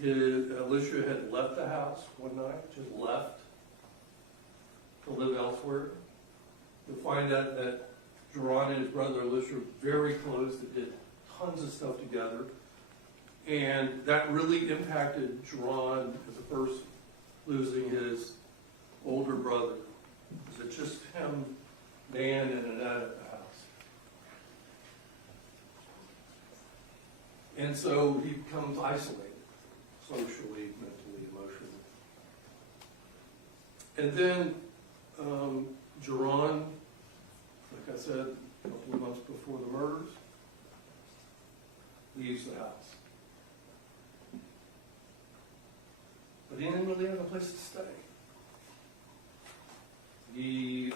Alicia had left the house one night, just left to live elsewhere. You'll find out that Geron and his brother Alicia were very close. They did tons of stuff together. And that really impacted Geron as a person, losing his older brother. It was just him, Dan, in and out of the house. And so he becomes isolated, socially, mentally, emotionally. And then Geron, like I said, a couple of months before the murders, leaves the house. But he didn't really have a place to stay. He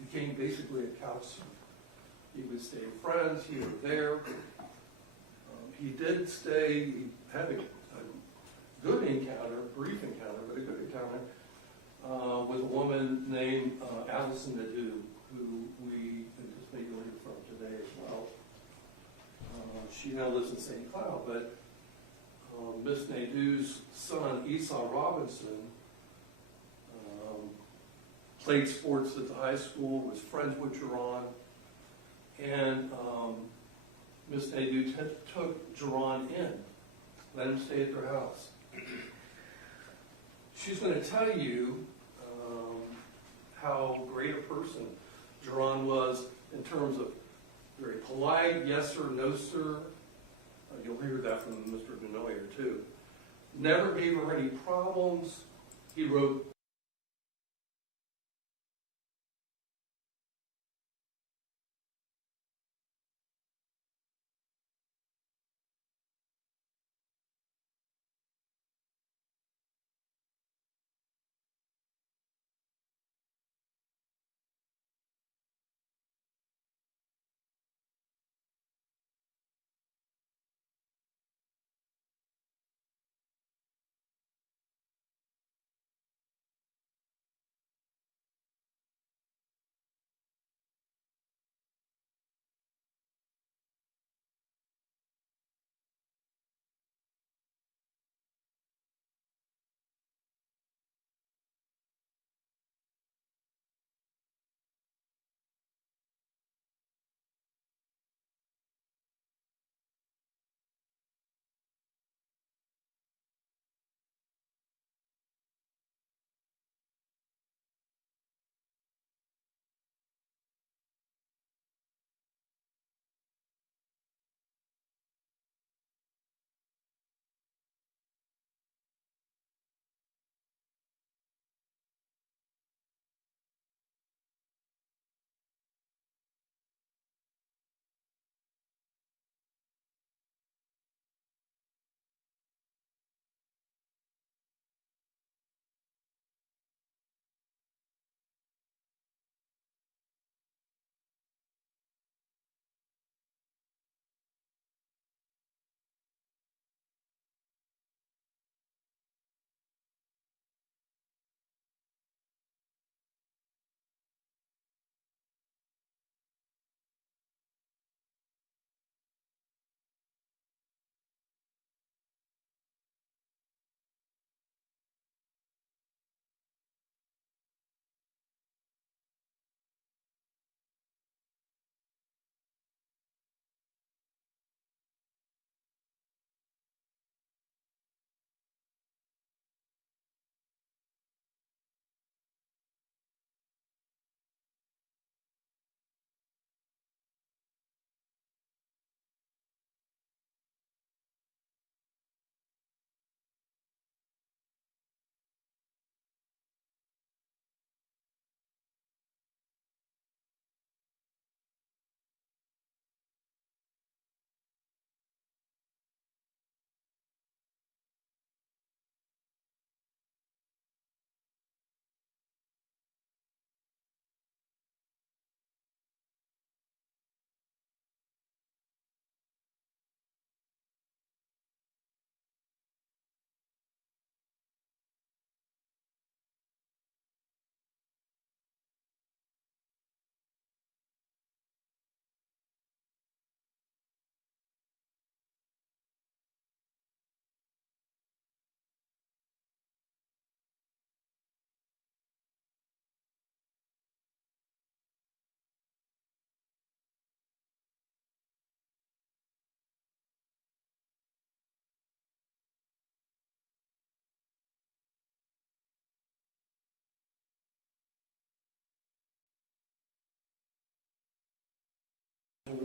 became basically a couch surfer. He would stay with friends here or there. He did stay, he had a good encounter, a brief encounter, but a good encounter with a woman named Adolescent, who we anticipate you'll hear from today as well. She now lives in St. Cloud, but Miss Nadeau's son, Esau Robinson, played sports at the high school, was friends with Geron, and Miss Nadeau took Geron in, let him stay at their house. She's going to tell you how great a person Geron was in terms of very polite, yes sir, no sir. You'll hear that from Mr. Denoyer too. Never gave her any problems. He wrote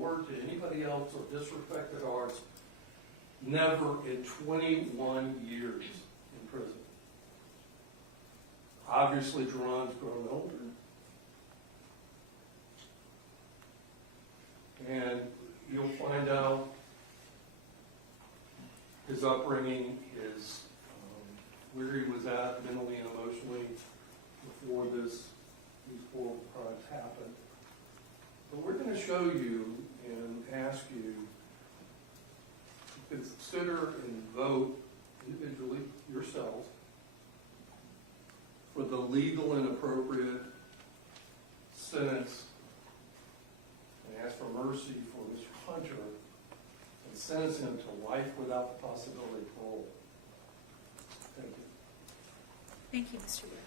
word to anybody else or disrespected ours. Never in 21 years in prison. Obviously, Geron's grown older. And you'll find out his upbringing, his where he was at mentally and emotionally before these horrible crimes happened. But we're going to show you and ask you to consider and vote individually yourselves for the legal and appropriate sentence and ask for mercy for Mr. Hunter and sentence him to life without the possibility of parole. Thank you. Thank you, Mr. Wood.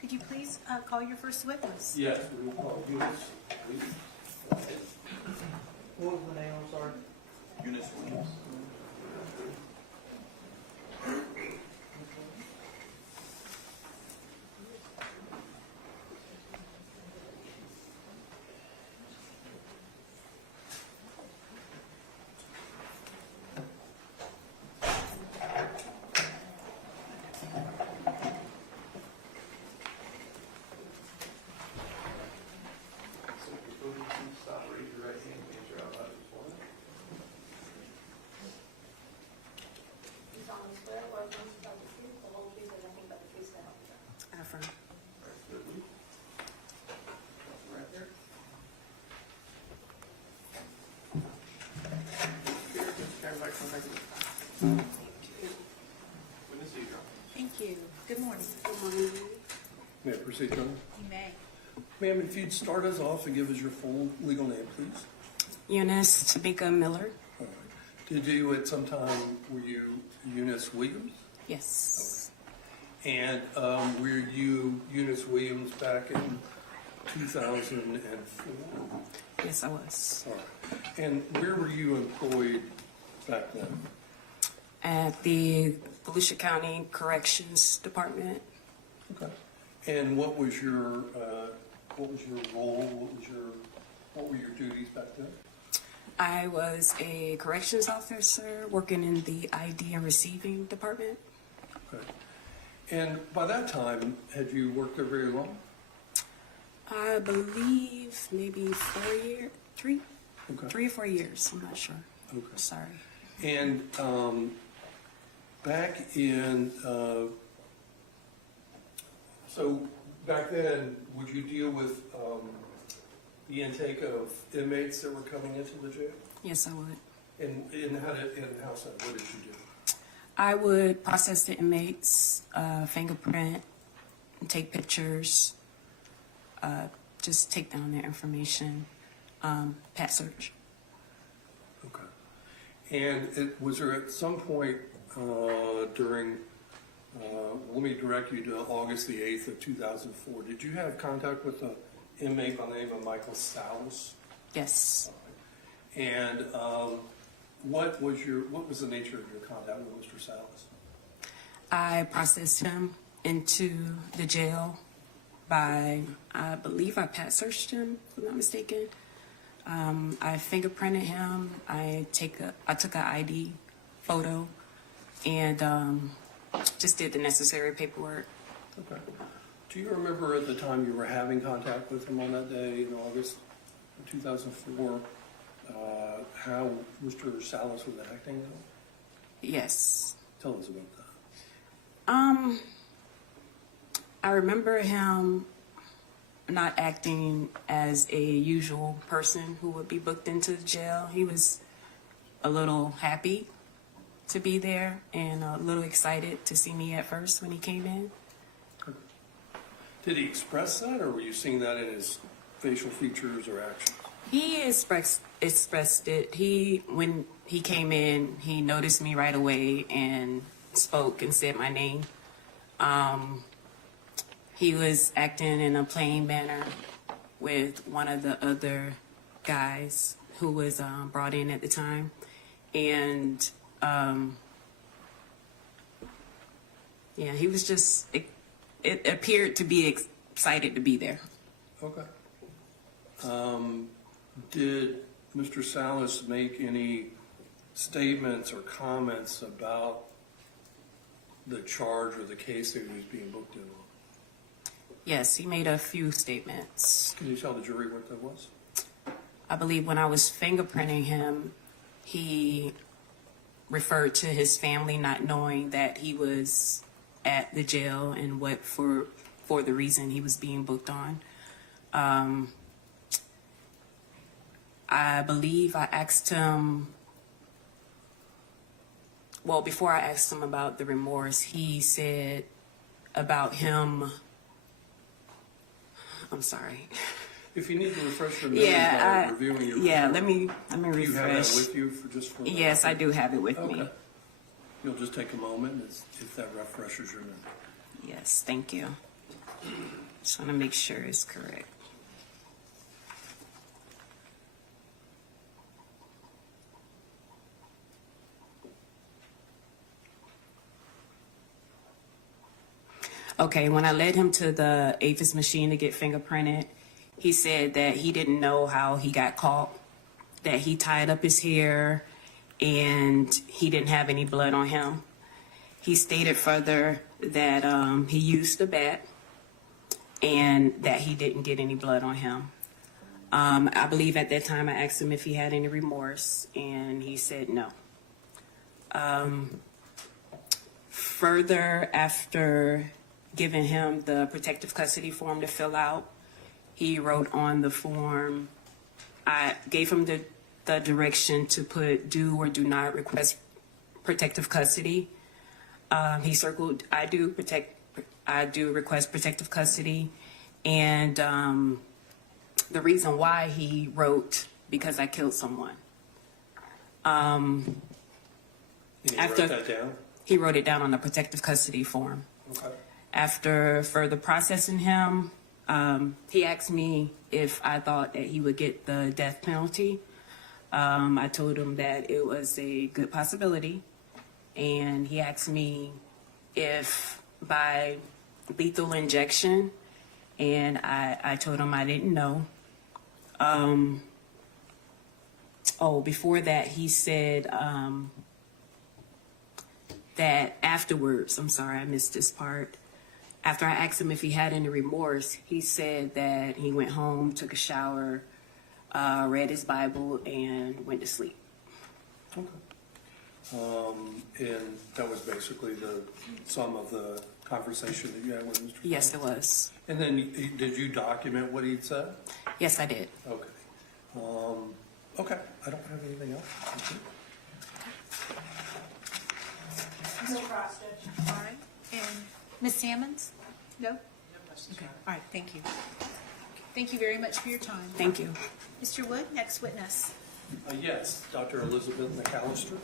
Could you please call your first witness? Yes, we will call Eunice, please. What was the name, I'm sorry? Eunice Williams. Stop, raise your right hand, raise your out loud for me. You solemnly swear or affirm to tell the truth, the whole truth, and nothing but the truth, so help you God. Affirm. Right, good. Right there. Here, just carry back from back. Witness Geron. Thank you. Good morning. May I proceed, John? You may. Ma'am, if you'd start us off and give us your full legal name, please. Eunice Tamika Miller. All right. Did you at some time, were you Eunice Williams? Yes. And were you Eunice Williams back in 2004? Yes, I was. All right. And where were you employed back then? At the Volusia County Corrections Department. Okay. And what was your role? What were your duties back then? I was a corrections officer working in the ID and receiving department. Okay. And by that time, had you worked there very long? I believe maybe 3 Okay. or 4 years. I'm not sure. Okay. Sorry. And back in, so back then, would you deal with the intake of inmates that were coming into the jail? Yes, I would. And how did, and how so? What did you do? I would process the inmates, fingerprint, take pictures, just take down their information, pat search. Okay. And was there at some point during, let me direct you to August the 8th of 2004, did you have contact with an inmate by the name of Michael Salas? Yes. And what was the nature of your contact with Mr. Salas? I processed him into the jail by, I believe I pat searched him, if I'm not mistaken. I fingerprinted him. I took an ID photo and just did the necessary paperwork. Okay. Do you remember at the time you were having contact with him on that day in August of 2004, how Mr. Salas was acting? Yes. Tell us about that. I remember him not acting as a usual person who would be booked into the jail. He was a little happy to be there and a little excited to see me at first when he came in. Did he express that, or were you seeing that in his facial features or actions? He expressed it. When he came in, he noticed me right away and spoke and said my name. He was acting in a playing manner with one of the other guys who was brought in at the time. And yeah, he was just, it appeared to be excited to be there. Okay. Did Mr. Salas make any statements or comments about the charge or the case that he was being booked in on? Yes, he made a few statements. Can you tell the jury what that was? I believe when I was fingerprinting him, he referred to his family not knowing that he was at the jail and what for the reason he was being booked on. I believe I asked him, well, before I asked him about the remorse, he said about him, I'm sorry. If you need to refresh your memory by reviewing your report, let me do you refresh. have that with you for just for a Yes, I do have it with me. Okay. You'll just take a moment if that refreshes your memory. Yes, thank you. Just want to make sure it's correct. Okay, when I led him to the APHIS machine to get fingerprinted, he said that he didn't know how he got caught, that he tied up his hair and he didn't have any blood on him. He stated further that he used a bat and that he didn't get any blood on him. I believe at that time I asked him if he had any remorse, and he said no. Further, after giving him the protective custody form to fill out, he wrote on the form, I gave him the direction to put do or do not request protective custody. He circled, I do request protective custody. And the reason why he wrote, because I killed someone. And you wrote that down? He wrote it down on the protective custody form. Okay. After further processing him, he asked me if I thought that he would get the death penalty. I told him that it was a good possibility. And he asked me if by lethal injection, and I told him I didn't know. Before that, he said that afterwards, I'm sorry, I missed this part. After I asked him if he had any remorse, he said that he went home, took a shower, read his Bible, and went to sleep. Okay. And that was basically the sum of the conversation that you had with Mr. Yes, it Fowler? was. And then did you document what he'd said? Yes, I did. Okay. Okay. I don't have anything else. Thank you. No cross, Judge. All right. And Ms. Sammons? No? Okay. All right, thank you. Thank you very much for your time. Thank you. Mr. Wood, next witness. Yes, Dr. Elizabeth McAllister.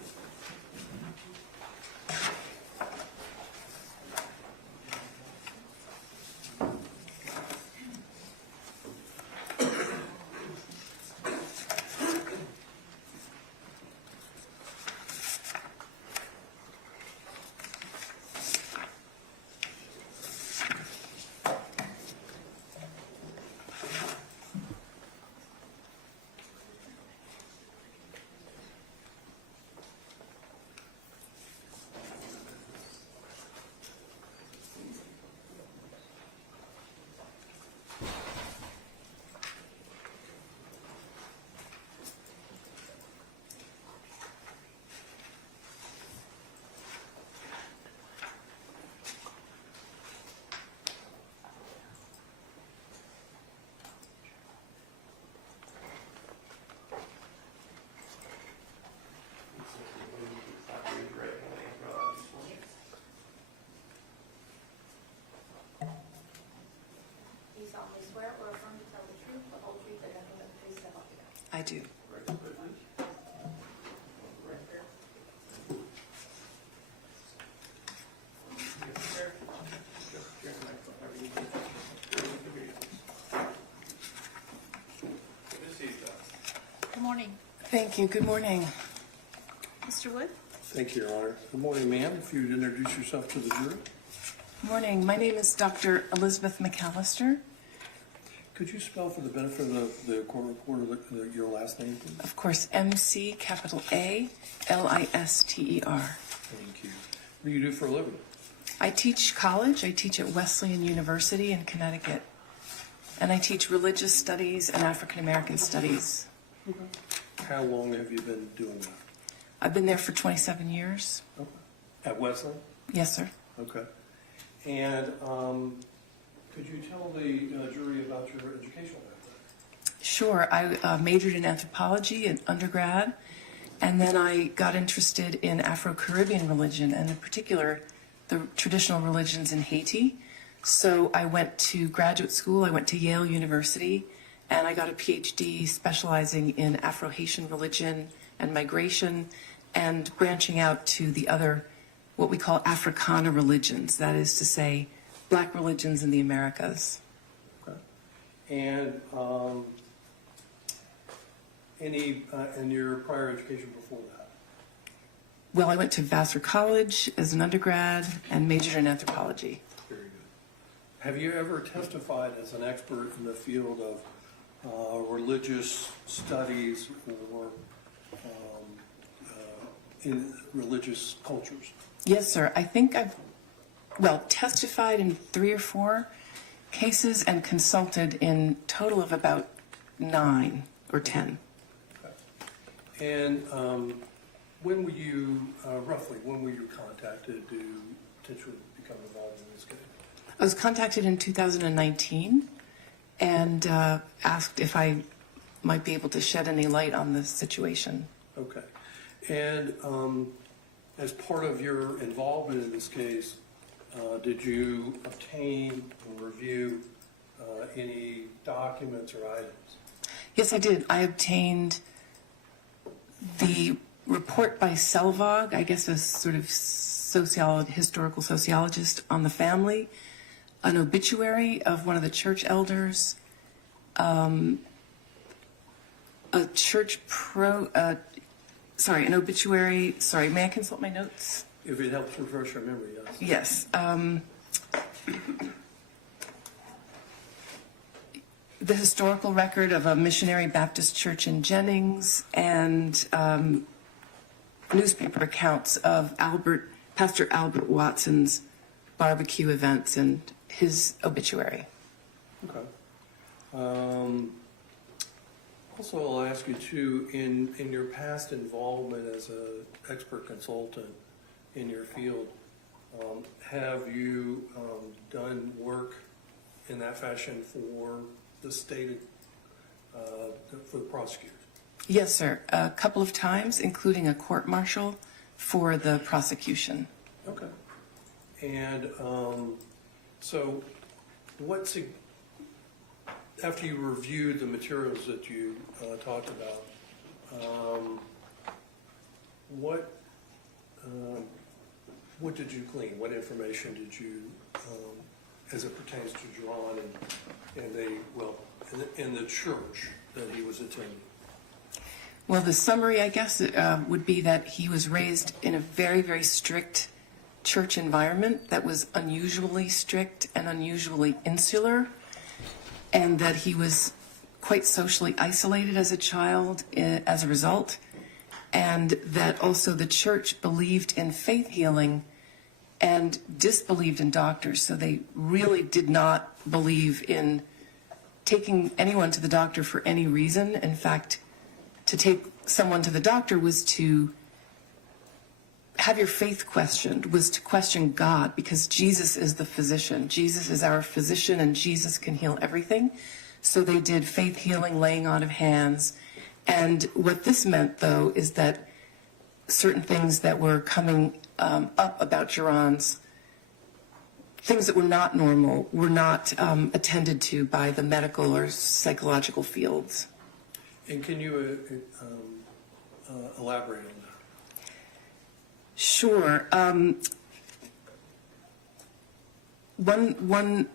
You solemnly swear or affirm to tell the truth, the whole truth, and nothing but the truth, so help you God. I do. Good morning. Thank you. Good morning. Mr. Wood? Thank you, Your Honor. Good morning, ma'am. If you'd introduce yourself to the jury. Good morning. My name is Dr. Elizabeth McAllister. Could you spell for the benefit of the court reporter your last name, please? Of course, MC capital A Lister. Thank you. What do you do for a living? I teach college. I teach at Wesleyan University in Connecticut. And I teach religious studies and African American studies. How long have you been doing that? I've been there for 27 years. Okay. At Wesleyan? Yes, sir. Okay. And could you tell the jury about your educational background? Sure. I majored in anthropology in undergrad, and then I got interested in Afro-Caribbean religion, and in particular, the traditional religions in Haiti. So I went to graduate school. I went to Yale University, and I got a PhD specializing in Afro-Haitian religion and migration, and branching out to the other, what we call Africana religions, that is to say, black religions in the Americas. Okay. And any in your prior education before that? Well, I went to Vassar College as an undergrad and majored in anthropology. Very good. Have you ever testified as an expert in the field of religious studies or in religious cultures? Yes, sir. I think I've, testified in 3 or 4 cases and consulted in total of about 9 or 10. Okay. And when were you, roughly, when were you contacted to potentially become involved in this case? I was contacted in 2019 and asked if I might be able to shed any light on the situation. Okay. And as part of your involvement in this case, did you obtain or review any documents or items? Yes, I did. I obtained the report by Selvag, I guess a sort of historical sociologist on the family, an obituary of one of the church elders, an obituary. Sorry, may I consult my notes? If it helps refresh your memory, yes. Yes. The historical record of a missionary Baptist church in Jennings, and newspaper accounts of Pastor Albert Watson's barbecue events and his obituary. Okay. Also, I'll ask you too, in your past involvement as an expert consultant in your field, have you done work in that fashion for the state, for the prosecutors? Yes, sir. A couple of times, including a court-martial for the prosecution. Okay. And so what's, after you reviewed the materials that you talked about, what did you glean? What information did you, as it pertains to Geron and the church that he was attending? Well, the summary, I guess, would be that he was raised in a very, very strict church environment that was unusually strict and unusually insular, and that he was quite socially isolated as a child as a result, and that also the church believed in faith healing and disbelieved in doctors. So they really did not believe in taking anyone to the doctor for any reason. In fact, to take someone to the doctor was to have your faith questioned, was to question God, because Jesus is the physician. Jesus is our physician, and Jesus can heal everything. So they did faith healing, laying on of hands. And what this meant, though, is that certain things that were coming up about Geron's, things that were not normal, were not attended to by the medical or psychological fields. And can you elaborate on that? Sure. One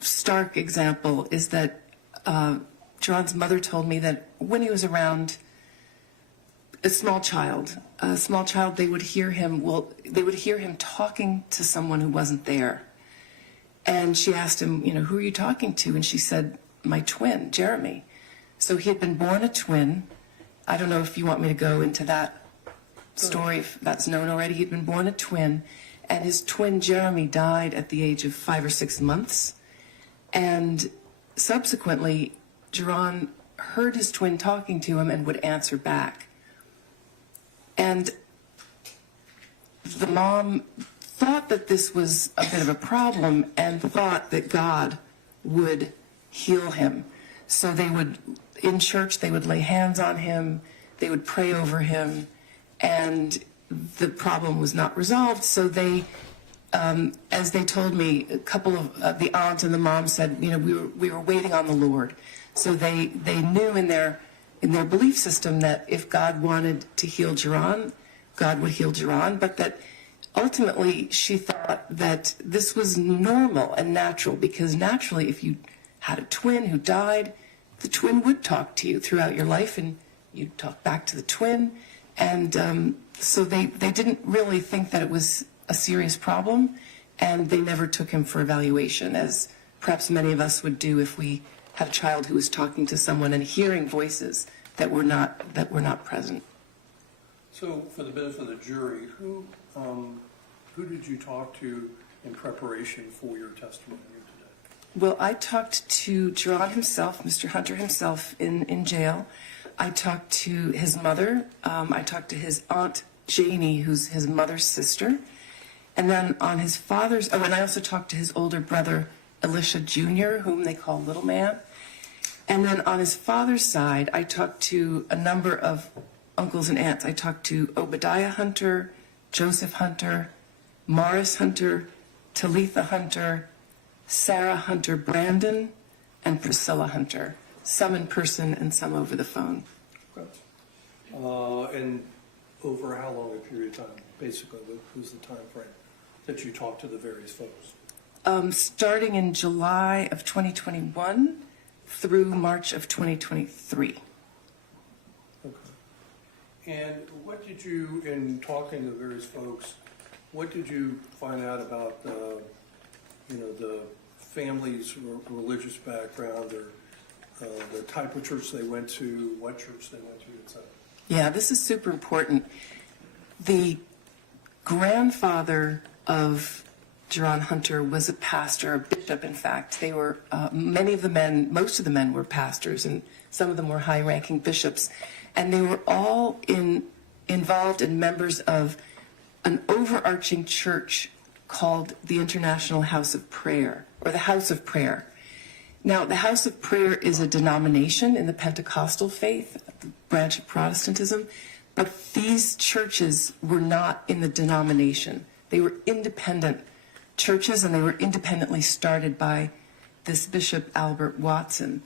stark example is that Geron's mother told me that when he was around a small child, they would hear him talking to someone who wasn't there. And she asked him, who are you talking to? And she said, my twin, Jeremy. So he had been born a twin. I don't know if you want me to go into that story, if that's known already. He'd been born a twin, and his twin Jeremy died at the age of 5 or 6 months. And subsequently, Geron heard his twin talking to him and would answer back. And the mom thought that this was a bit of a problem and thought that God would heal him. So they would, in church, they would lay hands on him, they would pray over him, and the problem was not resolved. So they, as they told me, a couple of the aunt and the mom said, you know, we were waiting on the Lord. So they knew in their belief system that if God wanted to heal Geron, God would heal Geron, but that ultimately she thought that this was normal and natural, because naturally if you had a twin who died, the twin would talk to you throughout your life and you'd talk back to the twin. And so they didn't really think that it was a serious problem, and they never took him for evaluation, as perhaps many of us would do if we had a child who was talking to someone and hearing voices that were not present. So, for the benefit of the jury, who did you talk to in preparation for your testimony here today? Well, I talked to Geron himself, Mr. Hunter himself, in jail. I talked to his mother. I talked to his aunt Janie, who's his mother's sister. And then on his father's, and I also talked to his older brother, Elisha Jr., whom they call Little Man. And then on his father's side, I talked to a number of uncles and aunts. I talked to Obadiah Hunter, Joseph Hunter, Morris Hunter, Talitha Hunter, Sarah Hunter Brandon, and Priscilla Hunter. Some in person and some over the phone. And over how long a period of time, basically? What was the time frame that you talked to the various folks? Starting in July of 2021 through March of 2023. Okay. And what did you, in talking to various folks, what did you find out about the family's religious background, or the type of church they went to, what church they went to, etc.? Yeah, this is super important. The grandfather of Jerone Hunter was a pastor, a bishop, in fact. They were, most of the men were pastors, and some of them were high-ranking bishops. And they were all involved and members of an overarching church called the International House of Prayer, or the House of Prayer. Now, the House of Prayer is a denomination in the Pentecostal faith, the branch of Protestantism, but these churches were not in the denomination. They were independent churches, and they were independently started by this Bishop Albert Watson.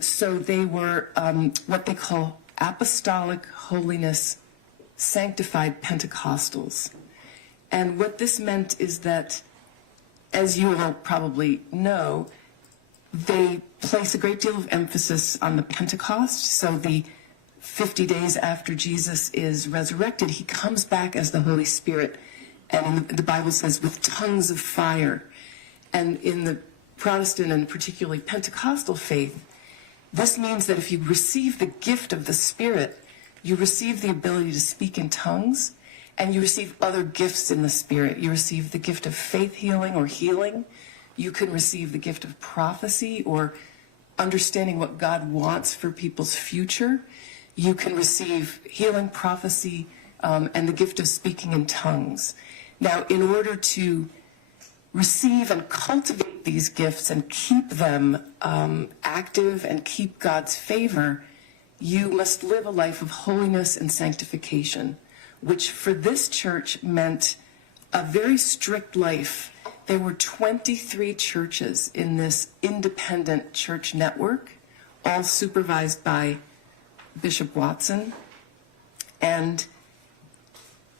So they were what they call Apostolic Holiness Sanctified Pentecostals. And what this meant is that, as you all probably know, they place a great deal of emphasis on the Pentecost. So the 50 days after Jesus is resurrected, he comes back as the Holy Spirit. And the Bible says, with tongues of fire. And in the Protestant and particularly Pentecostal faith, this means that if you receive the gift of the Spirit, you receive the ability to speak in tongues, and you receive other gifts in the Spirit. You receive the gift of faith healing or healing. You can receive the gift of prophecy or understanding what God wants for people's future. You can receive healing, prophecy, and the gift of speaking in tongues. Now, in order to receive and cultivate these gifts and keep them active and keep God's favor, you must live a life of holiness and sanctification, which for this church meant a very strict life. There were 23 churches in this independent church network, all supervised by Bishop Watson, and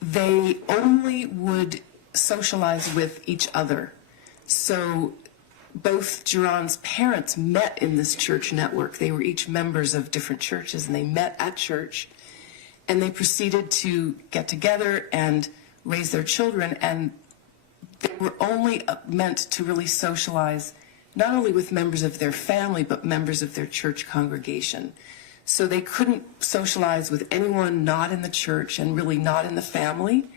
they only would socialize with each other. So both Geron's parents met in this church network. They were each members of different churches, and they met at church, and they proceeded to get together and raise their children, and they were only meant to really socialize not only with members of their family, but members of their church congregation. So they couldn't socialize with anyone not in the church and really not in the family.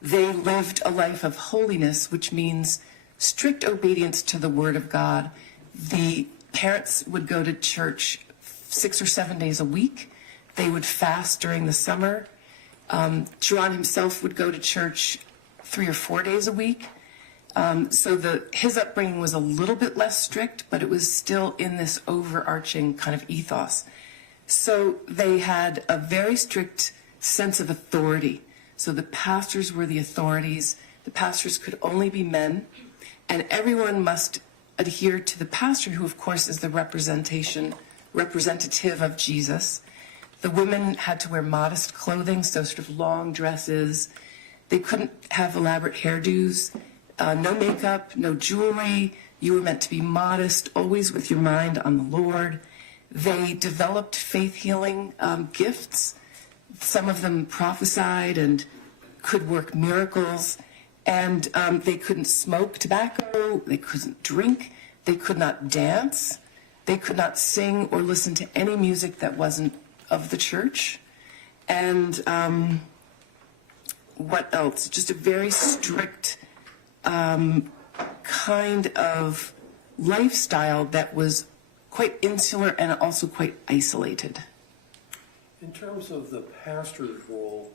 They lived a life of holiness, which means strict obedience to the Word of God. The parents would go to church 6 or 7 days a week. They would fast during the summer. Geron himself would go to church 3 or 4 days a week. So his upbringing was a little bit less strict, but it was still in this overarching kind of ethos. So they had a very strict sense of authority. So the pastors were the authorities. The pastors could only be men, and everyone must adhere to the pastor, who of course is the representative of Jesus. The women had to wear modest clothing, so sort of long dresses. They couldn't have elaborate hairdos, no makeup, no jewelry. You were meant to be modest, always with your mind on the Lord. They developed faith healing gifts. Some of them prophesied and could work miracles. And they couldn't smoke tobacco. They couldn't drink. They could not dance. They could not sing or listen to any music that wasn't of the church. And what else? Just a very strict kind of lifestyle that was quite insular and also quite isolated. In terms of the pastor's role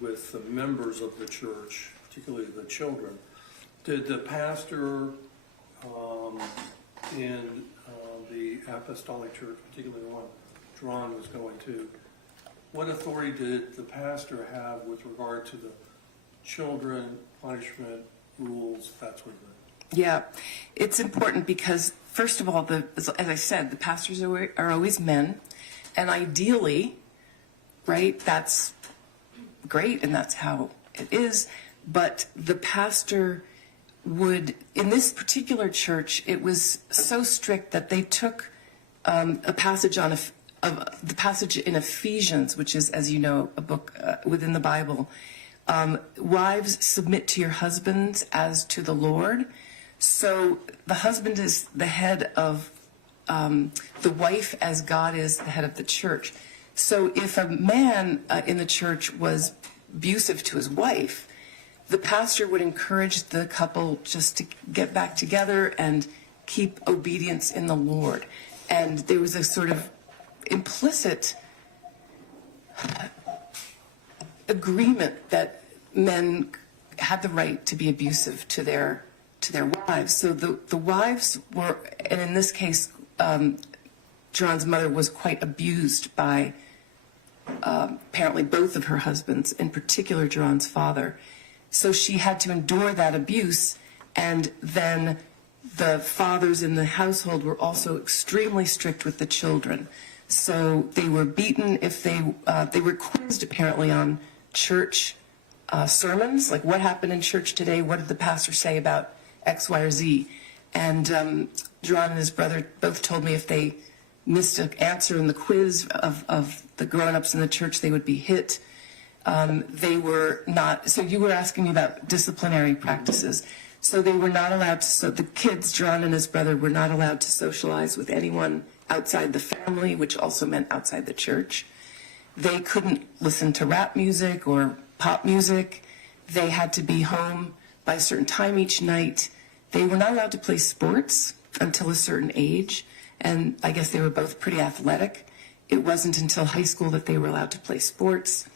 with the members of the church, particularly the children, did the pastor in the apostolic church, particularly the one Geron was going to, what authority did the pastor have with regard to the children, punishment, rules, that sort of thing? Yeah, it's important because, first of all, as I said, the pastors are always men, and ideally, right, that's great, and that's how it is, but the pastor would, in this particular church, it was so strict that they took a passage the passage in Ephesians, which is, as you know, a book within the Bible. Wives, submit to your husbands as to the Lord. So the husband is the head of the wife, as God is the head of the church. So if a man in the church was abusive to his wife, the pastor would encourage the couple just to get back together and keep obedience in the Lord. And there was a sort of implicit agreement that men had the right to be abusive to their wives. So the wives were, and in this case, Geron's mother was quite abused by apparently both of her husbands, in particular Geron's father. So she had to endure that abuse, and then the fathers in the household were also extremely strict with the children. So they were beaten if they were quizzed apparently on church sermons, like what happened in church today, what did the pastor say about X, Y, or Z. And Geron and his brother both told me if they missed an answer in the quiz of the grown-ups in the church, they would be hit. They were not, so you were asking me about disciplinary practices. So they were not allowed to, so the kids, Geron and his brother, were not allowed to socialize with anyone outside the family, which also meant outside the church. They couldn't listen to rap music or pop music. They had to be home by a certain time each night. They were not allowed to play sports until a certain age, and I guess they were both pretty athletic. It wasn't until high school that they were allowed to play sports.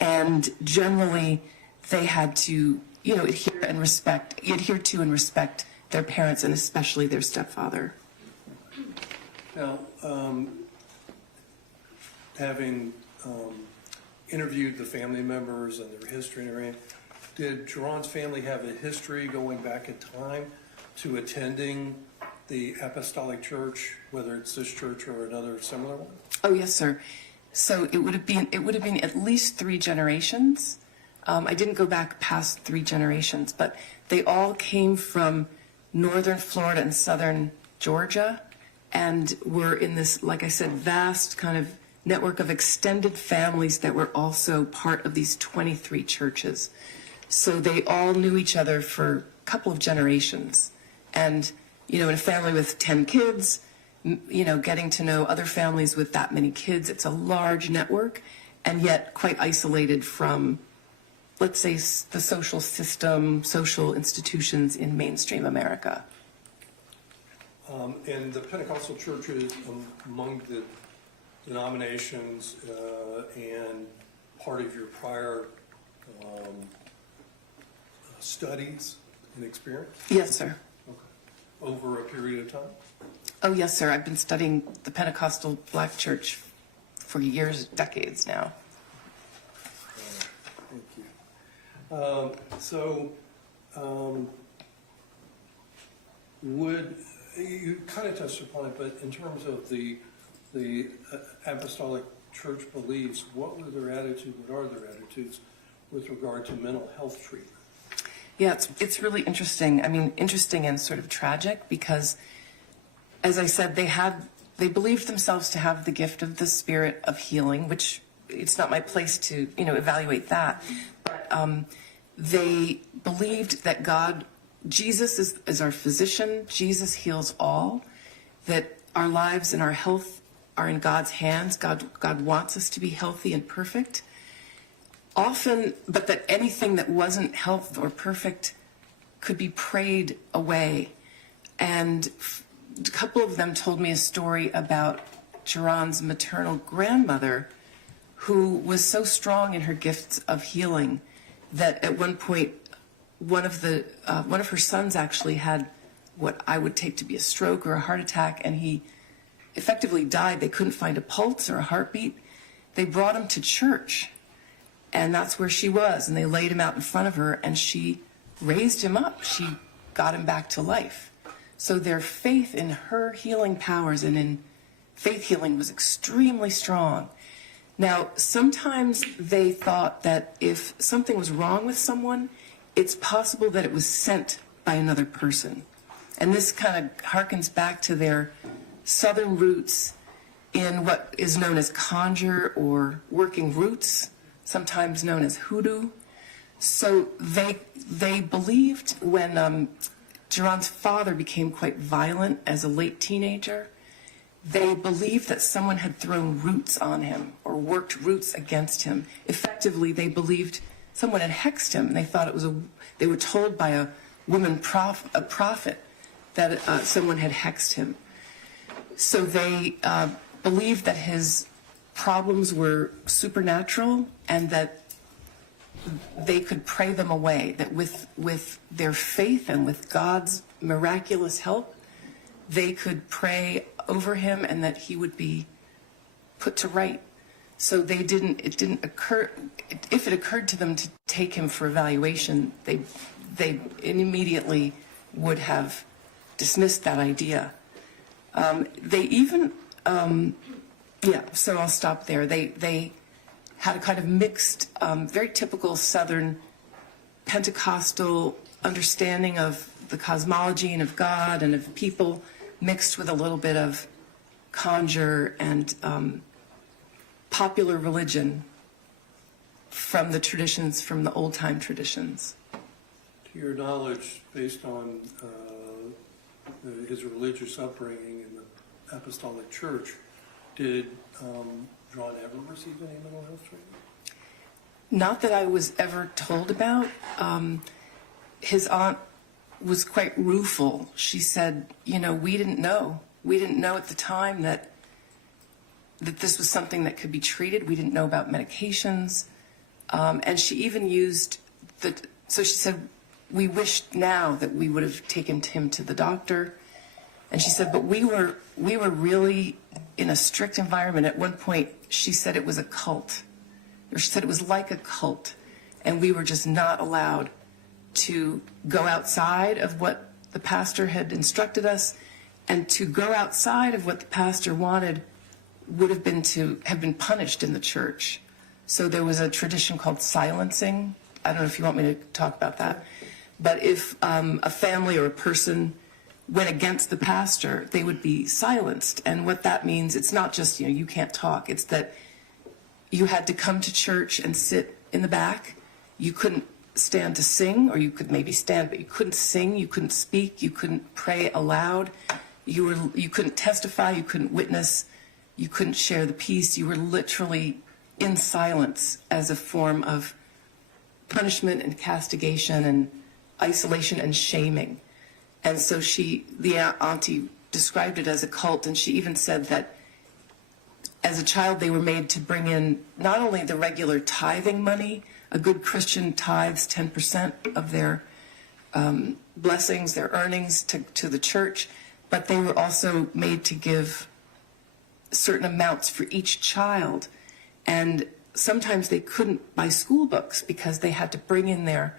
And generally, they had to, adhere to and respect their parents, and especially their stepfather. Now, having interviewed the family members and their history and everything, did Geron's family have a history going back in time to attending the apostolic church, whether it's this church or another similar one? Oh, yes, sir. So it would have been at least 3 generations. I didn't go back past 3 generations, but they all came from northern Florida and southern Georgia, and were in this, like I said, vast kind of network of extended families that were also part of these 23 churches. So they all knew each other for a couple of generations. And, in a family with 10 kids, getting to know other families with that many kids, it's a large network, and yet quite isolated from, let's say, the social system, social institutions in mainstream America. And the Pentecostal churches among the denominations and part of your prior studies and experience? Yes, sir. Okay. Over a period of time? Oh, yes, sir. I've been studying the Pentecostal Black Church for years, decades now. Thank you. Would you kind of touched upon it, but in terms of the apostolic church beliefs, what were their attitude? What are their attitudes with regard to mental health treatment? Yeah, it's really interesting. I mean, interesting and sort of tragic because, as I said, they believed themselves to have the gift of the spirit of healing, which it's not my place to evaluate that, but they believed that Jesus is our physician. Jesus heals all. That our lives and our health are in God's hands. God wants us to be healthy and perfect. Often, but that anything that wasn't health or perfect could be prayed away. And a couple of them told me a story about Geron's maternal grandmother, who was so strong in her gifts of healing that at one point, one of her sons actually had what I would take to be a stroke or a heart attack, and he effectively died. They couldn't find a pulse or a heartbeat. They brought him to church, and that's where she was, and they laid him out in front of her, and she raised him up. She got him back to life. So their faith in her healing powers and in faith healing was extremely strong. Now, sometimes they thought that if something was wrong with someone, it's possible that it was sent by another person. And this kind of harkens back to their southern roots in what is known as conjure or working roots, sometimes known as hoodoo. So they believed when Geron's father became quite violent as a late teenager, they believed that someone had thrown roots on him or worked roots against him. Effectively, they believed someone had hexed him, and they thought they were told by a woman prophet that someone had hexed him. So they believed that his problems were supernatural and that they could pray them away, that with their faith and with God's miraculous help, they could pray over him and that he would be put to right. So it didn't occur, if it occurred to them to take him for evaluation, they immediately would have dismissed that idea. They even, so I'll stop there. They had a kind of mixed, very typical Southern Pentecostal understanding of the cosmology and of God and of people, mixed with a little bit of conjure and popular religion from the traditions, from the old-time traditions. To your knowledge, based on his religious upbringing in the Apostolic Church, did Jeron ever receive any mental health training? Not that I was ever told about. His aunt was quite rueful. She said, we didn't know. We didn't know at the time that this was something that could be treated. We didn't know about medications. And she even used so she said, we wished now that we would have taken him to the doctor. And she said, but we were really in a strict environment. At one point, she said it was a cult. Or she said it was like a cult. And we were just not allowed to go outside of what the pastor had instructed us. And to go outside of what the pastor wanted would have been to have been punished in the church. So there was a tradition called silencing. I don't know if you want me to talk about that. But if a family or a person went against the pastor, they would be silenced. And what that means, it's not just, you can't talk. It's that you had to come to church and sit in the back. You couldn't stand to sing, or you could maybe stand, but you couldn't sing, you couldn't speak, you couldn't pray aloud, you couldn't testify, you couldn't witness, you couldn't share the peace. You were literally in silence as a form of punishment and castigation and isolation and shaming. And so the auntie described it as a cult, and she even said that as a child they were made to bring in not only the regular tithing money, a good Christian tithes 10% of their blessings, their earnings to the church, but they were also made to give certain amounts for each child. And sometimes they couldn't buy school books because they had to bring in their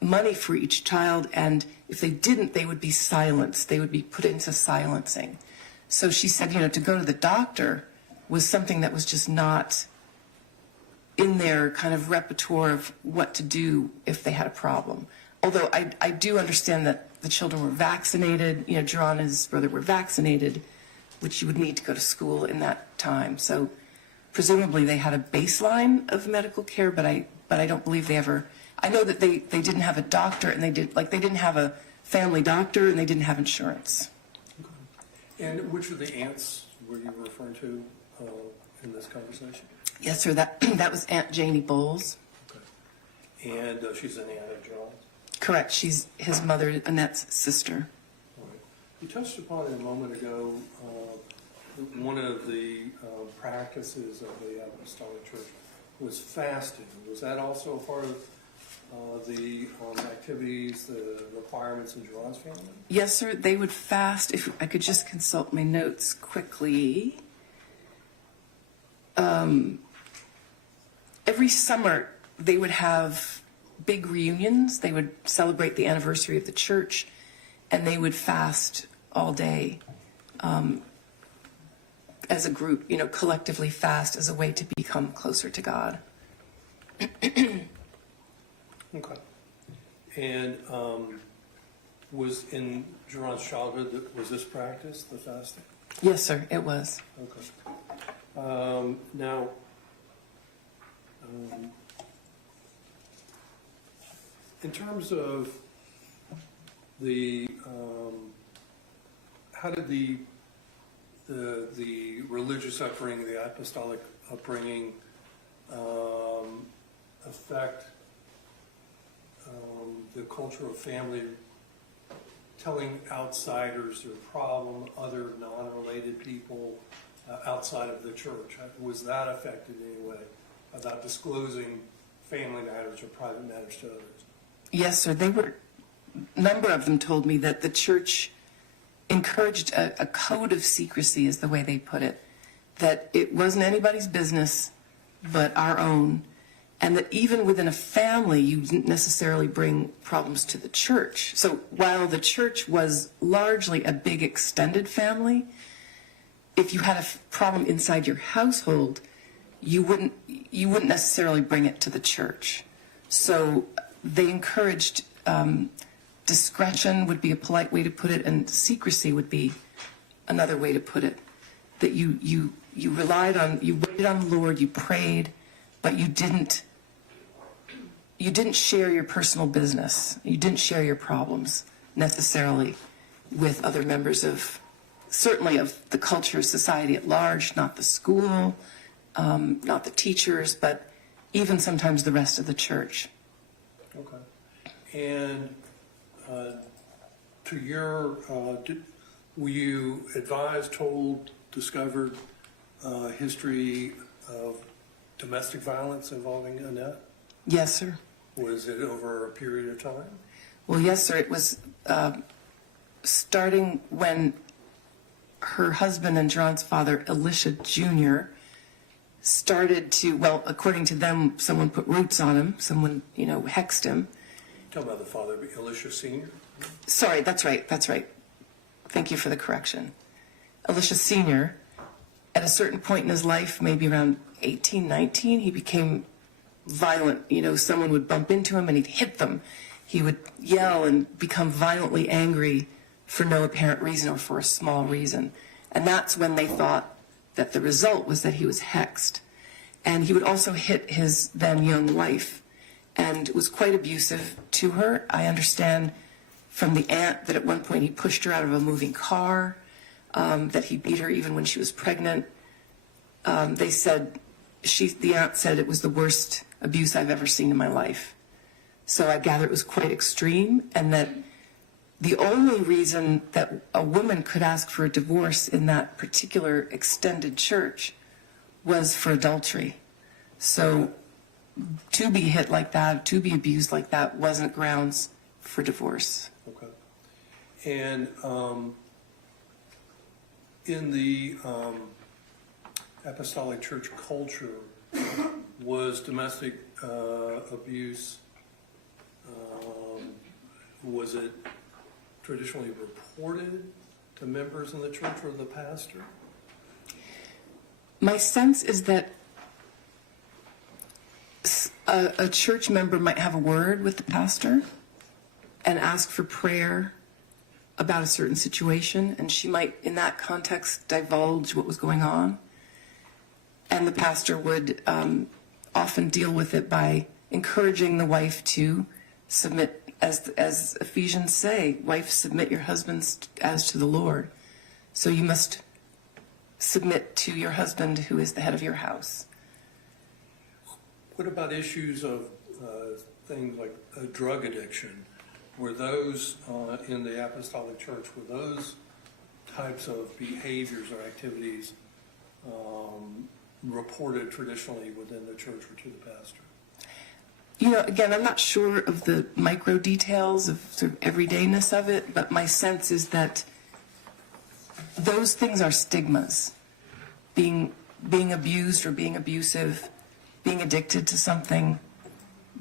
money for each child, and if they didn't, they would be silenced. They would be put into silencing. So she said, to go to the doctor was something that was just not in their kind of repertoire of what to do if they had a problem. Although I do understand that the children were vaccinated. Geron and his brother were vaccinated, which you would need to go to school in that time. So presumably they had a baseline of medical care, but I don't believe they ever. I know that they didn't have a doctor, and they didn't have a family doctor, and they didn't have insurance. Okay. And which of the aunts were you referring to in this conversation? Yes, sir. That was Aunt Janie Bowles. Okay. And she's an aunt of Jeron's? Correct. She's his mother, Annette's sister. All right. You touched upon it a moment ago. One of the practices of the Apostolic Church was fasting. Was that also a part of the activities, the requirements in Jeron's family? Yes, sir. They would fast. If I could just consult my notes quickly. Every summer, they would have big reunions. They would celebrate the anniversary of the church, and they would fast all day as a group, collectively fast as a way to become closer to God. Okay. And was in Jeron's childhood, was this practice, the fasting? Yes, sir, it was. Okay. Now, in terms of the, how did the religious upbringing, the apostolic upbringing, affect the culture of family, telling outsiders their problem, other non-related people outside of the church? Was that affected in any way about disclosing family matters or private matters to others? Yes, sir. A number of them told me that the church encouraged a code of secrecy, is the way they put it, that it wasn't anybody's business but our own, and that even within a family, you didn't necessarily bring problems to the church. So while the church was largely a big extended family, if you had a problem inside your household, you wouldn't necessarily bring it to the church. So they encouraged discretion would be a polite way to put it, and secrecy would be another way to put it. That you waited on the Lord, you prayed, but you didn't share your personal business. You didn't share your problems necessarily with other members of, certainly of the culture, society at large, not the school, not the teachers, but even sometimes the rest of the church. Okay. And were you advised, told, discovered history of domestic violence involving Annette? Yes, sir. Was it over a period of time? Well, yes, sir. It was starting when her husband and Jeron's father, Elisha Jr., started to, well, according to them, someone put roots on him. Someone, hexed him. Talking about the father, Elisha Sr.? Sorry, that's right. Thank you for the correction. Elisha Sr., at a certain point in his life, maybe around 18, 19, he became violent. Someone would bump into him and he'd hit them. He would yell and become violently angry for no apparent reason or for a small reason. And that's when they thought that the result was that he was hexed. And he would also hit his then young wife. and was quite abusive to her. I understand from the aunt that at one point he pushed her out of a moving car, that he beat her even when she was pregnant. They said, the aunt said it was the worst abuse I've ever seen in my life. So I gather it was quite extreme, and that the only reason that a woman could ask for a divorce in that particular extended church was for adultery. So to be hit like that, to be abused like that, wasn't grounds for divorce. Okay. And in the apostolic church culture, was domestic abuse, was it traditionally reported to members in the church or the pastor? My sense is that a church member might have a word with the pastor and ask for prayer about a certain situation, and she might, in that context, divulge what was going on. And the pastor would often deal with it by encouraging the wife to submit, as Ephesians say, wife, submit your husbands as to the Lord. So you must submit to your husband who is the head of your house. What about issues of things like drug addiction? Were those in the apostolic church, were those types of behaviors or activities reported traditionally within the church or to the pastor? You know, again, I'm not sure of the micro details of sort of everydayness of it, but my sense is that those things are stigmas. Being abused or being abusive, being addicted to something,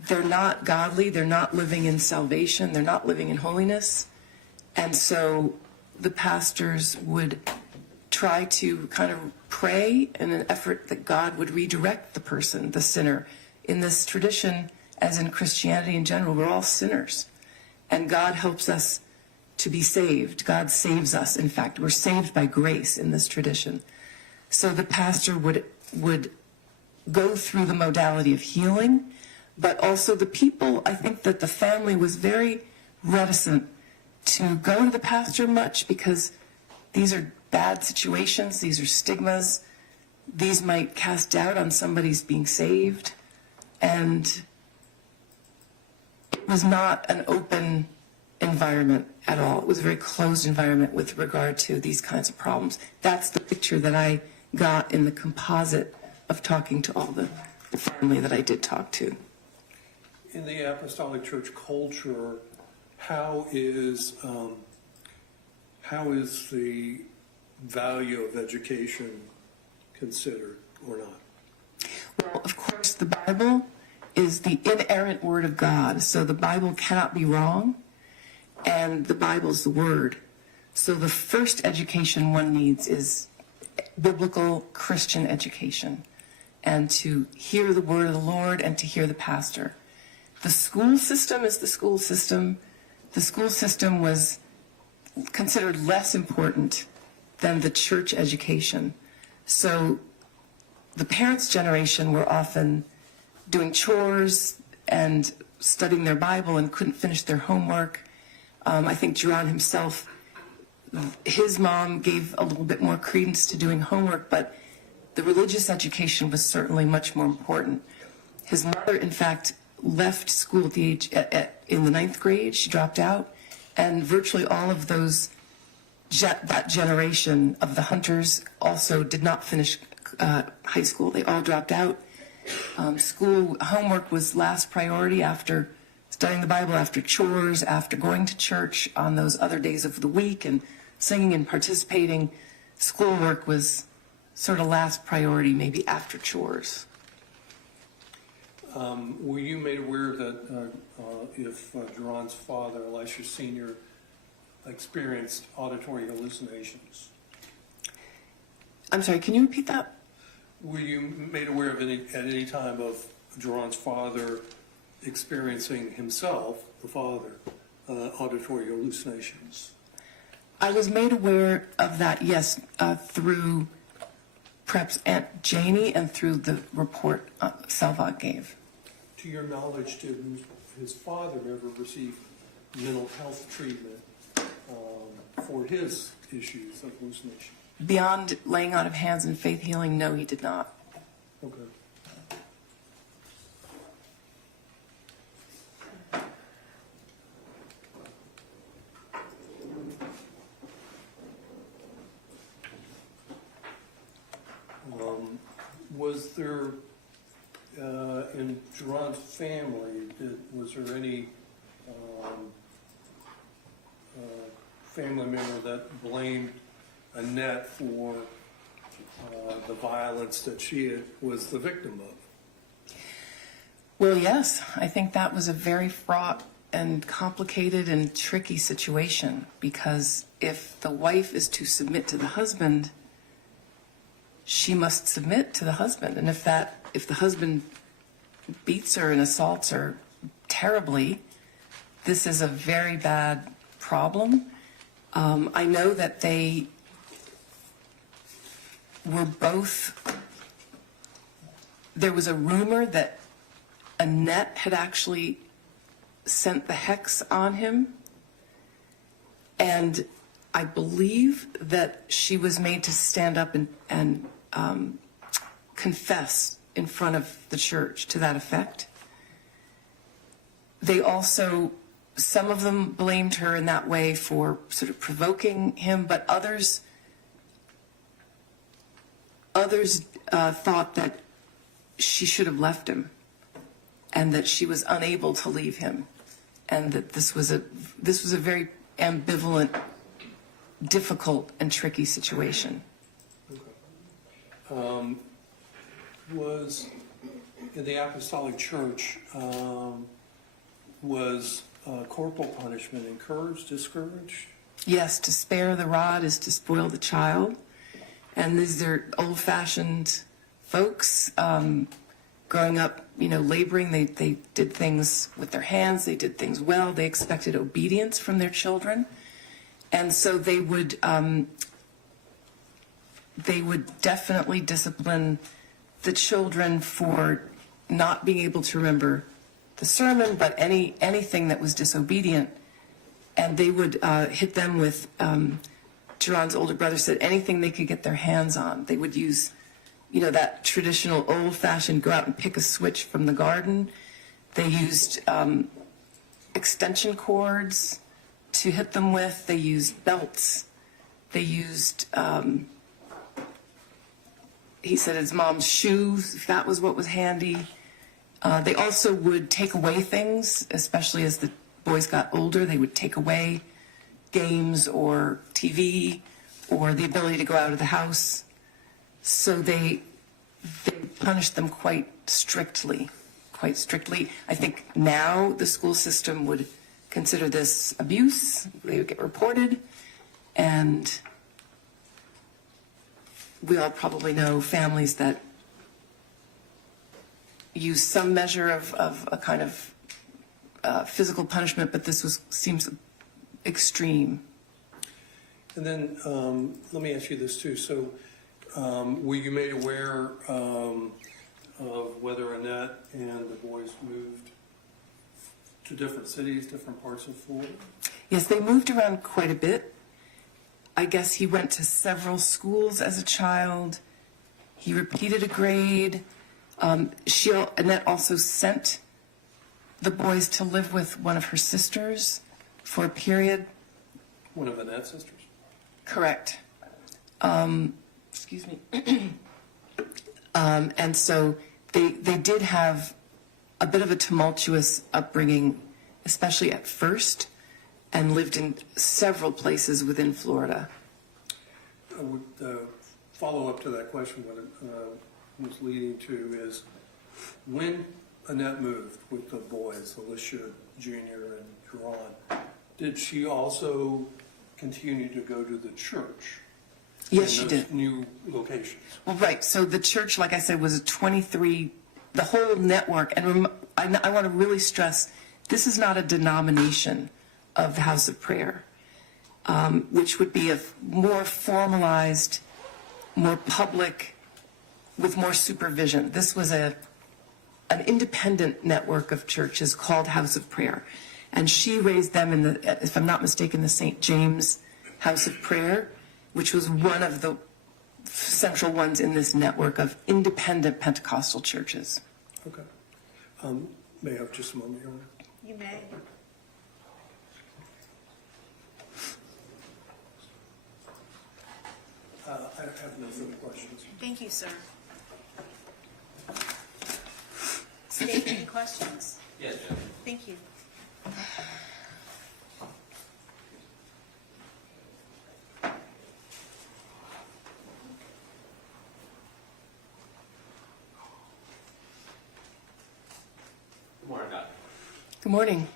they're not godly, they're not living in salvation, they're not living in holiness. And so the pastors would try to kind of pray in an effort that God would redirect the person, the sinner. In this tradition, as in Christianity in general, we're all sinners. And God helps us to be saved. God saves us. In fact, we're saved by grace in this tradition. So the pastor would go through the modality of healing, but also the people, I think that the family was very reticent to go to the pastor much because these are bad situations, these are stigmas, these might cast doubt on somebody's being saved, and it was not an open environment at all. It was a very closed environment with regard to these kinds of problems. That's the picture that I got in the composite of talking to all the family that I did talk to. In the apostolic church culture, how is the value of education considered or not? Well, of course, the Bible is the inerrant word of God, so the Bible cannot be wrong, and the Bible is the word. So the first education one needs is biblical Christian education, and to hear the word of the Lord and to hear the pastor. The school system is the school system. The school system was considered less important than the church education. So the parents' generation were often doing chores and studying their Bible and couldn't finish their homework. I think Geron himself, his mom gave a little bit more credence to doing homework, but the religious education was certainly much more important. His mother, in fact, left school at the age, in the 9th grade. She dropped out, and virtually all of those, that generation of the Hunters also did not finish high school. They all dropped out. School homework was last priority after studying the Bible, after chores, after going to church on those other days of the week and singing and participating. Schoolwork was sort of last priority, maybe after chores. Were you made aware that if Geron's father, Elisha Sr., experienced auditory hallucinations? I'm sorry, can you repeat that? Were you made aware of at any time of Geron's father experiencing himself, the father, auditory hallucinations? I was made aware of that, yes, through perhaps Aunt Janie and through the report Salvat gave. to your knowledge, did his father ever receive mental health treatment for his issues of hallucination? Beyond laying on of hands and faith healing, no, he did not. Okay. Was there, in Geron's family, was there any family member that blamed Annette for the violence that she was the victim of? Well, yes, I think that was a very fraught and complicated and tricky situation, because if the wife is to submit to the husband, she must submit to the husband. And if the husband beats her and assaults her terribly, this is a very bad problem. I know that they were both, there was a rumor that Annette had actually sent the hex on him, and I believe that she was made to stand up and confess in front of the church to that effect. They also, some of them blamed her in that way for sort of provoking him, but others thought that she should have left him, and that she was unable to leave him, and that this was a very ambivalent, difficult, and tricky situation. Was in the Apostolic Church, was corporal punishment encouraged, discouraged? Yes, to spare the rod is to spoil the child. And these are old-fashioned folks growing up, laboring. They did things with their hands. They did things well. They expected obedience from their children. And so they would definitely discipline the children for not being able to remember the sermon, but anything that was disobedient. And they would hit them with, Geron's older brother said, anything they could get their hands on. They would use, that traditional old-fashioned go out and pick a switch from the garden. They used extension cords to hit them with. They used belts. They used, he said, his mom's shoes, if that was what was handy. They also would take away things, especially as the boys got older. They would take away games or TV or the ability to go out of the house. So they punished them quite strictly. I think now the school system would consider this abuse. They would get reported, and we all probably know families that use some measure of a kind of physical punishment, but this seems extreme. And then let me ask you this too. So were you made aware of whether Annette and the boys moved to different cities, different parts of Florida? Yes, they moved around quite a bit. I guess he went to several schools as a child. He repeated a grade. Annette also sent the boys to live with one of her sisters for a period. One of Annette's sisters? Correct. Excuse me. And so they did have a bit of a tumultuous upbringing, especially at first, and lived in several places within Florida. I would follow up to that question. What it was leading to is when Annette moved with the boys, Alicia Jr. and Geron, did she also continue to go to the church? Yes, she did. New locations. Well, right. So the church, like I said, was a 23, the whole network. And I want to really stress, this is not a denomination of the House of Prayer, which would be a more formalized, more public, with more supervision. This was a an independent network of churches called House of Prayer. And she raised them in the, if I'm not mistaken, the St. James House of Prayer, which was one of the central ones in this network of independent Pentecostal churches. Okay. May I have just a moment, Your Honor? You may. I have no further questions. Thank you, sir. State any questions? Yes, Judge. Thank you. Good morning, Doctor. Good morning.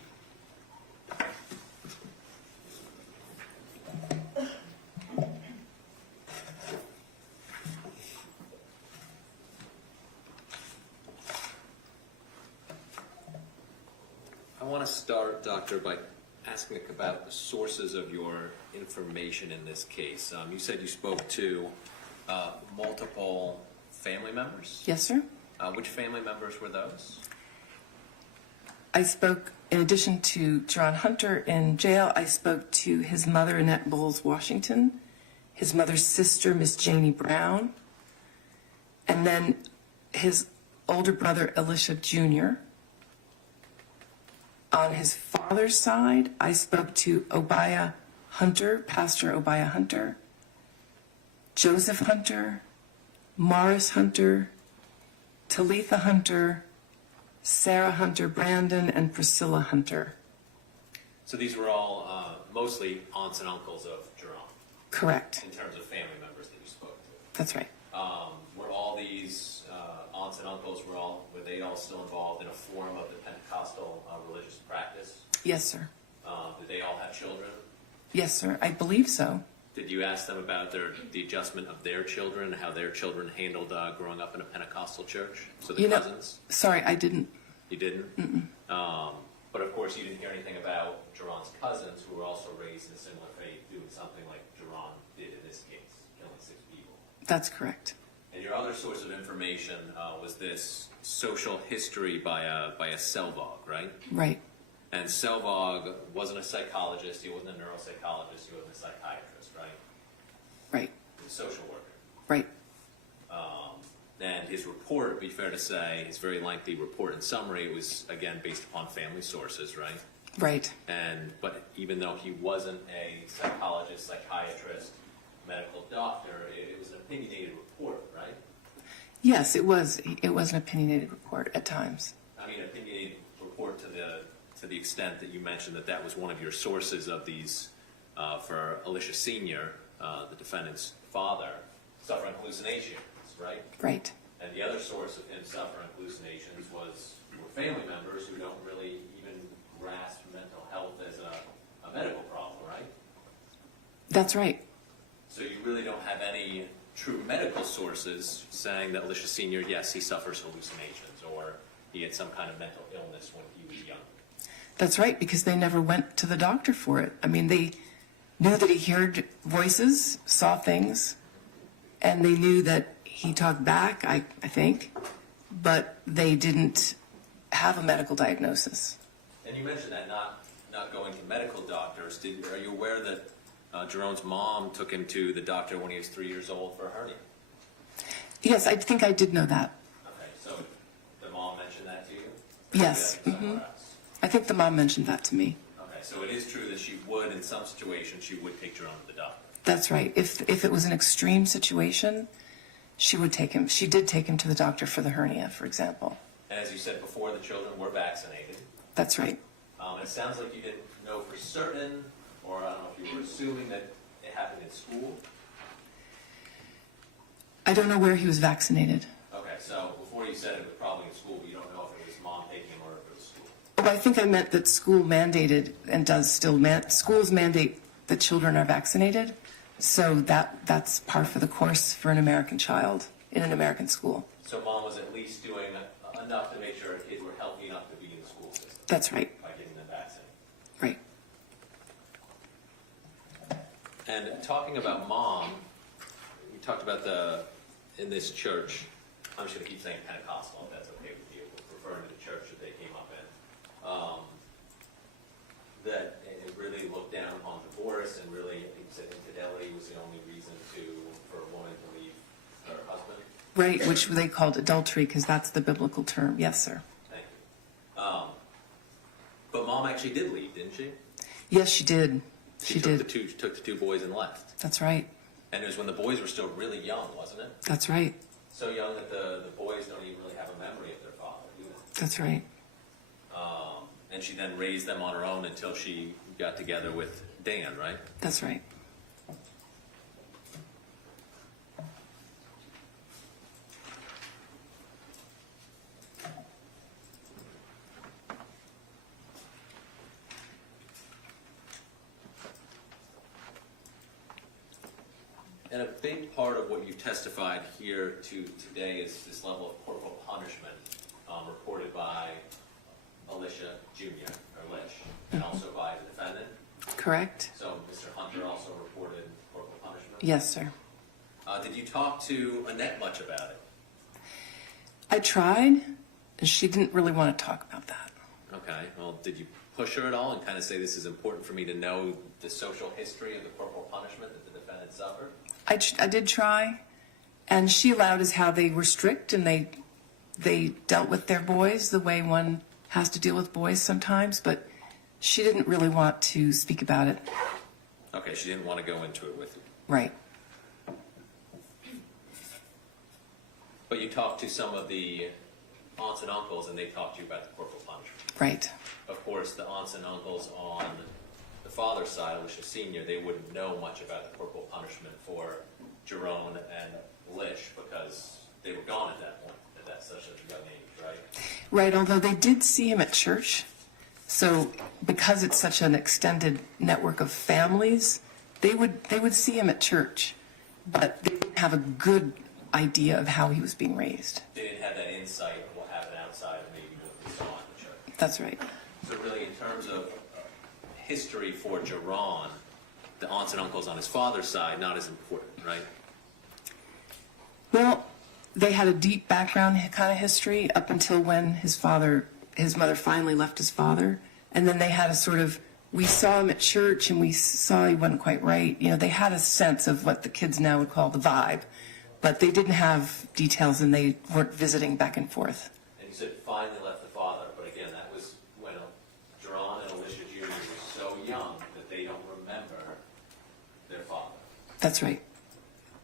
I want to start, Doctor, by asking about the sources of your information in this case. You said you spoke to multiple family members. Yes, sir? Which family members were those? I spoke, in addition to Geron Hunter in jail, I spoke to his mother, Annette Bowles Washington, his mother's sister, Miss Janie Brown, and then his older brother, Elisha Jr. On his father's side, I spoke to Obiah Hunter, Pastor Obiah Hunter, Joseph Hunter, Morris Hunter, Talitha Hunter, Sarah Hunter Brandon, and Priscilla Hunter. So these were all mostly aunts and uncles of Geron, Correct. in terms of family members that you spoke to. That's right. Were all these aunts and uncles, were they all still involved in a form of the Pentecostal religious practice? Yes, sir. Did they all have children? Yes, sir. I believe so. Did you ask them about the adjustment of their children, how their children handled growing up in a Pentecostal church? So the cousins? Sorry, I didn't. You didn't? But of course, you didn't hear anything about Geron's cousins, who were also raised in a similar faith, doing something like Geron did in this case, killing 6 people. That's correct. And your other source of information was this social history by a Selvog, right? Right. And Selvog wasn't a psychologist, he wasn't a neuropsychologist, he wasn't a psychiatrist, right? Right. He was a social worker. Right. And his report, it'd be fair to say, his very lengthy report and summary, it was, again, based upon family sources, right? Right. But even though he wasn't a psychologist, psychiatrist, medical doctor, it was an opinionated report, right? Yes, it was. It was an opinionated report at times. I mean, opinionated report to the extent that you mentioned that was one of your sources of these, for Elisha Sr., the defendant's father, suffering hallucinations, right? Right. And the other source of him suffering hallucinations were family members who don't really even grasp mental health as a medical problem, right? That's right. So you really don't have any true medical sources saying that Elisha Sr., yes, he suffers hallucinations, or he had some kind of mental illness when he was young. That's right, because they never went to the doctor for it. I mean, they knew that he heard voices, saw things, and they knew that he talked back, I think, but they didn't have a medical diagnosis. And you mentioned that not going to medical doctors. Are you aware that Jerone's mom took him to the doctor when he was 3 years old for a hernia? Yes, I think I did know that. Okay, so the mom mentioned that to you? Yes. Maybe somewhere else. I think the mom mentioned that to me. Okay, so it is true that she would, in some situations, she would take Jerone to the doctor. That's right. If it was an extreme situation, she would take him. She did take him to the doctor for the hernia, for example. And as you said before, the children were vaccinated. That's right. It sounds like you didn't know for certain, or I don't know if you were assuming that it happened in school. I don't know where he was vaccinated. Okay, so before you said it was probably in school, but you don't know if it was mom taking him or if it was school. Well, I think I meant that school mandated and does still schools mandate that children are vaccinated. So that's par for the course for an American child in an American school. So mom was at least doing enough to make sure her kids were healthy enough to be in the school system. That's right. By getting them vaccinated. Right. And talking about mom, we talked about in this church, I'm just going to keep saying Pentecostal, if that's okay with you. We'll church that they came up in, that it really looked down upon divorce, and really, I think, said infidelity was the only reason for a woman to leave her husband. Right, which they called adultery because that's the biblical term. Yes, sir. Thank you. But mom actually did leave, didn't she? Yes, she did. She did. Took the two boys and left. That's right. And it was when the boys were still really young, wasn't it? That's right. So young that the boys don't even really have a memory of their father, do they? That's right. And she then raised them on her own until she got together with Dan, right? That's right. And a big part of what you've testified here today is this level of corporal punishment reported by Alicia Jr., or Lish, and also by the defendant. Correct? So Mr. Hunter also reported corporal punishment? Yes, sir. Did you talk to Annette much about it? I tried, and she didn't really want to talk about that. Okay. Well, did you push her at all and kind of say this is important for me to know the social history of the corporal punishment that the defendant suffered? I did try, and she allowed us how they were strict, and they dealt with their boys the way one has to deal with boys sometimes, but she didn't really want to speak about it. Okay, she didn't want to go into it with you. Right. But you talked to some of the aunts and uncles, and they talked to you about the corporal punishment. Right. Of course, the aunts and uncles on the father's side, Alicia Sr., they wouldn't know much about the corporal punishment for Jerone and Lish because they were gone at that point, at such a young age, right? Right, although they did see him at church. So because it's such an extended network of families, they would see him at church, but they didn't have a good idea of how he was being raised. They didn't have that insight of what happened outside of maybe what they saw in the church. That's right. So really, in terms of history for Geron, the aunts and uncles on his father's side, not as important, right? Well, they had a deep background kind of history up until when his mother finally left his father. And then they had a sort of, we saw him at church and we saw he wasn't quite right. You know, they had a sense of what the kids now would call the vibe, but they didn't have details and they weren't visiting back and forth. And you said finally left the father, but again, that was when Geron and Alicia Jr. were so young that they don't remember their father. That's right.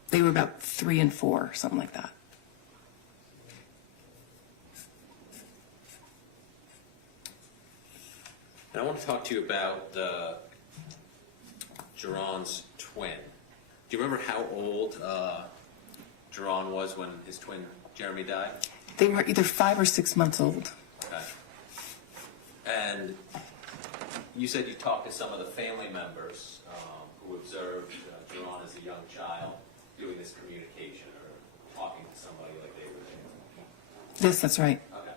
They were about 3 and 4, something like that. And I want to talk to you about Geron's twin. Do you remember how old Geron was when his twin Jeremy died? They were either 5 or 6 months old. Okay. And you said you talked to some of the family members who observed Geron as a young child doing this communication or talking to somebody like they were doing. Yes, that's right. Okay.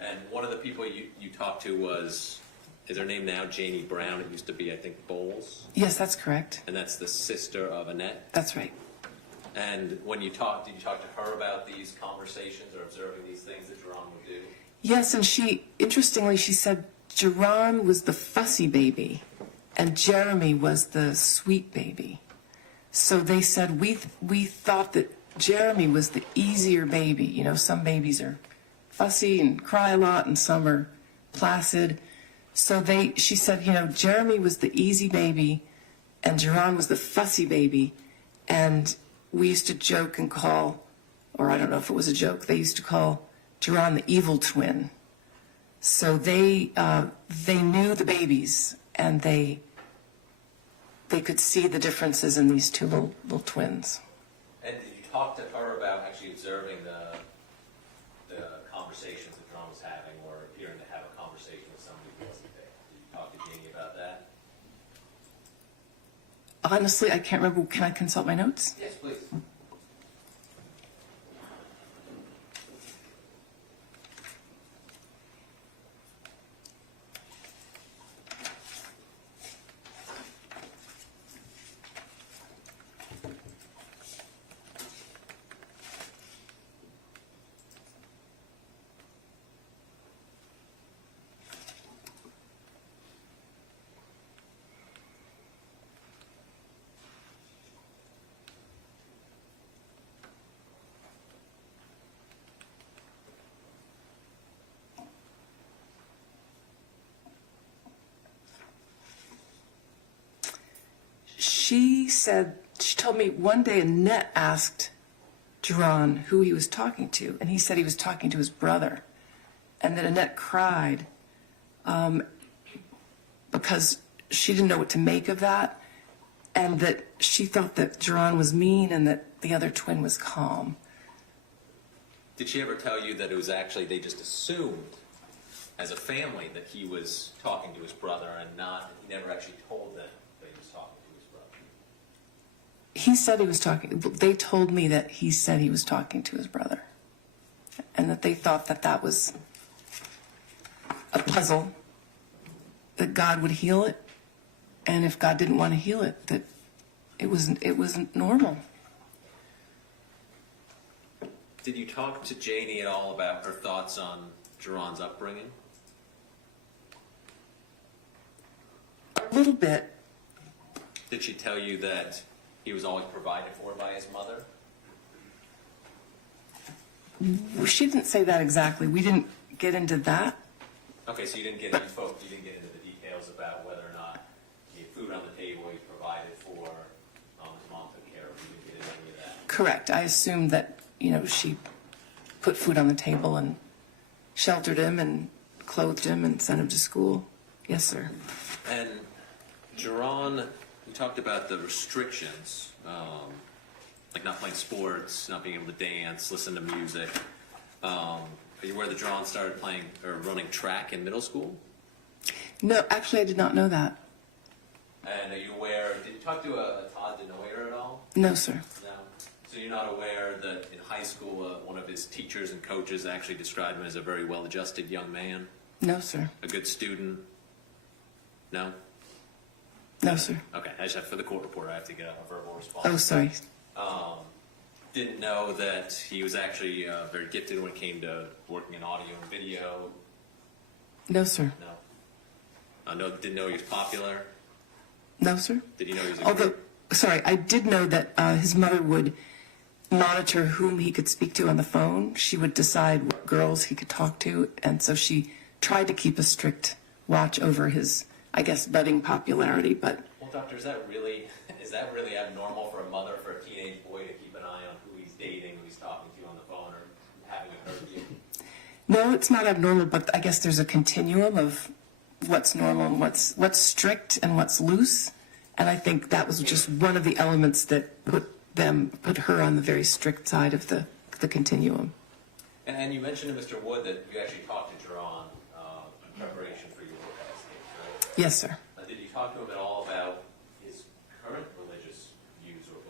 And one of the people you talked to was, is her name now Janie Brown? It used to be, I think, Bowles. Yes, that's correct. And that's the sister of Annette. That's right. And when you talked, did you talk to her about these conversations or observing these things that Geron would do? Yes, and interestingly, she said Geron was the fussy baby and Jeremy was the sweet baby. So they said, we thought that Jeremy was the easier baby. You know, some babies are fussy and cry a lot and some are placid. So she said, you know, Jeremy was the easy baby and Geron was the fussy baby. And we used to joke and call, or I don't know if it was a joke, they used to call Geron the evil twin. So they knew the babies and they could see the differences in these two little twins. And did you talk to her about actually observing the conversations that Geron was having or appearing to have a conversation with somebody who wasn't there? Did you talk to Janie about that? Honestly, I can't remember. Can I consult my notes? Yes, please. she told me one day Annette asked Geron who he was talking to, and he said he was talking to his brother. And that Annette cried because she didn't know what to make of that, and that she thought that Geron was mean and that the other twin was calm. Did she ever tell you that it was actually, they just assumed as a family that he was talking to his brother and not, he never actually told them that he was talking to his brother? He said he was talking, they told me that he said he was talking to his brother, and that they thought that that was a puzzle, that God would heal it, and if God didn't want to heal it, that it wasn't normal. Did you talk to Janie at all about her thoughts on Geron's upbringing? A little bit. Did she tell you that he was always provided for by his mother? She didn't say that exactly. We didn't get into that. Okay, so you didn't get into the details about whether or not he had food on the table, he provided for, his mom took care of him. You didn't get into any of that. Correct. I assumed that, she put food on the table and sheltered him and clothed him and sent him to school. Yes, sir. And Geron, we talked about the restrictions, like not playing sports, not being able to dance, listen to music. Are you aware that Geron started playing or running track in middle school? No, actually, I did not know that. And are you aware, did you talk to Todd DeNoyer at all? No, sir. No. So you're not aware that in high school, one of his teachers and coaches actually described him as a very well-adjusted young man? No, sir. A good student? No? No, sir. Okay, I just have, for the court report, I have to get a verbal response. Oh, sorry. Didn't know that he was actually very gifted when it came to working in audio and video. No, sir. No. Didn't know he was popular. No, sir. Did you know he was a Although, sorry, I did know that his mother would monitor whom he could speak to on the phone. She would decide what girls he could talk to, and so she tried to keep a strict watch over his, I guess, budding popularity. But well, doctor, is that really abnormal for a mother for a teenage boy to keep an eye on who he's dating, who he's talking to on the phone, or having a curfew? no, it's not abnormal. But I guess there's a continuum of what's normal and what's strict and what's loose. And I think that was just one of the elements that put her on the very strict side of the continuum. And you mentioned to Mr. Wood that you actually talked to Geron in preparation for your work on this case, right? Yes, sir. Did you talk to him at all about his current religious views or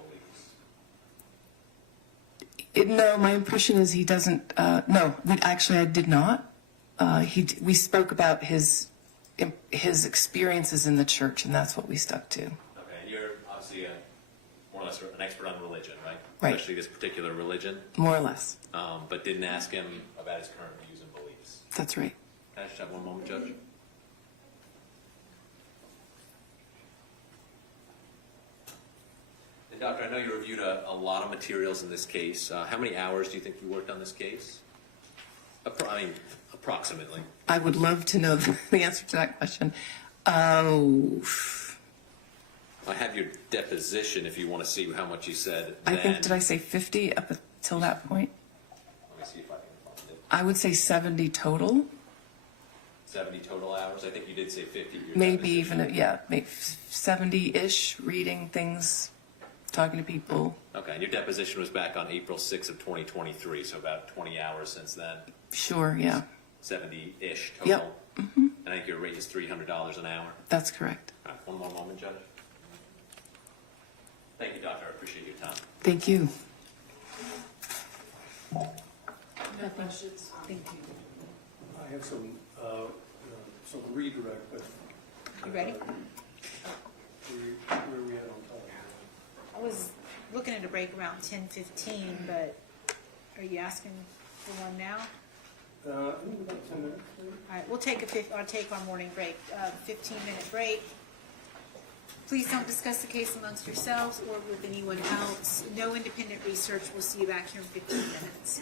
beliefs? No, my impression is he doesn't. No, I did not. We spoke about his experiences in the church, and that's what we stuck to. Okay, you're obviously more or less an expert on religion, right? Right. Especially this particular religion. More or less. But didn't ask him about his current views and beliefs. That's right. Can I just have one moment, Judge? And Doctor, I know you reviewed a lot of materials in this case. How many hours do you think you worked on this case? Approximately. I would love to know the answer to that question. Oh, I have your deposition if you want to see how much you said then. I think, did I say 50 up until that point? Let me see if I can find it. I would say 70 total. 70 total hours? I think you did say 50. Maybe even, maybe 70-ish, reading things, talking to people. Okay, and your deposition was back on April 6th of 2023, so about 20 hours since then. Sure, yeah. 70-ish total. Yep. Mm-hmm. And I think your rate is $300 an hour. That's correct. All right, one more moment, Judge. Thank you, Doctor. I appreciate your time. Thank you. No questions. Thank you. I have some redirect, but. You ready? Where are we at on time? I was looking at a break around 10:15, but are you asking for one now? I think about 10 minutes, maybe. All right, I'll take our morning break, 15-minute break. Please don't discuss the case amongst yourselves or with anyone else. No independent research. We'll see you back here in 15 minutes.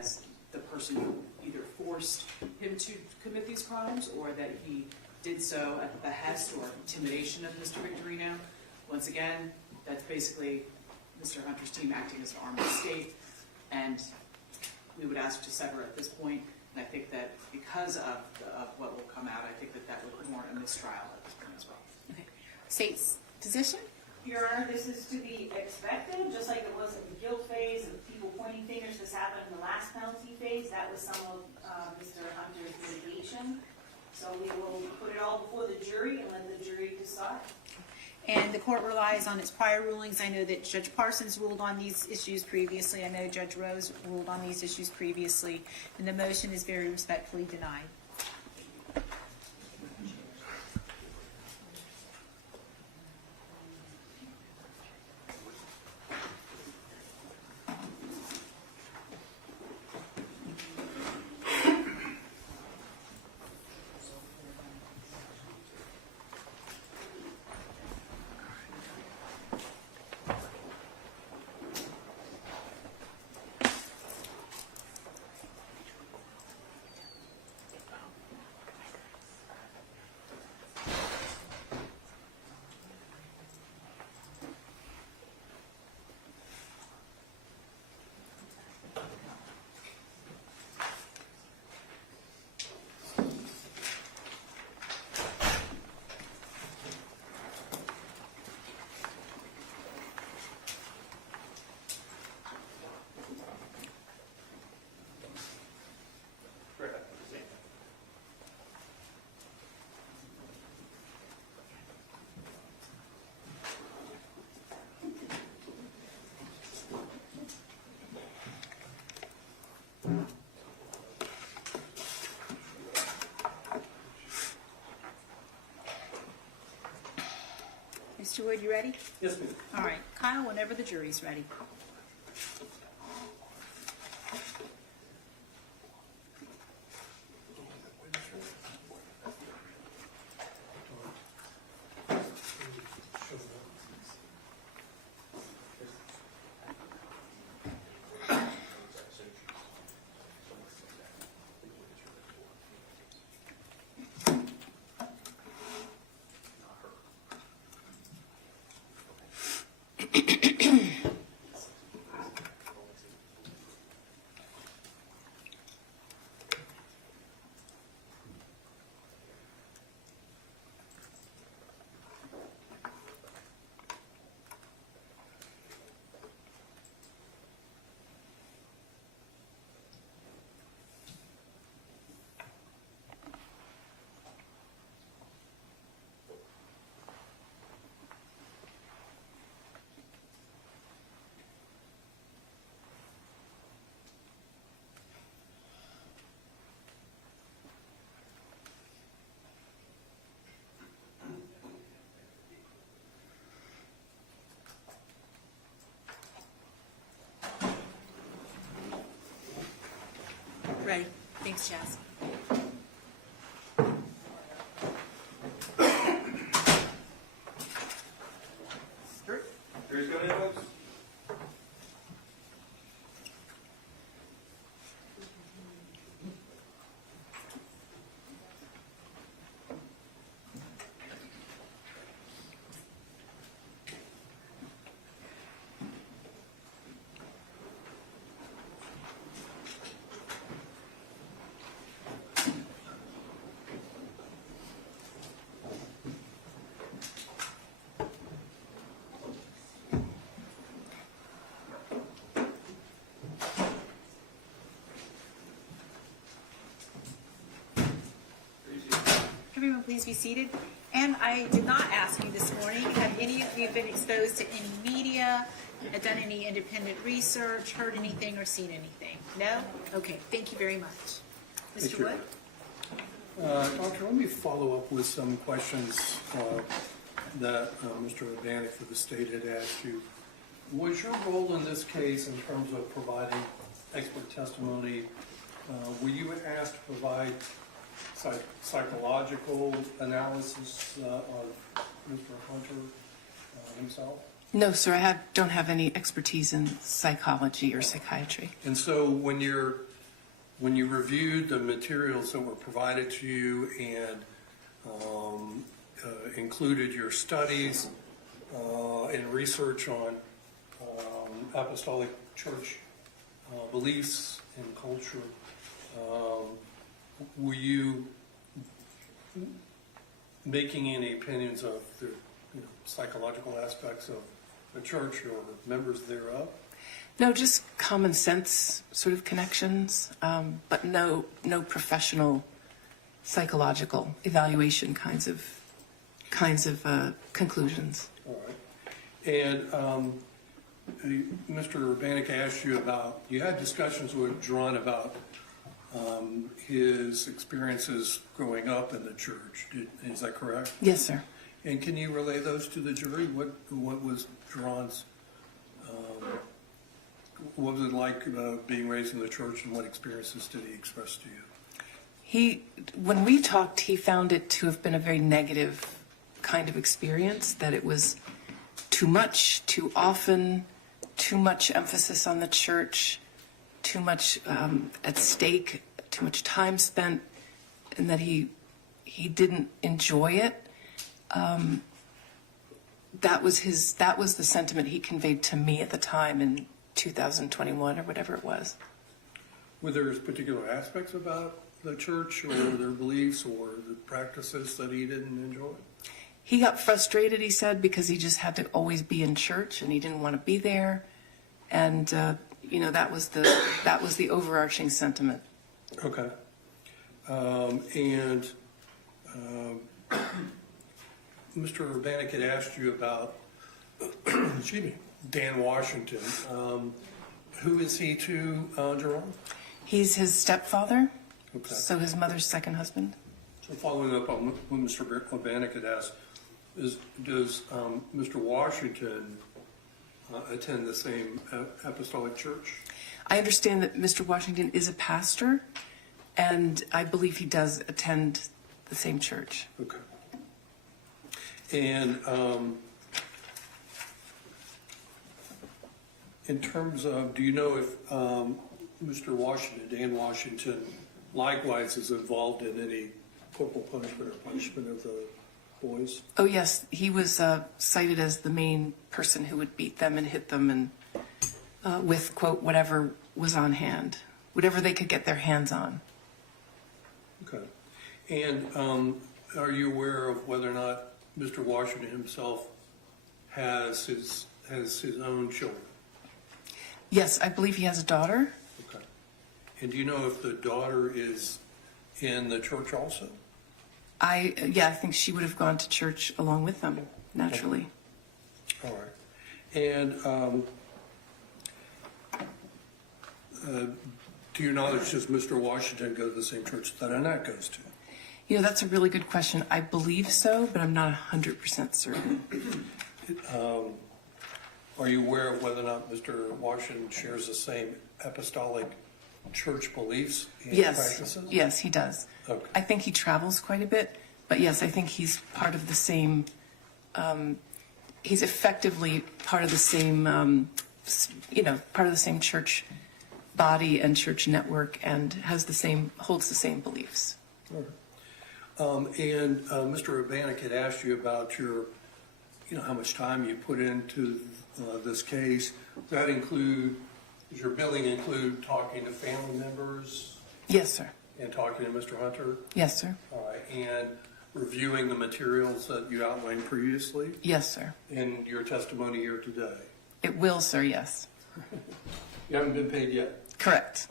as the person who either forced him to commit these crimes or that he did so at the behest or intimidation of Mr. Victorino. Once again, that's basically Mr. Hunter's team acting as an arm of the state, and we would ask to sever at this point. And I think that because of what will come out, I think that that would warrant a mistrial at this point as well. Okay. State's position? Your Honor, this is to be expected, just like it was in the guilt phase of people pointing fingers. This happened in the last penalty phase. That was some of Mr. Hunter's mitigation. So we will put it all before the jury and let the jury decide. And the court relies on its prior rulings. I know that Judge Parsons ruled on these issues previously. I know Judge Rose ruled on these issues previously. And the motion is very respectfully denied. Mr. Wood, you ready? Yes, ma'am. All right. Kyle, whenever the jury's ready. Ready. Thanks, Jazz. Jury's going in, folks? Everyone, please be seated. And I did not ask you this morning, have any of you been exposed to any media, done any independent research, heard anything, or seen anything? No? Okay, thank you very much. Thank Mr. you. Wood? Doctor, let me follow up with some questions that Mr. Adanic for the state had asked you. Was your role in this case in terms of providing expert testimony, were you asked to provide psychological analysis of Mr. Hunter himself? No, sir, I don't have any expertise in psychology or psychiatry. And so when you're when you reviewed the materials that were provided to you and included your studies and research on apostolic church beliefs and culture, were you making any opinions of the psychological aspects of the church or members thereof? No, just common sense sort of connections, but no professional psychological evaluation kinds of conclusions. All right. And Mr. Urbanik asked you about, you had discussions with Geron about his experiences growing up in the church. Is that correct? Yes, sir. And can you relay those to the jury? What was Geron's, what was it like being raised in the church, and what experiences did he express to you? When we talked, he found it to have been a very negative kind of experience, that it was too much, too often, too much emphasis on the church, too much at stake, too much time spent, and that he didn't enjoy it. That was the sentiment he conveyed to me at the time in 2021 or whatever it was. Were there particular aspects about the church or their beliefs or the practices that he didn't enjoy? He got frustrated, he said, because he just had to always be in church and he didn't want to be there. And, that was the overarching sentiment. Okay. Mr. Urbanik had asked you about, excuse me, Dan Washington. Who is he to Jerome? He's his stepfather, Okay. so his mother's second husband. So following up on what Mr. Urbanik had asked, does Mr. Washington attend the same apostolic church? I understand that Mr. Washington is a pastor, and I believe he does attend the same church. Okay. And in terms of, do you know if Mr. Washington, Dan Washington, likewise is involved in any corporal punishment or punishment of the boys? Oh, yes, he was cited as the main person who would beat them and hit them and with, quote, whatever was on hand, whatever they could get their hands on. Okay. And are you aware of whether or not Mr. Washington himself has his own children? Yes, I believe he has a daughter. Okay. And do you know if the daughter is in the church also? I think she would have gone to church along with them, naturally. All right. And to your knowledge, does Mr. Washington go to the same church that Annette goes to? That's a really good question. I believe so, but I'm not 100% certain. Are you aware of whether or not Mr. Washington shares the same apostolic church beliefs and practices? Yes, he does. Okay. I think he travels quite a bit, but yes, I think he's part of the same, he's effectively part of the same, part of the same church body and church network, and holds the same beliefs. All right. And Mr. Urbanik had asked you about your, how much time you put into this case. Does your billing include talking to family members? Yes, sir. And talking to Mr. Hunter? Yes, sir. All right. And reviewing the materials that you outlined previously? Yes, sir. In your testimony here today? It will, sir, yes. You haven't been paid yet? Correct.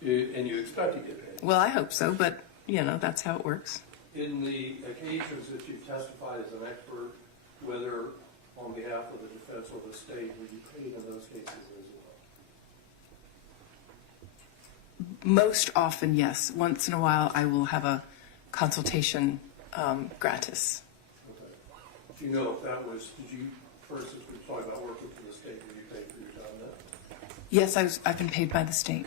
And you expect to get paid? Well, I hope so, but, that's how it works. In the occasions that you've testified as an expert, whether on behalf of the defense or the state, were you paid in those cases as well? Most often, yes. Once in a while, I will have a consultation gratis. Okay. Do you know if that was, for instance, we talked about working for the state, were you paid for your time then? Yes, I've been paid by the state.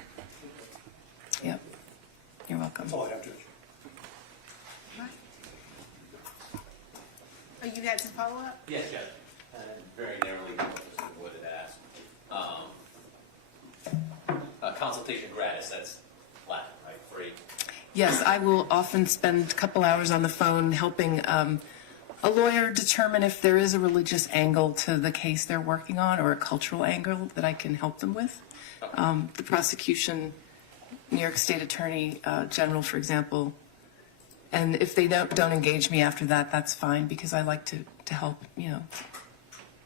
Yep. You're welcome. That's all I have, Judge. Oh, you had some follow-up? Yes, Judge. Very narrowly, just avoided ask. Consultation gratis, that's Yes, I will often spend a couple hours on the phone helping a lawyer determine if there is a religious angle to the case they're working on or a cultural angle that I can help them with. The prosecution, New York State Attorney General, for example, and if they don't engage me after that, that's fine because I like to help,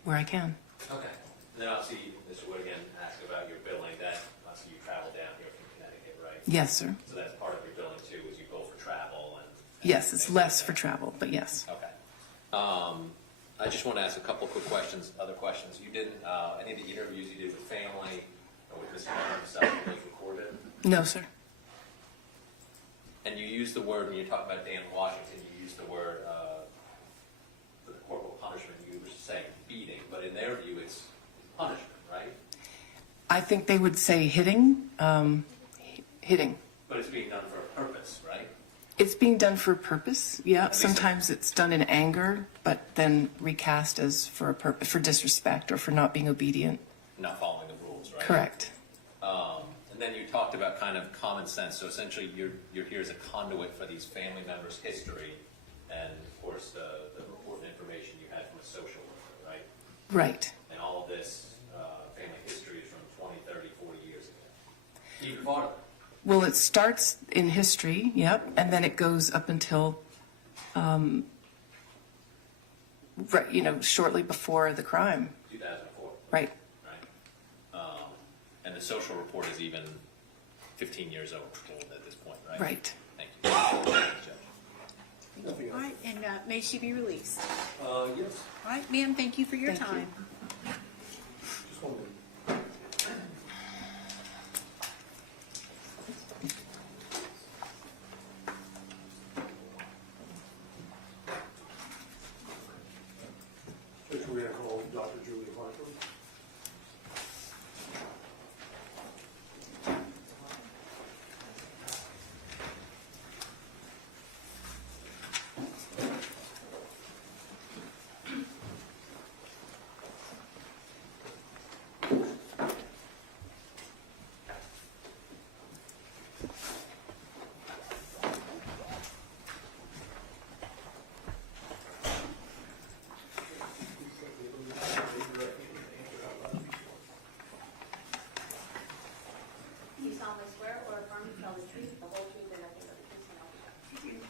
where I can. Okay. And then obviously, Mr. Wood again asked about your billing. That obviously you travel down here from Connecticut, right? Yes, sir. So that's part of your billing too, is you go for travel and. Yes, it's less for travel, but yes. Okay. I just want to ask a couple quick questions, other questions. You didn't, any of the interviews you did with family or with Mr. Hunter himself, were those recorded? No, sir. And you used the word, when you talk about Dan Washington, you used the word, for the corporal punishment, you were saying beating, but in their view, it's punishment, right? I think they would say hitting. Hitting. But it's being done for a purpose, right? It's being done for a purpose, yeah. Sometimes it's done in anger, but then recast as for a purpose, for disrespect or for not being obedient. Not following the rules, right? Correct. And then you talked about kind of common sense. So essentially, you're here as a conduit for these family members' history, and of course the important information you had from a social worker, right? Right. And all of this family history is from 20, 30, 40 years ago. Even farther. Well, it starts in history, yep, and then it goes up until, shortly before the crime. 2004. Right. Right. And the social report is even 15 years old at this point, right? Right. Thank you. Thanks, Judge. Nothing All else. right, and may she be released. Yes, All right, ma'am, thank you for your Thank you. time. just one minute. Judge, we have called Dr. Julie Harper. Do you solemnly swear or affirm to tell the truth, the whole truth, and nothing but the truth, so help you God?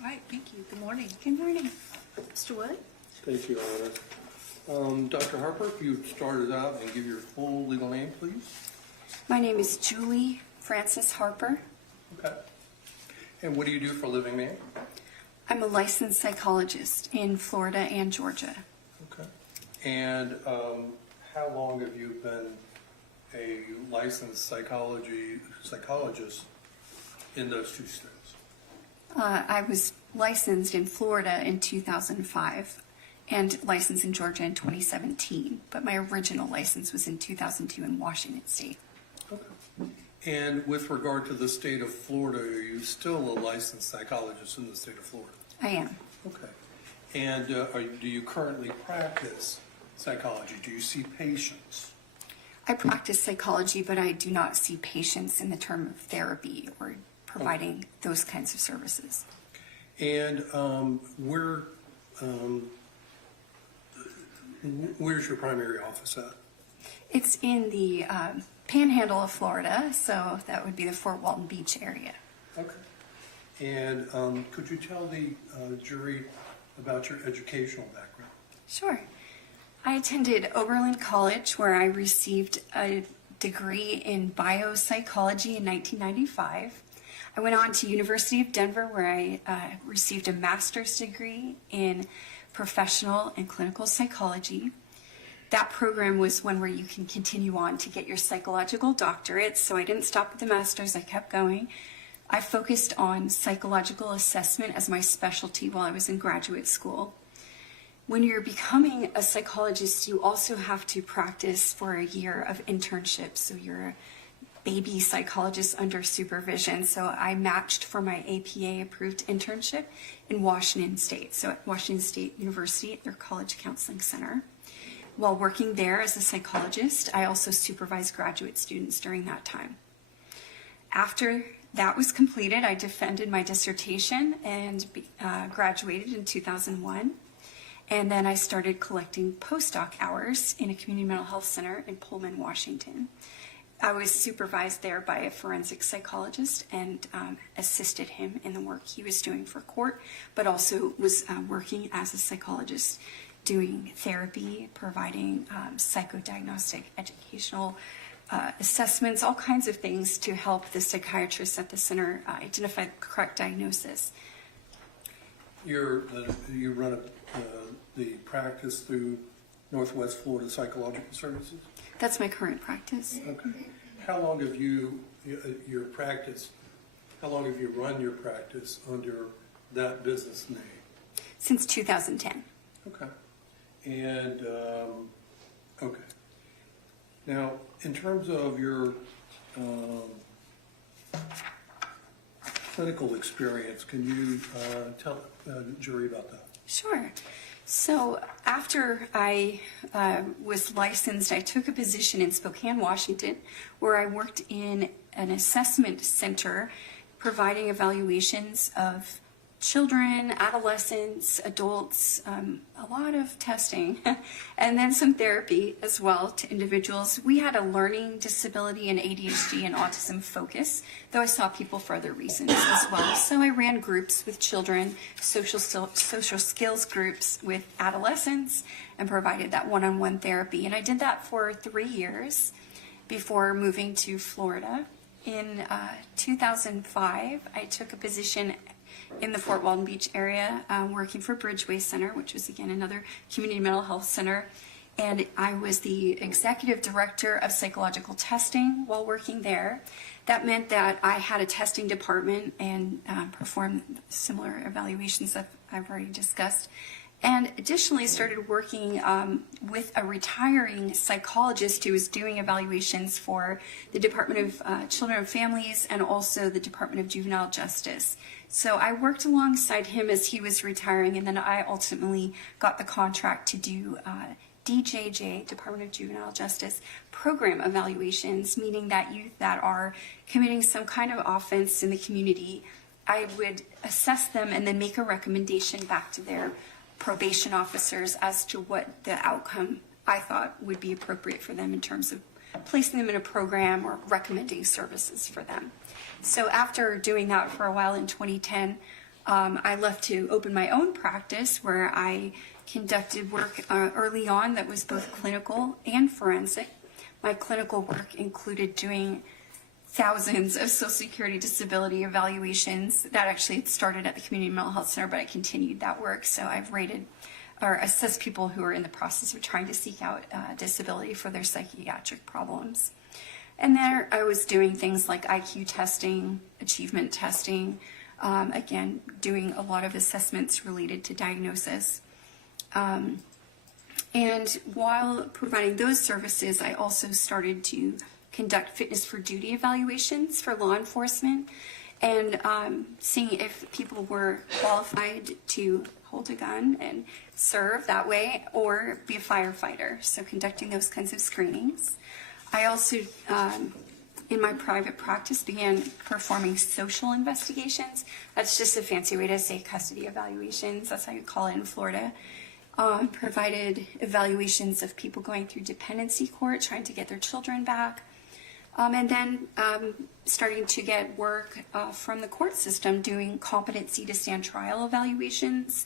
All right, thank you. Good morning. Good morning. Mr. Wood? Thank you, Your Honor. Dr. Harper, if you'd start us out and give your full legal name, please. My name is Julie Frances Harper. Okay. And what do you do for a living, ma'am? I'm a licensed psychologist in Florida and Georgia. Okay. And how long have you been a licensed psychologist in those two states? I was licensed in Florida in 2005 and licensed in Georgia in 2017, but my original license was in 2002 in Washington State. Okay. And with regard to the state of Florida, are you still a licensed psychologist in the state of Florida? I am. Okay. And do you currently practice psychology? Do you see patients? I practice psychology, but I do not see patients in the term of therapy or providing those kinds of services. And where's your primary office at? It's in the panhandle of Florida, so that would be the Fort Walton Beach area. Okay. And could you tell the jury about your educational background? Sure. I attended Oberlin College, where I received a degree in biopsychology in 1995. I went on to University of Denver, where I received a master's degree in professional and clinical psychology. That program was one where you can continue on to get your psychological doctorate, so I didn't stop at the master's, I kept going. I focused on psychological assessment as my specialty while I was in graduate school. When you're becoming a psychologist, you also have to practice for a year of internship, so you're baby psychologist under supervision. So I matched for my APA approved internship in Washington State. So at Washington State University at their College Counseling Center. While working there as a psychologist, I also supervised graduate students during that time. After that was completed, I defended my dissertation and graduated in 2001. And then I started collecting postdoc hours in a community mental health center in Pullman, Washington. I was supervised there by a forensic psychologist and assisted him in the work he was doing for court, but also was working as a psychologist, doing therapy, providing psychodiagnostic, educational assessments, all kinds of things to help the psychiatrists at the center identify the correct diagnosis. You run the practice through Northwest Florida Psychological Services? That's my current practice. Okay. How long have you run your practice under that business name? Since 2010. Okay. And, okay. Now, in terms of your clinical experience, can you tell the jury about that? Sure. So after I was licensed, I took a position in Spokane, Washington, where I worked in an assessment center providing evaluations of children, adolescents, adults, a lot of testing, and then some therapy as well to individuals. We had a learning disability and ADHD and autism focus, though I saw people for other reasons as well. So I ran groups with children, social skills groups with adolescents, and provided that one-on-one therapy. And I did that for 3 years before moving to Florida. In 2005, I took a position in the Fort Walton Beach area, working for Bridgeway Center, which was again another community mental health center. And I was the executive director of psychological testing while working there. That meant that I had a testing department and performed similar evaluations that I've already discussed. And additionally started working with a retiring psychologist who was doing evaluations for the Department of Children and Families and also the Department of Juvenile Justice. So I worked alongside him as he was retiring, and then I ultimately got the contract to do DJJ, Department of Juvenile Justice, program evaluations, meaning that youth that are committing some kind of offense in the community, I would assess them and then make a recommendation back to their probation officers as to what the outcome I thought would be appropriate for them in terms of placing them in a program or recommending services for them. So after doing that for a while in 2010, I left to open my own practice where I conducted work early on that was both clinical and forensic. My clinical work included doing thousands of Social Security disability evaluations. That actually had started at the Community Mental Health Center, but I continued that work. So I've rated or assessed people who are in the process of trying to seek out disability for their psychiatric problems. And there I was doing things like IQ testing, achievement testing, again, doing a lot of assessments related to diagnosis. And while providing those services, I also started to conduct fitness for duty evaluations for law enforcement and seeing if people were qualified to hold a gun and serve that way or be a firefighter. So conducting those kinds of screenings. I also, in my private practice, began performing social investigations. That's just a fancy way to say custody evaluations. That's how you call it in Florida. Provided evaluations of people going through dependency court, trying to get their children back. And then starting to get work from the court system, doing competency to stand trial evaluations,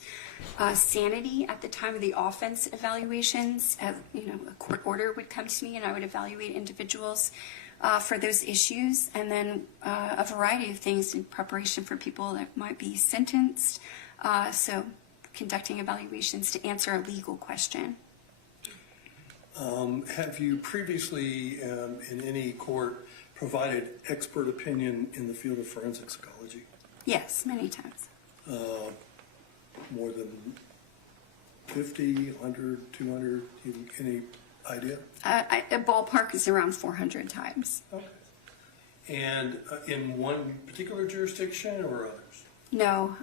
sanity at the time of the offense evaluations. A court order would come to me and I would evaluate individuals for those issues, and then a variety of things in preparation for people that might be sentenced. So conducting evaluations to answer a legal question. Have you previously, in any court, provided expert opinion in the field of forensic psychology? Yes, many times. More than 50, 100, 200, any idea? A ballpark is around 400 times. Okay. And in one particular jurisdiction or others? No.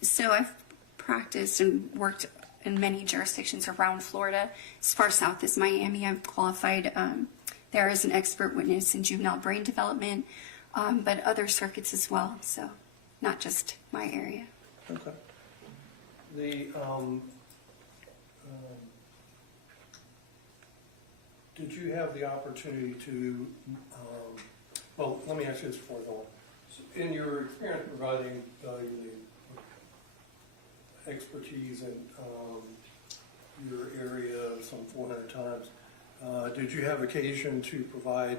So I've practiced and worked in many jurisdictions around Florida. As far south as Miami, I'm qualified there as an expert witness in juvenile brain development, but other circuits as well. So not just my area. Okay. Did you have the opportunity to, well, let me ask you this before I go on. So in your experience providing the expertise in your area some 400 times, did you have occasion to provide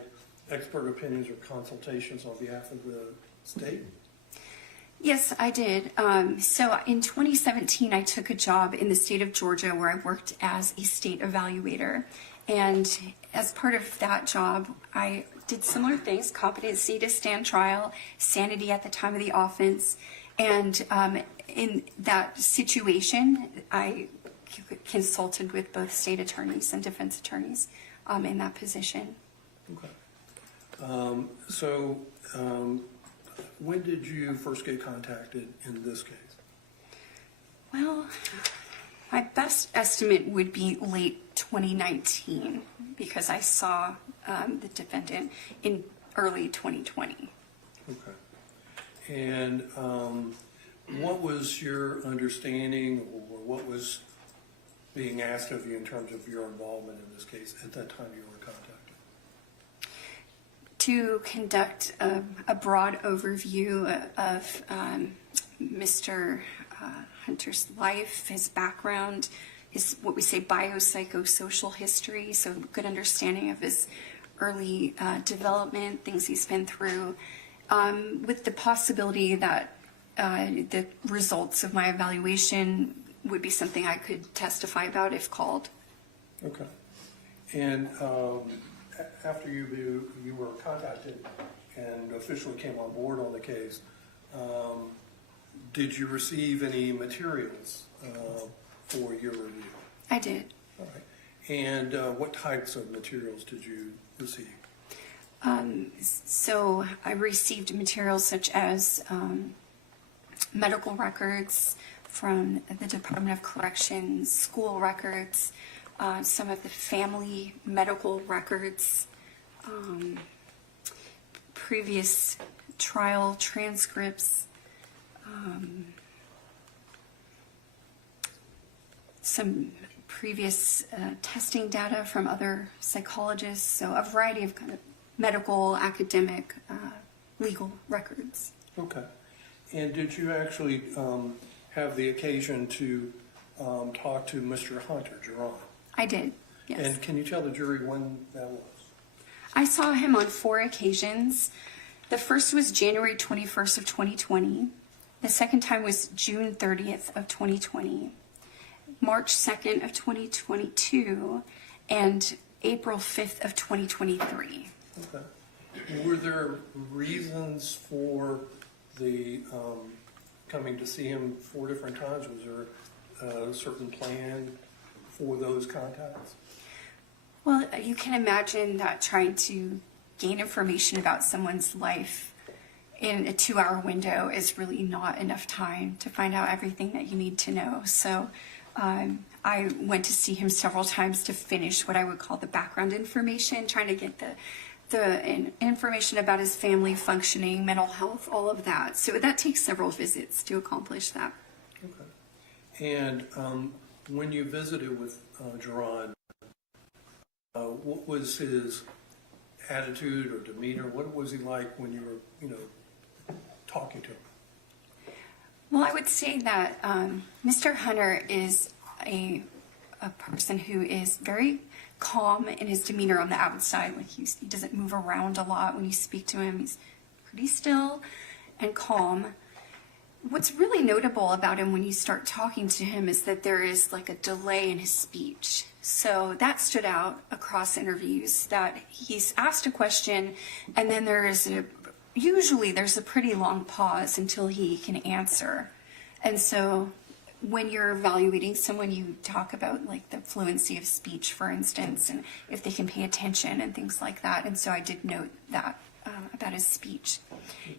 expert opinions or consultations on behalf of the state? Yes, I did. So in 2017, I took a job in the state of Georgia where I worked as a state evaluator. And as part of that job, I did similar things: competency to stand trial, sanity at the time of the offense. And in that situation, I consulted with both state attorneys and defense attorneys in that position. Okay. When did you first get contacted in this case? Well, my best estimate would be late 2019 because I saw the defendant in early 2020. Okay. And what was your understanding, or what was being asked of you in terms of your involvement in this case at that time you were contacted? To conduct a broad overview of Mr. Hunter's life, his background, his what we say biopsychosocial history, so good understanding of his early development, things he's been through, with the possibility that the results of my evaluation would be something I could testify about if called. Okay. And after you were contacted and officially came on board on the case, did you receive any materials for your review? I did. All right. And what types of materials did you receive? So I received materials such as medical records from the Department of Corrections, school records, some of the family medical records, previous trial transcripts, some previous testing data from other psychologists, so a variety of kind of medical, academic, legal records. Okay. And did you actually have the occasion to talk to Mr. Hunter, Geron? I did, yes. And can you tell the jury when that was? I saw him on 4 occasions. The first was January 21st of 2020. The second time was June 30th of 2020, March 2nd of 2022, and April 5th of 2023. Okay. Were there reasons for the coming to see him 4 different times? Was there a certain plan for those contacts? Well, you can imagine that trying to gain information about someone's life in a 2-hour window is really not enough time to find out everything that you need to know. So I went to see him several times to finish what I would call the background information, trying to get the information about his family functioning, mental health, all of that. So that takes several visits to accomplish that. Okay. And when you visited with Geron, what was his attitude or demeanor? What was he like when you were, talking to him? Well, I would say that Mr. Hunter is a person who is very calm in his demeanor on the outside. Like he doesn't move around a lot when you speak to him. He's pretty still and calm. What's really notable about him when you start talking to him is that there is like a delay in his speech. So that stood out across interviews, that he's asked a question and then usually there's a pretty long pause until he can answer. And so when you're evaluating someone, you talk about like the fluency of speech, for instance, and if they can pay attention and things like that. And so I did note that about that is speech.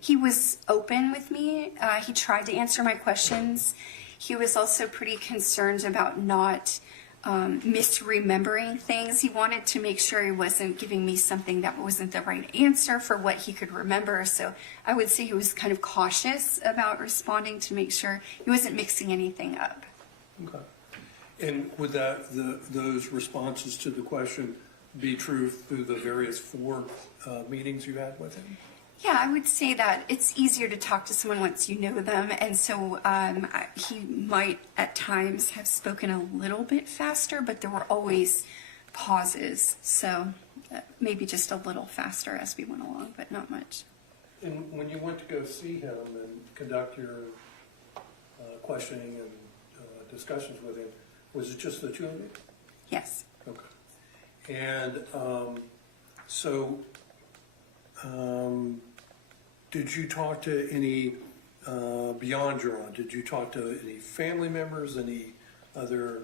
He was open with me. He tried to answer my questions. He was also pretty concerned about not misremembering things. He wanted to make sure he wasn't giving me something that wasn't the right answer for what he could remember. So I would say he was kind of cautious about responding to make sure he wasn't mixing anything up. Okay. And would those responses to the question be true through the various 4 meetings you had with him? Yeah, I would say that it's easier to talk to someone once you know them, and so he might at times have spoken a little bit faster, but there were always pauses, so maybe just a little faster as we went along, but not much. And when you went to go see him and conduct your questioning and discussions with him, was it just the 2 of you? Yes. Okay. And did you talk to any, beyond Geron, did you talk to any family members, any other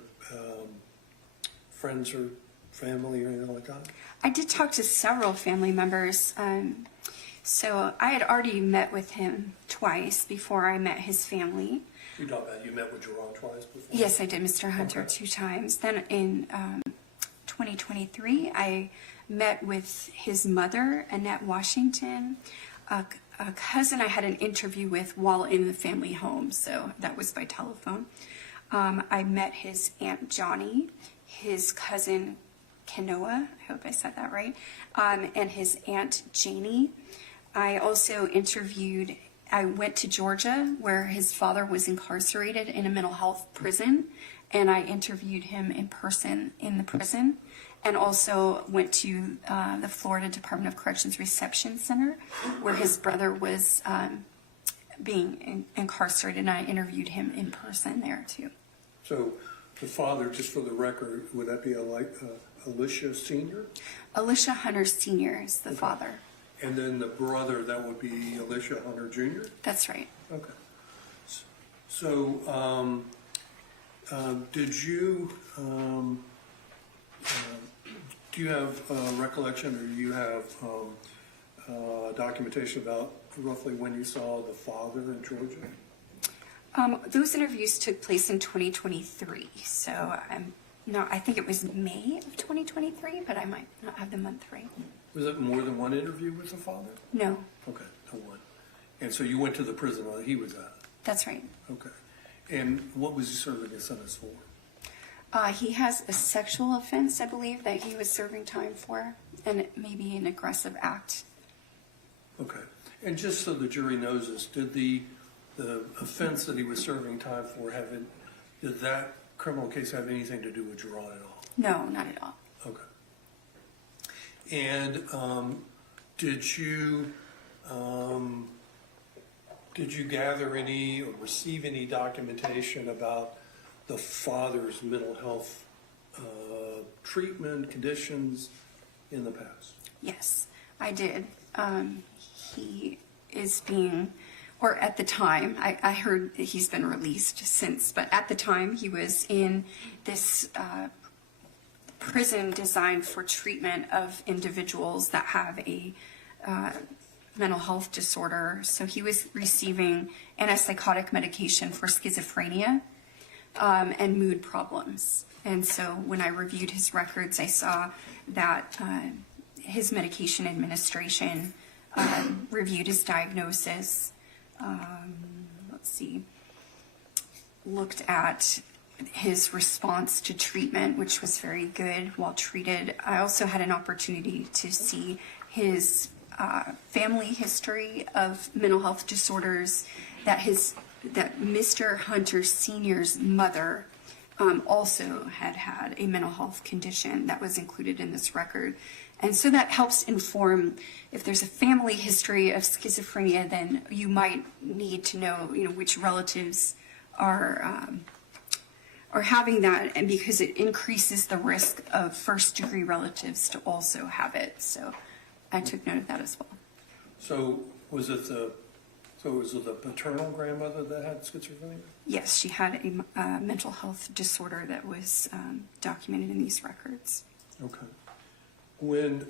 friends or family or anything like that? I did talk to several family members. So I had already met with him twice before I met his family. You talked about you met with Geron twice before? Yes, I did, Mr. Hunter, Okay. 2 times. Then in 2023, I met with his mother, Annette Washington, a cousin I had an interview with while in the family home, so that was by telephone. I met his Aunt Johnny, his cousin Kenoa, I hope I said that right, and his Aunt Janie. I also I went to Georgia where his father was incarcerated in a mental health prison, and I interviewed him in person in the prison, and also went to the Florida Department of Corrections Reception Center where his brother was being incarcerated, and I interviewed him in person there too. So the father, just for the record, would that be Alicia Sr.? Alicia Hunter Sr. is the father. And then the brother, that would be Alicia Hunter Jr.? That's right. Okay. So, did you, do you have recollection, or do you have documentation about roughly when you saw the father in Georgia? Those interviews took place in 2023, so I think it was May of 2023, but I might not have the month right. Was it more than one interview with the father? No, Okay, no one. And so you went to the prison that he was at? that's right. Okay. And what was he serving his sentence for? He has a sexual offense, I believe, that he was serving time for, and maybe an aggressive act. Okay. And just so the jury knows this, did the offense that he was serving time for did that criminal case have anything to do with Geron at all? No, not at all. Okay. And did you gather any or receive any documentation about the father's mental health treatment conditions in the past? Yes, I did. He is being, or at the time, I heard that he's been released since, but at the time he was in this prison designed for treatment of individuals that have a mental health disorder. So he was receiving antipsychotic medication for schizophrenia and mood problems. And so when I reviewed his records, I saw that his medication administration reviewed his diagnosis, looked at his response to treatment, which was very good while treated. I also had an opportunity to see his family history of mental health disorders, that Mr. Hunter Sr.'s mother also had a mental health condition that was included in this record. And so that helps inform, if there's a family history of schizophrenia, then you might need to know, which relatives are having that, and because it increases the risk of first-degree relatives to also have it. So I took note of that as well. So was it the paternal grandmother that had schizophrenia? Yes, she had a mental health disorder that was documented in these records. Okay. When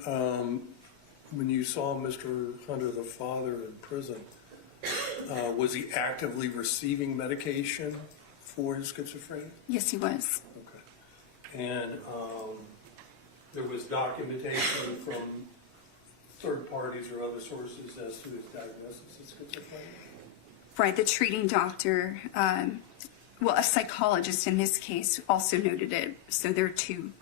when you saw Mr. Hunter, the father, in prison, was he actively receiving medication for his schizophrenia? Yes, he was. Okay. And there was documentation from third parties or other sources as to his diagnosis of schizophrenia? Right, the treating doctor, well, a psychologist in this case also noted it. So there are two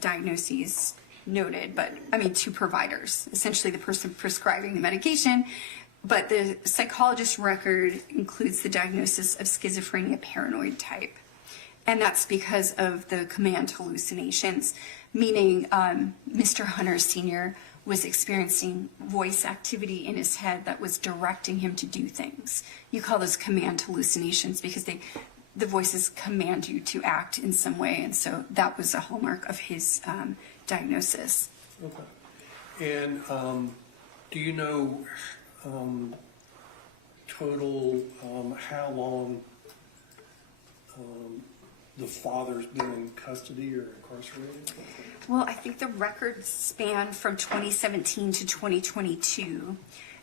diagnoses noted, but I mean, two providers, essentially the person prescribing the medication, but the psychologist record includes the diagnosis of schizophrenia paranoid type. And that's because of the command hallucinations, meaning Mr. Hunter Sr. was experiencing voice activity in his head that was directing him to do things. You call those command hallucinations because the voices command you to act in some way, and so that was a hallmark of his diagnosis. Okay. And do you know total how long the father's been in custody or incarcerated? Well, I think the records span from 2017 to 2022,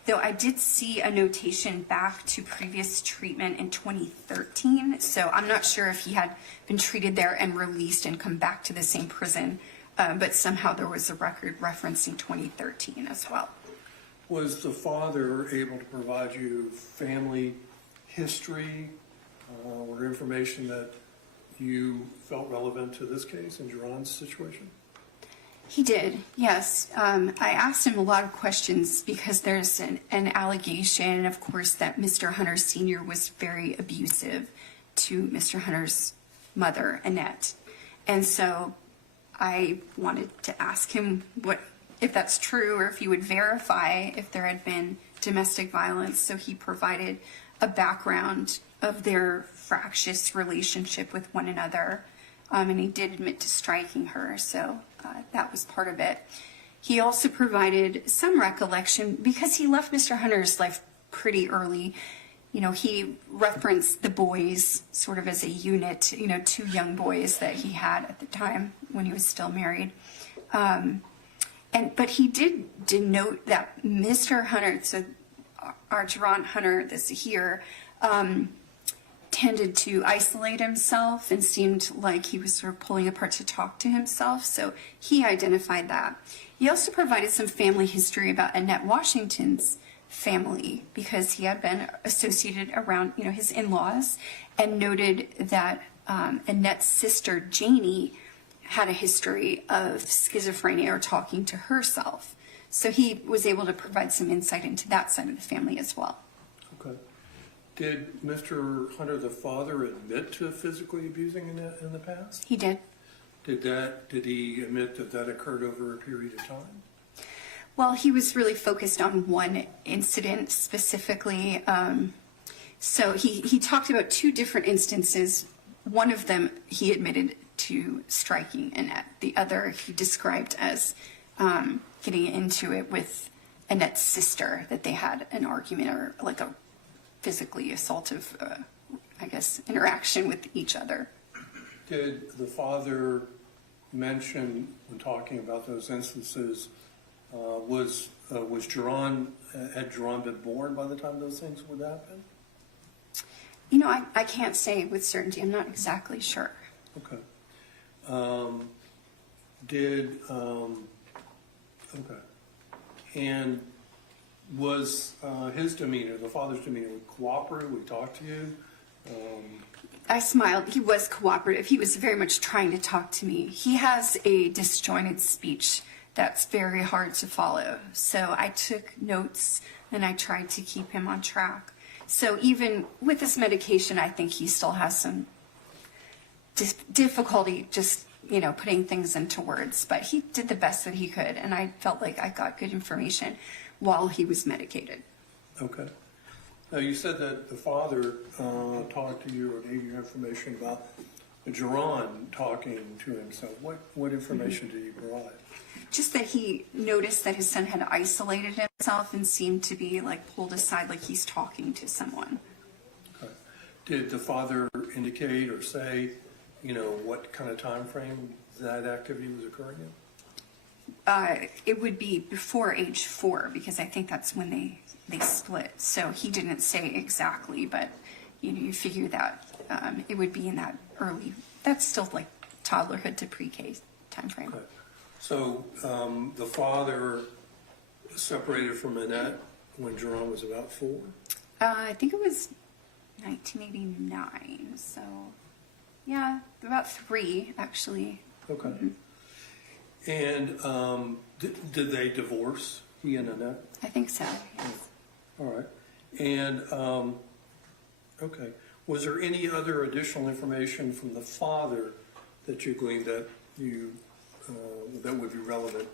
though I did see a notation back to previous treatment in 2013, so I'm not sure if he had been treated there and released and come back to the same prison, but somehow there was a record referencing 2013 as well. Was the father able to provide you family history or information that you felt relevant to this case and Geron's situation? He did, yes. I asked him a lot of questions because there's an allegation, of course, that Mr. Hunter Sr. was very abusive to Mr. Hunter's mother, Annette. And so I wanted to ask him if that's true or if he would verify if there had been domestic violence. So he provided a background of their fractious relationship with one another. And he did admit to striking her, so that was part of it. He also provided some recollection because he left Mr. Hunter's life pretty early. You know, he referenced the boys sort of as a unit, you know, two young boys that he had at the time when he was still married. But he did denote that Mr. Hunter, so our Jerone Hunter, this here, tended to isolate himself and seemed like he was sort of pulling apart to talk to himself. So he identified that. He also provided some family history about Annette Washington's family because he had been associated around, you know, his in-laws, and noted that Annette's sister, Janie, had a history of schizophrenia or talking to herself. So he was able to provide some insight into that side of the family as well. Okay. Did Mr. Hunter, the father, admit to physically abusing Annette in the past? He did. Did he admit that that occurred over a period of time? Well, he was really focused on one incident specifically. So he talked about two different instances. One of them he admitted to striking Annette. The other he described as getting into it with Annette's sister, that they had an argument or like a physically assaultive, I guess, interaction with each other. Did the father mention, when talking about those instances, was Geron, had Geron been born by the time those things would happen? You know, I can't say with certainty. I'm not exactly sure. Okay. Okay. And was his demeanor, the father's demeanor, cooperative? Would he talk to you? I smiled. He was cooperative. He was very much trying to talk to me. He has a disjointed speech that's very hard to follow. So I took notes and I tried to keep him on track. So even with this medication, I think he still has some difficulty just, you know, putting things into words. But he did the best that he could, and I felt like I got good information while he was medicated. Okay. Now, you said that the father talked to you or gave you information about Geron talking to himself. What information did he provide? Just that he noticed that his son had isolated himself and seemed to be like pulled aside, like he's talking to someone. Okay. Did the father indicate or say, you know, what kind of time frame that activity was occurring in? it would be before age 4 because I think that's when they split. So he didn't say exactly, but you figure that it would be in that early. That's still like toddlerhood to pre-K timeframe. Okay. So the father separated from Annette when Geron was about 4? I think it was 1989. So yeah, about 3 actually. Okay. And did they divorce, he and Annette? I think so. Yes. All right. And, okay. Was there any other additional information from the father that you gleaned that that would be relevant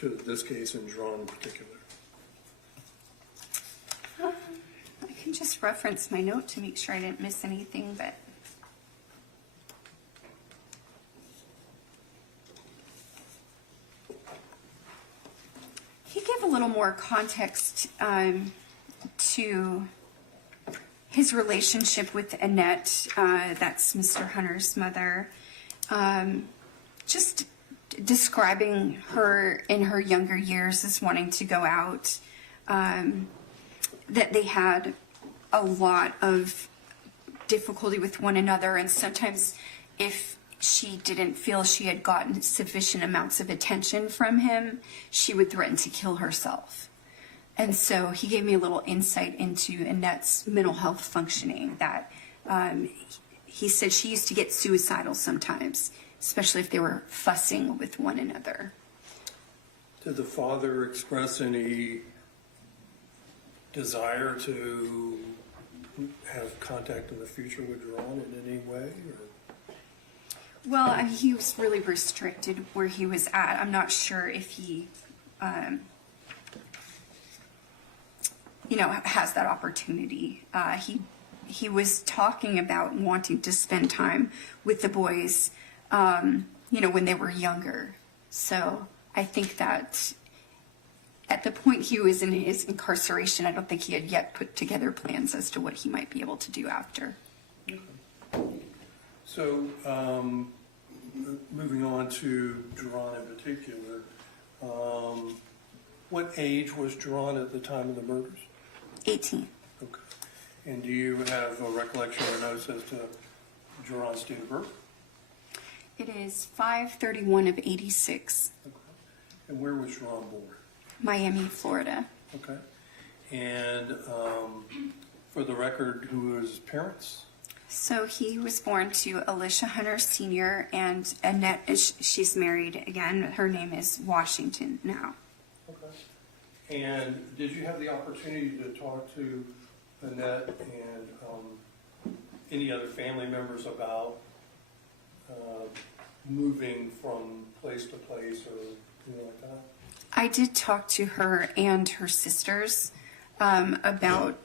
to this case and Geron in particular? I can just reference my note to make sure I didn't miss anything, but he gave a little more context to his relationship with Annette, that's Mr. Hunter's mother, just describing her in her younger years as wanting to go out, that they had a lot of difficulty with one another, and sometimes if she didn't feel she had gotten sufficient amounts of attention from him, she would threaten to kill herself. And so he gave me a little insight into Annette's mental health functioning, that he said she used to get suicidal sometimes, especially if they were fussing with one another. Did the father express any desire to have contact in the future with Geron in any way? Or? Well, I mean, he was really restricted where he was at. I'm not sure if he, has that opportunity. He was talking about wanting to spend time with the boys, when they were younger. So I think that at the point he was in his incarceration, I don't think he had yet put together plans as to what he might be able to do after. Okay. So, moving on to Geron in particular, what age was Geron at the time of the murders? 18. Okay. And do you have a recollection or notes as to Geron's date of birth? It is 5/31 of 86. Okay. And where was Geron born? Miami, Florida. Okay. And for the record, who were his parents? So he was born to Alicia Hunter Sr. and Annette, she's married again. Her name is Washington now. Okay. And did you have the opportunity to talk to Annette and any other family members about moving from place to place or anything like that? I did talk to her and her sisters about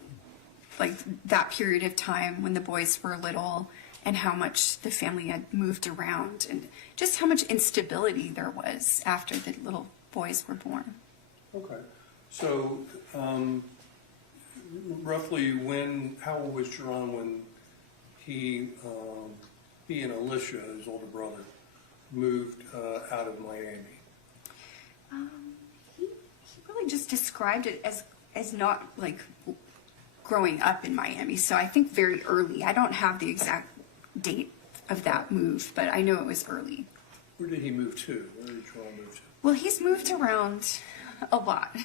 like that period of time when the boys were little and how much the family had moved around and just how much instability there was after the little boys were born. Okay. So, roughly how old was Geron when he and Alicia, his older brother, moved out of Miami? He really just described it as not like growing up in Miami. So I think very early. I don't have the exact date of that move, but I know it was early. Where did he move to? Where did Geron move to? Well, he's moved around a lot.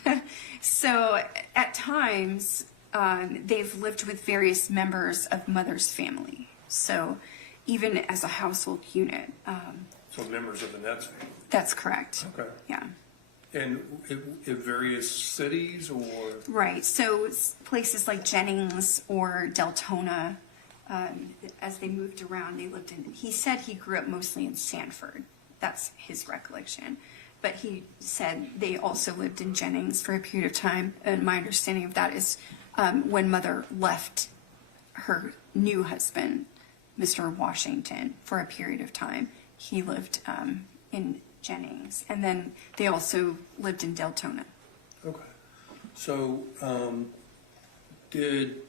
So at times, they've lived with various members of mother's family. So even as a household unit. So members of the Nets family? That's correct. Okay. Yeah. And in various cities or? Right. So places like Jennings or Deltona, as they moved around, they lived in, he said he grew up mostly in Sanford. That's his recollection. But he said they also lived in Jennings for a period of time. And my understanding of that is when mother left her new husband, Mr. Washington, for a period of time, he lived in Jennings. And then they also lived in Deltona. Okay. So, did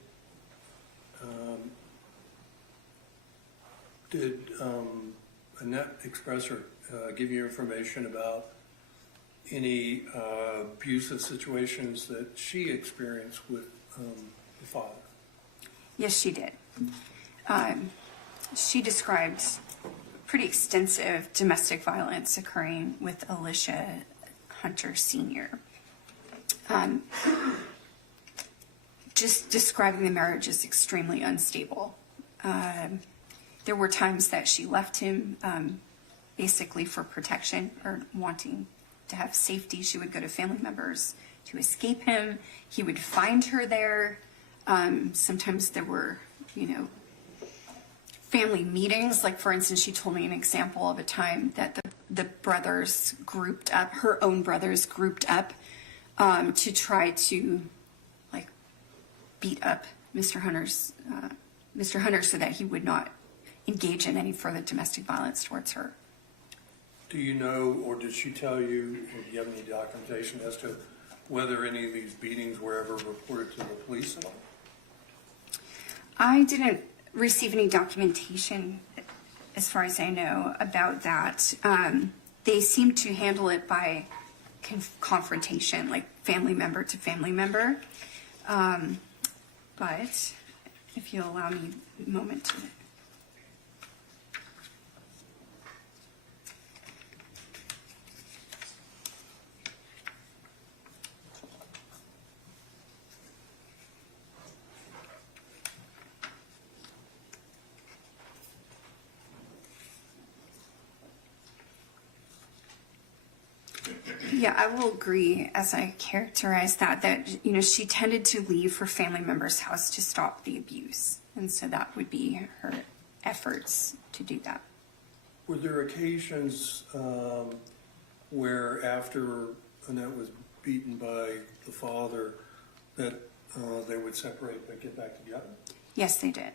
Annette express or give you information about any abusive situations that she experienced with the father? Yes, she did. She described pretty extensive domestic violence occurring with Alicia Hunter Sr. Just describing the marriage as extremely unstable. There were times that she left him basically for protection or wanting to have safety. She would go to family members to escape him. He would find her there. Sometimes there were, family meetings. Like, for instance, she told me an example of a time that the brothers grouped up, her own brothers grouped up to try to, like, beat up Mr. Hunter so that he would not engage in any further domestic violence towards her. Do you know, or did she tell you, or do you have any documentation as to whether any of these beatings were ever reported to the police at all? I didn't receive any documentation, as far as I know, about that. They seem to handle it by confrontation, like family member to family member. But if you'll allow me a moment to... Yeah, I will agree, as I characterize that she tended to leave her family member's house to stop the abuse. And so that would be her efforts to do that. Were there occasions where after Annette was beaten by the father that they would separate but get back together? Yes, they did.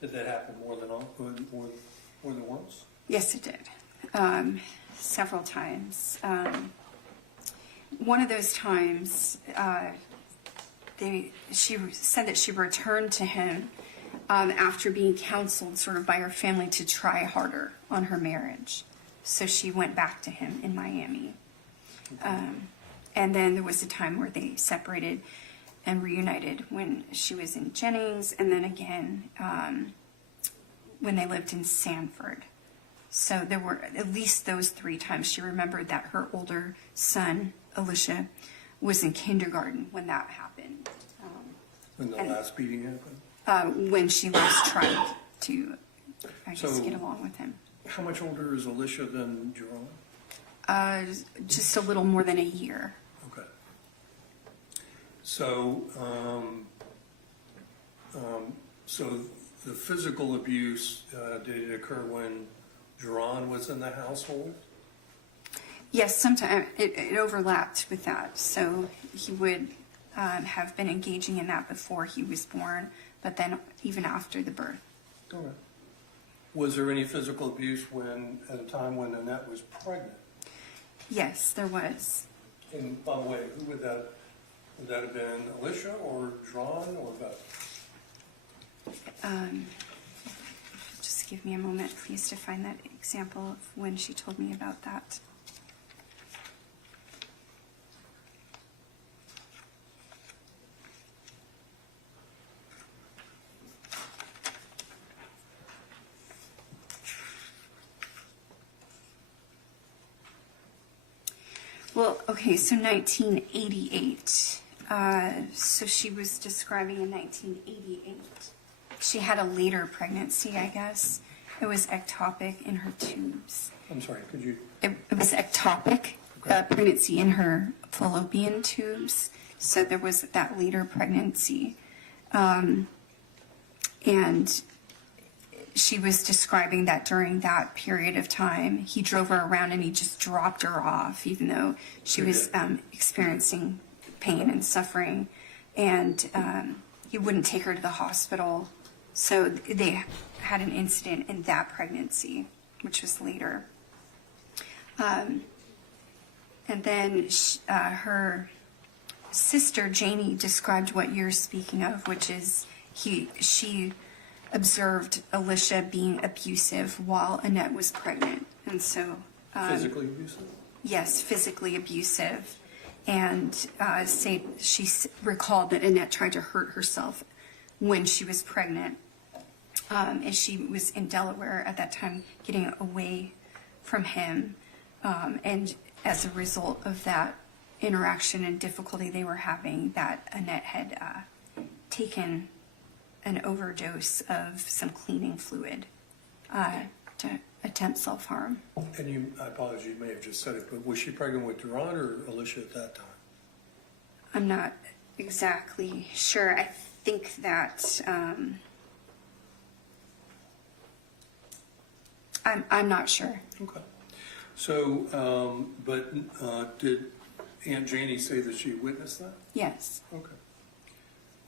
Did that happen more than once? Yes, it did. Several times. One of those times, she said that she returned to him after being counseled sort of by her family to try harder on her marriage. So she went back to him in Miami. And then there was a time where they separated and reunited when she was in Jennings, and then again when they lived in Sanford. So there were at least those 3 times. She remembered that her older son, Alicia, was in kindergarten when that happened. When the last beating happened? When she last tried to, get along with him. How much older is Alicia than Geron? Just a little more than a year. Okay. So, so the physical abuse, did it occur when Geron was in the household? Yes, sometimes it overlapped with that. So he would have been engaging in that before he was born, but then even after the birth. Okay. Was there any physical abuse at a time when Annette was pregnant? Yes, there was. And by the way, who would that have been, Alicia or Geron or both? Just give me a moment, please, to find that example of when she told me about that. Well, okay, so 1988. So she was describing in 1988. She had a later pregnancy, I guess. It was ectopic in her tubes. I'm sorry, could you? It was ectopic pregnancy in her fallopian tubes. So there was that later pregnancy. And she was describing that during that period of time, he drove her around and he just dropped her off, even though she was experiencing pain and suffering. And he wouldn't take her to the hospital. So they had an incident in that pregnancy, which was later. And then her sister, Janie, described what you're speaking of, which is she observed Alicia being abusive while Annette was pregnant. And so... Physically abusive? yes, physically abusive, and she recalled that Annette tried to hurt herself when she was pregnant, and she was in Delaware at that time, getting away from him, and as a result of that interaction and difficulty they were having, that Annette had taken an overdose of some cleaning fluid to attempt self-harm. And I apologize, you may have just said it, but was she pregnant with Geron or Alicia at that time? I'm not exactly sure. I think that I'm not sure. Okay. So, but did Aunt Janie say that she witnessed that? Yes. Okay.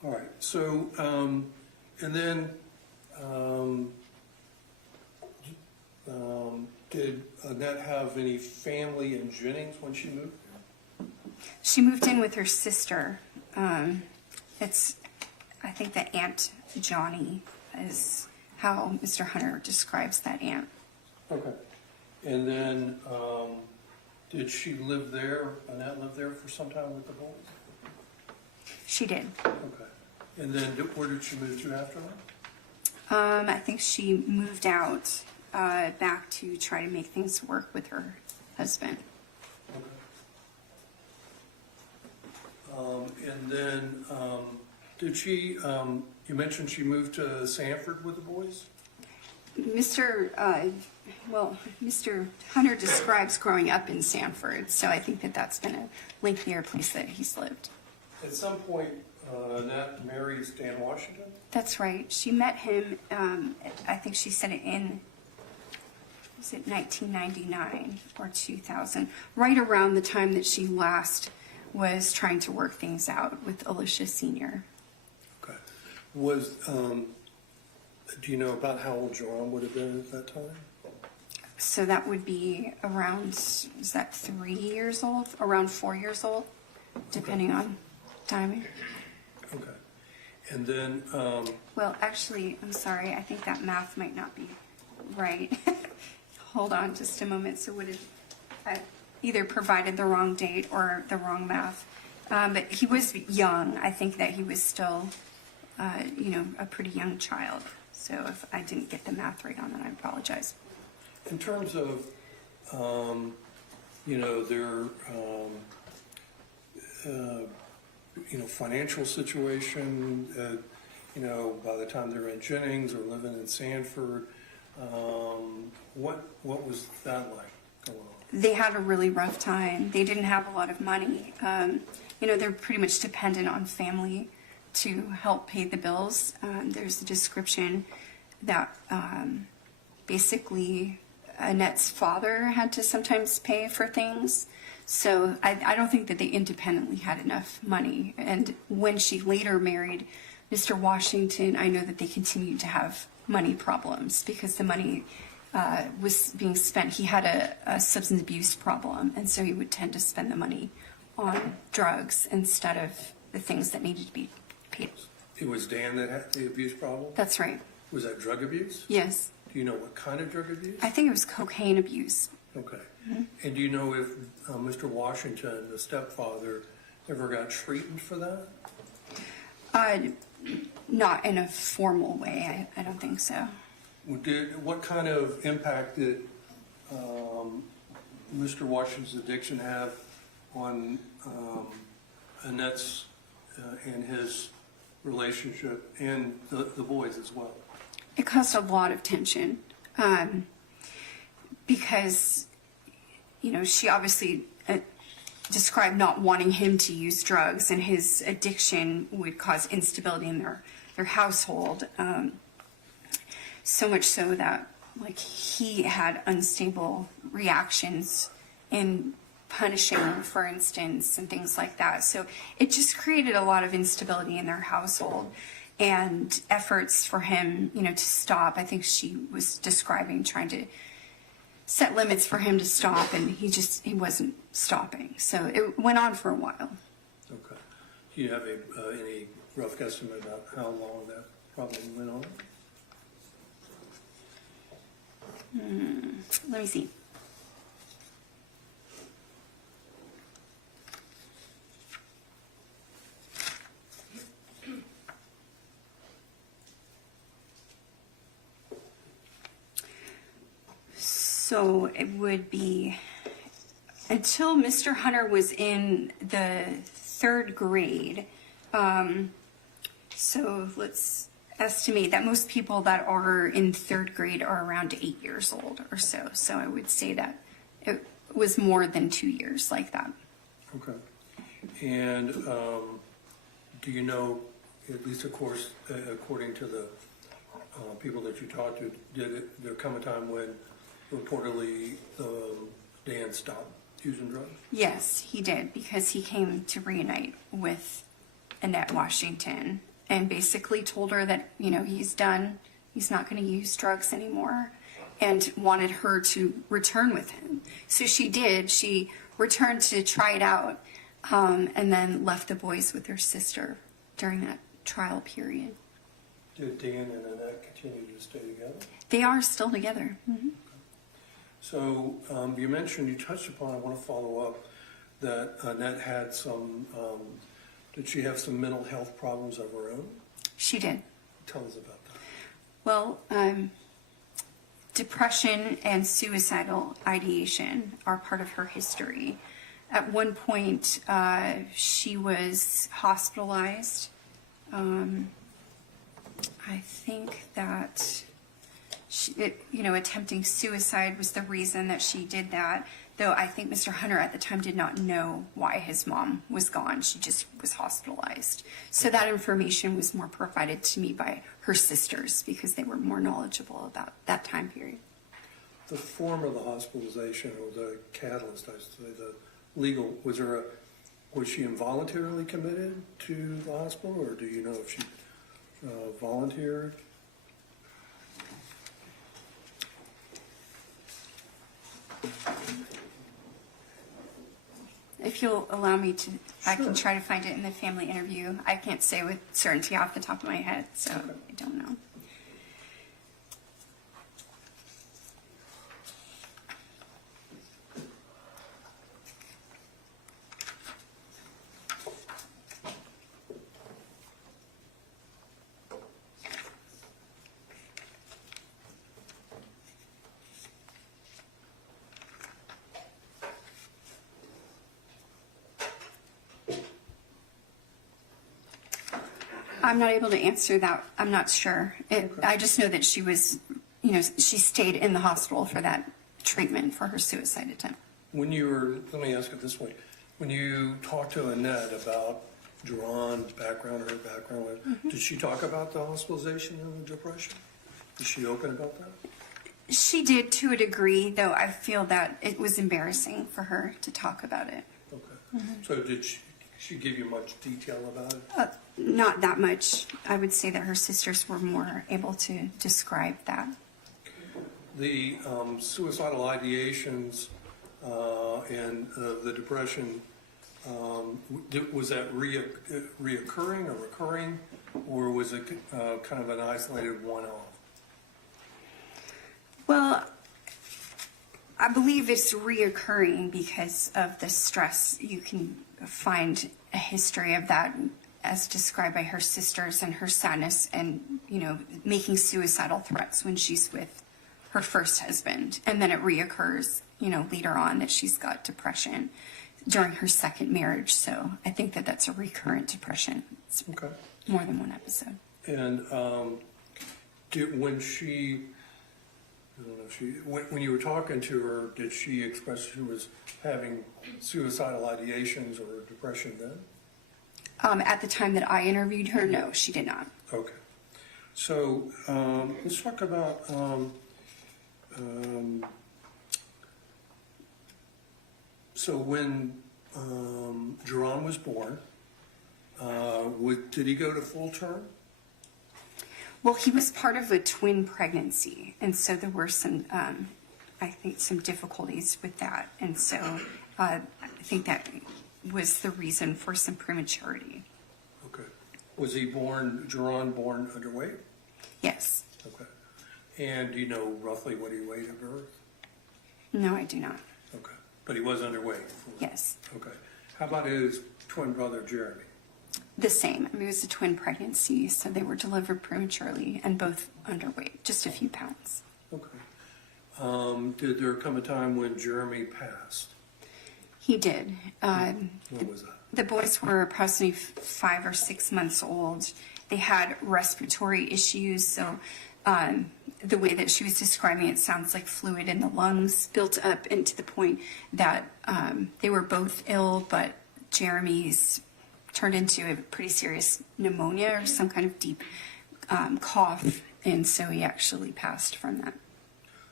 All right. So, and then, did Annette have any family in Jennings when she moved? She moved in with her sister. It's, I think that Aunt Johnny is how Mr. Hunter describes that aunt. Okay. And then, did she live there, Annette lived there for some time with the boys? She did. Okay. And then where did she move to after that? I think she moved out back to try to make things work with her husband. Okay. And then, did she, you mentioned she moved to Sanford with the boys? Mr. Hunter describes growing up in Sanford, so I think that that's been a lengthier place that he's lived. At some point, Annette marries Dan Washington? That's right. She met him, I think she said it in, was it 1999 or 2000, right around the time that she last was trying to work things out with Alicia Sr. Okay. Was, do you know about how old Geron would have been at that time? So that would be around, is that 3 years old? Around 4 years old, depending on timing. Okay. And then, Well, actually, I'm sorry. I think that math might not be right. Hold on just a moment. So would have I either provided the wrong date or the wrong math. But he was young. I think that he was still, a pretty young child. So if I didn't get the math right on that, I apologize. in terms of, their, financial situation, by the time they're in Jennings or living in Sanford, what was that like going on? They had a really rough time. They didn't have a lot of money. They're pretty much dependent on family to help pay the bills. There's a description that basically Annette's father had to sometimes pay for things. So I don't think that they independently had enough money. And when she later married Mr. Washington, I know that they continued to have money problems because the money was being spent. He had a substance abuse problem, and so he would tend to spend the money on drugs instead of the things that needed to be paid. It was Dan that had the abuse problem? That's right. Was that drug abuse? Yes. Do you know what kind of drug abuse? I think it was cocaine abuse. Okay. And do you know if Mr. Washington, the stepfather, ever got treatment for that? Not in a formal way. I don't think so. What kind of impact did Mr. Washington's addiction have on Annette's and his relationship and the boys as well? It caused a lot of tension because, she obviously described not wanting him to use drugs, and his addiction would cause instability in their household. So much so that, he had unstable reactions in punishing, for instance, and things like that. So it just created a lot of instability in their household. And efforts for him, to stop. I think she was describing trying to set limits for him to stop, and he wasn't stopping. So it went on for a while. Okay. Do you have any rough guesstimate about how long that problem went on? Let me see. So it would be until Mr. Hunter was in the 3rd grade. So let's estimate that most people that are in 3rd grade are around 8 years old or so. So I would say that it was more than 2 years like that. Okay. And do you know, at least of course, according to the people that you talked to, did there come a time when reportedly Dan stopped using drugs? Yes, he did, because he came to reunite with Annette Washington and basically told her that, you know, he's done, he's not going to use drugs anymore, and wanted her to return with him. So she did. She returned to try it out, and then left the boys with her sister during that trial period. Did Dan and Annette continue to stay together? They are still together. Mm-hmm. So you mentioned, you touched upon, I want to follow up, that Annette had some, did she have some mental health problems of her own? She did. Tell us about that. Well, depression and suicidal ideation are part of her history. At one point, she was hospitalized. I think that attempting suicide was the reason that she did that. Though I think Mr. Hunter at the time did not know why his mom was gone. She just was hospitalized. So that information was more provided to me by her sisters because they were more knowledgeable about that time period. The form of the hospitalization, or the catalyst, I should say, the legal, was she involuntarily committed to the hospital, or do you know if she volunteered? If you'll allow me to, I can try to find it in the family interview. I can't say with certainty off the top of my head, so I don't know. I'm not able to answer that. I'm not sure. I just know that she was, she stayed in the hospital for that treatment for her suicide attempt. Let me ask it this way. When you talked to Annette about Geron's background, her background, did she talk about the hospitalization and the depression? Is she open about that? She did to a degree, though I feel that it was embarrassing for her to talk about it. Okay. So did she give you much detail about it? Not that much. I would say that her sisters were more able to describe that. The suicidal ideations and the depression, was that reoccurring or recurring, or was it kind of an isolated one-off? Well, I believe it's reoccurring because of the stress. You can find a history of that as described by her sisters and her sadness and, making suicidal threats when she's with her first husband. And then it reoccurs, later on that she's got depression during her second marriage. So I think that that's a recurrent depression. It's Okay. more than one episode. And when you were talking to her, did she express she was having suicidal ideations or depression then? At the time that I interviewed her, no, she did not. Okay. So let's talk about so when Geron was born, did he go to full term? Well, he was part of a twin pregnancy, and so there were some, I think, some difficulties with that. And so I think that was the reason for some prematurity. Okay. Was Geron born underweight? Yes. Okay. And do you know roughly what he weighed at birth? No, I do not. Okay. But he was underweight? Yes. Okay. How about his twin brother, Jeremy? The same. I mean, it was a twin pregnancy, so they were delivered prematurely and both underweight, just a few pounds. Okay. Did there come a time when Jeremy passed? He did. When was that? The boys were approximately 5 or 6 months old. They had respiratory issues, so the way that she was describing it sounds like fluid in the lungs built up into the point that they were both ill, but Jeremy's turned into a pretty serious pneumonia or some kind of deep cough, and so he actually passed from that.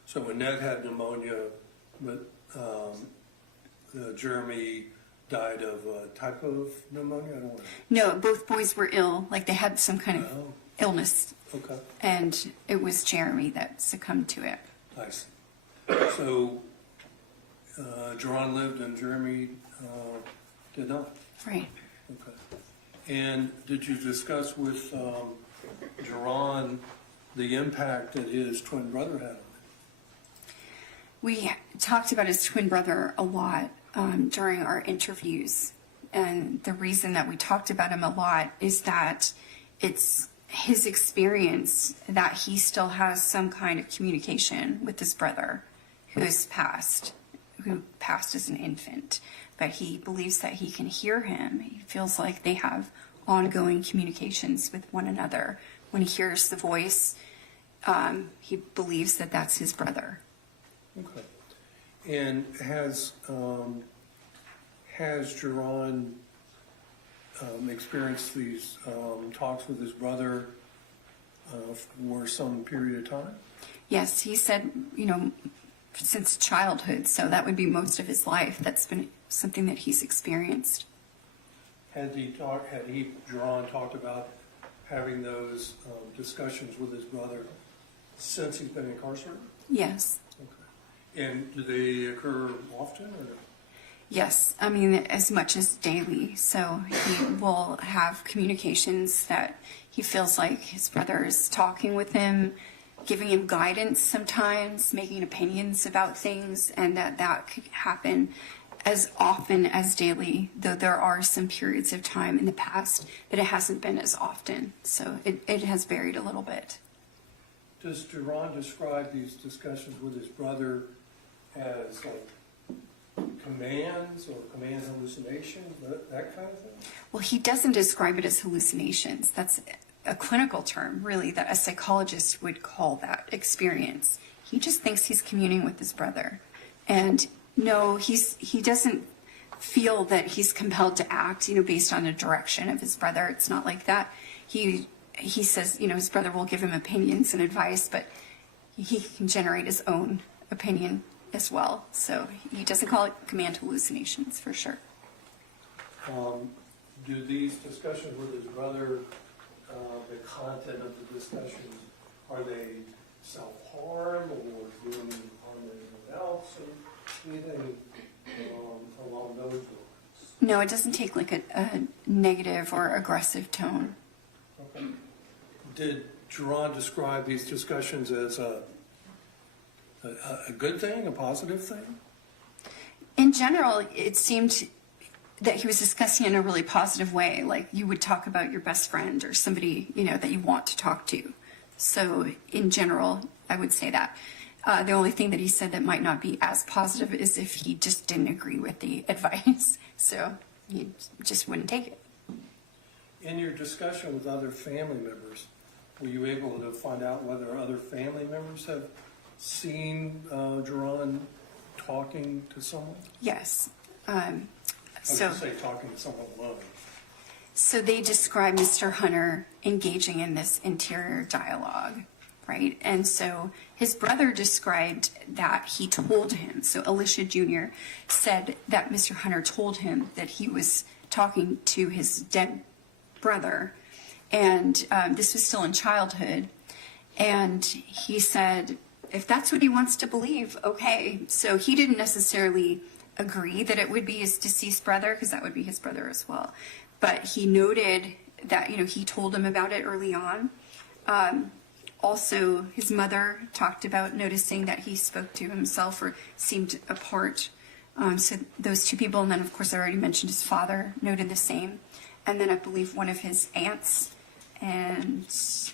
So when Ned had pneumonia, but Jeremy died of a type of pneumonia? I don't know. No, both boys were ill, like they had some kind of Oh, illness, okay. and it was Jeremy that succumbed to it. I see. So Geron lived and Jeremy did not? Right. Okay. And did you discuss with Geron the impact that his twin brother had on him? We talked about his twin brother a lot during our interviews. And the reason that we talked about him a lot is that it's his experience that he still has some kind of communication with his brother who passed as an infant. But he believes that he can hear him. He feels like they have ongoing communications with one another. When he hears the voice, he believes that that's his brother. Okay. And has Geron experienced these talks with his brother for some period of time? Yes, he said, since childhood, so that would be most of his life. That's been something that he's experienced. Geron talked about having those discussions with his brother since he's been incarcerated? Yes. Okay. And do they occur often or? Yes, I mean, as much as daily. So he will have communications that he feels like his brother is talking with him, giving him guidance sometimes, making opinions about things, and that could happen as often as daily, though there are some periods of time in the past that it hasn't been as often. So it has varied a little bit. Does Geron describe these discussions with his brother as like commands or command hallucinations, that kind of thing? Well, he doesn't describe it as hallucinations. That's a clinical term, really, that a psychologist would call that experience. He just thinks he's communing with his brother. And no, he doesn't feel that he's compelled to act, based on the direction of his brother. It's not like that. He says, his brother will give him opinions and advice, but he can generate his own opinion as well. So he doesn't call it command hallucinations, for sure. Do these discussions with his brother, the content of the discussions, are they self-harm or doing harm to anyone else or anything along those lines? No, it doesn't take like a negative or aggressive tone. Okay. Did Geron describe these discussions as a good thing, a positive thing? In general, it seemed that he was discussing in a really positive way, like you would talk about your best friend or somebody, that you want to talk to. So in general, I would say that. The only thing that he said that might not be as positive is if he just didn't agree with the advice. So he just wouldn't take it. In your discussion with other family members, were you able to find out whether other family members have seen Geron talking to someone? Yes. I was going to say talking to someone alone. So they describe Mr. Hunter engaging in this interior dialogue, right? And so his brother described that he told him, so Alicia Jr. said that Mr. Hunter told him that he was talking to his dead brother, and this was still in childhood, and he said, if that's what he wants to believe, okay. So he didn't necessarily agree that it would be his deceased brother, because that would be his brother as well. But he noted that, he told him about it early on. Also, his mother talked about noticing that he spoke to himself or seemed apart. So those two people, and then of course I already mentioned his father noted the same. And then I believe one of his aunts, and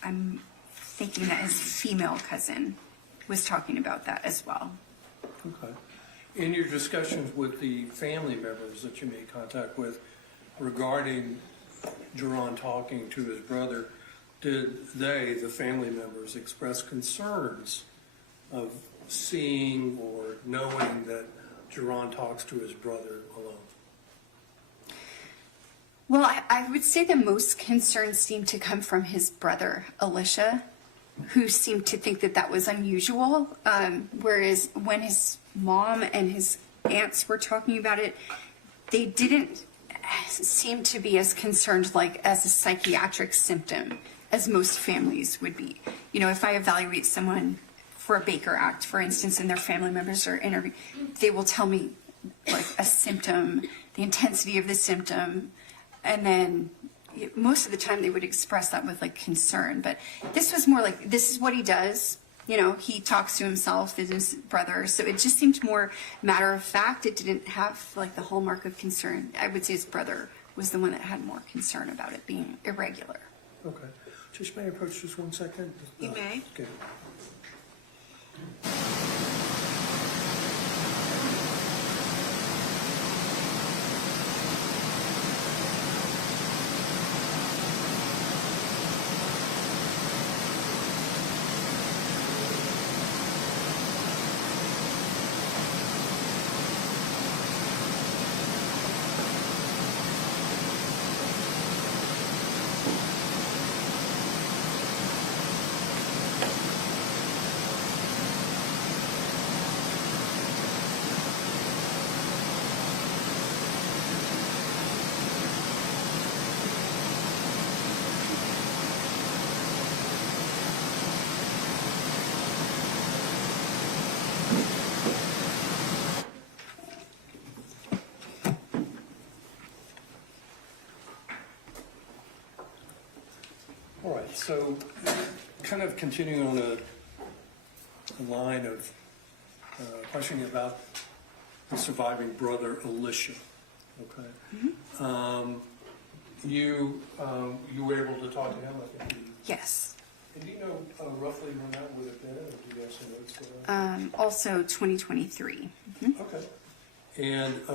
I'm thinking that his female cousin was talking about that as well. Okay. In your discussions with the family members that you made contact with regarding Geron talking to his brother, did they, the family members, express concerns of seeing or knowing that Geron talks to his brother alone? Well, I would say the most concerns seemed to come from his brother, Alicia, who seemed to think that that was unusual. Whereas when his mom and his aunts were talking about it, they didn't seem to be as concerned like as a psychiatric symptom as most families would be. You know, if I evaluate someone for a Baker Act, for instance, and their family members are interviewed, they will tell me like a symptom, the intensity of the symptom, and then most of the time they would express that with like concern. But this was more like, this is what he does. You know, he talks to himself and his brother. So it just seemed more matter of fact. It didn't have like the hallmark of concern. I would say his brother was the one that had more concern about it being irregular. Okay. Just may I approach just 1 second? You may. Okay. All right, so kind of continuing on a line of questioning about the surviving brother, Alicia, okay? Mm-hmm. You were able to talk to him, I think? Yes. And do you know roughly when that would have been, or do you have some notes for that? Also 2023. Mm-hmm. Okay. And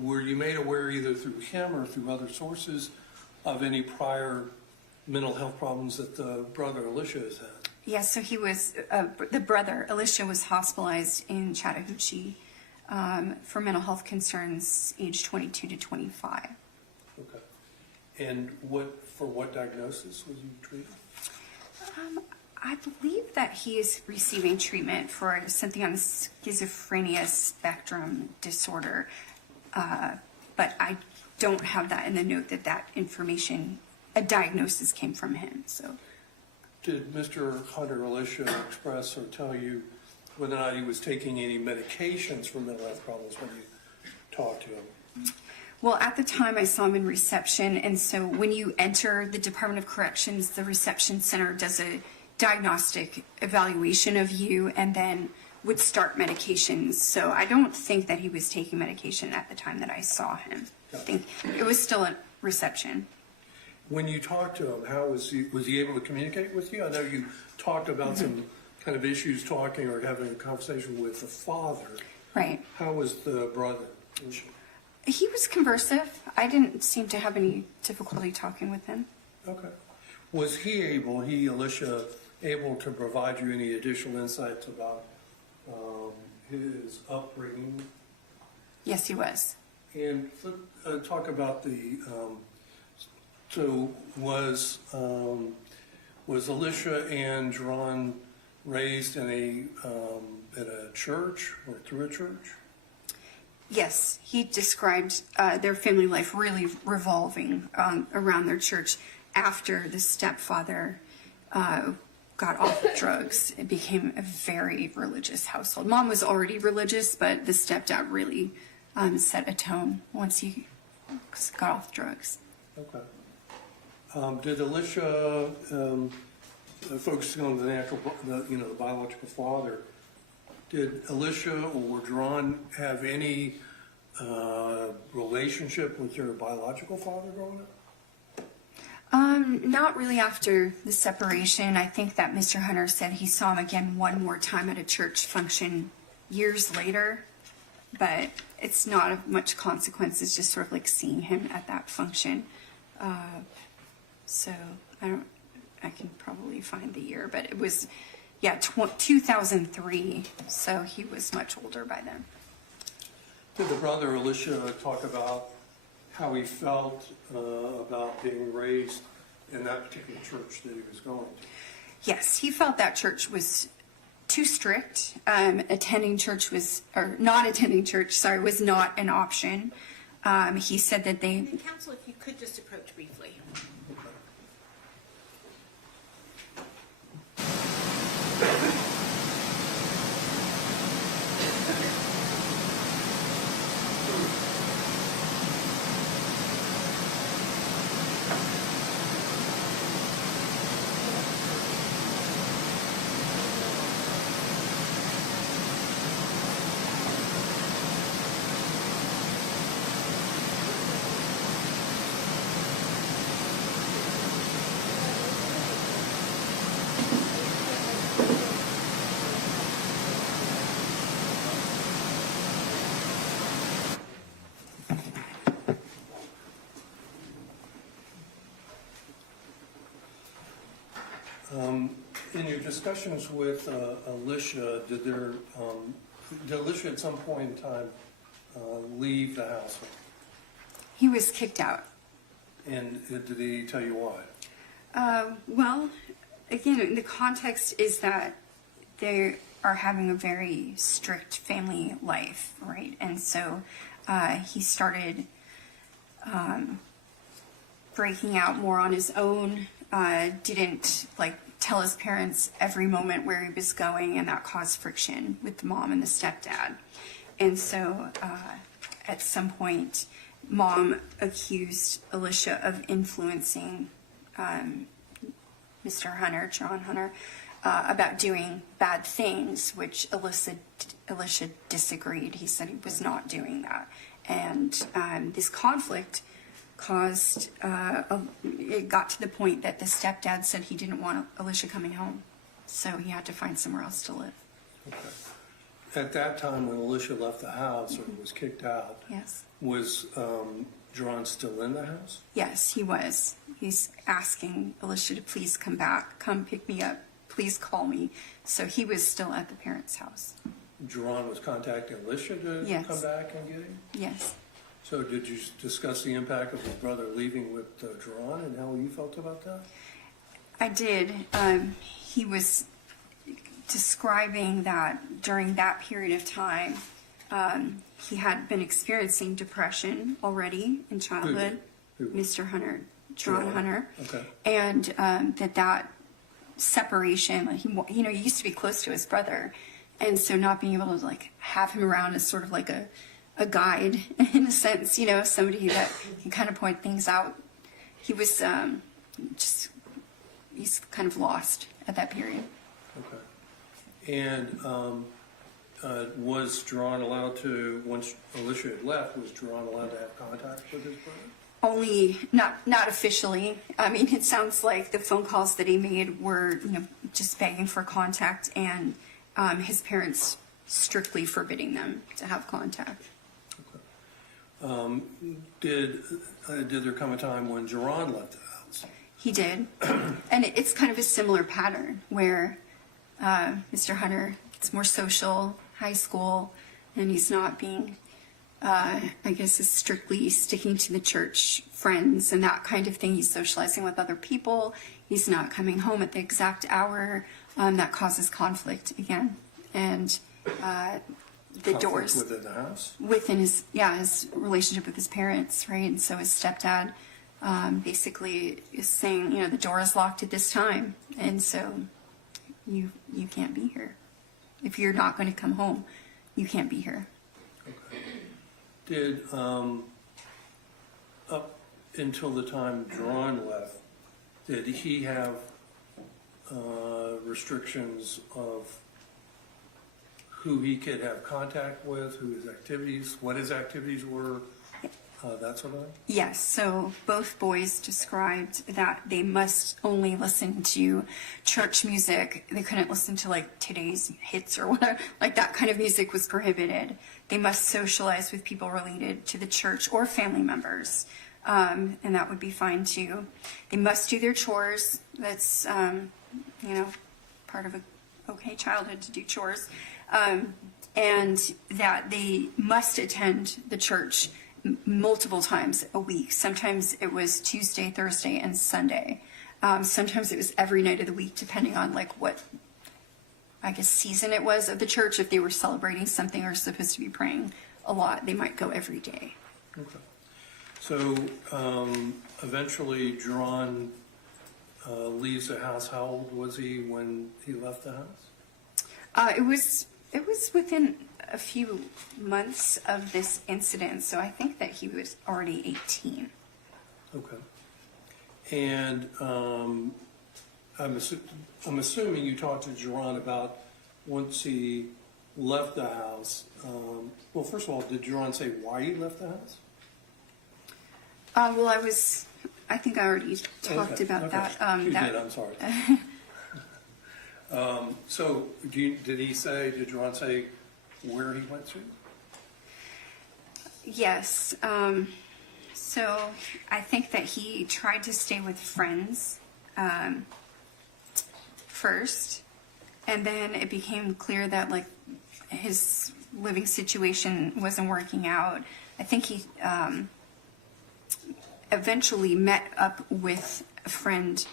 were you made aware either through him or through other sources of any prior mental health problems that the brother Alicia has had? Yes, so he was, the brother, Alicia, was hospitalized in Chattahoochee for mental health concerns age 22 to 25. Okay. And for what diagnosis was he treated? I believe that he is receiving treatment for something on the schizophrenia spectrum disorder, but I don't have that in the note that information, a diagnosis came from him. So, did Mr. Hunter Alicia express or tell you whether or not he was taking any medications for mental health problems when you talked to him? well, at the time I saw him in reception, and so when you enter the Department of Corrections, the reception center does a diagnostic evaluation of you and then would start medications. So I don't think that he was taking medication at the time that I saw him. I think it was still at reception. When you talked to him, how was he able to communicate with you? I know you talked about some kind of issues talking or having a conversation with the father. Right. How was the brother? He was conversive. I didn't seem to have any difficulty talking with him. Okay. Was Alicia, able to provide you any additional insights about his upbringing? Yes, he was. And talk about the, so was Alicia and Geron raised in at a church or through a church? Yes, he described their family life really revolving around their church after the stepfather got off of drugs. It became a very religious household. Mom was already religious, but the stepdad really set a tone once he got off drugs. Okay. Did Alicia, focusing on the biological father, did Alicia or Geron have any relationship with your biological father growing up? Not really after the separation. I think that Mr. Hunter said he saw him again one more time at a church function years later, but it's not of much consequence. It's just sort of like seeing him at that function. So I can probably find the year, but it was, 2003. So he was much older by then. Did the brother Alicia talk about how he felt about being raised in that particular church that he was going to? Yes, he felt that church was too strict. Attending church was, or not attending church, sorry, was not an option. He said that they, And counsel, if you could just approach briefly. In your discussions with Alicia, did Alicia at some point in time leave the household? he was kicked out. And did he tell you why? Well, again, the context is that they are having a very strict family life, right? And so he started breaking out more on his own, didn't tell his parents every moment where he was going, and that caused friction with the mom and the stepdad. And so at some point, mom accused Alicia of influencing Mr. Hunter, Geron Hunter, about doing bad things, which Alicia disagreed. He said he was not doing that. And this conflict caused, it got to the point that the stepdad said he didn't want Alicia coming home. So he had to find somewhere else to live. Okay. At that time when Alicia left the house or was kicked out, Yes. was Geron still in the house? Yes, he was. He's asking Alicia to please come back, come pick me up, please call me. So he was still at the parents' house. Geron was contacting Alicia to Yes. come back and get him? Yes. So did you discuss the impact of his brother leaving with Geron and how you felt about that? I did. He was describing that during that period of time, he had been experiencing depression already in childhood. Who? Mr. Hunter, Geron Hunter. Okay. And that separation, he used to be close to his brother. And so not being able to have him around as sort of like a guide in a sense, somebody that can kind of point things out. He was he's kind of lost at that period. Okay. And was Geron allowed to, once Alicia had left, was Geron allowed to have contact with his brother? Only, not officially. I mean, it sounds like the phone calls that he made were, just begging for contact, and his parents strictly forbidding them to have contact. Okay. Did there come a time when Geron left the house? He did. And it's kind of a similar pattern where Mr. Hunter, it's more social, high school, and he's not being, I guess, is strictly sticking to the church friends and that kind of thing. He's socializing with other people. He's not coming home at the exact hour. That causes conflict again. And the doors Within the house? within his relationship with his parents, right? And so his stepdad basically is saying, the door is locked at this time, and so you can't be here. If you're not going to come home, you can't be here. Okay. Did up until the time Geron left, did he have restrictions of who he could have contact with, what his activities were? that sort of thing? Yes, so both boys described that they must only listen to church music. They couldn't listen to like today's hits or whatever, like that kind of music was prohibited. They must socialize with people related to the church or family members, and that would be fine too. They must do their chores. That's, part of a okay childhood to do chores. And that they must attend the church multiple times a week. Sometimes it was Tuesday, Thursday, and Sunday. Sometimes it was every night of the week, depending on like what, I guess, season it was of the church. If they were celebrating something or supposed to be praying a lot, they might go every day. Okay. So eventually, Geron leaves the house. How old was he when he left the house? It was within a few months of this incident, so I think that he was already 18. Okay. And I'm assuming you talked to Geron about once he left the house. Well, first of all, did Geron say why he left the house? Well, I think I already talked about that. You did, I'm sorry. So, did Geron say where he went to? Yes. So I think that he tried to stay with friends first, and then it became clear that like his living situation wasn't working out. I think he eventually met up with a friend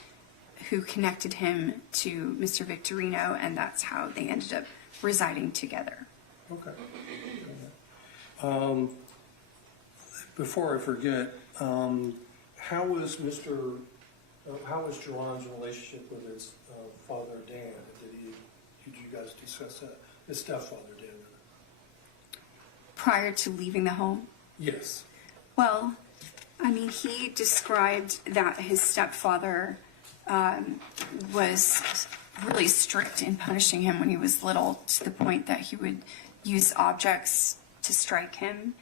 who connected him to Mr. Victorino, and that's how they ended up residing together. Okay. Before I forget, how was Geron's relationship with his father Dan? Did you guys discuss that? His stepfather Dan? Prior to leaving the home? Yes. Well, I mean, he described that his stepfather was really strict in punishing him when he was little, to the point that he would use objects to strike him.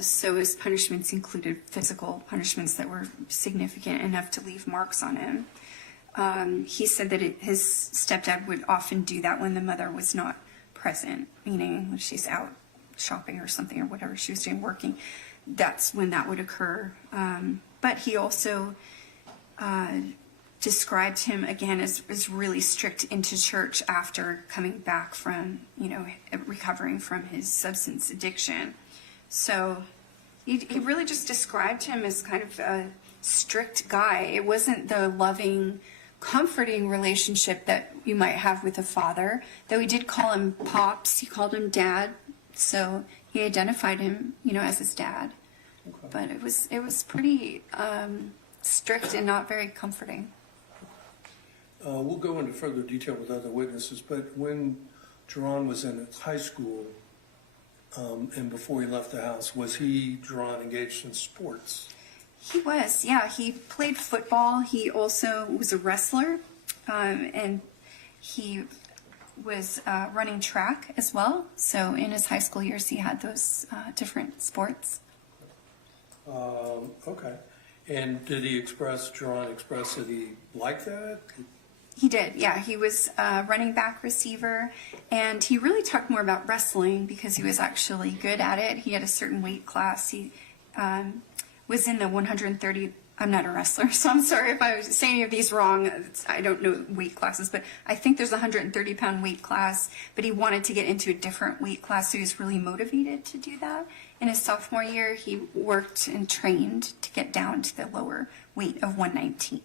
So his punishments included physical punishments that were significant enough to leave marks on him. He said that his stepdad would often do that when the mother was not present, meaning when she's out shopping or something or whatever she was doing, working. That's when that would occur. But he also described him again as really strict into church after coming back from, recovering from his substance addiction. So he really just described him as kind of a strict guy. It wasn't the loving, comforting relationship that you might have with a father, though he did call him Pops. He called him Dad. So he identified him, as his dad. Okay. But it was pretty strict and not very comforting. We'll go into further detail with other witnesses, but when Geron was in high school and before he left the house, was Geron engaged in sports? He was, yeah. He played football. He also was a wrestler, and he was running track as well. So in his high school years, he had those different sports. Okay. And did Geron express that he liked that? He did, yeah. He was a running back receiver, and he really talked more about wrestling because he was actually good at it. He had a certain weight class. He was in the 130. I'm not a wrestler, so I'm sorry if I was saying any of these wrong. I don't know weight classes, but I think there's a 130-pound weight class, but he wanted to get into a different weight class, so he was really motivated to do that. In his sophomore year, he worked and trained to get down to the lower weight of 119.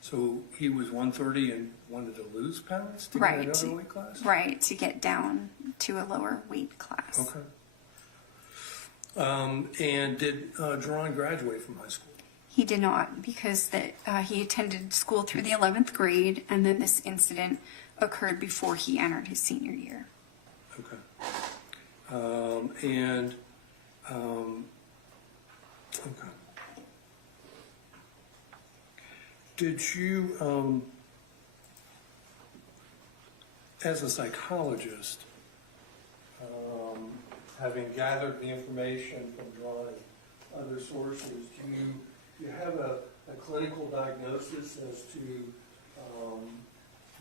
So he was 130 and wanted to lose pounds to get another weight class? Right, to get down to a lower weight class. Okay. And did Geron graduate from high school? He did not, because he attended school through the 11th grade, and then this incident occurred before he entered his senior year. Okay. Okay. Did you, as a psychologist, having gathered the information from Geron other sources, do you have a clinical diagnosis as to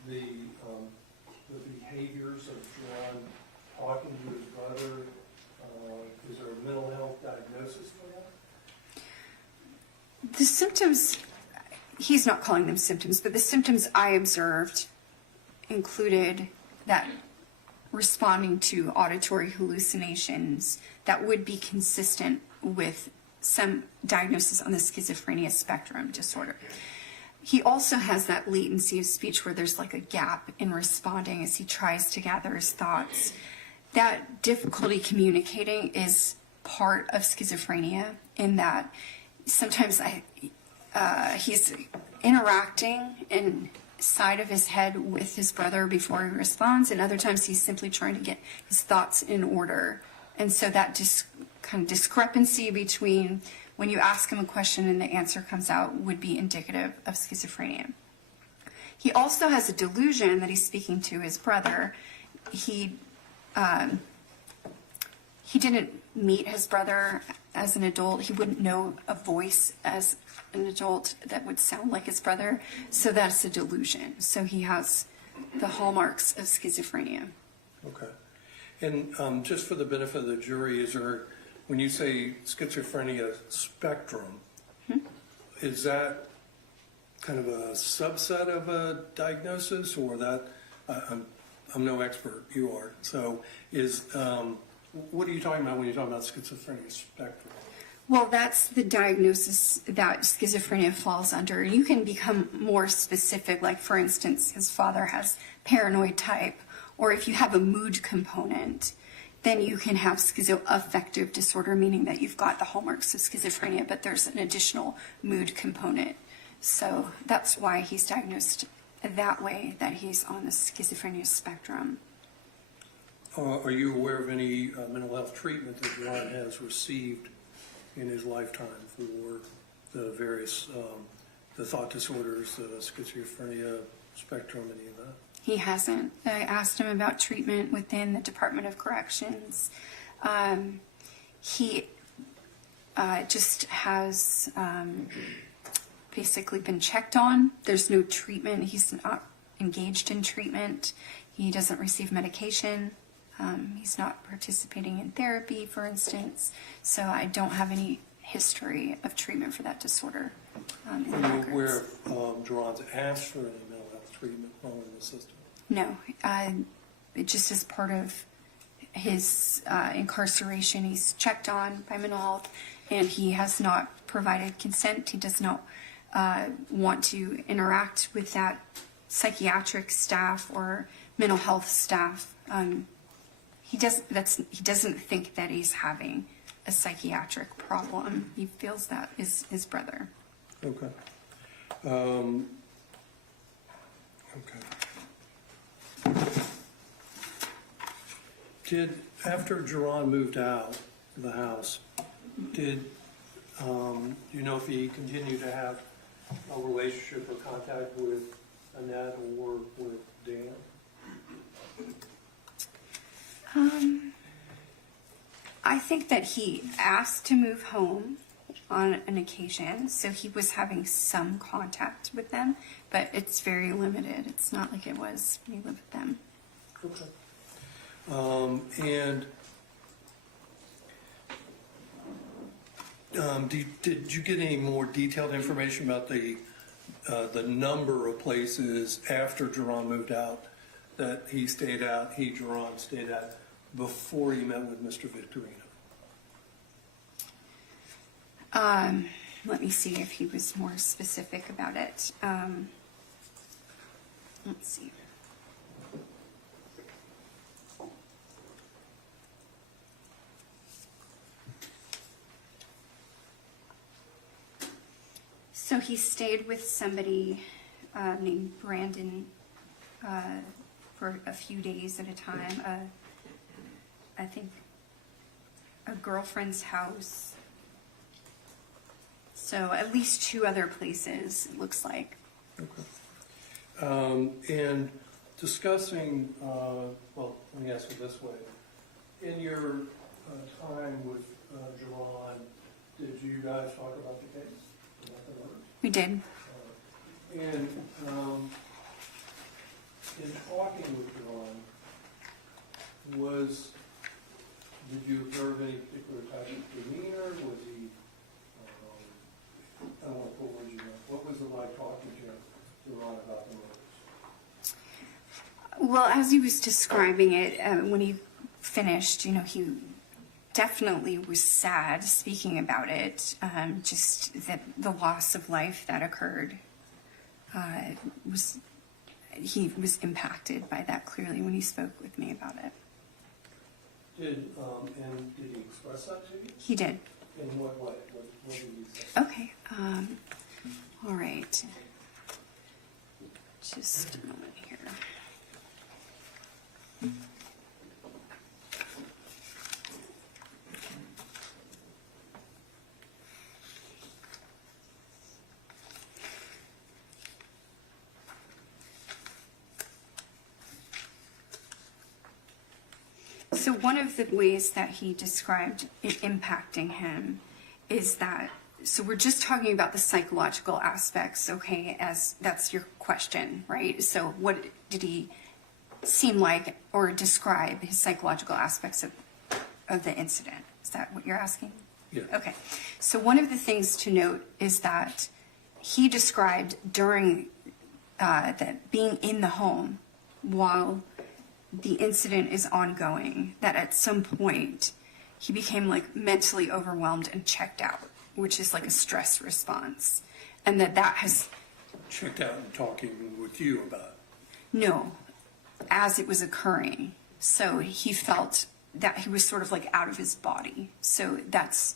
the behaviors of Geron talking to his brother? Is there a mental health diagnosis for that? The symptoms, he's not calling them symptoms, but the symptoms I observed included that responding to auditory hallucinations that would be consistent with some diagnosis on the schizophrenia spectrum disorder. He also has that latency of speech where there's like a gap in responding as he tries to gather his thoughts. That difficulty communicating is part of schizophrenia in that sometimes he's interacting inside of his head with his brother before he responds, and other times he's simply trying to get his thoughts in order. And so that kind of discrepancy between when you ask him a question and the answer comes out would be indicative of schizophrenia. He also has a delusion that he's speaking to his brother. He didn't meet his brother as an adult. He wouldn't know a voice as an adult that would sound like his brother. So that's a delusion. So he has the hallmarks of schizophrenia. Okay. And just for the benefit of the jury, is there, when you say schizophrenia spectrum, is that kind of a subset of a diagnosis, or that, I'm no expert, you are. So what are you talking about when you're talking about schizophrenia spectrum? Well, that's the diagnosis that schizophrenia falls under. You can become more specific, like for instance, his father has paranoid type, or if you have a mood component, then you can have schizoaffective disorder, meaning that you've got the hallmarks of schizophrenia, but there's an additional mood component. So that's why he's diagnosed that way, that he's on the schizophrenia spectrum. Are you aware of any mental health treatment that Geron has received in his lifetime for the various, the thought disorders, the schizophrenia spectrum, any of that? He hasn't. I asked him about treatment within the Department of Corrections. He just has basically been checked on. There's no treatment. He's not engaged in treatment. He doesn't receive medication. He's not participating in therapy, for instance. So I don't have any history of treatment for that disorder. Are you aware of Geron's asked for any mental health treatment while in the system? No. It just is part of his incarceration. He's checked on by mental health, and he has not provided consent. He does not want to interact with that psychiatric staff or mental health staff. He doesn't think that he's having a psychiatric problem. He feels that is his brother. Okay. Okay. After Geron moved out of the house, do you know if he continued to have a relationship or contact with Annette or with Dan? I think that he asked to move home on an occasion, so he was having some contact with them, but it's very limited. It's not like it was when he lived with them. Okay. Did you get any more detailed information about the number of places after Geron moved out that Geron stayed at before he met with Mr. Victorino? Let me see if he was more specific about it. Let's see. So he stayed with somebody named Brandon for a few days at a time. I think a girlfriend's house. So at least 2 other places, it looks like. Okay. And discussing, well, let me ask it this way. In your time with Geron, Did you guys talk about the case, about the murders? We did. And in talking with Geron, did you observe any particular type of demeanor? Was he, I don't want to put words in your mouth. What was it like talking to Geron about the murders? Well, as he was describing it, when he finished, he definitely was sad speaking about it. Just that the loss of life that occurred he was impacted by that clearly when he spoke with me about it. Did he express that to you? He did. In what way? What did he say? Okay. All right. Just a moment here. So one of the ways that he described it impacting him is that, so we're just talking about the psychological aspects, okay, as that's your question, right? So what did he seem like or describe his psychological aspects of the incident? Is that what you're asking? Yeah. Okay. So one of the things to note is that he described during being in the home while the incident is ongoing, that at some point he became like mentally overwhelmed and checked out, which is like a stress response. And that has... Checked out and talking with you about it. No, as it was occurring. So he felt that he was sort of like out of his body. So that's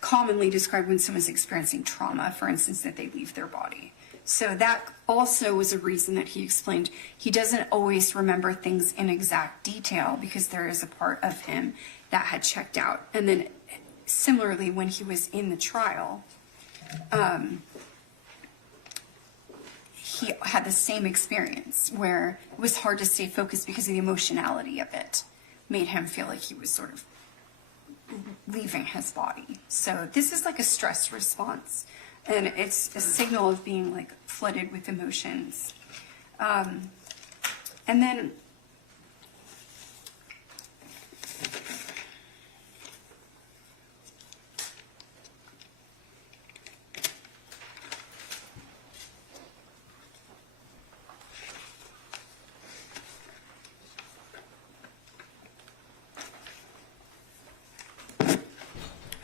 commonly described when someone's experiencing trauma, for instance, that they leave their body. So that also was a reason that he explained he doesn't always remember things in exact detail because there is a part of him that had checked out. And then similarly, when he was in the trial, he had the same experience where it was hard to stay focused because of the emotionality of it made him feel like he was sort of leaving his body. So this is like a stress response. And it's a signal of being like flooded with emotions. And then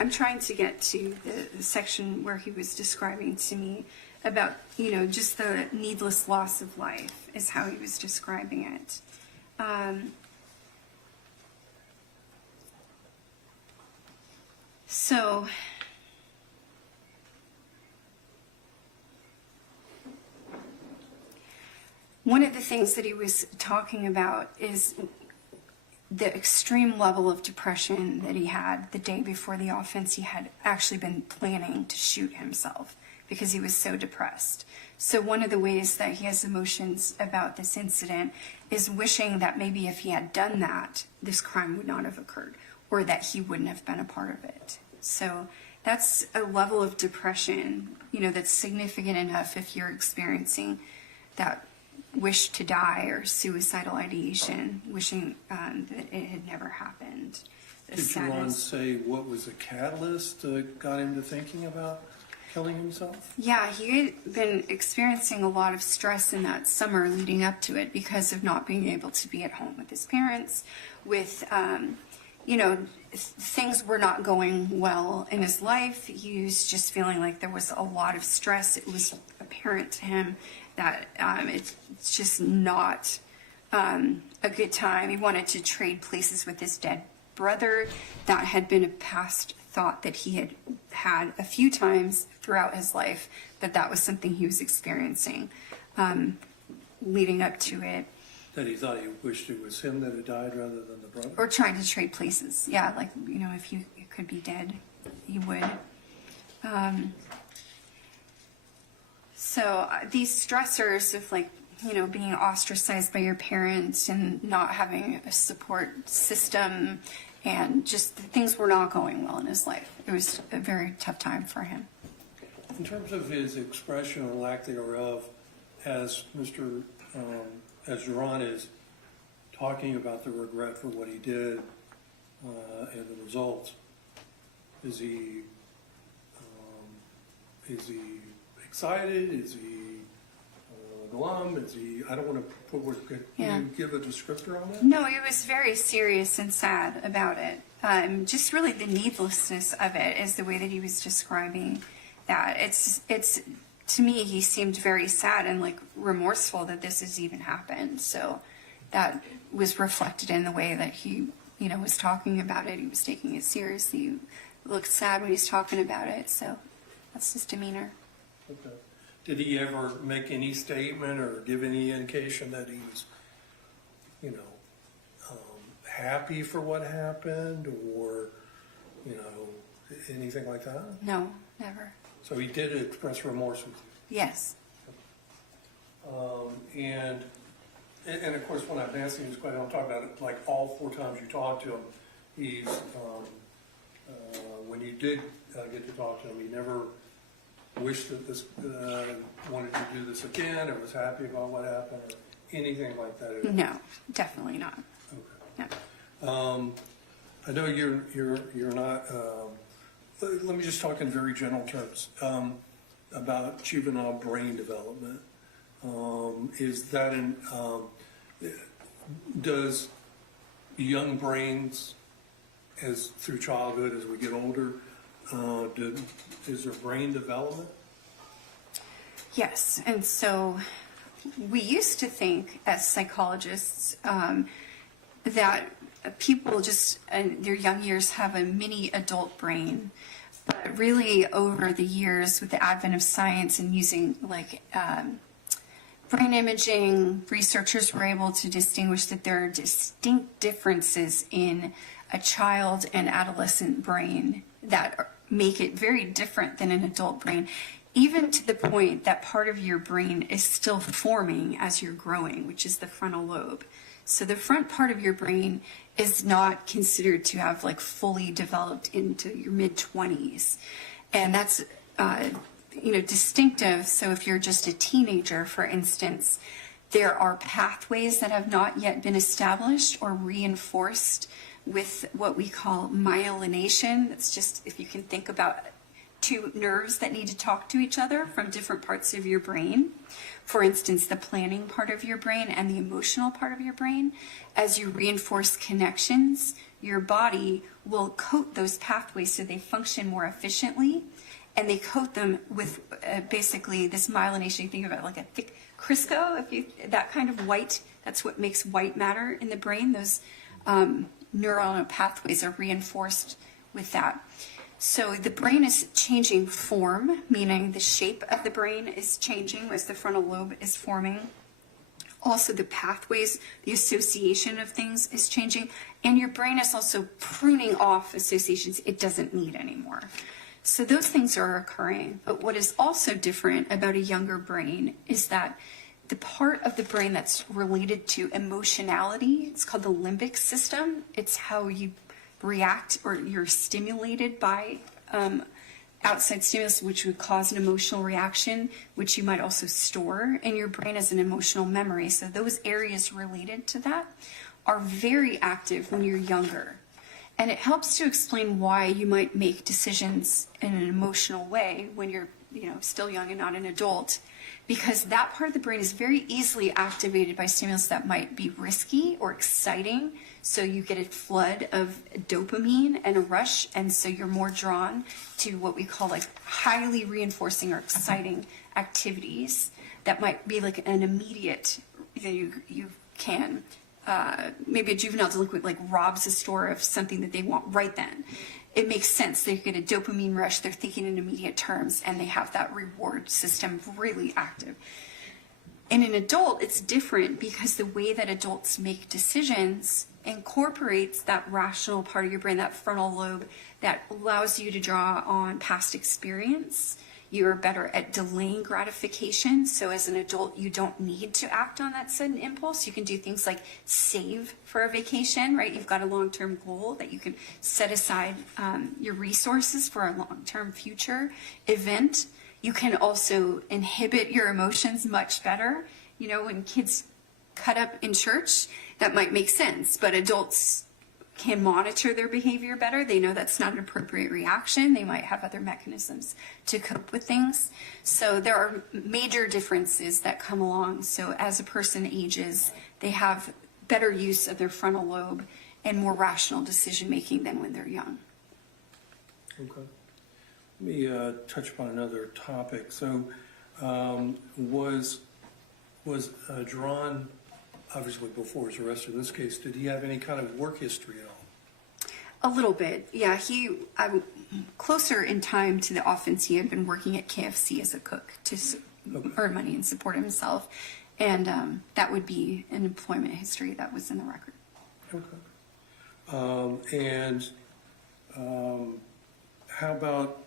I'm trying to get to the section where he was describing to me about, just the needless loss of life is how he was describing it. So one of the things that he was talking about is the extreme level of depression that he had the day before the offense. He had actually been planning to shoot himself because he was so depressed. So one of the ways that he has emotions about this incident is wishing that maybe if he had done that, this crime would not have occurred, or that he wouldn't have been a part of it. So that's a level of depression, that's significant enough if you're experiencing that wish to die or suicidal ideation, wishing that it had never happened. Did Geron say what was the catalyst that got him to thinking about killing himself? Yeah, he had been experiencing a lot of stress in that summer leading up to it because of not being able to be at home with his parents, with, things were not going well in his life. He was just feeling like there was a lot of stress. It was apparent to him that it's just not a good time. He wanted to trade places with his dead brother. That had been a past thought that he had had a few times throughout his life, that was something he was experiencing leading up to it. That he thought he wished it was him that had died rather than the brother? Or trying to trade places. Yeah, like, if you could be dead, he would. So these stressors of being ostracized by your parents and not having a support system and just things were not going well in his life. It was a very tough time for him. In terms of his expression or lack thereof, as as Geron is talking about the regret for what he did and the results, is he excited? Is he glum? Is he? I don't want to put words. Can you give a descriptor on that? No, he was very serious and sad about it. Just really the needlessness of it is the way that he was describing that. It's to me, he seemed very sad and like remorseful that this has even happened. So that was reflected in the way that he, was talking about it. He was taking it seriously. He looked sad when he's talking about it. So that's his demeanor. Okay. Did he ever make any statement or give any indication that he was, happy for what happened, or, anything like that? No, never. So he did express remorse with you. Yes. And of course, when I'm asking this question, I'm talking about it like all 4 times you talked to him. He's when you did get to talk to him, he never wished that this wanted to do this again, or was happy about what happened, or anything like that. No, definitely not. Okay. No. I know you're not. Let me just talk in very general terms about juvenile brain development. Is that does young brains, as through childhood, as we get older, is there brain development? Yes, and so we used to think as psychologists that people just in their young years have a mini adult brain. But really, over the years, with the advent of science and using brain imaging, researchers were able to distinguish that there are distinct differences in a child and adolescent brain that make it very different than an adult brain, even to the point that part of your brain is still forming as you're growing, which is the frontal lobe. So the front part of your brain is not considered to have fully developed into your mid-20s. And that's, distinctive. So if you're just a teenager, for instance, there are pathways that have not yet been established or reinforced with what we call myelination. That's just, if you can think about 2 nerves that need to talk to each other from different parts of your brain. For instance, the planning part of your brain and the emotional part of your brain. As you reinforce connections, your body will coat those pathways so they function more efficiently. And they coat them with basically this myelination. You think about it like a thick Crisco, that kind of white, that's what makes white matter in the brain. Those neuronal pathways are reinforced with that. So the brain is changing form, meaning the shape of the brain is changing as the frontal lobe is forming. Also the pathways, the association of things is changing. And your brain is also pruning off associations it doesn't need anymore. So those things are occurring. But what is also different about a younger brain is that the part of the brain that's related to emotionality, it's called the limbic system. It's how you react or you're stimulated by outside stimulus, which would cause an emotional reaction, which you might also store in your brain as an emotional memory. So those areas related to that are very active when you're younger. And it helps to explain why you might make decisions in an emotional way when you're, still young and not an adult, because that part of the brain is very easily activated by stimulus that might be risky or exciting. So you get a flood of dopamine and a rush, and so you're more drawn to what we call highly reinforcing or exciting activities that might be an immediate, you can. Maybe a juvenile delinquent robs a store of something that they want right then. It makes sense. They get a dopamine rush. They're thinking in immediate terms, and they have that reward system really active. In an adult, it's different because the way that adults make decisions incorporates that rational part of your brain, that frontal lobe that allows you to draw on past experience. you're better at delaying gratification. So as an adult, you don't need to act on that sudden impulse. You can do things like save for a vacation, right? You've got a long-term goal that you can set aside your resources for a long-term future event. You can also inhibit your emotions much better. You know, when kids cut up in church, that might make sense, but adults can monitor their behavior better. They know that's not an appropriate reaction. They might have other mechanisms to cope with things. So there are major differences that come along. So as a person ages, they have better use of their frontal lobe and more rational decision making than when they're young. Okay. Let me touch upon another topic. So was Geron, obviously before his arrest in this case, did he have any kind of work history at all? A little bit, yeah. Closer in time to the offense, he had been working at KFC as a cook to earn money and support himself. And that would be an employment history that was in the record. Okay. How about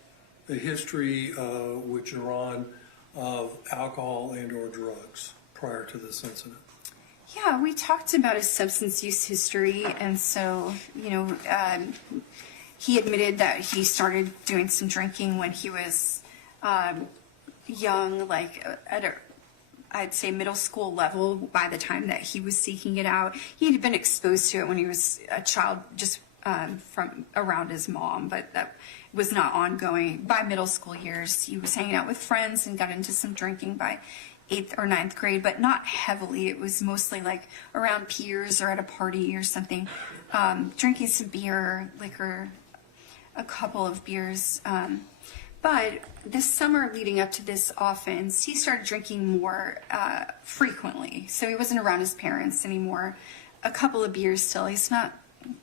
the history with Geron of alcohol and or drugs prior to this incident? Yeah, we talked about his substance use history, and so, you know, he admitted that he started doing some drinking when he was young, like I'd say middle school level by the time that he was seeking it out. He had been exposed to it when he was a child, just from around his mom, but that was not ongoing. By middle school years, he was hanging out with friends and got into some drinking by 8th or 9th grade, but not heavily. It was mostly like around peers or at a party or something, drinking some beer, liquor, a couple of beers. But this summer leading up to this offense, he started drinking more frequently. So he wasn't around his parents anymore. A couple of beers still. He's not,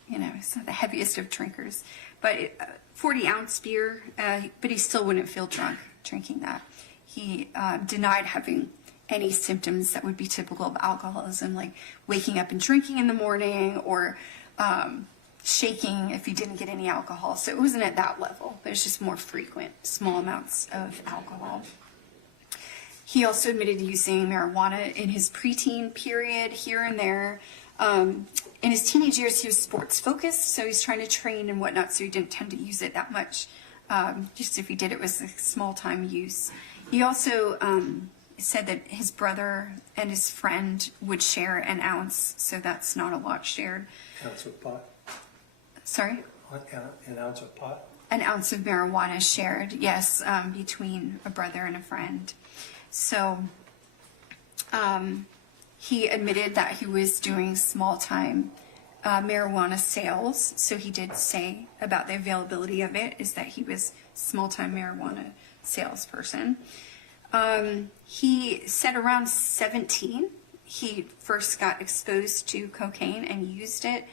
you know, he's not the heaviest of drinkers. But 40-ounce beer, but he still wouldn't feel drunk drinking that. He denied having any symptoms that would be typical of alcoholism, like waking up and drinking in the morning or shaking if he didn't get any alcohol. So it wasn't at that level, but it's just more frequent, small amounts of alcohol. He also admitted to using marijuana in his preteen period here and there. In his teenage years, he was sports focused, so he's trying to train and whatnot, so he didn't tend to use it that much. Just if he did, it was a small time use. He also said that his brother and his friend would share an ounce, so that's not a lot shared. Ounce of pot? Sorry? An ounce of pot? An ounce of marijuana shared, yes, between a brother and a friend. So he admitted that he was doing small-time marijuana sales. So he did say about the availability of it is that he was small-time marijuana salesperson. He said around 17, he first got exposed to cocaine and used it.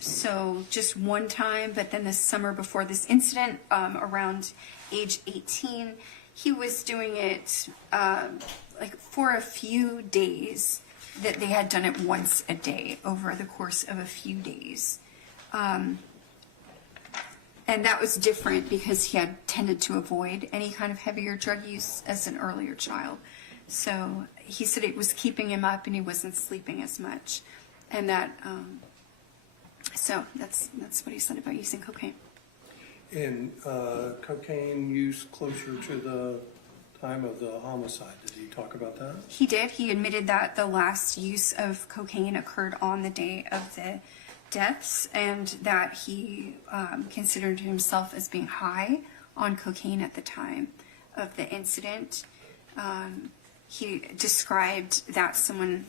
So just one time, but then the summer before this incident, around age 18, he was doing it like for a few days, that they had done it once a day over the course of a few days. And that was different because he had tended to avoid any kind of heavier drug use as an earlier child. So he said it was keeping him up and he wasn't sleeping as much. And that, so that's what he said about using cocaine. And cocaine use closer to the time of the homicide, did he talk about that? He did. He admitted that the last use of cocaine occurred on the day of the deaths and that he considered himself as being high on cocaine at the time of the incident. He described that someone,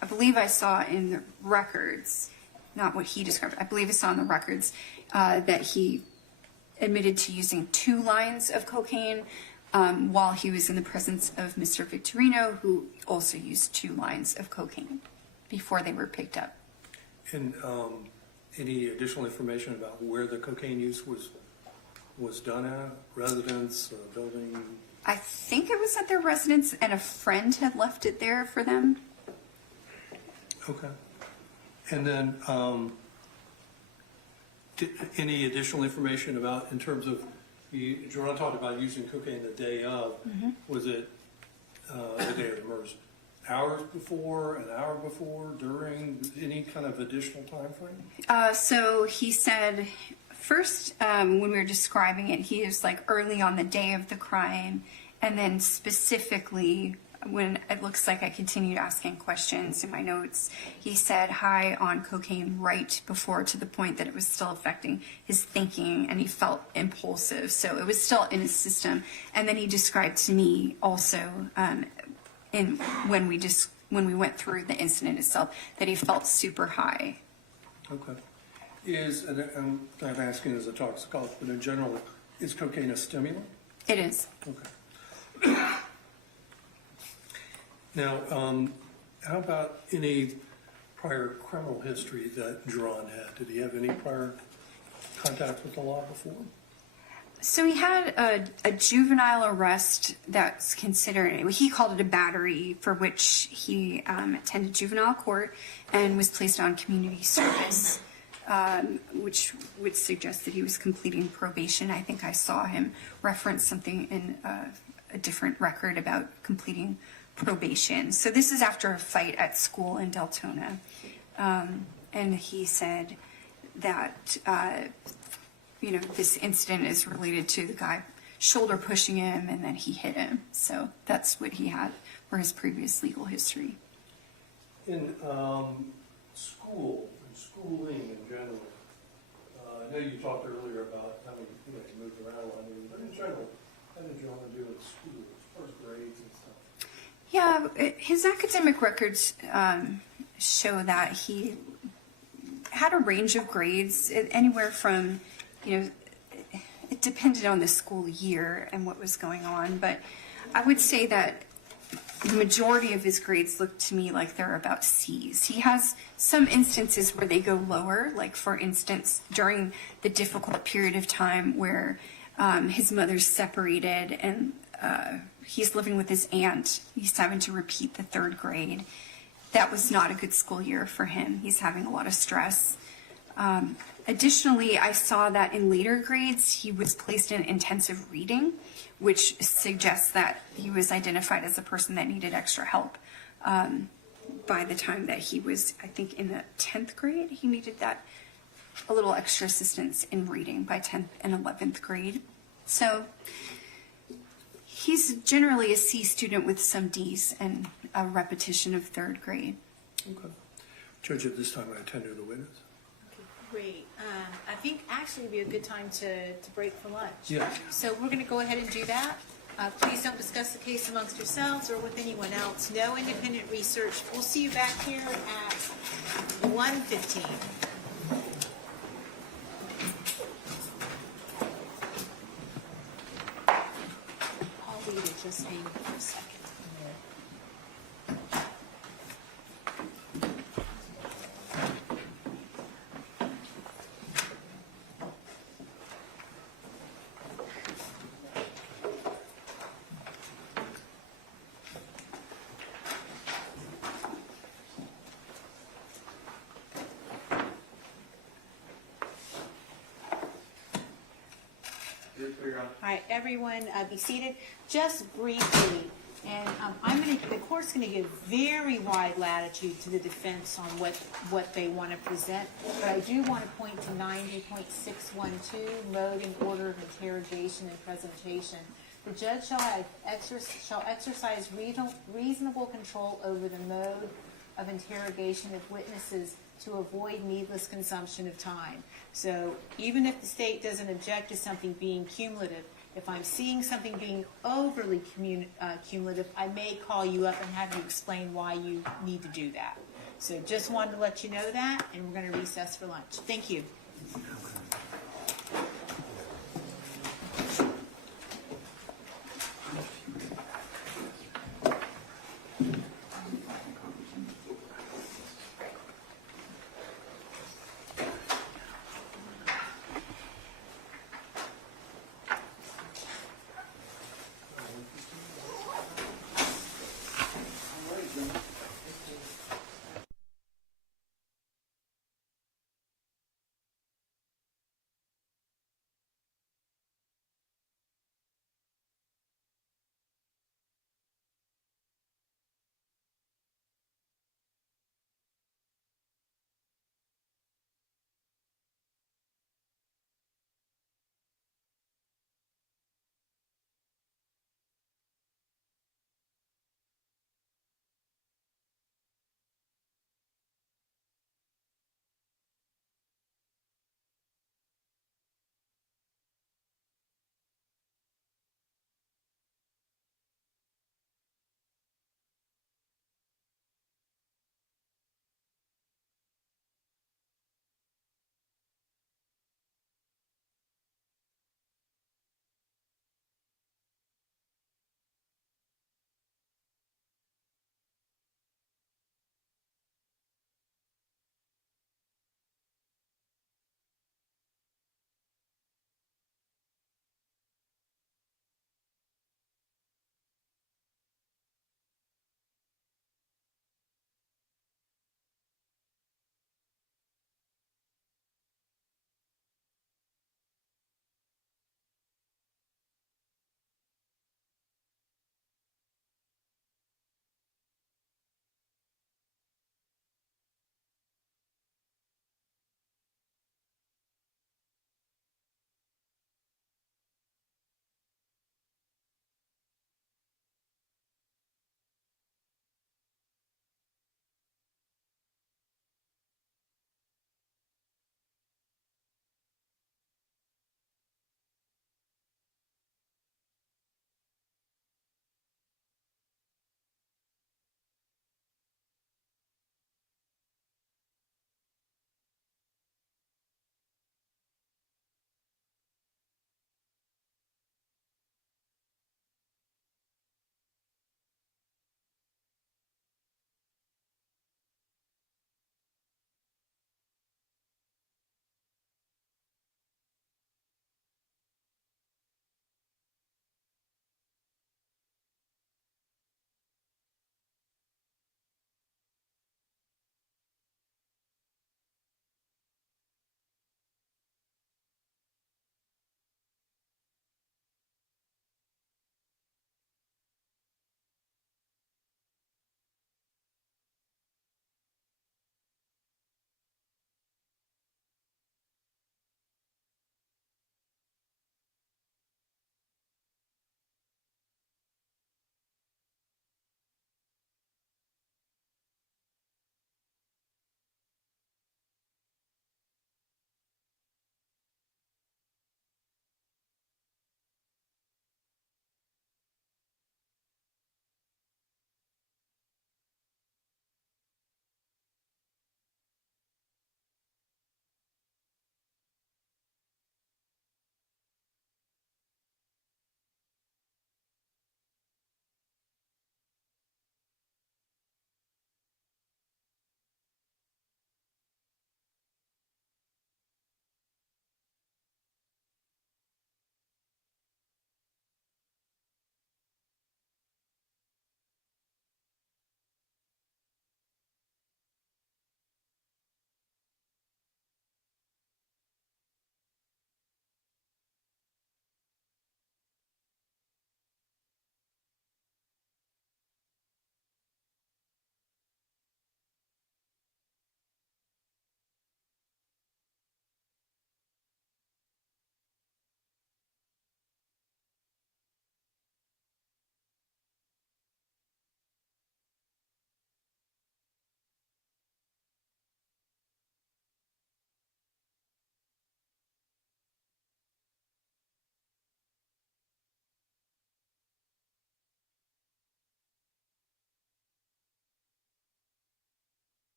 I believe I saw in the records, not what he described, I believe I saw in the records that he admitted to using 2 lines of cocaine while he was in the presence of Mr. Victorino, who also used 2 lines of cocaine before they were picked up. And any additional information about where the cocaine use was done at? Residence, building? I think it was at their residence, and a friend had left it there for them. Okay. And then any additional information about, in terms of Geron talked about using cocaine the day of. Was it the day of the murders? Hours before, an hour before, during, any kind of additional time frame? So he said, first, when we were describing it, he was like early on the day of the crime, and then specifically when it looks like I continued asking questions in my notes, he said high on cocaine right before, to the point that it was still affecting his thinking and he felt impulsive. So it was still in his system. And then he described to me also when we went through the incident itself that he felt super high. Okay. And I'm not asking as a toxicologist, but in general, is cocaine a stimulant? It is. Okay. Now, how about any prior criminal history that Geron had? Did he have any prior contact with the law before? So he had a juvenile arrest that's considered, he called it a battery, for which he attended juvenile court and was placed on community service, which would suggest that he was completing probation. I think I saw him reference something in a different record about completing probation. So this is after a fight at school in Deltona. And he said that, this incident is related to the guy shoulder pushing him and then he hit him. So that's what he had for his previous legal history. In school, and schooling in general, I know you talked earlier about how he moved around a lot, but in general, how did you want to do at school, as far as grades and stuff? Yeah, his academic records show that he had a range of grades, anywhere from, it depended on the school year and what was going on, but I would say that the majority of his grades look to me like they're about C's. He has some instances where they go lower, like for instance, during the difficult period of time where his mother's separated and he's living with his aunt. He's having to repeat the 3rd grade. That was not a good school year for him. He's having a lot of stress. Additionally, I saw that in later grades, he was placed in intensive reading, which suggests that he was identified as a person that needed extra help. By the time that he was, I think, in the 10th grade, he needed a little extra assistance in reading by 10th and 11th grade. So he's generally a C student with some D's and a repetition of 3rd grade. Okay. Judge, at this time, I attended the witness. Great. I think actually it'd be a good time to break for lunch. Yeah. So we're going to go ahead and do that. Please don't discuss the case amongst yourselves or with anyone else. No independent research. We'll see you back here at 1:15. I'll leave it just hang for a second. All right, everyone, be seated. Just briefly, and the court's going to give very wide latitude to the defense on what they want to present. But I do want to point to 90.612, mode and order of interrogation and presentation. The judge shall exercise reasonable control over the mode of interrogation of witnesses to avoid needless consumption of time. So even if the state doesn't object to something being cumulative, if I'm seeing something being overly cumulative, I may call you up and have you explain why you need to do that. So just wanted to let you know that, and we're going to recess for lunch. Thank you.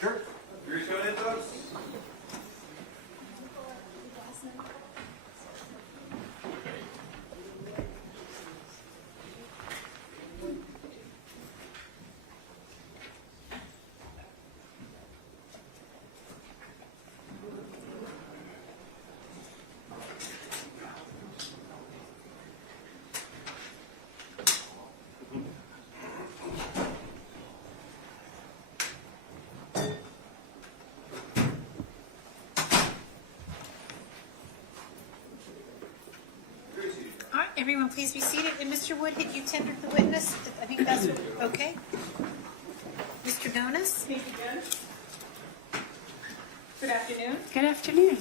Sure. You're coming in, folks? All right, everyone, please be seated. And Mr. Wood, had you tendered the witness? I think that's what, okay. Mr. Donis? Thank you, Judge. Good afternoon. Good afternoon.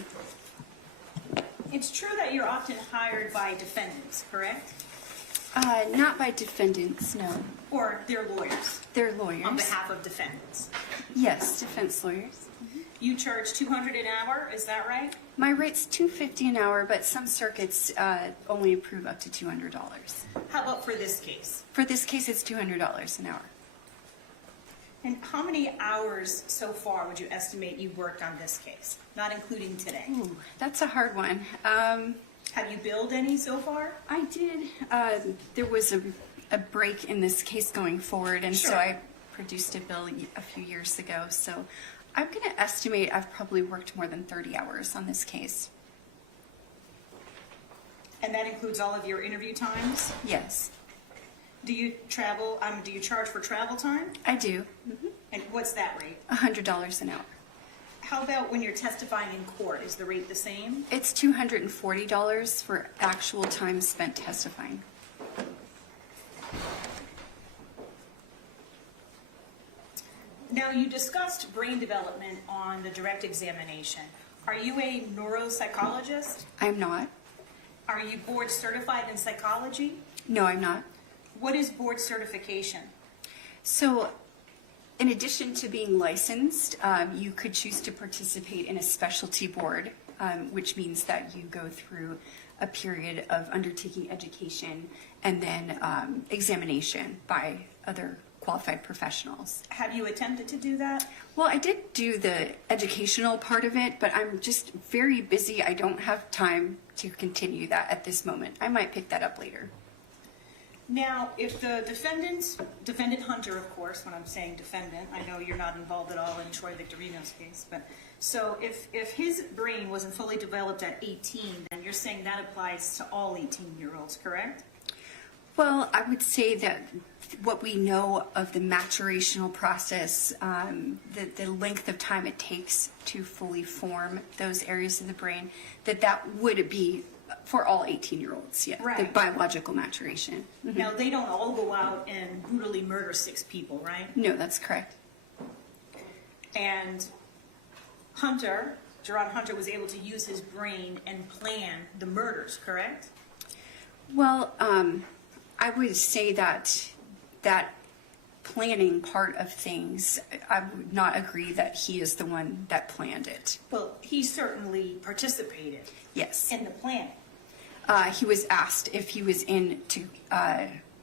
It's true that you're often hired by defendants, correct? Not by defendants, no. Or their lawyers They're lawyers. on behalf of defendants. Yes, defense lawyers. You charge $200 an hour, is that right? My rate's $250 an hour, but some circuits only approve up to $200. How about for this case? For this case, it's $200 an hour. And how many hours so far would you estimate you worked on this case, not including today? Ooh, that's a hard one. Have you billed any so far? I did. There was a break in this case going forward, and so Sure. I produced a bill a few years ago. So I'm going to estimate I've probably worked more than 30 hours on this case. And that includes all of your interview times? Yes, Do you travel, do you charge for travel time? I do. And what's that rate? $100 an hour. How about when you're testifying in court? Is the rate the same? It's $240 for actual time spent testifying. Now, you discussed brain development on the direct examination. Are you a neuropsychologist? I'm not. Are you board certified in psychology? No, I'm not. What is board certification? So, in addition to being licensed, you could choose to participate in a specialty board, which means that you go through a period of undertaking education and then examination by other qualified professionals. Have you attempted to do that? Well, I did do the educational part of it, but I'm just very busy. I don't have time to continue that at this moment. I might pick that up later. Now, if the defendant Hunter, of course, when I'm saying defendant, I know you're not involved at all in Troy Victorino's case, but so if his brain wasn't fully developed at 18, then you're saying that applies to all 18-year-olds, correct? Well, I would say that what we know of the maturational process, the length of time it takes to fully form those areas of the brain, that would be for all 18-year-olds, yeah, the Right. biological maturation. Now, they don't all go out and brutally murder 6 people, right? No, that's correct. And Hunter, Geron Hunter, was able to use his brain and plan the murders, correct? Well, I would say that planning part of things, I would not agree that he is the one that planned it. Well, he certainly participated Yes. in the planning. He was asked if he was in to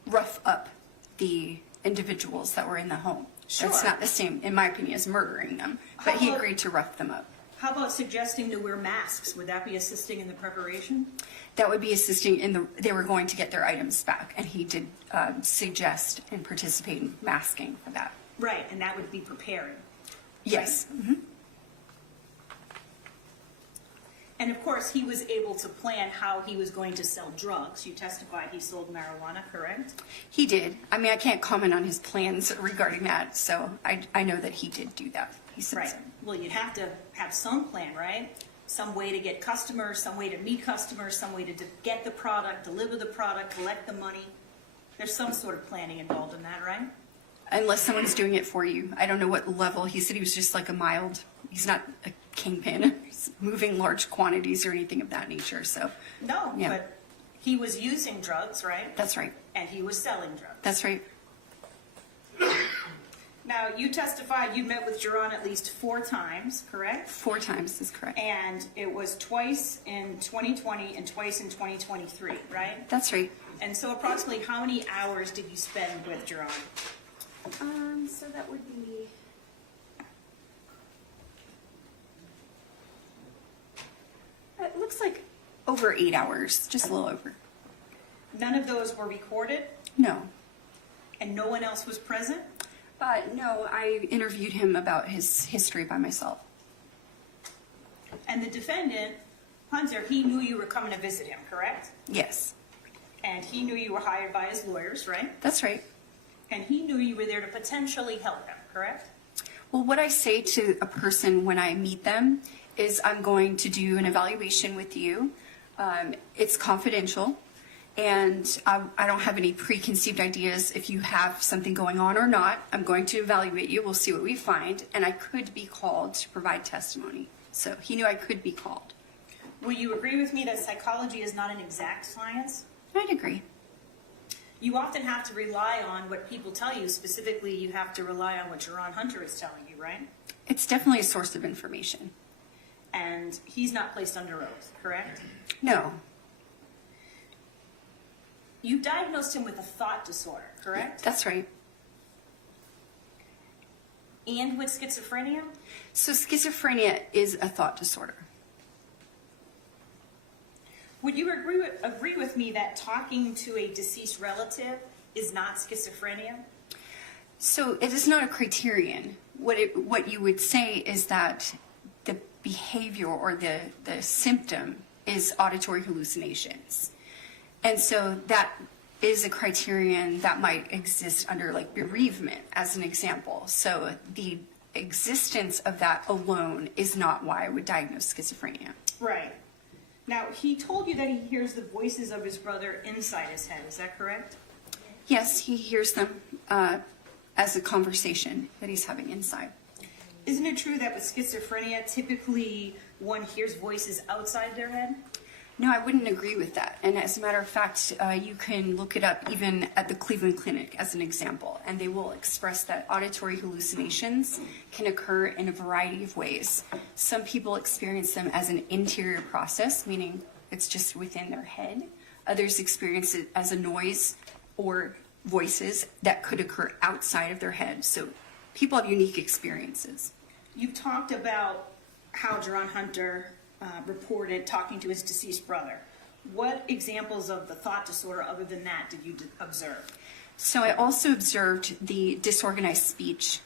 rough up the individuals that were in the home. Sure. That's not the same, in my opinion, as murdering them, but he How- agreed to rough them up. How about suggesting to wear masks? Would that be assisting in the preparation? That would be assisting in they were going to get their items back, and he did suggest and participate in masking for that. Right, and that would be preparing. Yes. And of course, he was able to plan how he was going to sell drugs. You testified he sold marijuana, correct? He did. I mean, I can't comment on his plans regarding that, so I know that he did do that. He said Right. so. Well, you'd have to have some plan, right? Some way to get customers, some way to meet customers, some way to get the product, deliver the product, collect the money. There's some sort of planning involved in that, right? Unless someone's doing it for you. I don't know what level. He said he was just like he's not a kingpin, he's moving large quantities or anything of that nature, so. No, Yeah. but he was using drugs, right? That's right. And he was selling drugs. That's right. Now, you testified you met with Geron at least 4 times, correct? 4 times is correct. And it was twice in 2020 and twice in 2023, right? That's right. And so approximately how many hours did you spend with Geron? So that would be over 8 hours, just a little over. None of those were recorded, No. and no one else was present? No, I interviewed him about his history by myself. And the defendant, Hunter, he knew you were coming to visit him, correct? Yes, And he knew you were hired by his lawyers, right? that's right. And he knew you were there to potentially help him, correct? Well, what I say to a person when I meet them is I'm going to do an evaluation with you. It's confidential, and I don't have any preconceived ideas if you have something going on or not. I'm going to evaluate you. We'll see what we find, and I could be called to provide testimony. So he knew I could be called. Will you agree with me that psychology is not an exact science? I'd agree. You often have to rely on what people tell you. Specifically, you have to rely on what Jerone Hunter is telling you, right? It's definitely a source of information. And he's not placed under oath, correct? No, You diagnosed him with a thought disorder, correct? that's right. And with schizophrenia? So schizophrenia is a thought disorder. Would you agree with me that talking to a deceased relative is not schizophrenia? So it is not a criterion. What you would say is that the behavior or the symptom is auditory hallucinations. And so that is a criterion that might exist under like bereavement as an example. So the existence of that alone is not why I would diagnose schizophrenia. Right. Now, he told you that he hears the voices of his brother inside his head. Is that correct? Yes, he hears them as a conversation that he's having inside. Isn't it true that with schizophrenia, typically one hears voices outside their head? No, I wouldn't agree with that. And as a matter of fact, you can look it up even at the Cleveland Clinic as an example, and they will express that auditory hallucinations can occur in a variety of ways. Some people experience them as an interior process, meaning it's just within their head. Others experience it as a noise or voices that could occur outside of their head. So people have unique experiences. You've talked about how Jerone Hunter reported talking to his deceased brother. What examples of the thought disorder other than that did you observe? So I also observed the disorganized speech,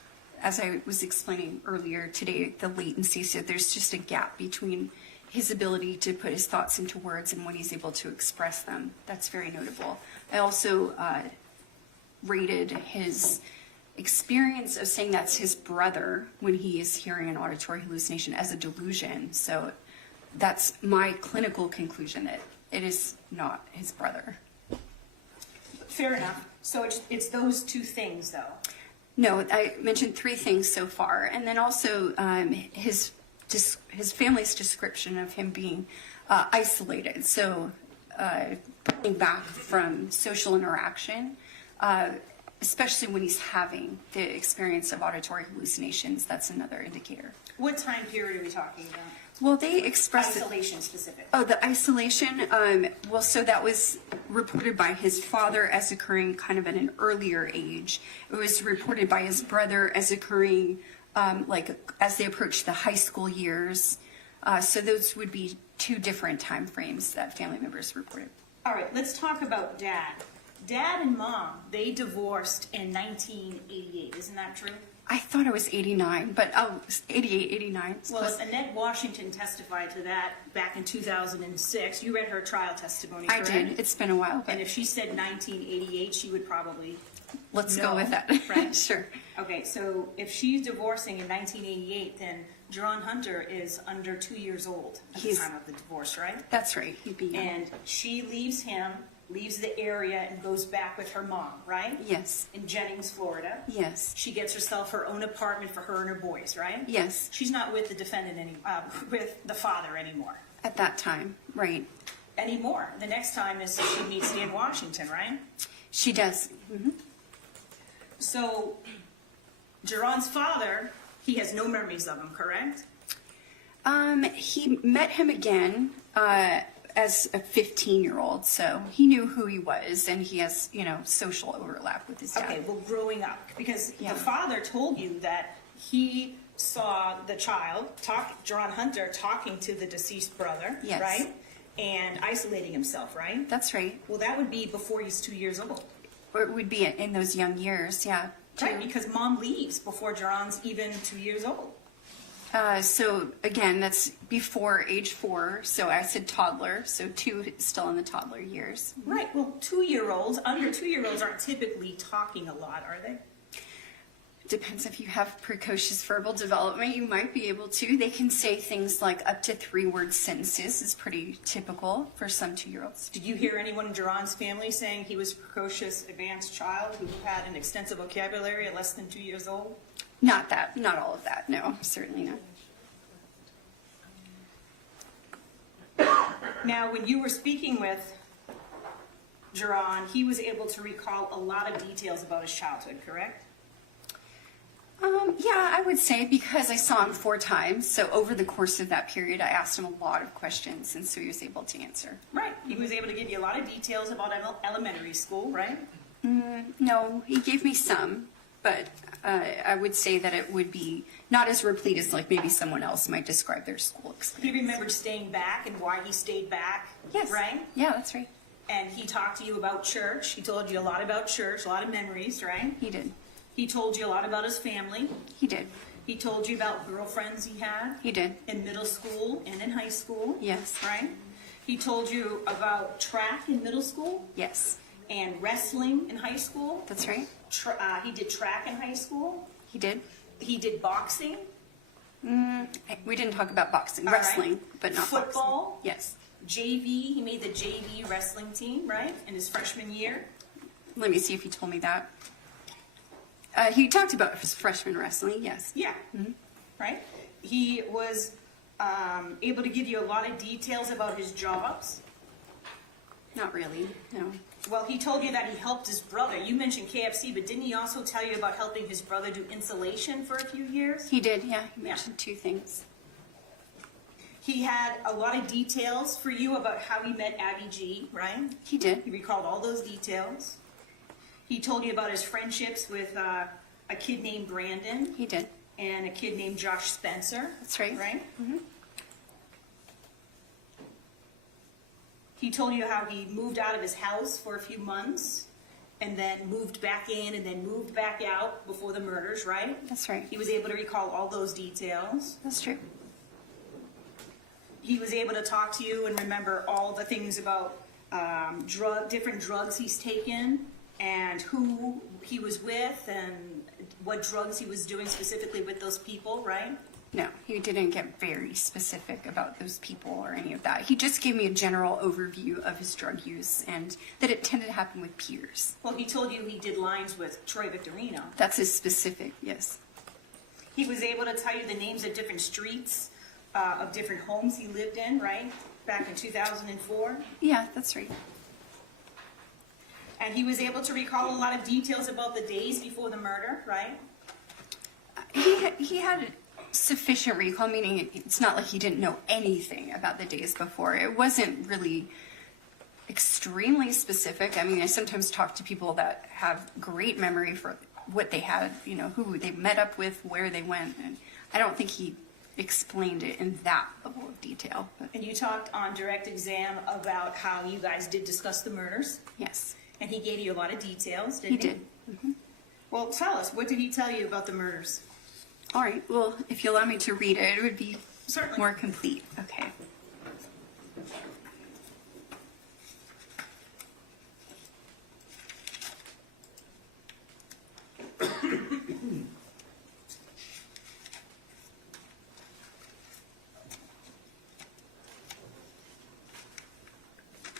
as I was explaining earlier today, the latency. So there's just a gap between his ability to put his thoughts into words and when he's able to express them. That's very notable. I also rated his experience of saying that's his brother when he is hearing an auditory hallucination as a delusion. So that's my clinical conclusion, that it is not his brother. Fair enough. So it's those two things, though. No, I mentioned 3 things so far, and then also his family's description of him being isolated, so pulling back from social interaction, especially when he's having the experience of auditory hallucinations. That's another indicator. What time period are we talking about? Well, they expressed it. Isolation specific. Oh, the isolation. Well, so that was reported by his father as occurring kind of at an earlier age. It was reported by his brother as occurring like as they approached the high school years. So those would be 2 different time frames that family members reported. All right, let's talk about Dad. Dad and Mom, they divorced in 1988. Isn't that true? I thought it was 89, but 88, 89. Well, Annette Washington testified to that back in 2006. You read her trial testimony, I correct? did. It's been a while, but And if she said 1988, she would probably let's No, go with that. right? Sure. Okay, so if she's divorcing in 1988, then Jerone Hunter is under 2 years old at the He's- time of the divorce, right? That's right. He'd be young. And she leaves him, leaves the area, and goes back with her mom, right? Yes. In Jennings, Florida. Yes. She gets herself her own apartment for her and her boys, right? Yes. She's not with the defendant with the father anymore. At that time, right. Anymore. The next time is she meets Dan Washington, right? She does. Mhm. So, Jeron's father, he has no memories of him, correct? He met him again as a 15-year-old, so he knew who he was, and he has, social overlap with his dad. Okay, well, growing up, because Yeah. the father told you that he saw the child, Jerone Hunter, talking to the deceased brother, Yes. right? and isolating himself, right? That's right. Well, that would be before he's 2 years old. Or it would be in those young years, yeah. Right, because mom leaves before Geron's even 2 years old. So again, that's before age 4. So I said toddler. So 2 is still in the toddler years. Right, well, 2-year-olds, under 2-year-olds aren't typically talking a lot, are they? Depends if you have precocious verbal development, you might be able to. They can say things like up to 3-word sentences is pretty typical for some 2-year-olds. Did you hear anyone in Geron's family saying he was a precocious, advanced child who had an extensive vocabulary at less than 2 years old? Not all of that, no, certainly not. Now, when you were speaking with Geron, he was able to recall a lot of details about his childhood, correct? Yeah, I would say because I saw him 4 times, so over the course of that period, I asked him a lot of questions, and so he was able to answer. Right, he was able to give you a lot of details about elementary school, right? No, he gave me some, but I would say that it would be not as replete as like maybe someone else might describe their school experience. He remembered staying back and why he stayed back, Yes. right? Yeah, that's right. And he talked to you about church. He told you a lot about church, a lot of memories, right? He did. He told you a lot about his family. He did. He told you about girlfriends he had He did. in middle school and in high school. Yes. Right? He told you about track in middle school Yes. and wrestling in high school. That's right. He did track in high school. He did. He did boxing. We didn't talk about boxing, All right. wrestling, but not Football. boxing. Yes. JV. He made the JV wrestling team, right, in his freshman year. Let me see if he told me that. He talked about his freshman wrestling, yes. Yeah. Right? He was able to give you a lot of details about his jobs. Not really, no. Well, he told you that he helped his brother. You mentioned KFC, but didn't he also tell you about helping his brother do insulation for a few years? He did, yeah. He mentioned 2 things. He had a lot of details for you about how he met Abby G, right? He did. He recalled all those details. He told you about his friendships with a kid named Brandon He did. and a kid named Josh Spencer. That's right. Right? He told you how he moved out of his house for a few months and then moved back in and then moved back out before the murders, right? That's right. He was able to recall all those details. That's true. He was able to talk to you and remember all the things about different drugs he's taken and who he was with and what drugs he was doing specifically with those people, right? No, he didn't get very specific about those people or any of that. He just gave me a general overview of his drug use and that it tended to happen with peers. Well, he told you he did lines with Troy Victorino. That's as specific, yes. He was able to tell you the names of different streets, of different homes he lived in, right? Back in 2004. Yeah, that's right. And he was able to recall a lot of details about the days before the murder, right? He had sufficient recall, meaning it's not like he didn't know anything about the days before. It wasn't really extremely specific. I mean, I sometimes talk to people that have great memory for what they had, you know, who they met up with, where they went, and I don't think he explained it in that level of detail. But And you talked on direct exam about how you guys did discuss the murders, yes, and he gave you a lot of details, didn't he he? did. Well, tell us, what did he tell you about the murders? All right, well, if you allow me to read it, it would be Certainly. more complete. Okay.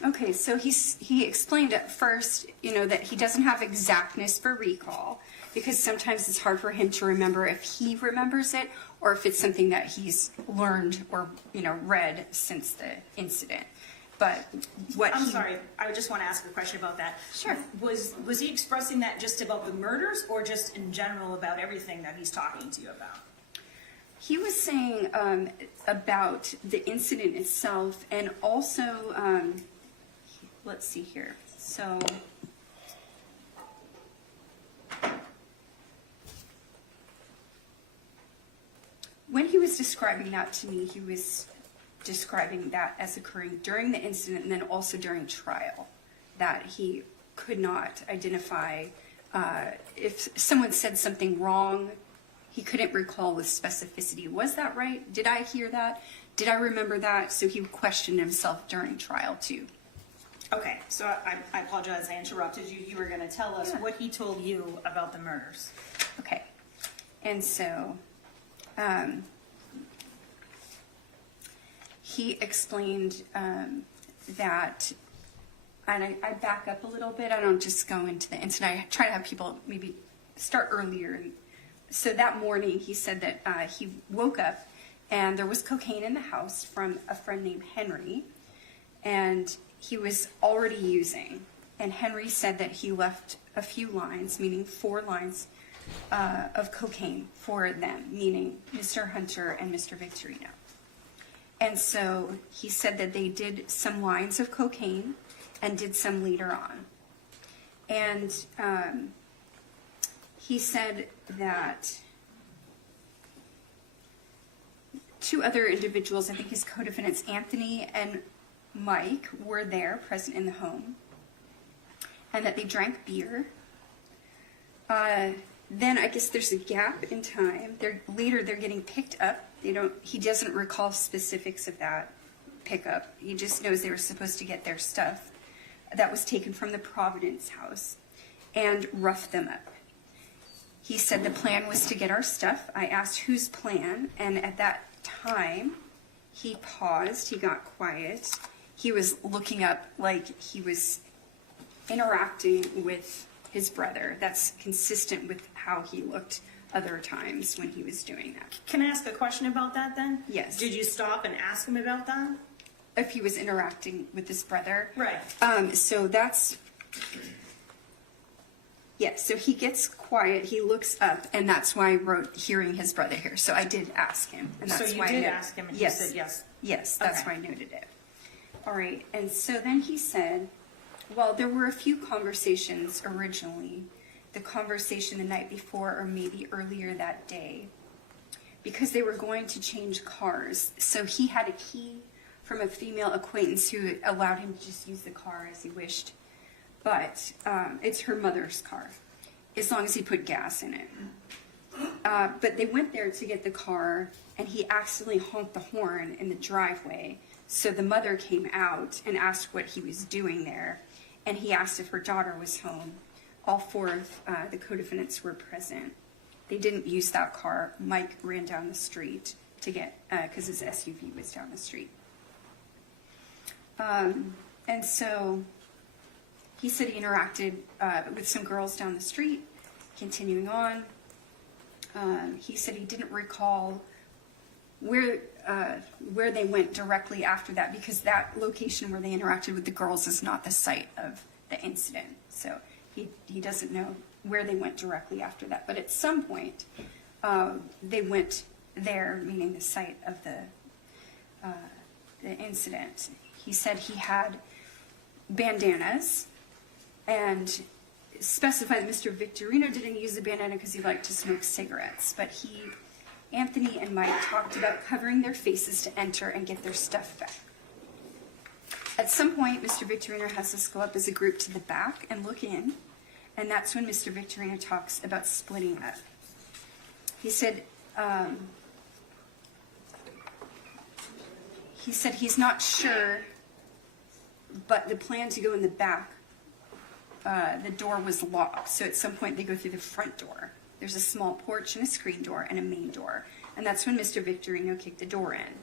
Okay, so he explained at first, you know, that he doesn't have exactness for recall because sometimes it's hard for him to remember if he remembers it or if it's something that he's learned or, you know, read since the incident. But what I'm sorry, I just want to ask a question about that. Sure. Was he expressing that just about the murders or just in general about everything that he's talking to you about? He was saying about the incident itself and also, let's see here. So, when he was describing that to me, he was describing that as occurring during the incident and then also during trial, that he could not identify if someone said something wrong. He couldn't recall with specificity. Was that right? Did I hear that? Did I remember that? So he questioned himself during trial too. Okay, so I apologize, I interrupted you. You were gonna tell us what he told you about the murders. Okay. And so he explained that, and I back up a little bit. I don't just go into the incident. I try to have people maybe start earlier. So that morning he said that he woke up and there was cocaine in the house from a friend named Henry, and he was already using. And Henry said that he left a few lines, meaning 4 lines of cocaine for them, meaning Mr. Hunter and Mr. Victorino. And so he said that they did some lines of cocaine and did some later on. And he said that 2 other individuals, I think his co-defendants Anthony and Mike, were there present in the home, and that they drank beer. Then I guess there's a gap in time. Later they're getting picked up. He doesn't recall specifics of that pickup. He just knows they were supposed to get their stuff that was taken from the Providence house and rough them up. He said the plan was to get our stuff. I asked whose plan, and at that time he paused, he got quiet. He was looking up like he was interacting with his brother. That's consistent with how he looked other times when he was doing that. Can I ask a question about that then? Yes. Did you stop and ask him about that? If he was interacting with his brother. Right. So that's, yes, so he gets quiet, he looks up, and that's why I wrote hearing his brother here. So I did ask him. And that's So you why did ask him and he said yes. Yes, that's Okay. why I noted it. All right, and so then he said, well, there were a few conversations originally. The conversation the night before or maybe earlier that day, because they were going to change cars. So he had a key from a female acquaintance who allowed him to just use the car as he wished. But it's her mother's car, as long as he put gas in it. But they went there to get the car, and he accidentally honked the horn in the driveway. So the mother came out and asked what he was doing there, and he asked if her daughter was home. All 4 of the co-defendants were present. They didn't use that car. Mike ran down the street to get, because his SUV was down the street. And so he said he interacted with some girls down the street. Continuing on, he said he didn't recall where they went directly after that, because that location where they interacted with the girls is not the site of the incident. So he doesn't know where they went directly after that. But at some point, they went there, meaning the site of the incident. He said he had bandanas and specified that Mr. Victorino didn't use the bandana because he liked to smoke cigarettes. But Anthony and Mike talked about covering their faces to enter and get their stuff back. At some point, Mr. Victorino has us go up as a group to the back and look in, and that's when Mr. Victorino talks about splitting up. He said he's not sure, but the plan to go in the back, the door was locked, so at some point they go through the front door. There's a small porch and a screen door and a main door, and that's when Mr. Victorino kicked the door in.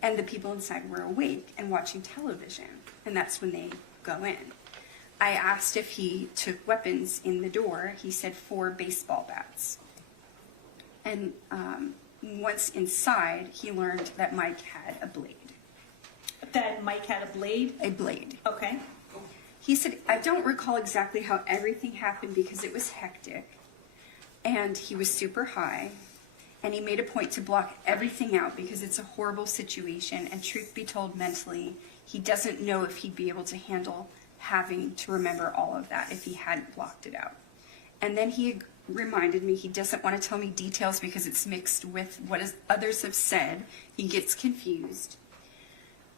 And the people inside were awake and watching television, and that's when they go in. I asked if he took weapons in the door. He said 4 baseball bats. And once inside, he learned that Mike had a blade. That Mike had a blade? A blade. Okay. He said, I don't recall exactly how everything happened because it was hectic, and he was super high. And he made a point to block everything out because it's a horrible situation, and truth be told, mentally, he doesn't know if he'd be able to handle having to remember all of that if he hadn't blocked it out. And then he reminded me he doesn't want to tell me details because it's mixed with what others have said. He gets confused.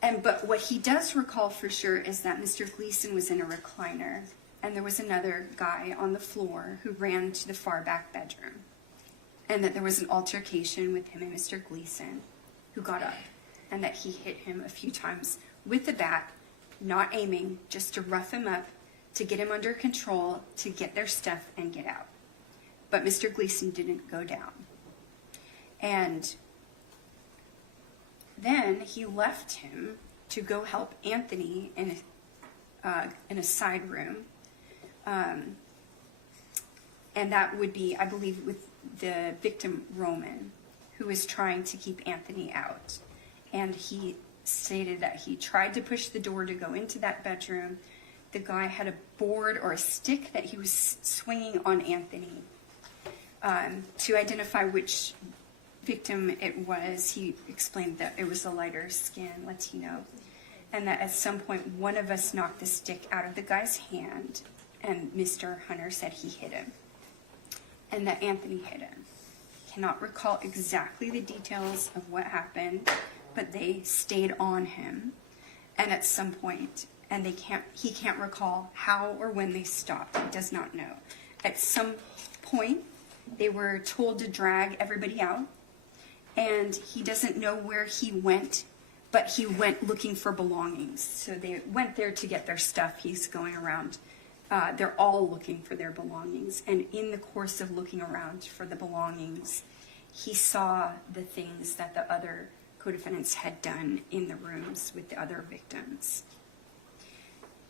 But what he does recall for sure is that Mr. Gleason was in a recliner, and there was another guy on the floor who ran to the far back bedroom, and that there was an altercation with him and Mr. Gleason, who got up, and that he hit him a few times with the bat, not aiming, just to rough him up, to get him under control, to get their stuff and get out. But Mr. Gleason didn't go down. And then he left him to go help Anthony in a side room. And that would be, I believe, with the victim, Roman, who was trying to keep Anthony out. And he stated that he tried to push the door to go into that bedroom. The guy had a board or a stick that he was swinging on Anthony. To identify which victim it was, he explained that it was a lighter skin Latino, and that at some point one of us knocked the stick out of the guy's hand, and Mr. Hunter said he hit him, and that Anthony hit him. Cannot recall exactly the details of what happened, but they stayed on him, and at some point, and he can't recall how or when they stopped. He does not know. At some point, they were told to drag everybody out, and he doesn't know where he went, but he went looking for belongings. So they went there to get their stuff. He's going around. They're all looking for their belongings, and in the course of looking around for the belongings, he saw the things that the other co-defendants had done in the rooms with the other victims.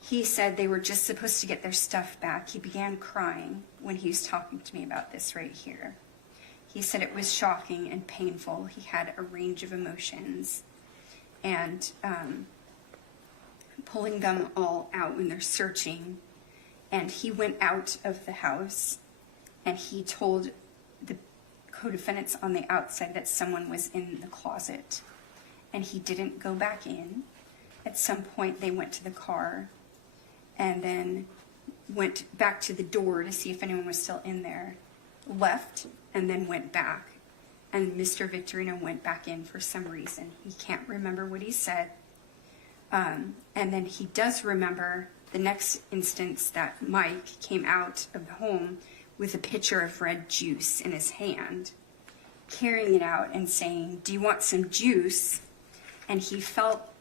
He said they were just supposed to get their stuff back. He began crying when he was talking to me about this right here. He said it was shocking and painful. He had a range of emotions, and pulling them all out when they're searching. And he went out of the house, and he told the co-defendants on the outside that someone was in the closet, and he didn't go back in. At some point, they went to the car, and then went back to the door to see if anyone was still in there, left, and then went back. And Mr. Victorino went back in for some reason. He can't remember what he said. And then he does remember the next instance that Mike came out of the home with a pitcher of red juice in his hand, carrying it out and saying, "Do you want some juice?" And he felt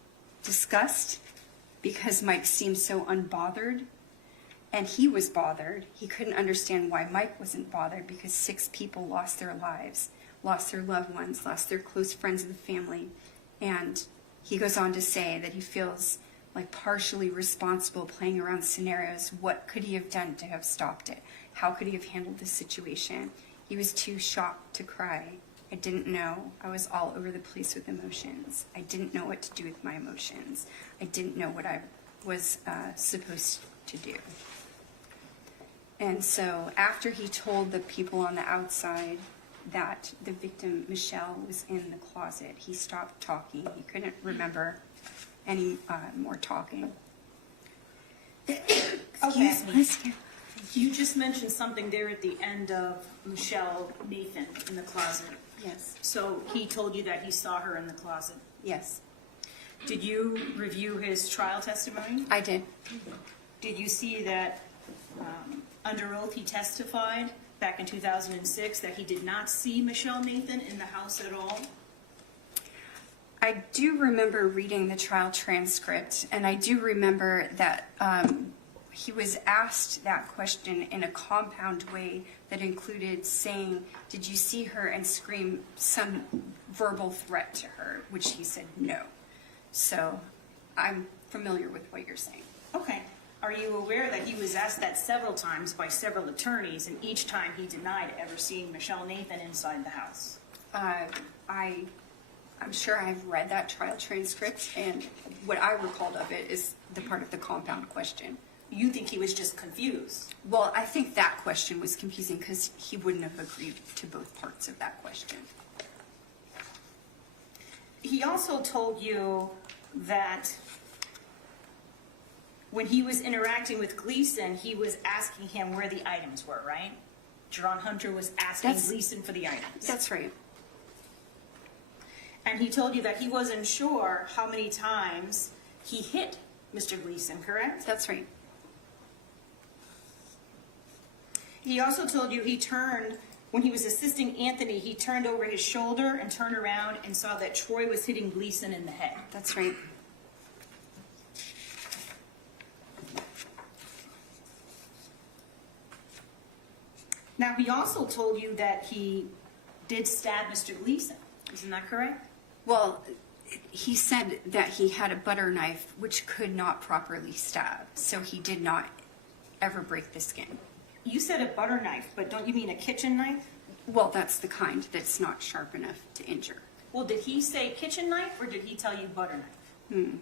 disgust because Mike seemed so unbothered, and he was bothered. He couldn't understand why Mike wasn't bothered, because 6 people lost their lives, lost their loved ones, lost their close friends of the family. And he goes on to say that he feels like partially responsible, playing around scenarios. What could he have done to have stopped it? How could he have handled the situation? He was too shocked to cry. I didn't know. I was all over the place with emotions. I didn't know what to do with my emotions. I didn't know what I was supposed to do. And so after he told the people on the outside that the victim, Michelle, was in the closet, he stopped talking. He couldn't remember any more talking. Okay. me. You just mentioned something there at the end of Michelle Nathan in the closet. Yes. So he told you that he saw her in the closet. Yes, Did you review his trial testimony? I did. Did you see that under oath he testified back in 2006 that he did not see Michelle Nathan in the house at all? I do remember reading the trial transcript, and I do remember that he was asked that question in a compound way that included saying, "Did you see her?" and scream some verbal threat to her, which he said no. So I'm familiar with what you're saying. Okay. Are you aware that he was asked that several times by several attorneys, and each time he denied ever seeing Michelle Nathan inside the house? I'm sure I've read that trial transcript, and what I recalled of it is the part of the compound question. You think he was just confused? Well, I think that question was confusing because he wouldn't have agreed to both parts of that question. He also told you that when he was interacting with Gleason, he was asking him where the items were, right? Jerone Hunter was asking That's- Gleason for the items. That's right. And he told you that he wasn't sure how many times he hit Mr. Gleason, correct? That's right. He also told you he turned, when he was assisting Anthony, he turned over his shoulder and turned around and saw that Troy was hitting Gleason in the head. That's right. Now, he also told you that he did stab Mr. Gleason. Isn't that correct? Well, he said that he had a butter knife which could not properly stab, so he did not ever break the skin. You said a butter knife, but don't you mean a kitchen knife? Well, that's the kind that's not sharp enough to injure. Well, did he say kitchen knife or did he tell you butter knife?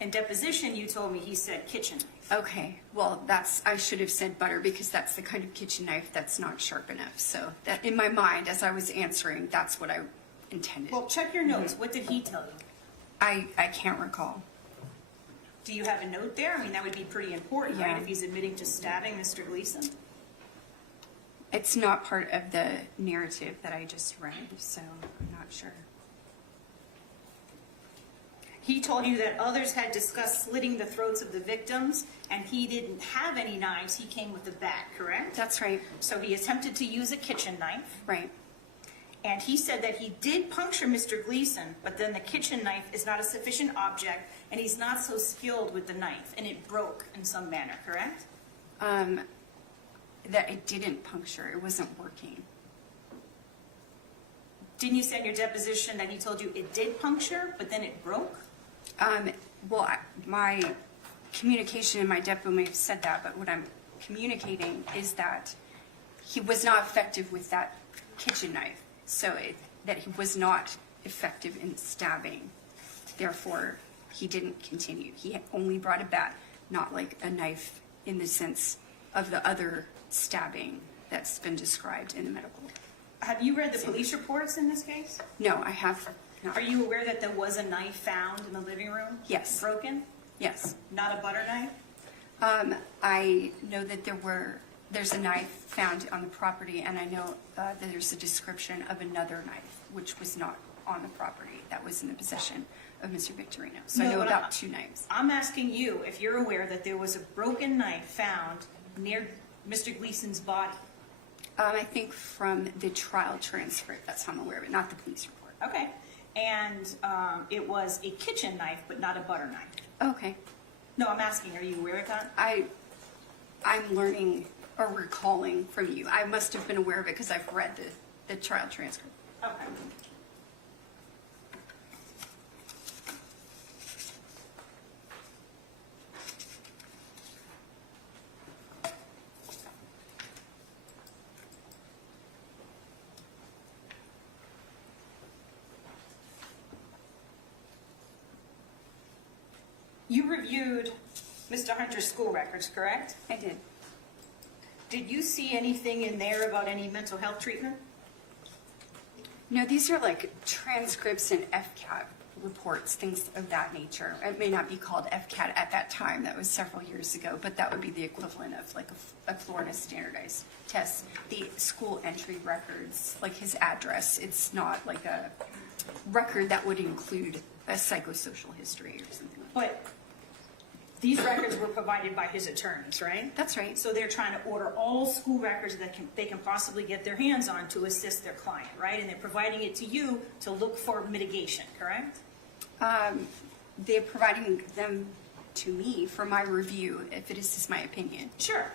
In deposition, you told me he said kitchen knife. Okay, well, I should have said butter because that's the kind of kitchen knife that's not sharp enough. So that in my mind, as I was answering, that's what I intended. Well, check your notes. What did he tell you? I can't recall. Do you have a note there? I mean, that would be pretty important, Yeah. right, if he's admitting to stabbing Mr. Gleason? It's not part of the narrative that I just read, so I'm not sure. He told you that others had discussed slitting the throats of the victims, and he didn't have any knives. He came with a bat, correct? That's right. So he attempted to use a kitchen knife, Right. and he said that he did puncture Mr. Gleason, but then the kitchen knife is not a sufficient object, and he's not so skilled with the knife, and it broke in some manner, correct? That it didn't puncture. It wasn't working. Didn't you say in your deposition that he told you it did puncture, but then it broke? My communication in my depo may have said that, but what I'm communicating is that he was not effective with that kitchen knife. So that he was not effective in stabbing. Therefore, he didn't continue. He only brought a bat, not like a knife in the sense of the other stabbing that's been described in the medical. Have you read the police reports in this case? No, I have not. Are you aware that there was a knife found in the living room? Yes. Broken? Yes. Not a butter knife? I know that there's a knife found on the property, and I know that there's a description of another knife, which was not on the property, that was in the possession of Mr. Victorino. So I No, know but about two knives. I'm asking you if you're aware that there was a broken knife found near Mr. Gleason's body. I think from the trial transcript, that's how I'm aware of it, not the police report. Okay. And it was a kitchen knife, but not a butter knife. Okay. No, I'm asking, are you aware of that? I'm learning or recalling from you. I must have been aware of it because I've read the trial transcript. Okay. You reviewed Mr. Hunter's school records, correct? I did. Did you see anything in there about any mental health treatment? No, these are like transcripts and FCAT reports, things of that nature. It may not be called FCAT at that time, that was several years ago, but that would be the equivalent of like a Florida standardized test. The school entry records, like his address, it's not like a record that would include a psychosocial history or something like that. But these records were provided by his attorneys, right? That's right. So they're trying to order all school records that they can possibly get their hands on to assist their client, right? And they're providing it to you to look for mitigation, correct? They're providing them to me for my review, if it is my opinion. Sure.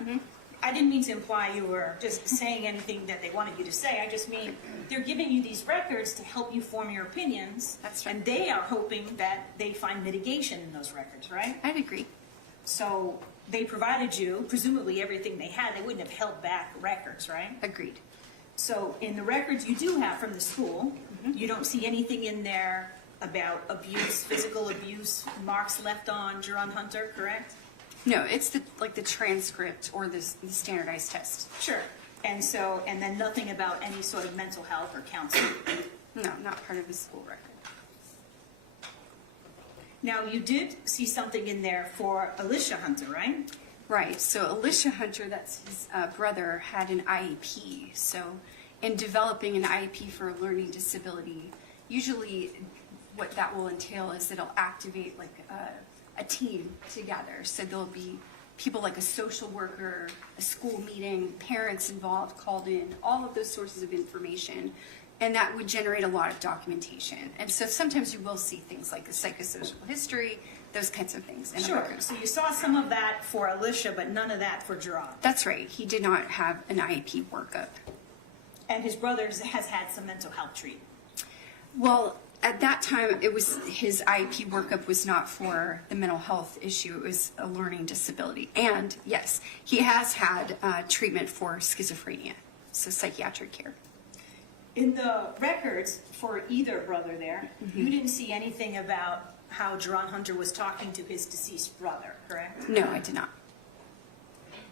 I didn't mean to imply you were just saying anything that they wanted you to say. I just mean they're giving you these records to help you form your opinions. That's right. And they are hoping that they find mitigation in those records, right? I'd agree. So they provided you, presumably, everything they had. They wouldn't have held back records, right? Agreed. So in the records you do have from the school, you don't see anything in there about abuse, physical abuse, marks left on Geron Hunter, correct? No, it's the transcript or the standardized test. Sure. And then nothing about any sort of mental health or counseling. No, not part of the school record. Now, you did see something in there for Alicia Hunter, right? Right. So Alicia Hunter, that's his brother, had an IEP. So in developing an IEP for a learning disability, usually what that will entail is it'll activate like a team together. So there'll be people like a social worker, a school meeting, parents involved, called in, all of those sources of information. And that would generate a lot of documentation. And so sometimes you will see things like a psychosocial history, those kinds of things. In a Sure, record. so you saw some of that for Alicia, but none of that for Geron. That's right. He did not have an IEP workup. And his brother has had some mental health treatment. Well, at that time, it was his IEP workup was not for the mental health issue. It was a learning disability. And yes, he has had treatment for schizophrenia, so psychiatric care. In the records for either brother there, you didn't see anything about how Geron Hunter was talking to his deceased brother, correct? No, I did not.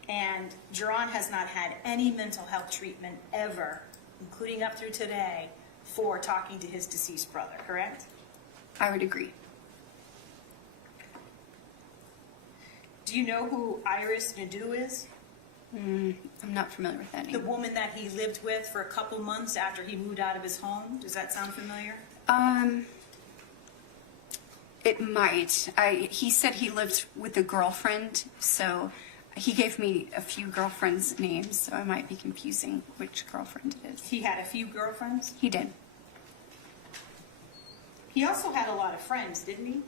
And Geron has not had any mental health treatment ever, including up through today, for talking to his deceased brother, correct? I would agree. Do you know who Iris Nadeau is? I'm not familiar with that The name. woman that he lived with for a couple months after he moved out of his home? Does that sound familiar? It might. He said he lived with a girlfriend, so he gave me a few girlfriends' names, so I might be confusing which girlfriend it is. He had a few girlfriends. He did. He also had a lot of friends, didn't he?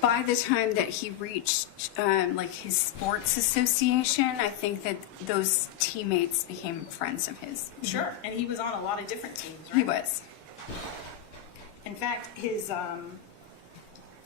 By the time that he reached like his sports association, I think that those teammates became friends of his. Sure. And he was on a lot of different teams, right? He was. In fact, his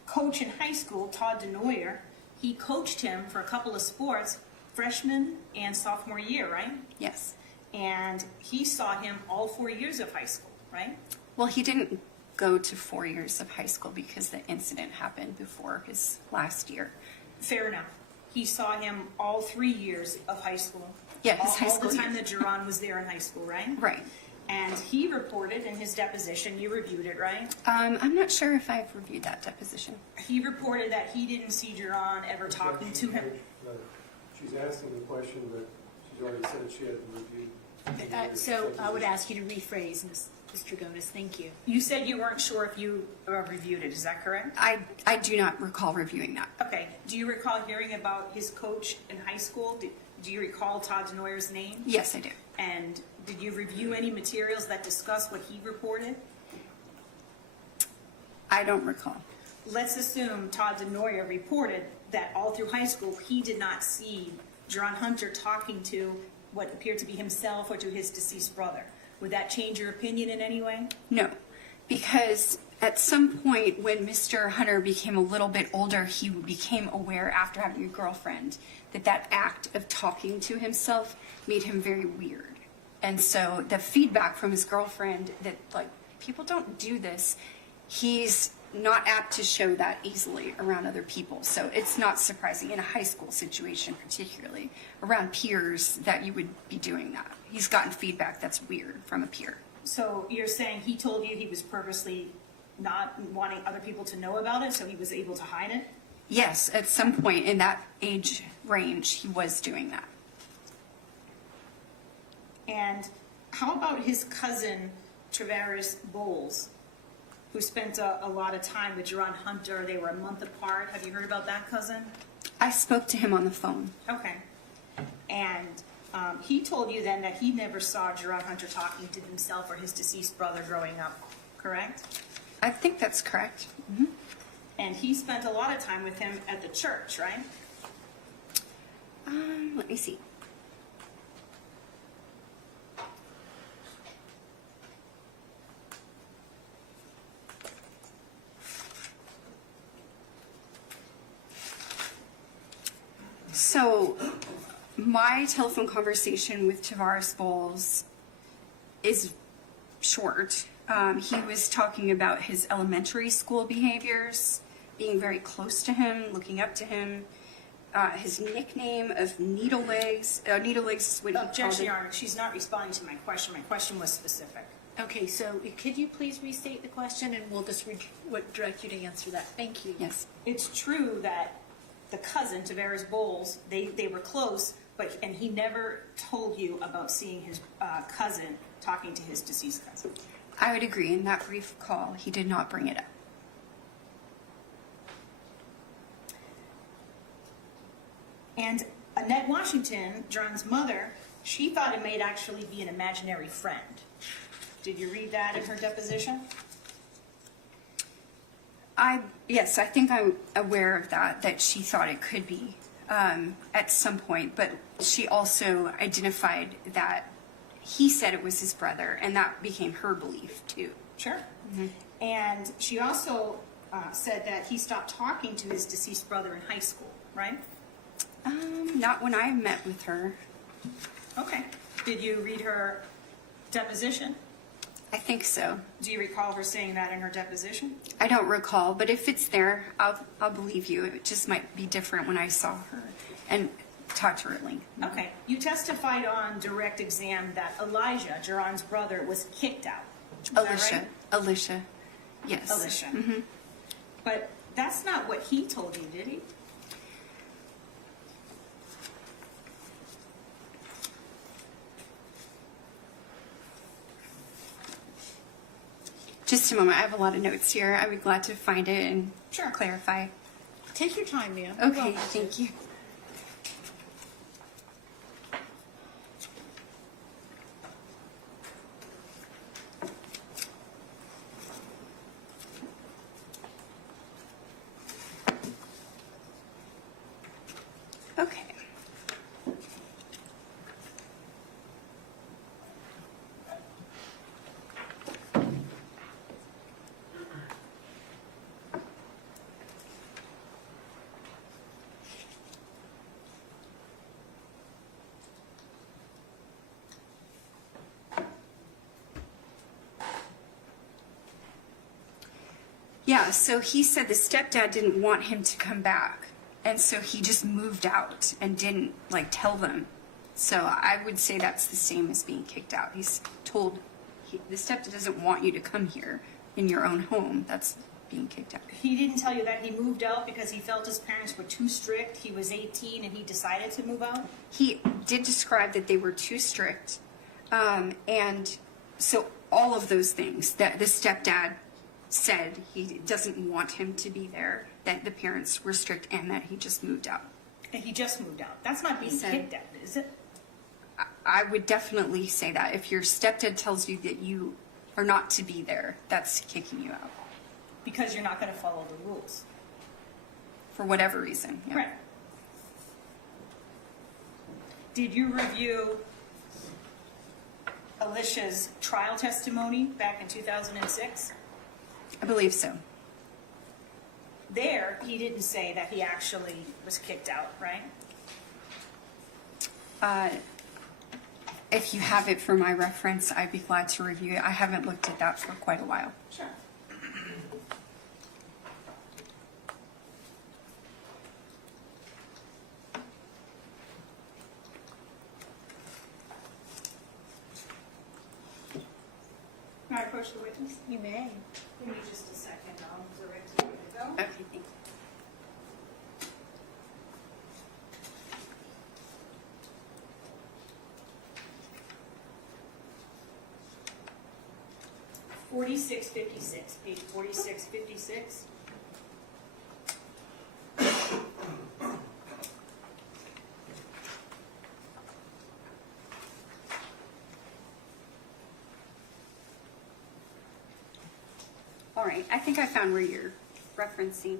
coach in high school, Todd DeNoyer, he coached him for a couple of sports, freshman and sophomore year, right? Yes. And he saw him all 4 years of high school, right? Well, he didn't go to 4 years of high school because the incident happened before his last year. Fair enough. He saw him all 3 years of high school. Yeah, his high all school the time years. that Geron was there in high school, right? Right. And he reported in his deposition, you reviewed it, right? I'm not sure if I've reviewed that deposition. He reported that he didn't see Geron ever talking to him. She's asking the question, but she's already said she hadn't reviewed. So I would ask you to rephrase, Mr. Gonis. Thank you. You said you weren't sure if you reviewed it, is that correct? I do not recall reviewing that. Okay. Do you recall hearing about his coach in high school? Do you recall Todd DeNoyer's name? Yes, I do. And did you review any materials that discuss what he reported? I don't recall. Let's assume Todd DeNoyer reported that all through high school, he did not see Geron Hunter talking to what appeared to be himself or to his deceased brother. Would that change your opinion in any way? No, because at some point when Mr. Hunter became a little bit older, he became aware after having a girlfriend that that act of talking to himself made him very weird. And so the feedback from his girlfriend that, like, people don't do this, he's not apt to show that easily around other people. So it's not surprising in a high school situation, particularly around peers, that you would be doing that. He's gotten feedback that's weird from a peer. So you're saying he told you he was purposely not wanting other people to know about it, so he was able to hide it? Yes, at some point in that age range, he was doing that. And how about his cousin, Travaris Bowles, who spent a lot of time with Geron Hunter? They were a month apart. Have you heard about that cousin? I spoke to him on the phone. Okay. And he told you then that he never saw Geron Hunter talking to himself or his deceased brother growing up, correct? I think that's correct. And he spent a lot of time with him at the church, right? Let me see. So, my telephone conversation with Tavares Bowles is short. He was talking about his elementary school behaviors, being very close to him, looking up to him. His nickname of Needle Legs. Needle Legs is what he called Objection, it. Your Honor. She's not responding to my question. My question was specific. Okay, so could you please restate the question, and we'll just direct you to answer that. Thank you. Yes. It's true that the cousin, Tavares Bowles, they were close, and he never told you about seeing his cousin talking to his deceased cousin. I would agree. In that brief call, he did not bring it up. And Annette Washington, Jeron's mother, she thought it might actually be an imaginary friend. Did you read that in her deposition? Yes, I think I'm aware of that she thought it could be at some point, but she also identified that he said it was his brother, and that became her belief too. Sure. And she also said that he stopped talking to his deceased brother in high school, right? Not when I met with her. Okay. Did you read her deposition? I think so. Do you recall her saying that in her deposition? I don't recall, but if it's there, I'll believe you. It just might be different when I saw her and talked to her at length. Okay. You testified on direct exam that Elijah, Jeron's brother, was kicked out. Is that right? Alicia. Yes. Alicia. But that's not what he told you, did he? Just a moment. I have a lot of notes here. I would be glad to find it and clarify. Take your time, ma'am. Okay, thank you. Okay. Yeah, so he said the stepdad didn't want him to come back. And so he just moved out and didn't tell them. So I would say that's the same as being kicked out. He's told the stepdad doesn't want you to come here in your own home. That's being kicked out. He didn't tell you that he moved out because he felt his parents were too strict. He was 18 and he decided to move out? He did describe that they were too strict. And so all of those things that the stepdad said he doesn't want him to be there, that the parents were strict, and that he just moved out. And he just moved out. That's not being kicked out, is it? I would definitely say that. If your stepdad tells you that you are not to be there, that's kicking you out. Because you're not going to follow the rules. For whatever reason. Yeah. Right. Did you review Alicia's trial testimony back in 2006? I believe so. There, he didn't say that he actually was kicked out, right? If you have it for my reference, I'd be glad to review it. I haven't looked at that for quite a while. Sure. Can I approach the witness? You may. Give me just a second, I'll direct you where to go. Okay, thank you. Page 4656. All right, I think I found where you're referencing.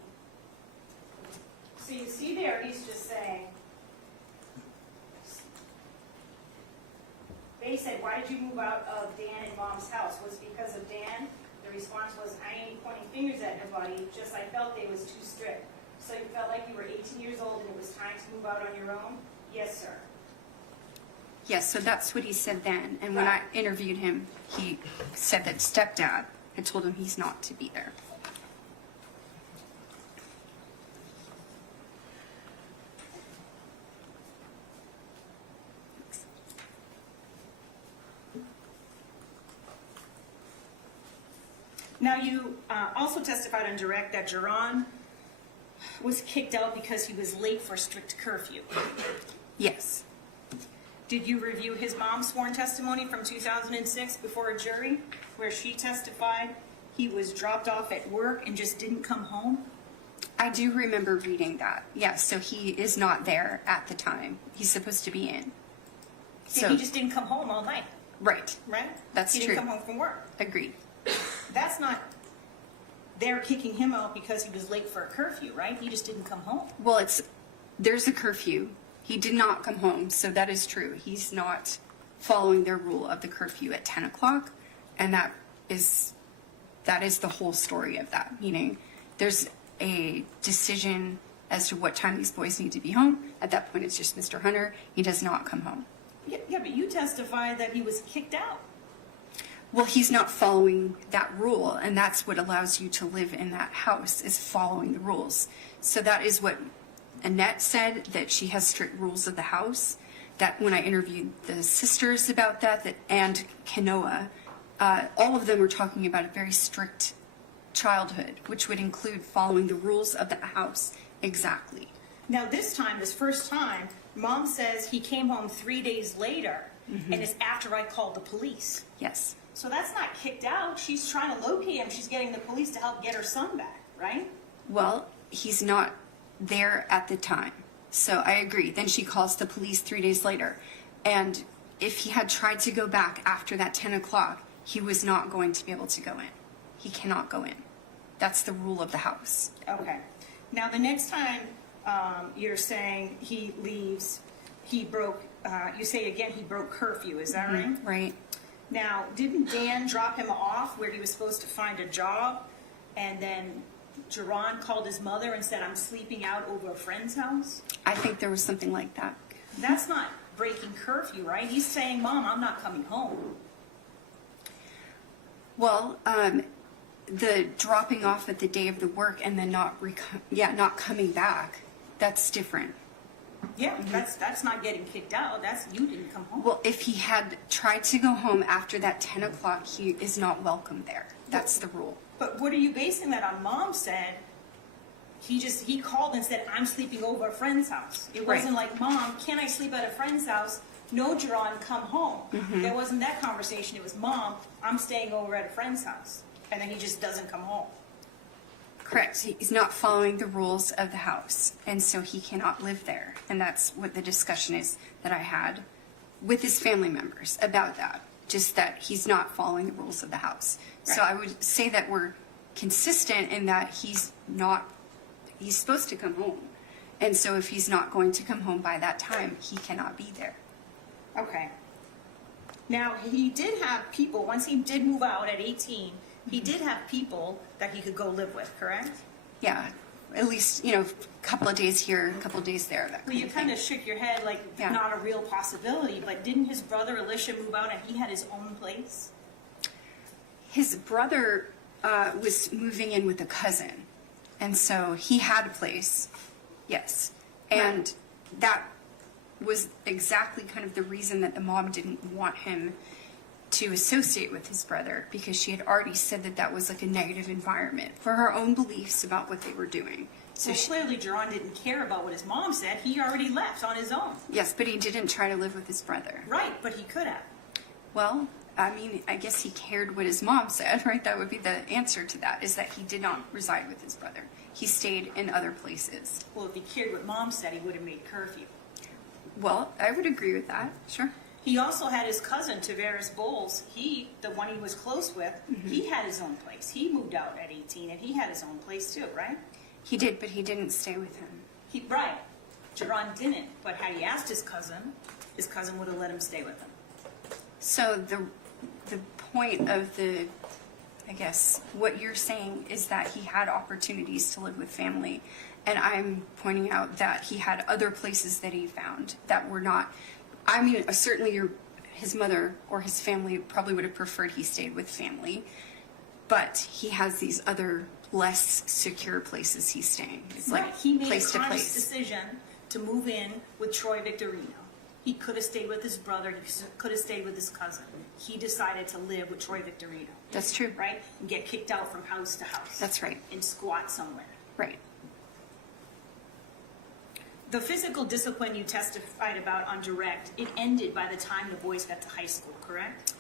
So you see there, he's just saying, they said, why did you move out of Dan and Mom's house? Was it because of Dan? The response was, I ain't pointing fingers at nobody, just I felt they was too strict. So you felt like you were 18 years old and it was time to move out on your own? Yes, sir. Yes, so that's what he said then. And when I interviewed him, he said that stepdad had told him he's not to be there. Now, you also testified on direct that Geron was kicked out because he was late for strict curfew. Yes. Did you review his mom's sworn testimony from 2006 before a jury, where she testified he was dropped off at work and just didn't come home? I do remember reading that. Yes, so he is not there at the time. He's supposed to be in. Yeah, he just didn't come home all night, Right. right? That's He true. didn't come home from work. Agreed. That's not, they're kicking him out because he was late for a curfew, right? He just didn't come home. Well, there's a curfew. He did not come home, so that is true. He's not following their rule of the curfew at 10 o'clock, and that is the whole story of that. Meaning, there's a decision as to what time these boys need to be home. At that point, it's just Mr. Hunter. He does not come home. Yeah, but you testified that he was kicked out. Well, he's not following that rule, and that's what allows you to live in that house, is following the rules. So that is what Annette said, that she has strict rules of the house. That when I interviewed the sisters about that and Kanoa, all of them were talking about a very strict childhood, which would include following the rules of the house exactly. Now, this first time, Mom says he came home 3 days later, and it's after I called the police. Yes. So that's not kicked out. She's trying to locate him. She's getting the police to help get her son back, right? Well, he's not there at the time. So I agree. Then she calls the police 3 days later. And if he had tried to go back after that 10 o'clock, he was not going to be able to go in. He cannot go in. That's the rule of the house. Okay. Now, the next time you're saying he leaves, you say again he broke curfew. Is that right? Right. Now, didn't Dan drop him off where he was supposed to find a job, and then Geron called his mother and said, I'm sleeping out over a friend's house? I think there was something like that. That's not breaking curfew, right? He's saying, Mom, I'm not coming home. Well, the dropping off at the day of the work and then not coming back, that's different. Yeah, that's not getting kicked out. That's you didn't come home. Well, if he had tried to go home after that 10 o'clock, he is not welcome there. That's the rule. But what are you basing that on? Mom said he called and said, I'm sleeping over a friend's house. It wasn't like, Mom, can I sleep at a friend's house? No, Geron, come home. There wasn't that conversation. It was, Mom, I'm staying over at a friend's house. And then he just doesn't come home. Correct. He's not following the rules of the house, and so he cannot live there. And that's what the discussion is that I had with his family members about that, just that he's not following the rules of the house. Right. So I would say that we're consistent in that he's supposed to come home. And so if he's not going to come home by that time, he cannot be there. Okay. Now, he did have people, once he did move out at 18, he did have people that he could go live with, correct? Yeah, at least, a couple of days here, a couple of days there. That Well, you kind of of shook your head like Yeah. not a real possibility, but didn't his brother Alicia move out and he had his own place? His brother was moving in with a cousin, and so he had a place, yes. And that was exactly kind of the reason that the mom didn't want him to associate with his brother, because she had already said that that was like a negative environment for her own beliefs about what they were doing. So So clearly Geron didn't care about what his mom said. He already left on his own. yes, but he didn't try to live with his brother. Right, but he could have. Well, I mean, I guess he cared what his mom said, right? That would be the answer to that, is that he did not reside with his brother. He stayed in other places. Well, if he cared what mom said, he would have made curfew. Well, I would agree with that, sure. He also had his cousin, Tavares Bowles. The one he was close with, he had his own place. He moved out at 18, and he had his own place too, right? He did, but he didn't stay with him. Right. Geron didn't, but had he asked his cousin would have let him stay with him. So the point of I guess, what you're saying is that he had opportunities to live with family, and I'm pointing out that he had other places that he found that were not, I mean, certainly his mother or his family probably would have preferred he stayed with family, but he has these other less secure places he's staying. It's like He made place a to conscious place. decision to move in with Troy Victorino. He could have stayed with his brother. He could have stayed with his cousin. He decided to live with Troy Victorino. That's true. Right? And get kicked out from house to house. That's right. And squat somewhere. Right. The physical discipline you testified about on direct, it ended by the time the boys got to high school, correct?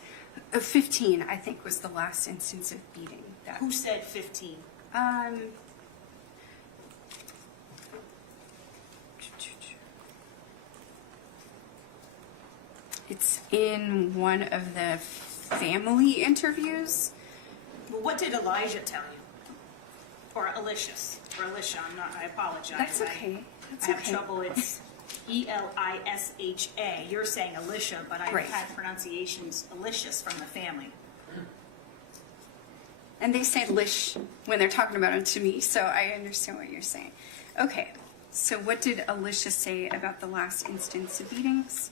15, I think, was the last instance of beating. That. Who said 15? It's in one of the family interviews. Well, what did Elijah tell you? Or Alicia's? Or Alicia, I apologize. That's okay. That's I have okay. trouble, it's Elisha. You're saying Alicia, but I've Right. had pronunciations Alicia's from the family. And they say lish when they're talking about it to me, so I understand what you're saying. Okay, so what did Alicia say about the last instance of beatings?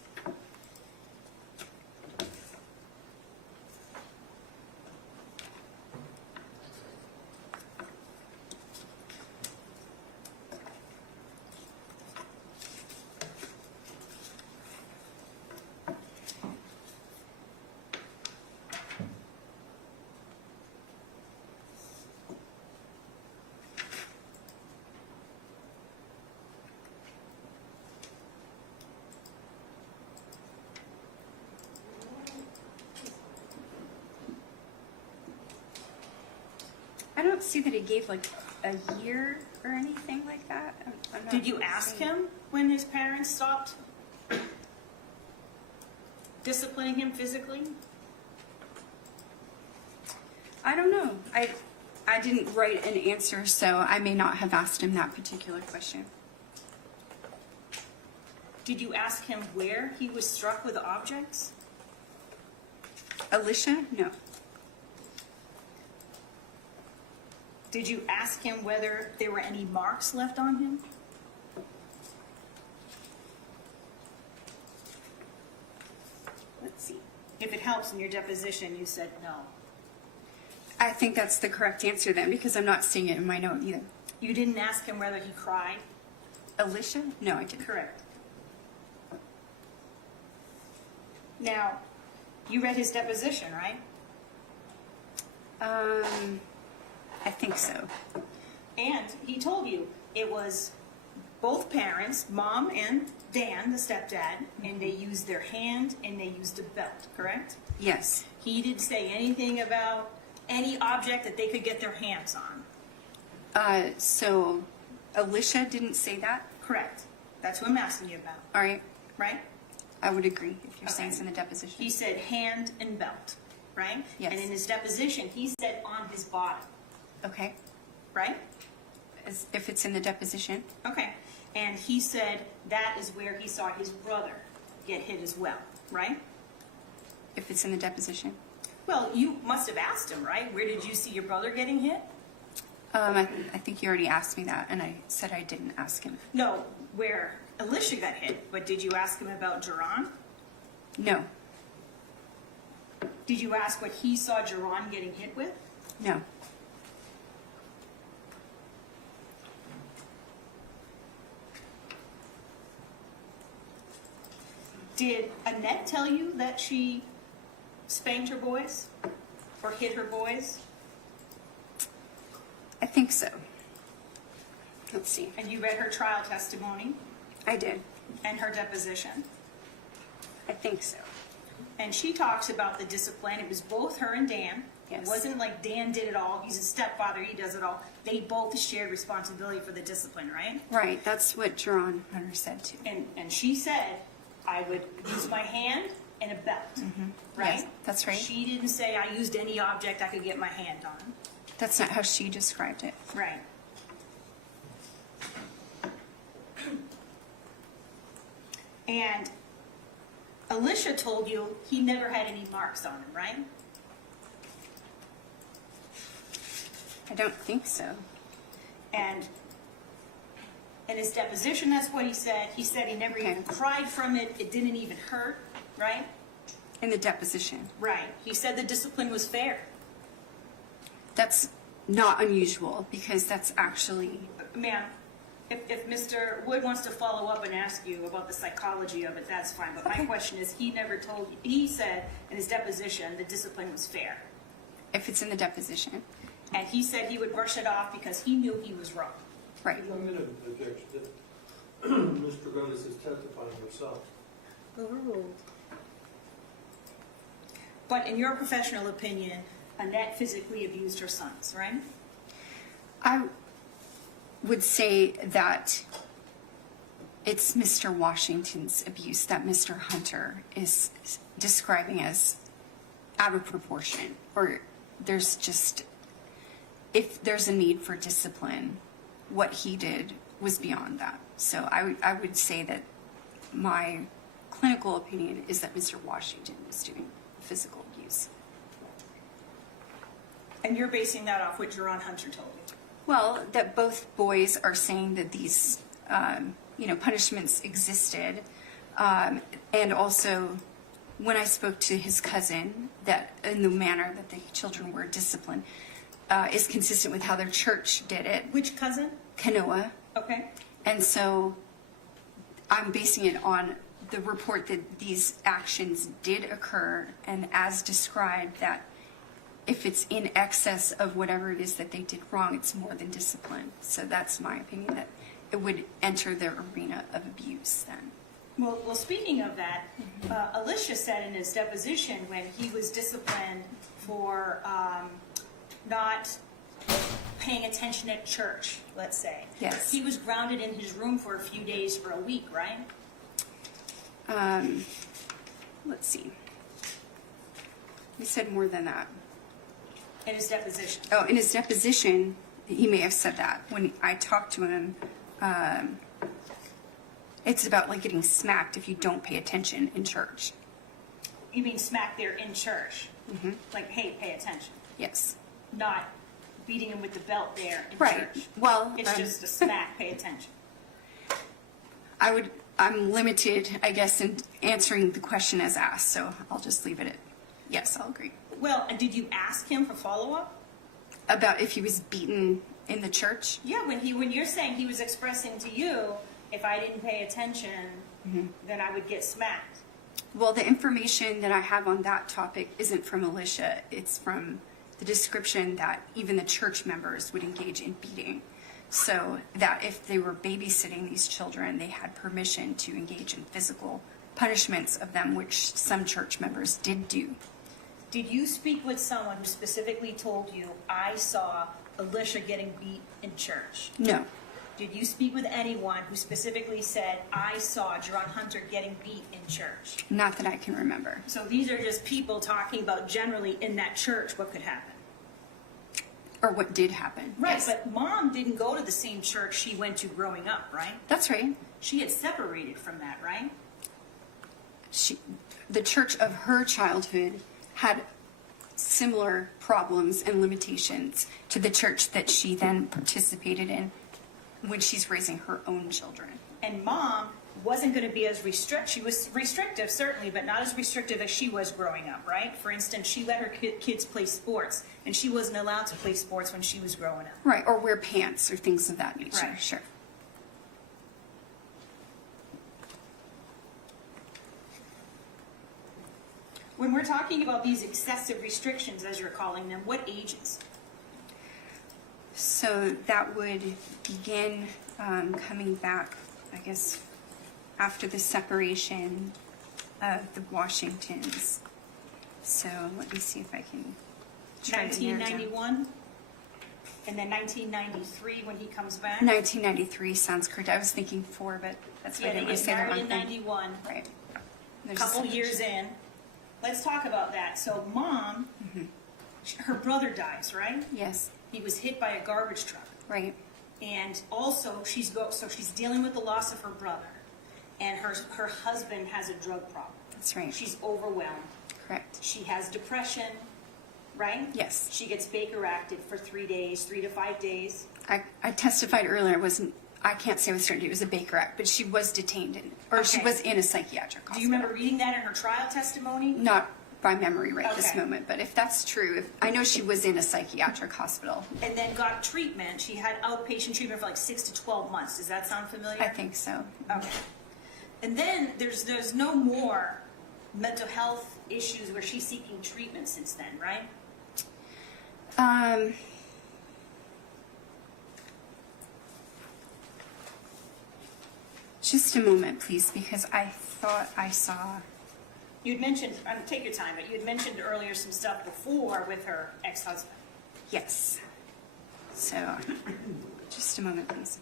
I don't see that he gave like a year or anything like that. I'm not Did you ask seeing- him when his parents stopped disciplining him physically? I don't know. I didn't write an answer, so I may not have asked him that particular question. Did you ask him where he was struck with objects? Alicia? No. Did you ask him whether there were any marks left on him? Let's see. If it helps in your deposition, you said no. I think that's the correct answer then, because I'm not seeing it in my note either. You didn't ask him whether he cried? Alicia? No, I didn't. Correct. Now, you read his deposition, right? I think so. And he told you it was both parents, mom and Dan, the stepdad, and they used their hand and they used a belt, correct? Yes. He didn't say anything about any object that they could get their hands on. So Alicia didn't say that? Correct. That's what I'm asking you about, All right. right? I would agree if you're saying Okay. it's in the deposition. He said hand and belt, right? Yes. And in his deposition, he said on his body, Okay. right? If it's in the deposition. Okay. And he said that is where he saw his brother get hit as well, right? If it's in the deposition. Well, you must have asked him, right? Where did you see your brother getting hit? I think you already asked me that, and I said I didn't ask him. No, where Alicia got hit. But did you ask him about Geron? No. Did you ask what he saw Geron getting hit with? No. Did Annette tell you that she spanked her boys? Or hit her boys? I think so. Let's see. And you read her trial testimony I did. and her deposition? I think so. And she talks about the discipline. It was both her and Dan. Yes. It wasn't like Dan did it all. He's a stepfather. He does it all. They both shared responsibility for the discipline, right? Right. That's what Geron Hunter said too. And she said, I would use my hand and a belt, right? Yes, that's right. She didn't say I used any object I could get my hand on. That's not how she described it. Right. And Alicia told you he never had any marks on him, right? I don't think so. And in his deposition, that's what he said. He said he never Okay. even cried from it. It didn't even hurt, right? In the deposition. Right. He said the discipline was fair. That's not unusual because that's actually. Ma'am, if Mr. Wood wants to follow up and ask you about the psychology of it, that's fine. But my Okay. question is, he never told you, he said in his deposition the discipline was fair. If it's in the deposition. And he said he would brush it off because he knew he was wrong. Right. I'm going to objection. Ms. Dragonis is testifying herself. Overruled. But in your professional opinion, Annette physically abused her sons, right? I would say that it's Mr. Washington's abuse that Mr. Hunter is describing as out of proportion, or there's just, if there's a need for discipline, what he did was beyond that. So I would say that my clinical opinion is that Mr. Washington is doing physical abuse. And you're basing that off what Geron Hunter told you? Well, that both boys are saying that these, punishments existed, and also when I spoke to his cousin, that in the manner that the children were disciplined, is consistent with how their church did it. Which cousin? Kanoa. Okay. And so I'm basing it on the report that these actions did occur, and as described, that if it's in excess of whatever it is that they did wrong, it's more than discipline. So that's my opinion, that it would enter the arena of abuse then. Well, speaking of that, Alicia said in his deposition when he was disciplined for not paying attention at church, let's say. Yes. He was grounded in his room for a few days for a week, right? Let's see. He said more than that. In his deposition. Oh, in his deposition, he may have said that. When I talked to him, it's about like getting smacked if you don't pay attention in church. You mean smack there in church? Mm-hmm. Like, hey, pay attention. Yes. Not beating him with the belt there in Right. church. Well, It's just a smack, pay attention. I'm limited, I guess, in answering the question as asked, so I'll just leave it at yes, I'll agree. Well, and did you ask him for follow-up? About if he was beaten in the church? Yeah, when you're saying he was expressing to you, if I didn't pay attention, then I would get smacked. Well, the information that I have on that topic isn't from Alicia. It's from the description that even the church members would engage in beating. So that if they were babysitting these children, they had permission to engage in physical punishments of them, which some church members did do. Did you speak with someone who specifically told you, I saw Alicia getting beat in church? No. Did you speak with anyone who specifically said, I saw Geron Hunter getting beat in church? Not that I can remember. So these are just people talking about generally in that church what could happen. Or what did happen. Right, Yes. but mom didn't go to the same church she went to growing up, right? That's right. She had separated from that, right? The church of her childhood had similar problems and limitations to the church that she then participated in when she's raising her own children. And mom wasn't going to be as she was restrictive, certainly, but not as restrictive as she was growing up, right? For instance, she let her kids play sports, and she wasn't allowed to play sports when she was growing up. Right, or wear pants or things of that nature. Right. Sure. When we're talking about these excessive restrictions, as you're calling them, what ages? So that would begin coming back, I guess, after the separation of the Washingtons. So let me see if I can try to narrow down. 1991? And then 1993 when he comes back? 1993 sounds correct. I was thinking 4, but that's why Yeah, I they didn't want to get say the married wrong in thing. 91. Right. A There's couple just- years in. Let's talk about that. So mom, her brother dies, right? Yes, He was hit by a garbage truck. right. And also, she's dealing with the loss of her brother. And her husband has a drug problem. That's right. She's overwhelmed. Correct. She has depression, right? Yes. She gets Baker acted for 3 days, 3 to 5 days. I testified earlier. I can't say with certainty it was a Baker Act, but she was detained she Okay. was in a psychiatric hospital. Do you remember reading that in her trial testimony? Not by memory right this Okay. moment, but if that's true, I know she was in a psychiatric hospital. And then got treatment. She had outpatient treatment for like 6 to 12 months. Does that sound familiar? I think so. Okay. And then there's no more mental health issues where she's seeking treatment since then, right? Just a moment, please, because I thought I saw. You'd mentioned, take your time, but you'd mentioned earlier some stuff before with her ex-husband. Yes. So, just a moment, please.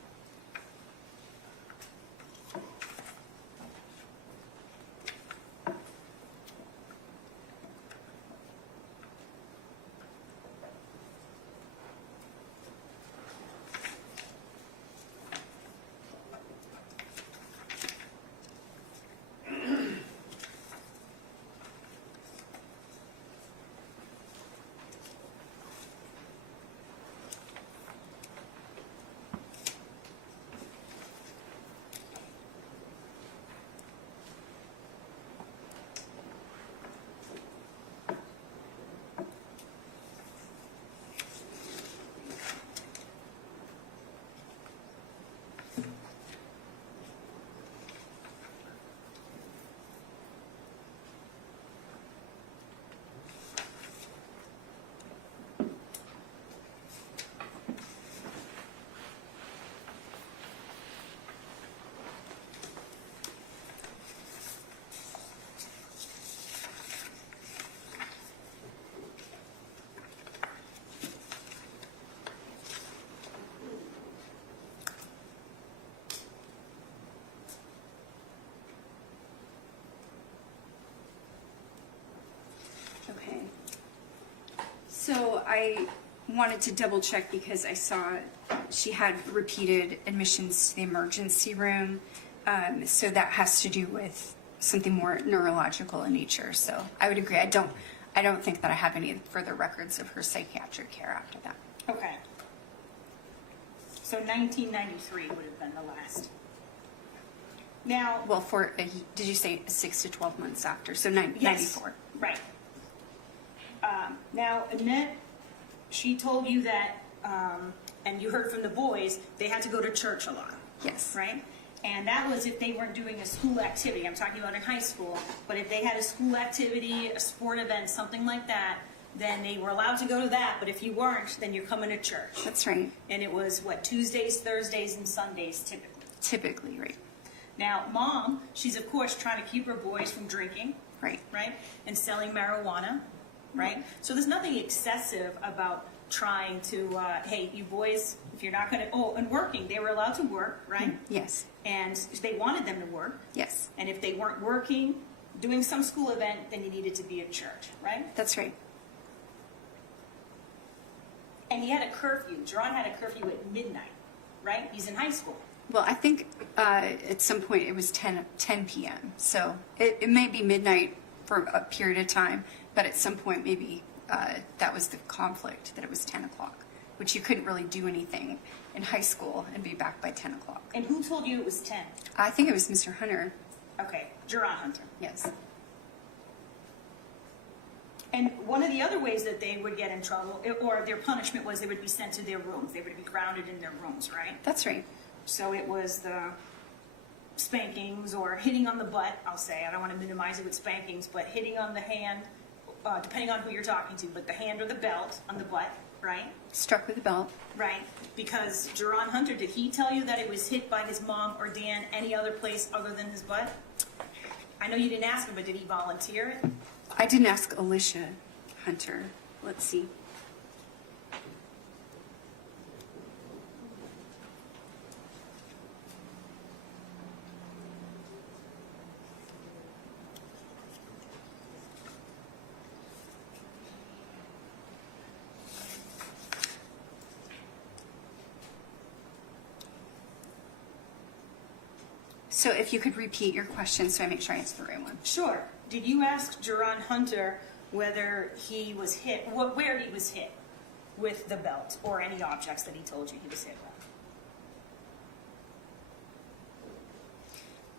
Okay. So I wanted to double check because I saw she had repeated admissions to the emergency room. So that has to do with something more neurological in nature. So I would agree. I don't think that I have any further records of her psychiatric care after that. Okay. So 1993 would have been the last. Now, Well, did you say 6 to 12 months after? So yes, 94. right. Now, Annette, she told you that, and you heard from the boys, they had to go to church a lot, Yes. right? And that was if they weren't doing a school activity. I'm talking about in high school. But if they had a school activity, a sport event, something like that, then they were allowed to go to that. But if you weren't, then you're coming to church. That's right. And it was, what, Tuesdays, Thursdays, and Sundays typically. Typically, right. Now, Mom, she's of course trying to keep her boys from drinking, Right. right? And selling marijuana, right? So there's nothing excessive about trying to, hey, you boys, if you're not going to, and working. They were allowed to work, right? Yes. And they wanted them to work. Yes. And if they weren't working, doing some school event, then you needed to be at church, right? That's right. And he had a curfew. Geron had a curfew at midnight, right? He's in high school. Well, I think at some point it was 10 p.m. So it may be midnight for a period of time, but at some point maybe that was the conflict, that it was 10 o'clock, which you couldn't really do anything in high school and be back by 10 o'clock. And who told you it was 10? I think it was Mr. Hunter. Okay, Geron Hunter. Yes. And one of the other ways that they would get in trouble, or their punishment, was they would be sent to their rooms. They would be grounded in their rooms, right? That's right. So it was the spankings or hitting on the butt, I'll say. I don't want to minimize it with spankings, but hitting on the hand, depending on who you're talking to, but the hand or the belt on the butt, right? Struck with a belt. Right. Because Geron Hunter, did he tell you that it was hit by his mom or Dan any other place other than his butt? I know you didn't ask him, but did he volunteer it? I didn't ask Alicia Hunter. Let's see. So if you could repeat your question so I make sure I answer the right one. Sure. Did you ask Geron Hunter whether he was hit, where he was hit with the belt or any objects that he told you he was hit with?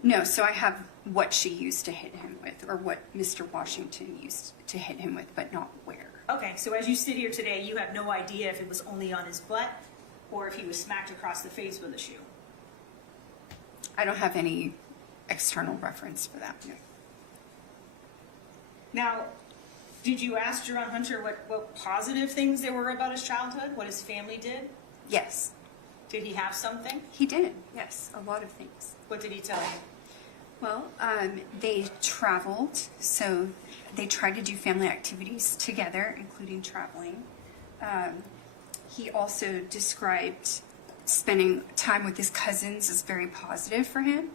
No, so I have what she used to hit him with, or what Mr. Washington used to hit him with, but not where. Okay, so as you sit here today, you have no idea if it was only on his butt or if he was smacked across the face with a shoe. I don't have any external reference for that. No. Now, did you ask Geron Hunter what positive things there were about his childhood, what his family did? Yes. Did he have something? He did, yes, a lot of things. What did he tell you? Well, they traveled, so they tried to do family activities together, including traveling. He also described spending time with his cousins as very positive for him.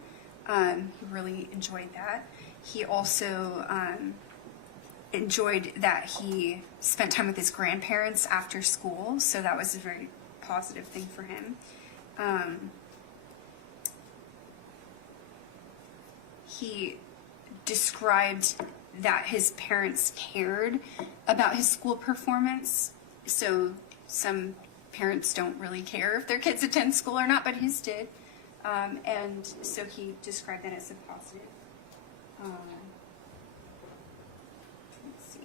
He really enjoyed that. He also enjoyed that he spent time with his grandparents after school, so that was a very positive thing for him. He described that his parents cared about his school performance. So some parents don't really care if their kids attend school or not, but his did. And so he described that as a positive. Let's see.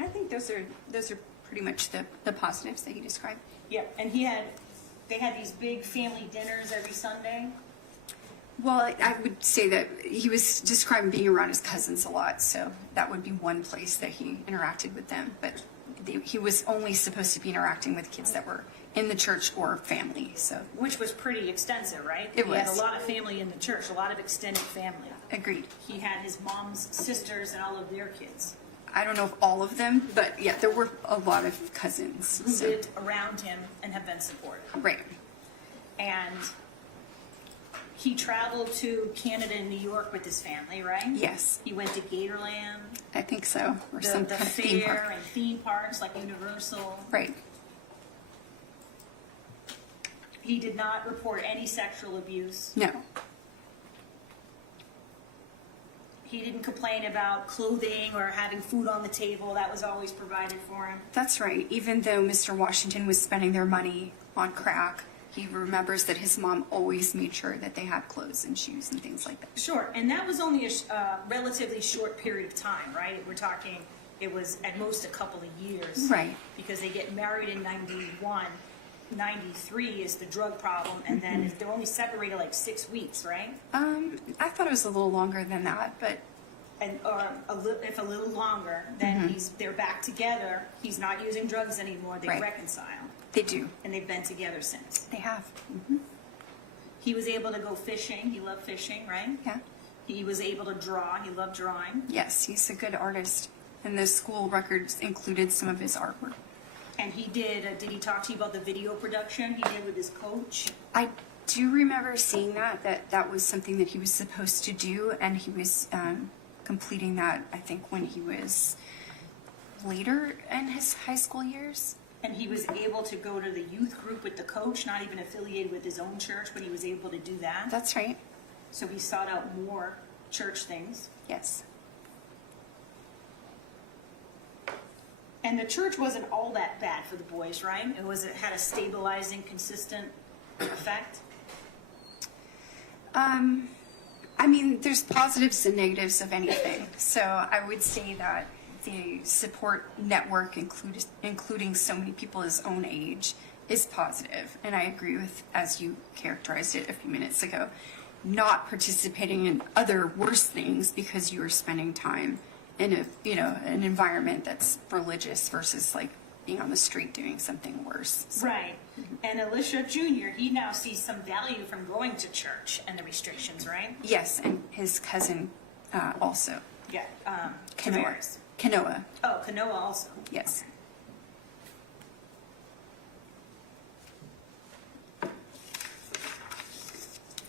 I think those are pretty much the positives that he described. Yeah, and they had these big family dinners every Sunday. Well, I would say that he was describing being around his cousins a lot, so that would be one place that he interacted with them. But he was only supposed to be interacting with kids that were in the church or family. So, Which was pretty extensive, right? It He had was. a lot of family in the church, a lot of extended family. agreed. He had his mom's sisters and all of their kids I don't know if all of them, but yeah, there were a lot of cousins. who So, lived around him and have been supported. right. And he traveled to Canada and New York with his family, right? Yes, He went to Gatorland, I think so, or some the kind of theme fair park. and theme parks like Universal. Right. He did not report any sexual abuse. No. He didn't complain about clothing or having food on the table. That was always provided for him. That's right. Even though Mr. Washington was spending their money on crack, he remembers that his mom always made sure that they had clothes and shoes and things like that. Sure, and that was only a relatively short period of time, right? We're talking, it was at most a couple of years. Right. Because they get married in 91, 93 is the drug problem, and then they're only separated like 6 weeks, right? I thought it was a little longer than that, but And or if a little longer, then they're back together. He's not using drugs anymore. They Right. reconcile, they do. and they've been together since. They have. He was able to go fishing. He loved fishing, right? Yeah. He was able to draw. He loved drawing. Yes, he's a good artist. And the school records included some of his artwork. And he did he talk to you about the video production he did with his coach? I do remember seeing that was something that he was supposed to do, and he was completing that, I think, when he was later in his high school years. And he was able to go to the youth group with the coach, not even affiliated with his own church, but he was able to do that. That's right. So he sought out more church things. Yes. And the church wasn't all that bad for the boys, right? It had a stabilizing, consistent effect. I mean, there's positives and negatives of anything. So I would say that the support network, including so many people his own age, is positive. And I agree with, as you characterized it a few minutes ago, not participating in other worse things because you are spending time in an environment that's religious versus like being on the street doing something worse. So, Right. And Alicia Jr., he now sees some value from going to church and the restrictions, right? yes, and his cousin also. Yeah. Kanoa. Tavares. Kanoa, Oh, Kanoa also. yes.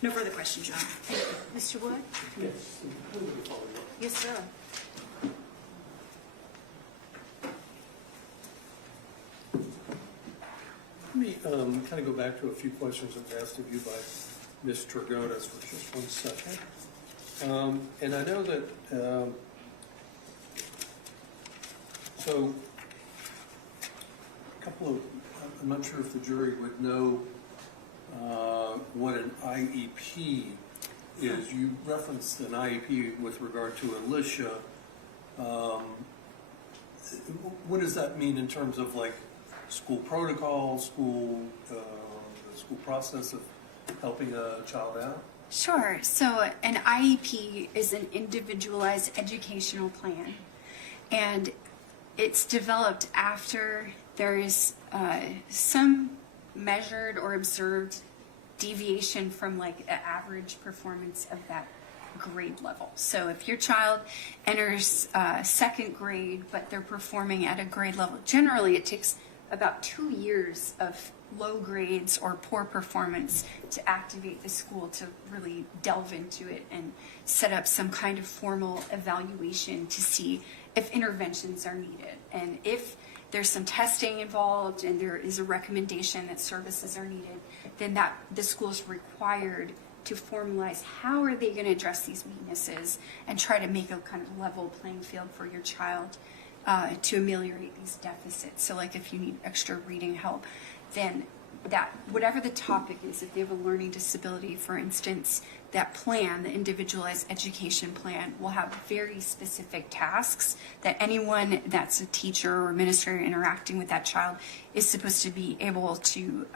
No further questions, John. Mr. Wood? Yes. Yes, sir. Let me kind of go back to a few questions that were asked of you by Ms. Dragonis for just 1 second. And I know that, so a couple of, I'm not sure if the jury would know what an IEP is. You referenced an IEP with regard to Alicia. What does that mean in terms of like school protocol, the school process of helping a child out? Sure. So an IEP is an individualized educational plan, and it's developed after there is some measured or observed deviation from like an average performance of that grade level. So if your child enters second grade, but they're performing at a grade level, generally it takes about 2 years of low grades or poor performance to activate the school to really delve into it and set up some kind of formal evaluation to see if interventions are needed. And if there's some testing involved and there is a recommendation that services are needed, then that the school is required to formalize how are they going to address these weaknesses and try to make a kind of level playing field for your child to ameliorate these deficits. So like if you need extra reading help, then that whatever the topic is, if they have a learning disability, for instance, that plan, the individualized education plan, will have very specific tasks that anyone that's a teacher or administrator interacting with that child is supposed to be able to,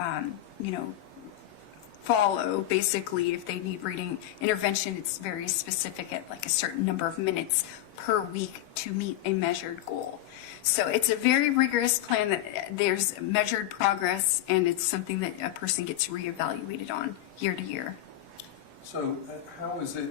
follow. Basically, if they need reading intervention, it's very specific at like a certain number of minutes per week to meet a measured goal. So it's a very rigorous plan that there's measured progress, and it's something that a person gets reevaluated on year to year. So how is it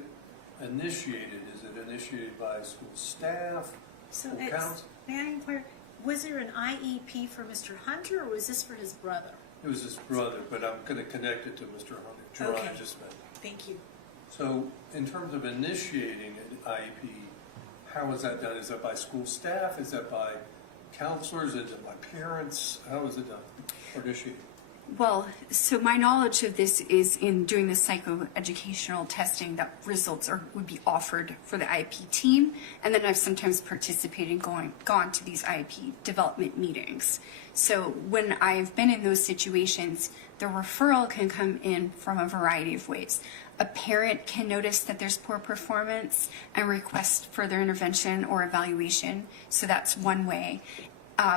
initiated? Is it initiated by school staff? So school it's, council? may I inquire, was there an IEP for Mr. Hunter, or was this for his brother? It was his brother, but I'm going to connect it to Mr. Hunter. Okay. Geron just mentioned. Thank you. So in terms of initiating an IEP, how is that done? Is that by school staff? Is that by counselors? Is it by parents? How is it done or initiated? Well, so my knowledge of this is in doing the psychoeducational testing that results would be offered for the IEP team, and then I've sometimes participated gone to these IEP development meetings. So when I've been in those situations, the referral can come in from a variety of ways. A parent can notice that there's poor performance and request further intervention or evaluation, so that's one way.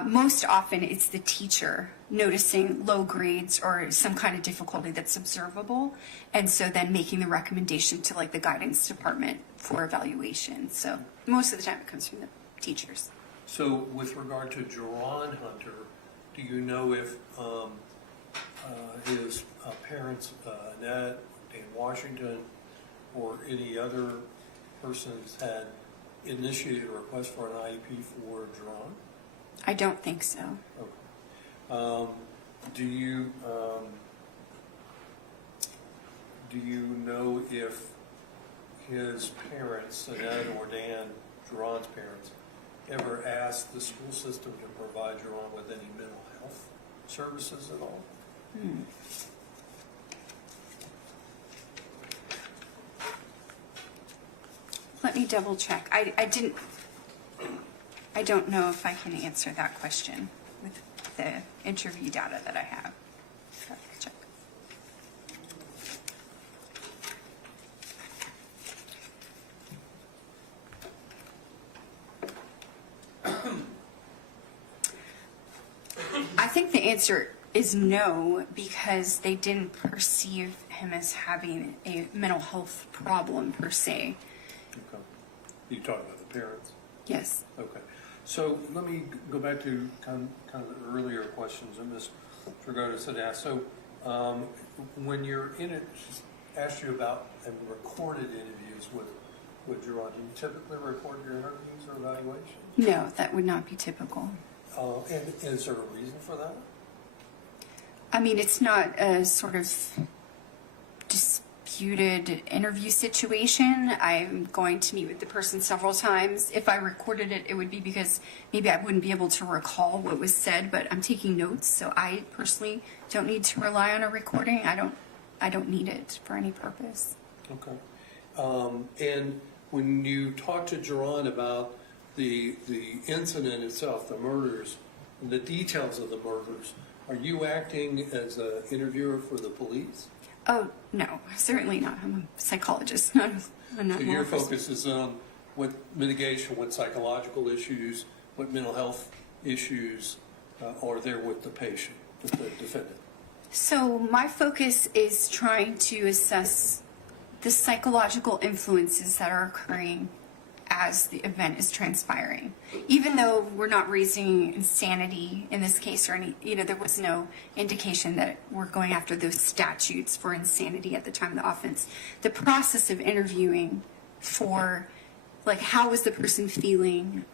Most often it's the teacher noticing low grades or some kind of difficulty that's observable, and so then making the recommendation to like the guidance department for evaluation. So most of the time it comes from the teachers. So with regard to Geron Hunter, do you know if his parents, Annette, Dan Washington, or any other persons had initiated a request for an IEP for Geron? I don't think so. Okay. Do you know if his parents, Annette or Dan, Geron's parents, ever asked the school system to provide Geron with any mental health services at all? Let me double check. I don't know if I can answer that question with the interview data that I have. So, check. I think the answer is no, because they didn't perceive him as having a mental health problem per se. Okay. You talking about the parents? Yes. Okay. So let me go back to kind of the earlier questions that Ms. Dragotis had asked. So when you're in it, she's asked you about and recorded interviews with Geron. Do you typically record your interviews or evaluations? No, that would not be typical. And is there a reason for that? I mean, it's not a sort of disputed interview situation. I'm going to meet with the person several times. If I recorded it, it would be because maybe I wouldn't be able to recall what was said, but I'm taking notes, so I personally don't need to rely on a recording. I don't need it for any purpose. Okay. And when you talk to Geron about the incident itself, the murders, and the details of the murders, are you acting as an interviewer for the police? Oh, no, certainly not. I'm a psychologist, not a So your focus is on what mitigation, what psychological issues, what mental health issues are there with the patient, with the defendant? So my focus is trying to assess the psychological influences that are occurring as the event is transpiring. Even though we're not raising insanity in this case or any, there was no indication that we're going after those statutes for insanity at the time of the offense. The process of interviewing for, like, how was the person feeling,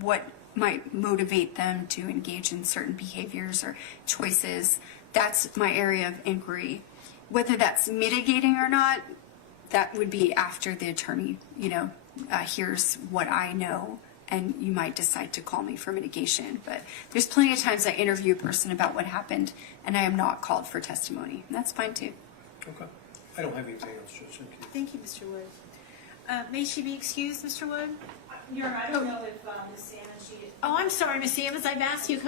what might motivate them to engage in certain behaviors or choices, that's my area of inquiry. Whether that's mitigating or not, that would be after the attorney, hears what I know, and you might decide to call me for mitigation. But there's plenty of times I interview a person about what happened, and I am not called for testimony. And that's fine too. Okay. I don't have anything else, Judge. Thank you. Thank you, Mr. Wood. May she be excused, Mr. Wood? Your Honor, I don't know if Ms. Salmon, Oh, I'm sorry, Ms. Sammons, I've asked you,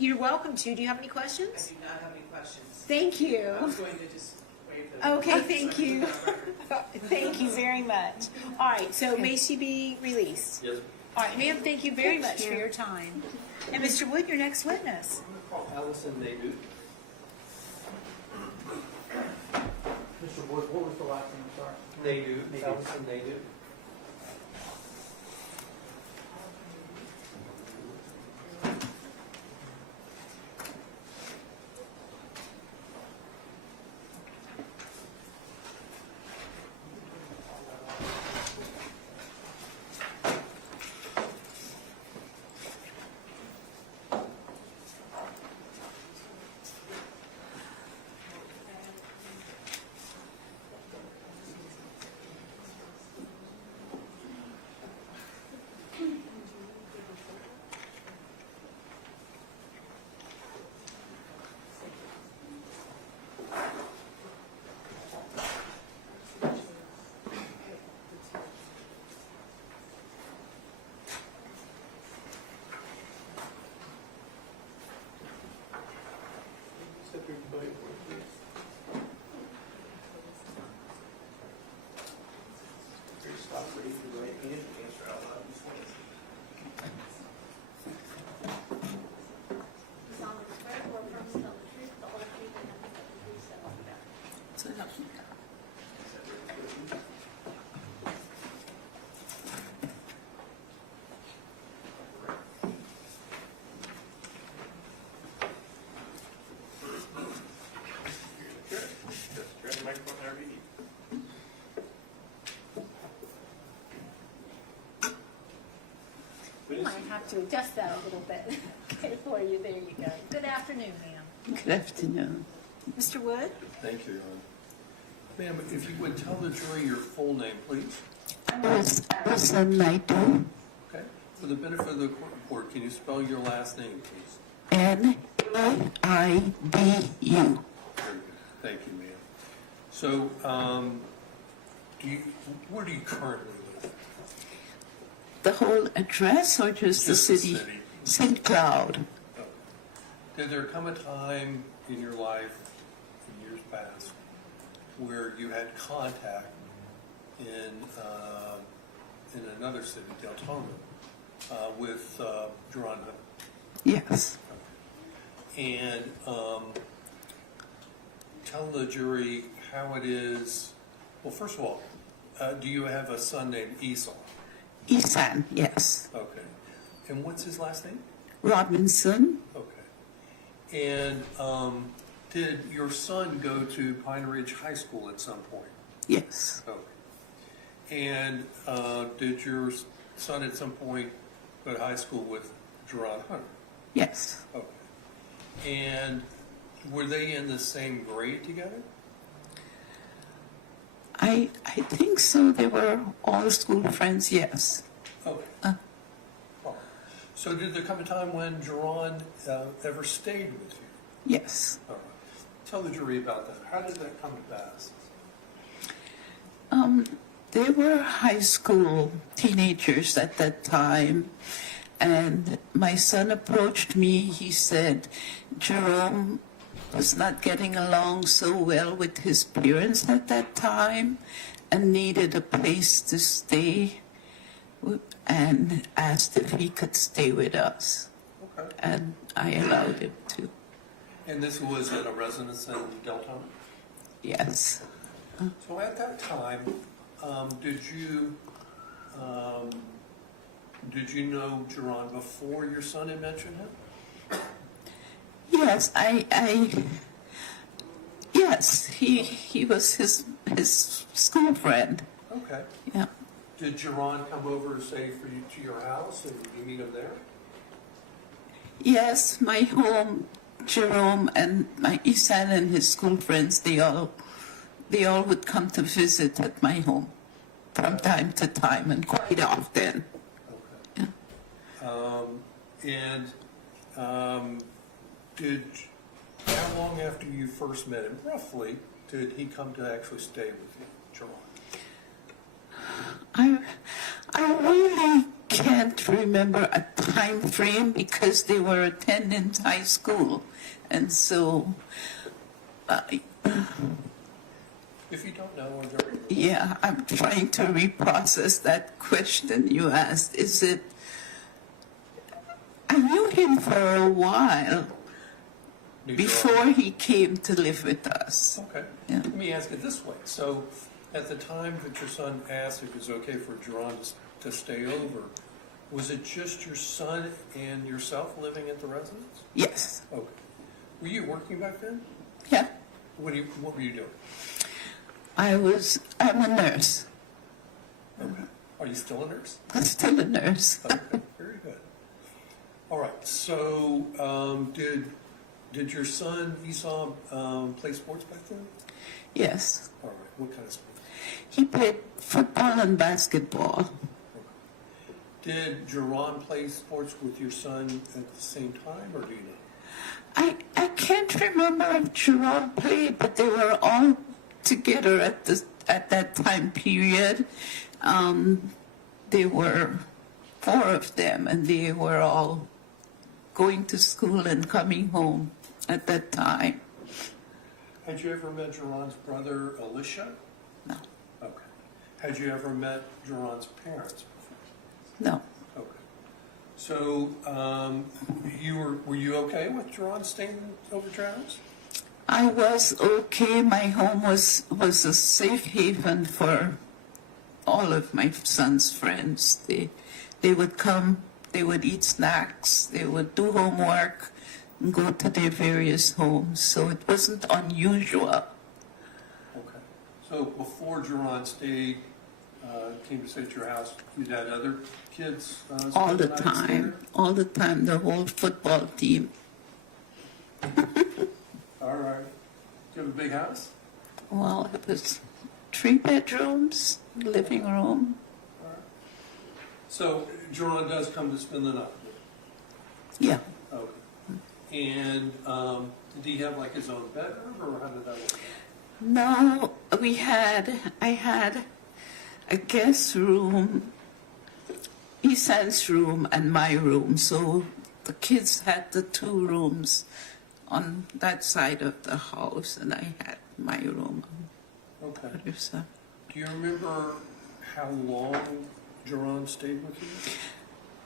you're welcome to. Do you have any I questions? do not have any questions. Thank you. I was going to just waive the. Okay, thank you. Thank you very much. All right, so may she be released? Yes. All right, ma'am, thank you very much for your time. And Mr. Wood, your next witness. Allison Nadu. Mr. Wood, what was the last name, I'm sorry? Nadu, Allison Nadu. Stop, raise your right hand, and answer out loud. Just turn the microphone wherever you need. You might have to adjust that a little bit for you. There you go. Good afternoon, ma'am. Good afternoon. Mr. Wood? Thank you, Your Honor. Ma'am, if you would tell the jury your full name, please. Adolescent Naidu, Okay. For the benefit of the court report, can you spell your last name, please? Naidu. Very good. Thank you, ma'am. So, where do you currently live? The whole address or just the city? St. Cloud. Oh. Did there come a time in your life, in years past, where you had contact in another city, Deltona, with Geron Hunter? Yes. And tell the jury how it is. Well, first of all, do you have a son named Esau? Isan, yes. Okay. And what's his last name? Robinson, Okay. And did your son go to Pine Ridge High School at some point? yes. Okay. And did your son at some point go to high school with Geron Hunter? Yes. Okay. And were they in the same grade together? I think so. They were all school friends, yes. Okay. All right. So did there come a time when Geron ever stayed with you? Yes. All right. Tell the jury about that. How did that come to pass? They were high school teenagers at that time, and my son approached me. He said Jerome was not getting along so well with his parents at that time and needed a place to stay, and asked if he could stay with us. Okay. And I allowed him to. And this was at a residence in Deltona? Yes. So at that time, did you did you know Geron before your son had mentioned him? Yes, yes, he was his school friend. Okay. Yeah. Did Geron come over, say, for you to your house, and you meet him there? Yes, my home, Jerome and my Isan and his school friends, they all would come to visit at my home from time to time and quite often. Okay. Yeah. How long after you first met him, roughly, did he come to actually stay with you, Geron? I really can't remember a time frame because they were attending high school, and so If you don't know, I'm very... yeah, I'm trying to reprocess that question you asked. I knew him for a while before he came to live with us. Okay. Yeah. Let me ask it this way. So, at the time that your son asked if it was okay for Geron to stay over, was it just your son and yourself living at the residence? Yes. Okay. Were you working back then? Yeah. What were you doing? I'm a nurse. Okay. Are you still a nurse? I'm still a nurse. Okay. Very good. All right. So, did your son Esau play sports back then? Yes. All right. What kind of sports? He played football and basketball. Did Geron play sports with your son at the same time, or do you know? I can't remember if Jerome played, but they were all together at that time period. There were 4 of them, and they were all going to school and coming home at that time. Had you ever met Geron's brother, Alicia? No. Okay. Had you ever met Geron's parents before? No. Okay. So, were you okay with Geron staying over at your house? I was okay. My home was a safe haven for all of my son's friends. They would come, they would eat snacks, they would do homework, and go to their various homes. So it wasn't unusual. Okay. So before Geron came to stay at your house, you had other kids? All the nights time, there? all the time, the whole football team. All right. Do you have a big house? Well, it was 3 bedrooms, living room. All right. So Geron does come to spend the night? Yeah. Okay. And did he have like his own bedroom, or how did that work? No, I had a guest room, Isan's room, and my room. So the kids had the 2 rooms on that side of the house, and I had my room on Okay. the other side. Do you remember how long Geron stayed with you?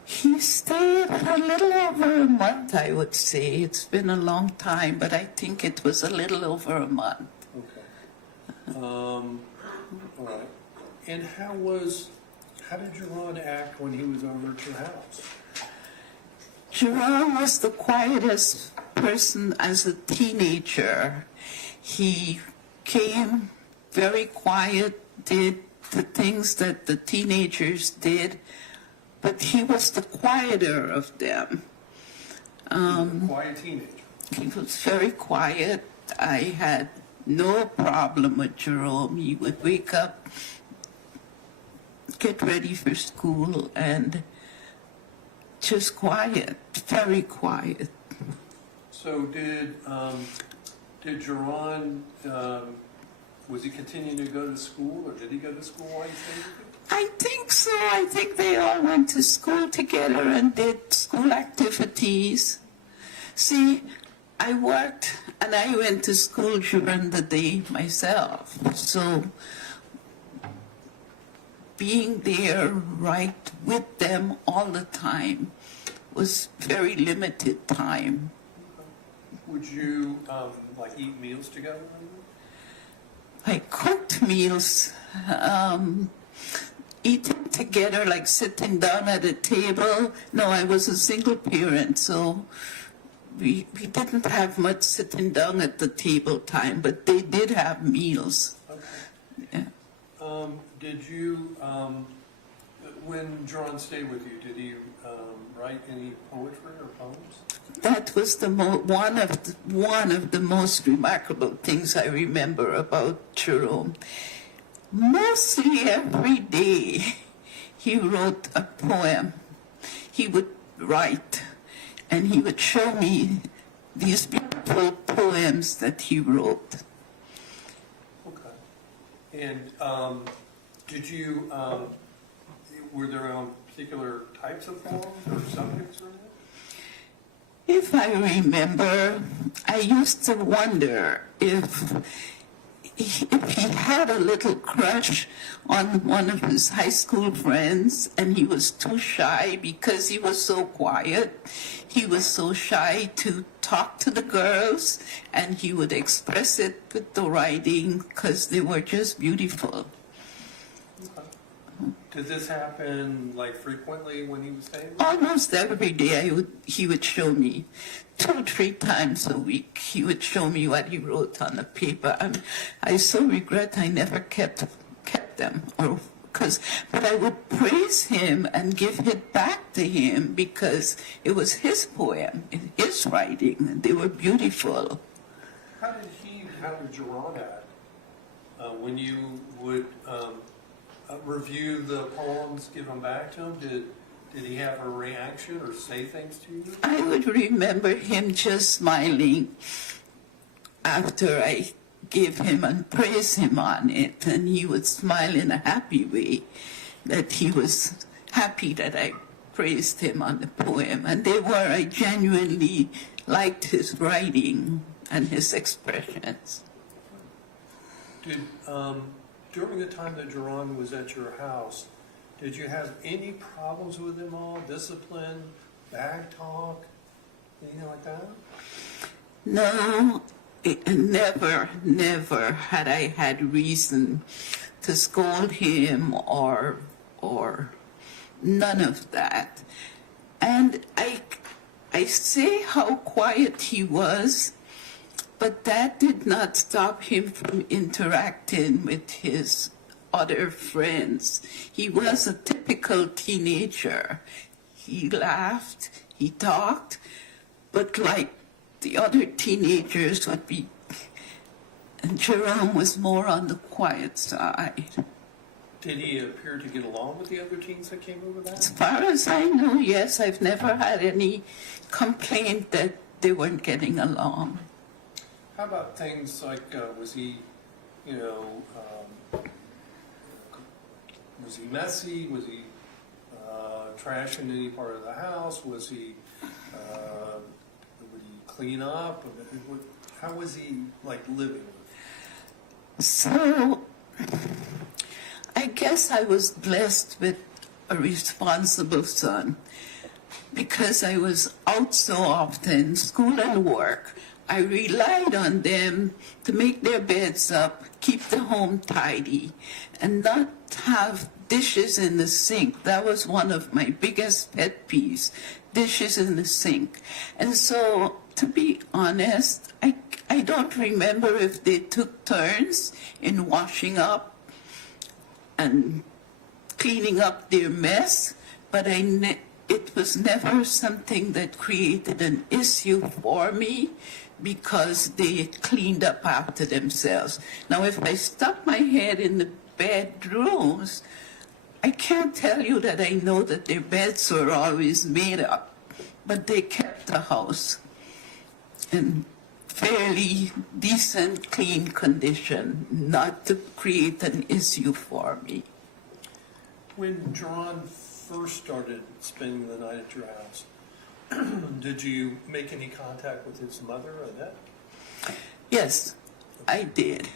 He stayed a little over a month, I would say. It's been a long time, but I think it was a little over a month. Okay. All right. And how did Geron act when he was over at your house? Geron was the quietest person as a teenager. He came very quiet, did the things that the teenagers did, but he was the quieter of them. Quiet teenager. He was very quiet. I had no problem with Jerome. He would wake up, get ready for school, and just quiet, very quiet. So did Geron, was he continuing to go to school, or did he go to school while he stayed with you? I think so. I think they all went to school together and did school activities. See, I worked and I went to school during the day myself. So being there right with them all the time was very limited time. Would you like eat meals together? I cooked meals. eating together, like sitting down at a table. No, I was a single parent, so we didn't have much sitting down at the table time, but they did have meals. Okay. Yeah. Did you, when Geron stayed with you, did he write any poetry or poems? That was one of the most remarkable things I remember about Jerome. Mostly every day he wrote a poem. He would write, and he would show me these beautiful poems that he wrote. Okay. And did you, were there particular types of poems or subjects or anything? If I remember, I used to wonder if he had a little crush on one of his high school friends, and he was too shy because he was so quiet. He was so shy to talk to the girls, and he would express it with the writing because they were just beautiful. Did this happen like frequently when he was staying? Almost every day he would show me 2 or 3 times a week. He would show me what he wrote on the paper. I so regret I never kept them, but I would praise him and give it back to him because it was his poem, his writing, and they were beautiful. How did Geron act when you would review the poems, give them back to him? Did he have a reaction or say things to you? I would remember him just smiling after I gave him and praise him on it, and he would smile in a happy way, that he was happy that I praised him on the poem. And I genuinely liked his writing and his expressions. Did, during the time that Geron was at your house, did you have any problems with him all? Discipline, bad talk, anything like that? No, never had I had reason to scold him or none of that. And I say how quiet he was, but that did not stop him from interacting with his other friends. He was a typical teenager. He laughed, he talked, but like the other teenagers would be, and Jerome was more on the quiet side. Did he appear to get along with the other teens that came over that? As far as I know, yes, I've never had any complaint that they weren't getting along. How about things like, was he messy? Was he trashing any part of the house? Would he clean up? How was he like living? So, I guess I was blessed with a responsible son because I was out so often, school and work. I relied on them to make their beds up, keep the home tidy, and not have dishes in the sink. That was one of my biggest pet peeves, dishes in the sink. And so, to be honest, I don't remember if they took turns in washing up and cleaning up their mess, but it was never something that created an issue for me because they cleaned up after themselves. Now, if I stuck my head in the bedrooms, I can't tell you that I know that their beds were always made up, but they kept the house in fairly decent, clean condition, not to create an issue for me. When Geron first started spending the night at your house, did you make any contact with his mother, Annette? Yes, I did.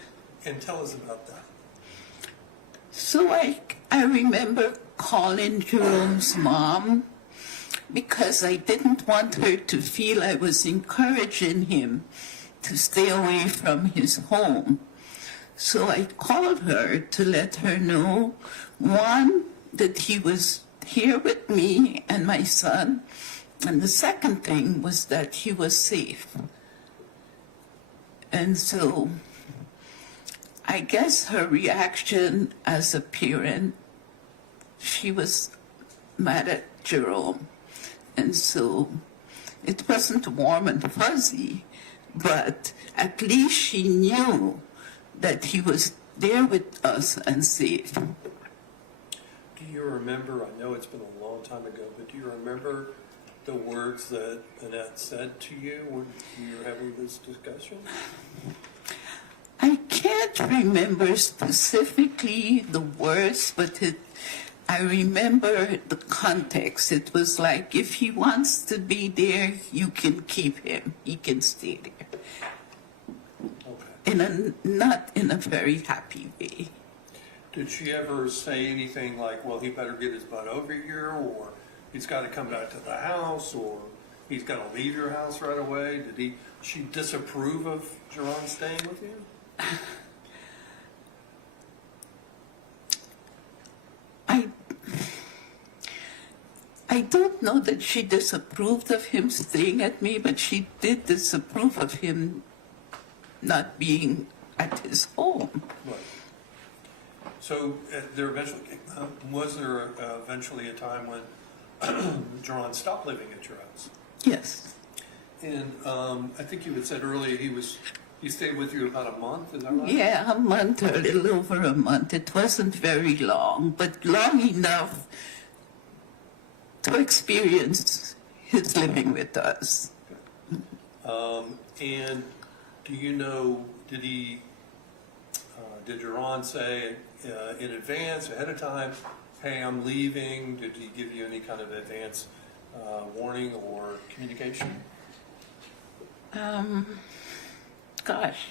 And tell us about that. So I remember calling Jerome's mom because I didn't want her to feel I was encouraging him to stay away from his home. So I called her to let her know, one, that he was here with me and my son. And the second thing was that he was safe. And so I guess her reaction as a parent, she was mad at Jerome. And so it wasn't warm and fuzzy, but at least she knew that he was there with us and safe. Do you remember, I know it's been a long time ago, but do you remember the words that Annette said to you when you were having this discussion? I can't remember specifically the words, but I remember the context. It was like, if he wants to be there, you can keep him. He can stay there. Okay. Not in a very happy way. Did she ever say anything like, well, he better get his butt over here, or he's got to come back to the house, or he's got to leave your house right away? Did she disapprove of Geron staying with you? I don't know that she disapproved of him staying at me, but she did disapprove of him not being at his home. Right. So there eventually was there eventually a time when Geron stopped living at your house? Yes. And I think you had said earlier he stayed with you about a month, is that right? Yeah, a month, or a little over a month. It wasn't very long, but long enough to experience his living with us. And do you know, did Geron say in advance, ahead of time, hey, I'm leaving? Did he give you any kind of advance warning or communication? Gosh,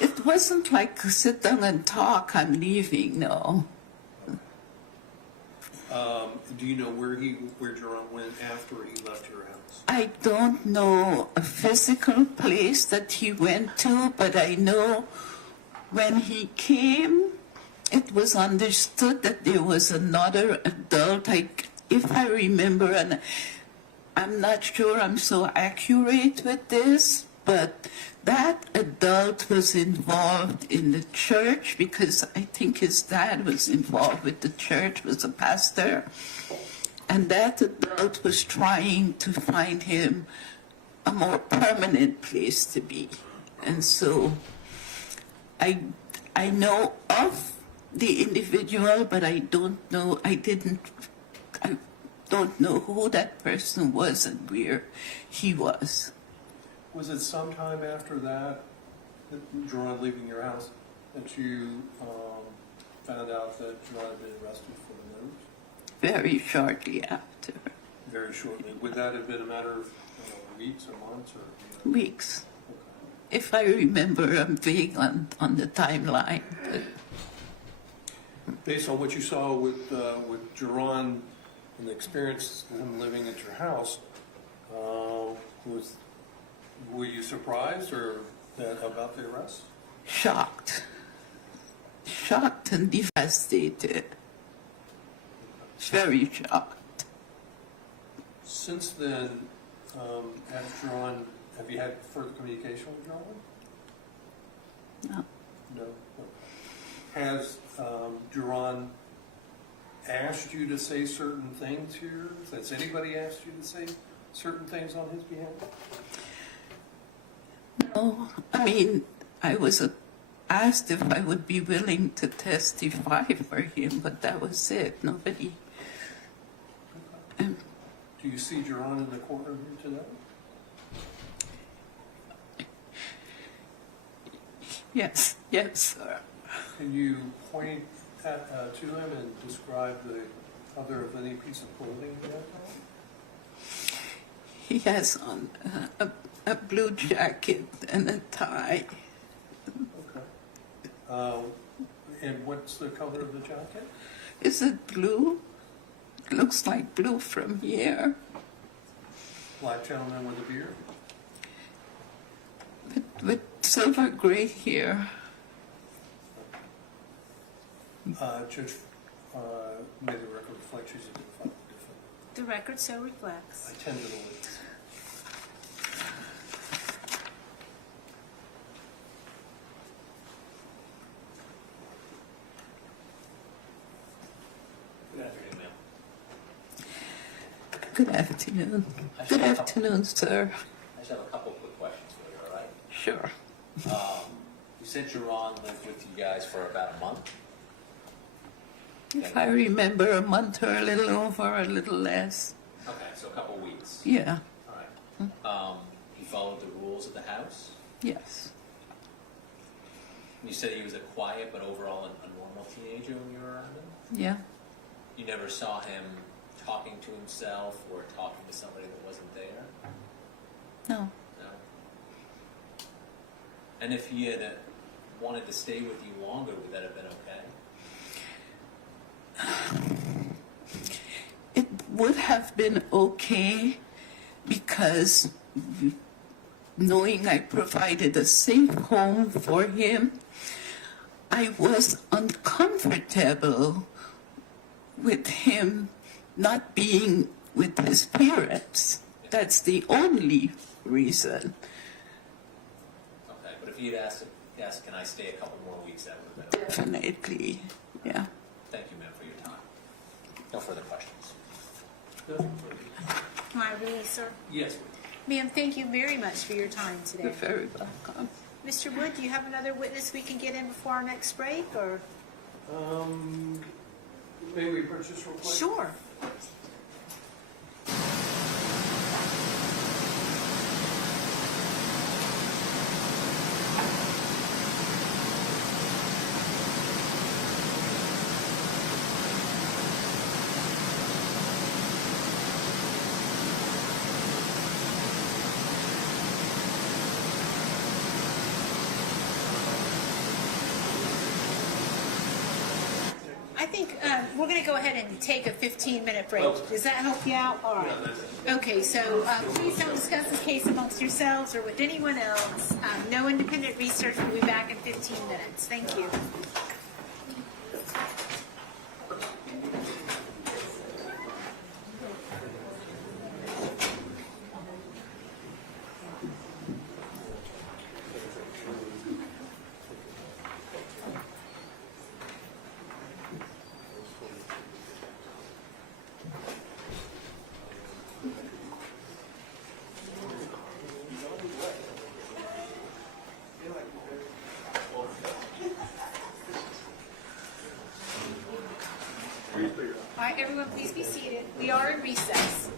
it wasn't like sit down and talk, I'm leaving, no. Do you know where Geron went after he left your house? I don't know a physical place that he went to, but I know when he came, it was understood that there was another adult. If I remember, and I'm not sure I'm so accurate with this, but that adult was involved in the church because I think his dad was involved with the church, was a pastor. And that adult was trying to find him a more permanent place to be. And so I know of the individual, but I don't know who that person was and where he was. Was it sometime after that Geron leaving your house, that you found out that Geron had been arrested for the murders? Very shortly after. Very shortly. Would that have been a matter of weeks or months or? Weeks. Okay. If I remember, I'm vague on the timeline. But Based on what you saw with Geron and the experience of him living at your house, were you surprised about the arrest? shocked and devastated. Very shocked. Since then, have you had further communication with Geron? No. No. Has Geron asked you to say certain things here? Has anybody asked you to say certain things on his behalf? No, I mean, I was asked if I would be willing to testify for him, but that was it. Nobody. Do you see Geron in the courtroom here today? Yes, sir. Can you point to him and describe the color of any piece of clothing he has on? He has on a blue jacket and a tie. Okay. And what's the color of the jacket? Is it blue? It looks like blue from here. Black gentleman with a beard? With silver gray hair. Judge may the record reflect she's identified the defendant. The record so reflects. I tend to believe. Good afternoon, ma'am. Good afternoon. Good afternoon, sir. I just have a couple quick questions for you, all right? Sure. You said Geron lived with you guys for about a month? If I remember, a month or a little over, a little less. Okay, so a couple weeks. Yeah. All right. He followed the rules of the house? Yes. You said he was a quiet but overall a normal teenager when you were around him? Yeah. You never saw him talking to himself or talking to somebody that wasn't there? No. No? And if he had wanted to stay with you longer, would that have been okay? It would have been okay because knowing I provided a safe home for him, I was uncomfortable with him not being with his parents. That's the only reason. Okay, but if he had asked, can I stay a couple more weeks, that would have been okay. Definitely, yeah. Thank you, ma'am, for your time. No further questions. Am I release, sir? Yes. Ma'am, thank you very much for your time today. You're very welcome. Mr. Wood, do you have another witness we can get in before our next break, or? May we purchase real quick? Sure. I think we're going to go ahead and take a 15-minute break. Does that help you out? All right. Okay, so please don't discuss this case amongst yourselves or with anyone else. No independent research. We'll be back in 15 minutes. Thank you. All right, everyone, please be seated. We are in recess.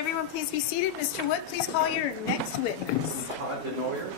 everyone please be seated? Mr. Wood, please call your next witness. Todd Denoyer.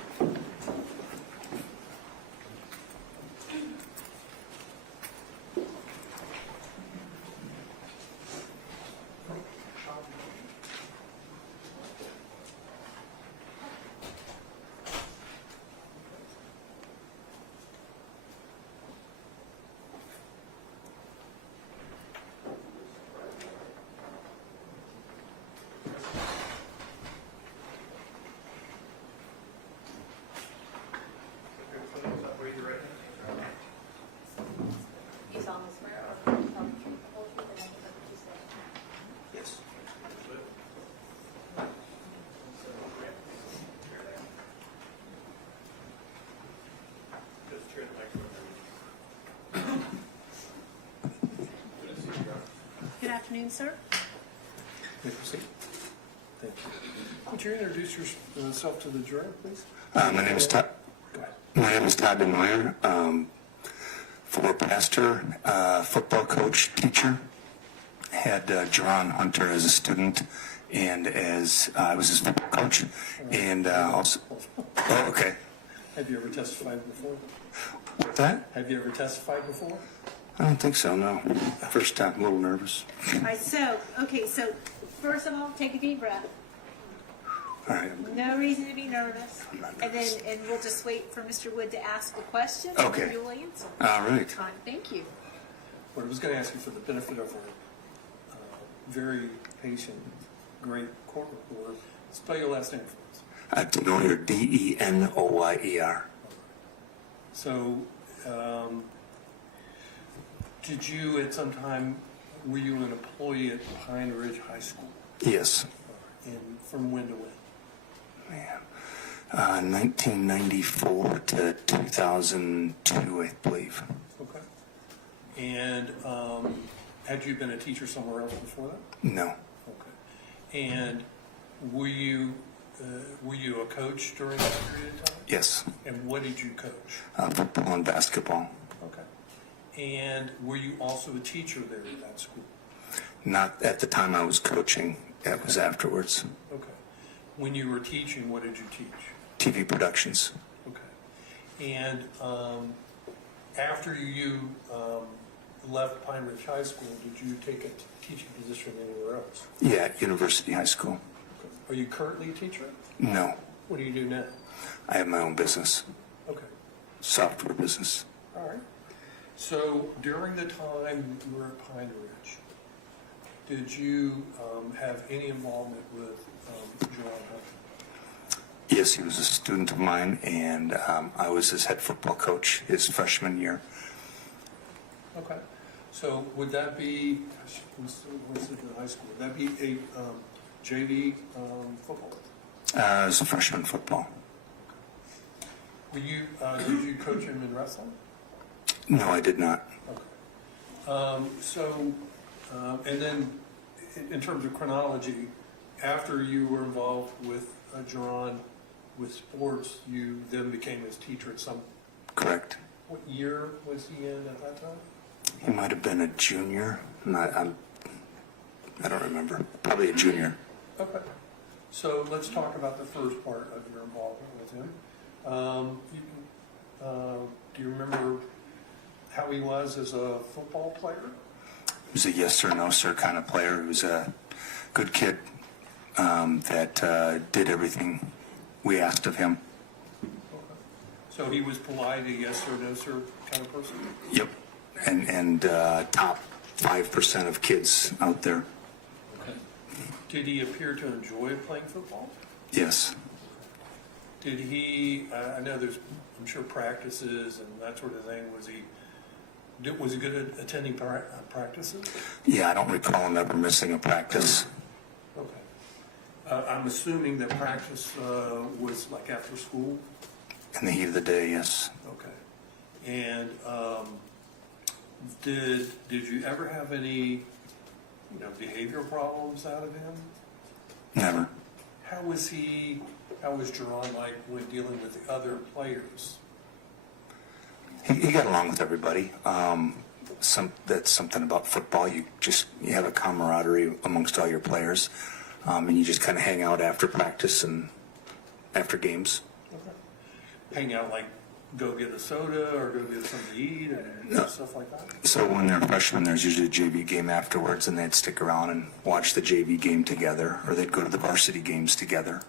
Yes. Good afternoon, sir. May I proceed? Thank you. Would you introduce yourself to the jury, please? My name is Todd. Go ahead. My name is Todd Denoyer. Former pastor, football coach, teacher. Had Geron Hunter as a student, and as I was his football coach, and also. Oh, okay. Have you ever testified before? What's that? Have you ever testified before? I don't think so. No. First time, a little nervous. All right, so first of all, take a deep breath. All right. No reason to be nervous. I'm not And nervous. then we'll just wait for Mr. Wood to ask a question. Okay. And you'll answer. All right. Fine, thank you. Well, I was going to ask you for the benefit of our very patient, great court reporter. Spell your last name for us. Denoyer, Denoyer. So, did you at some time, were you an employee at Pine Ridge High School? Yes. And from when to when? Man. 1994 to 2002, I believe. Okay. And had you been a teacher somewhere else before that? No. Okay. And were you a coach during that period of time? Yes. And what did you coach? Football and basketball. Okay. And were you also a teacher there at that school? Not at the time I was coaching. That was afterwards. Okay. When you were teaching, what did you teach? TV productions. Okay. And after you left Pine Ridge High School, did you take a teaching position anywhere else? Yeah, at University High School. Okay. Are you currently a teacher? No. What do you do now? I have my own business. Okay. Software business. All right. So during the time you were at Pine Ridge, did you have any involvement with Geron Hunter? Yes, he was a student of mine, and I was his head football coach his freshman year. Okay. So would that be, what's it in high school? Would that be a JV football? It was a freshman football. Were you, did you coach him in wrestling? No, I did not. Okay. And then in terms of chronology, after you were involved with Geron with sports, you then became his teacher at some. Correct. What year was he in at that time? He might have been a junior. I don't remember. Probably a junior. Okay. So let's talk about the first part of your involvement with him. Do you remember how he was as a football player? He was a yes sir, no sir kind of player. He was a good kid that did everything we asked of him. Okay. So he was polite, a yes sir, no sir kind of person? Yep. And top 5% of kids out there. Okay. Did he appear to enjoy playing football? Yes. Did he, I know there's, I'm sure, practices and that sort of thing. Was he good at attending practices? Yeah, I don't recall him ever missing a practice. Okay. I'm assuming that practice was like after school? In the heat of the day, yes. Okay. And did you ever have any, behavioral problems out of him? Never. How was Geron like when dealing with the other players? He got along with everybody. That's something about football. You have a camaraderie amongst all your players. and you just kind of hang out after practice and after games. Hang out, like go get a soda or go get something to eat and No. stuff like that? So when they're freshmen, there's usually a JV game afterwards, and they'd stick around and watch the JV game together, or they'd go to the varsity games together.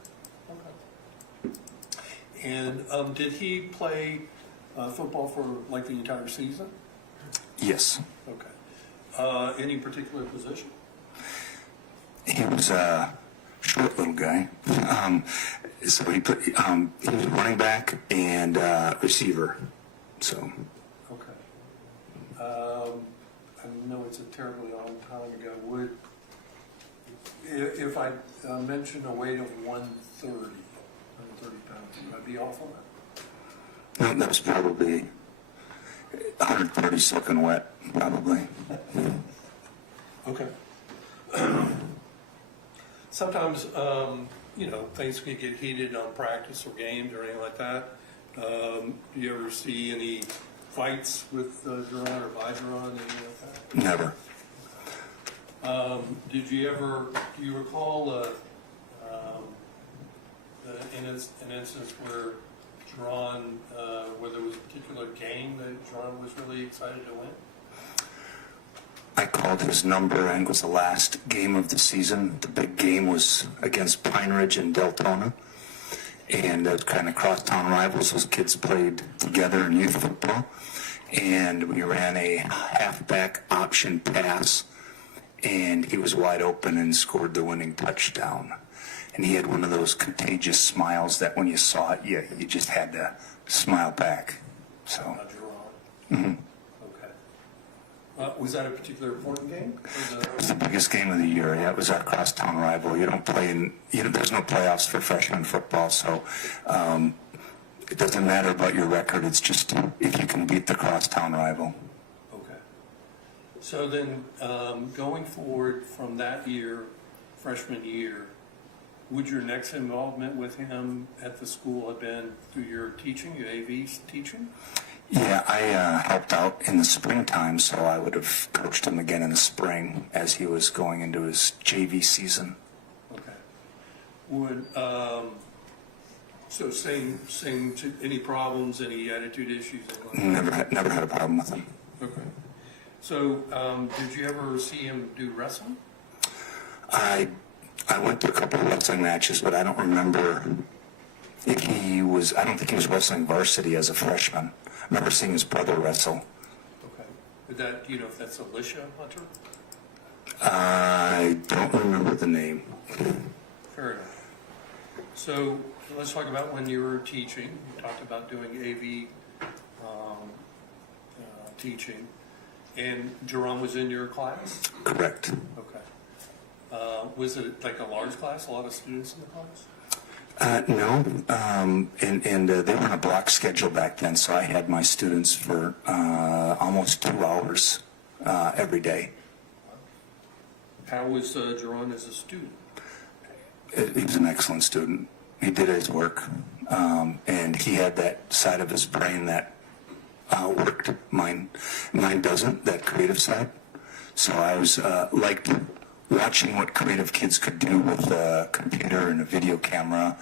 And did he play football for like the entire season? Yes. Okay. Any particular position? He was a short little guy. So he was running back and receiver. So. Okay. I know it's a terribly long time ago. If I mention a weight of 130 pounds, would I be off on that? No, that was probably 130 soaking wet, probably. Okay. Sometimes, things can get heated on practice or games or anything like that. Do you ever see any fights with Geron or by Geron, anything like that? Never. Do you recall an instance where Geron, where there was a particular game that Geron was really excited to win? I called his number, and it was the last game of the season. The big game was against Pine Ridge and Deltona, and kind of crosstown rivals. Those kids played together in youth football, and we ran a halfback option pass, and he was wide open and scored the winning touchdown. And he had one of those contagious smiles that when you saw it, you just had to smile back. So. Geron. Mm-hmm. Was that a particular important game? It was the biggest game of the year. Yeah, it was our crosstown rival. You don't play in, there's no playoffs for freshman football, so it doesn't matter about your record. It's just if you can beat the crosstown rival. Okay. So then, going forward from that year, freshman year, would your next involvement with him at the school have been through your teaching, your AV teaching? Yeah, I helped out in the springtime, so I would have coached him again in the spring as he was going into his JV season. Okay. Would so same to any problems, any attitude issues? Never had a problem with him. Okay. So did you ever see him do wrestling? I went to a couple of wrestling matches, but I don't remember if he was. I don't think he was wrestling varsity as a freshman. I remember seeing his brother wrestle. Okay. Would that, do you know if that's Alicia Hunter? I don't remember the name. Fair enough. So let's talk about when you were teaching. You talked about doing AV teaching. And Jerome was in your class? Correct. Okay. Was it like a large class, a lot of students in the class? No, and they were on a block schedule back then, so I had my students for almost 2 hours every day. How was Geron as a student? He was an excellent student. He did his work, and he had that side of his brain that worked. Mine doesn't, that creative side. So I was liked watching what creative kids could do with a computer and a video camera.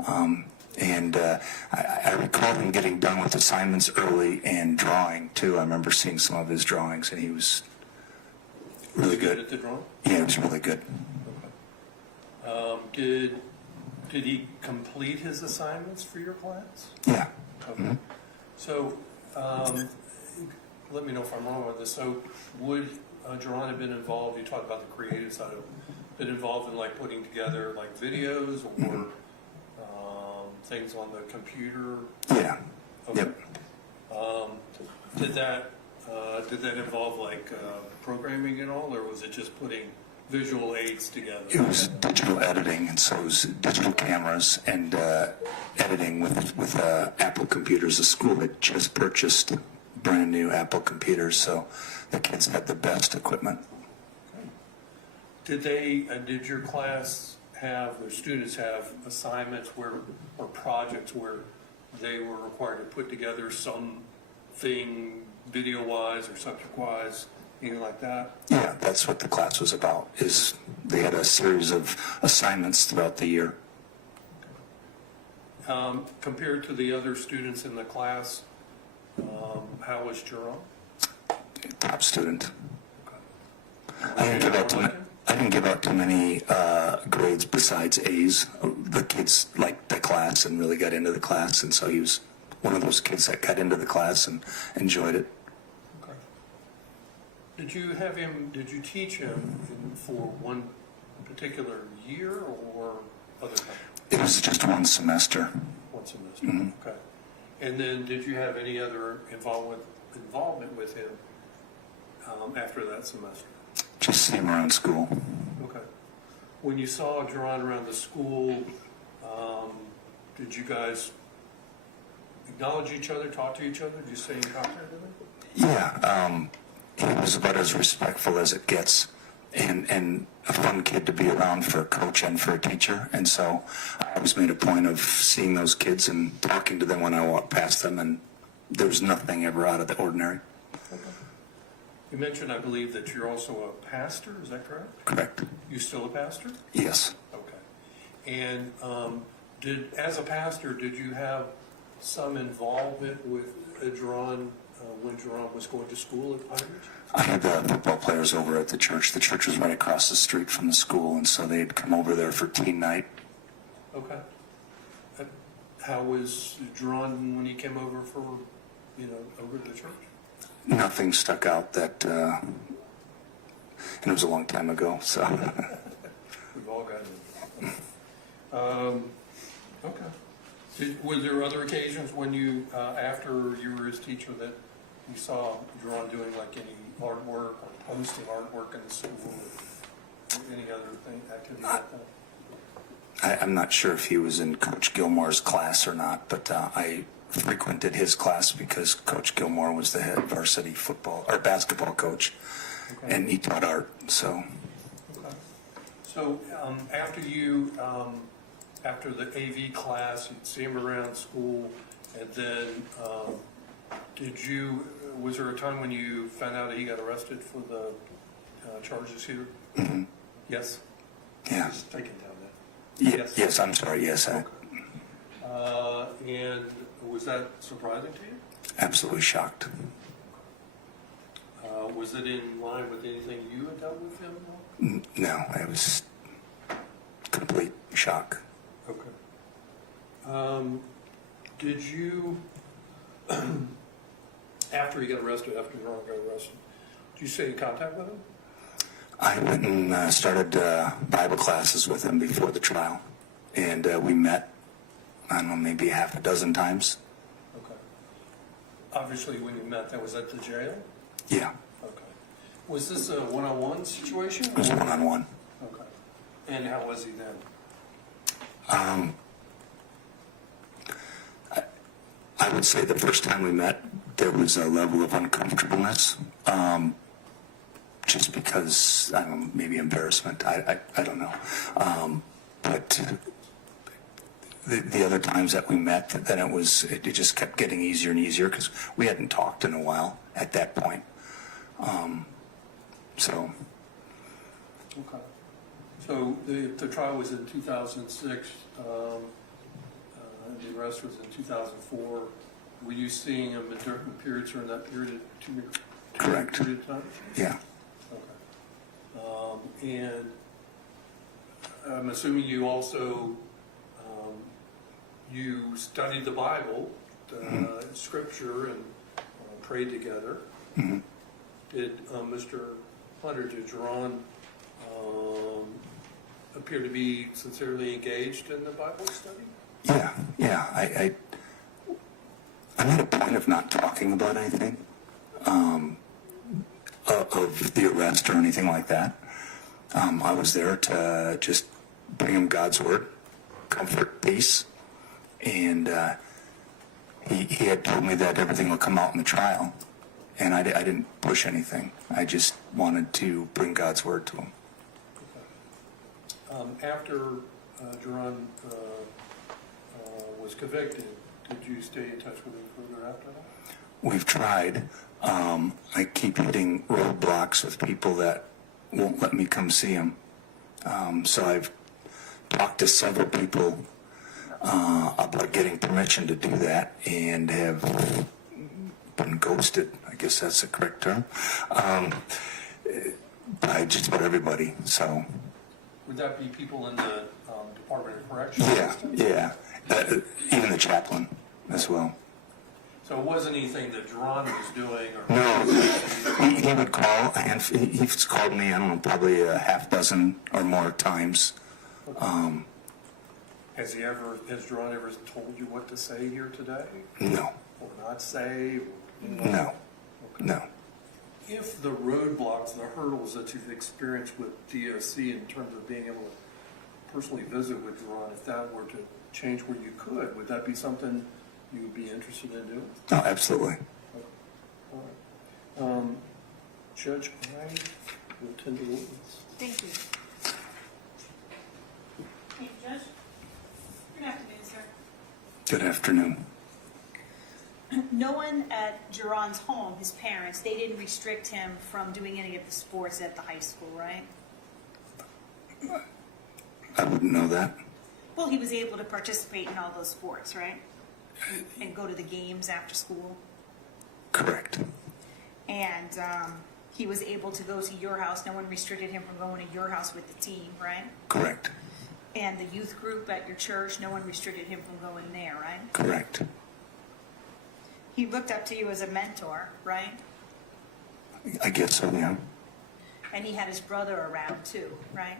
I recall him getting done with assignments early and drawing, too. I remember seeing some of his drawings, and he was really good. At the drawing? Yeah, he was really good. Okay. Did he complete his assignments for your class? Yeah. Okay. Mm-hmm. So, let me know if I'm wrong with this. So, would Geron have been involved? You talked about the creative side of it. Been involved in like putting together like videos or things on the computer? Yeah. Okay. Yep. Did that involve like programming at all, or was it just putting visual aids together? It was digital editing, and so it was digital cameras and editing with Apple computers. The school had just purchased brand new Apple computers, so the kids had the best equipment. Okay. Did your class have, their students have assignments or projects where they were required to put together something video-wise or subject-wise anything like that? Yeah, that's what the class was about, is they had a series of assignments throughout the year. Compared to the other students in the class, how was Jerome? Top student. Okay. I didn't give out too many grades besides A's. The kids liked the class and really got into the class, and so he was one of those kids that got into the class and enjoyed it. Okay. Did you teach him for one particular year or other time? It was just one semester. One semester, Mhm. okay. And then did you have any other involvement with him after that semester? Just see him around school. Okay. When you saw Geron around the school, did you guys acknowledge each other, talk to each other? Did you stay in contact with him? Yeah, he was about as respectful as it gets, and a fun kid to be around for a coach and for a teacher. And so I always made a point of seeing those kids and talking to them when I walked past them, and there was nothing ever out of the ordinary. Okay. You mentioned, I believe, that you're also a pastor, is that correct? Correct. You still a pastor? Yes. Okay. And as a pastor, did you have some involvement with Geron when Geron was going to school at Pine Ridge? I had the football players over at the church. The church was right across the street from the school, and so they'd come over there for teen night. Okay. How was Geron when he came over for, over to the church? Nothing stuck out that, and it was a long time ago, so. We've all got it. Okay. Were there other occasions when you, after you were his teacher, that you saw Geron doing like any artwork or posting artwork in the school or any other activity like that? I'm not sure if he was in Coach Gilmore's class or not, but I frequented his class because Coach Gilmore was the head varsity football or basketball coach, Okay. and he taught art. So, Okay. So after the AV class, you'd see him around school, and then was there a time when you found out that he got arrested for the charges here? mm-hmm. Yes? Yeah. Just taking down that. Yes. Yes, I'm sorry. Yes, And was that surprising to you? absolutely shocked. Was it in line with anything you had done with him? No, it was complete shock. Okay. Did you, after he got arrested, after Geron got arrested, did you stay in contact with him? I went and started Bible classes with him before the trial, and we met, I don't know, maybe half a dozen times. Okay. Obviously, when you met, that was at the jail? Yeah, Okay. Was this a one-on-one situation? it was one-on-one. Okay. And how was he then? I would say the first time we met, there was a level of uncomfortableness, just because, I don't know, maybe embarrassment, I don't know. But the other times that we met, then it just kept getting easier and easier because we hadn't talked in a while at that point. So. Okay. So the trial was in 2006, the arrest was in 2004. Were you seeing him in certain periods during that period Correct. period of time? Yeah. Okay. And I'm assuming you also, you studied the Bible, Scripture, and prayed together. Mm-hmm. Did Mr. Hunter, did Geron appear to be sincerely engaged in the Bible study? Yeah. I made a point of not talking about anything, of the arrest or anything like that. I was there to just bring him God's word, comfort, peace, and he had told me that everything would come out in the trial, and I didn't push anything. I just wanted to bring God's word to him. Okay. After Geron was convicted, did you stay in touch with him further after that? we've tried. I keep hitting roadblocks with people that won't let me come see them. So I've talked to several people about getting permission to do that, and have been ghosted. I guess that's the correct term. By just about everybody. So. Would that be people in the Department of Correctional? Yeah. Even the chaplain as well. So it wasn't anything that Geron was doing? Or No, he would call, and he's called me, I don't know, probably a half dozen or more times. Has Geron ever told you what to say here today? No. Or not say? No. Okay. No. If the roadblocks, the hurdles that you've experienced with DOC in terms of being able to personally visit with Geron, if that were to change where you could, would that be something you would be interested in doing? No, absolutely. All right. Judge, I will tend to witness. Thank you. Thank you, Judge. Good afternoon, sir. Good afternoon. No one at Geron's home, his parents, they didn't restrict him from doing any of the sports at the high school, right? I wouldn't know that. Well, he was able to participate in all those sports, right? And go to the games after school. Correct. And he was able to go to your house. No one restricted him from going to your house with the team, right? Correct. And the youth group at your church, no one restricted him from going there, right? Correct. He looked up to you as a mentor, right? I guess so, yeah. And he had his brother around too, right?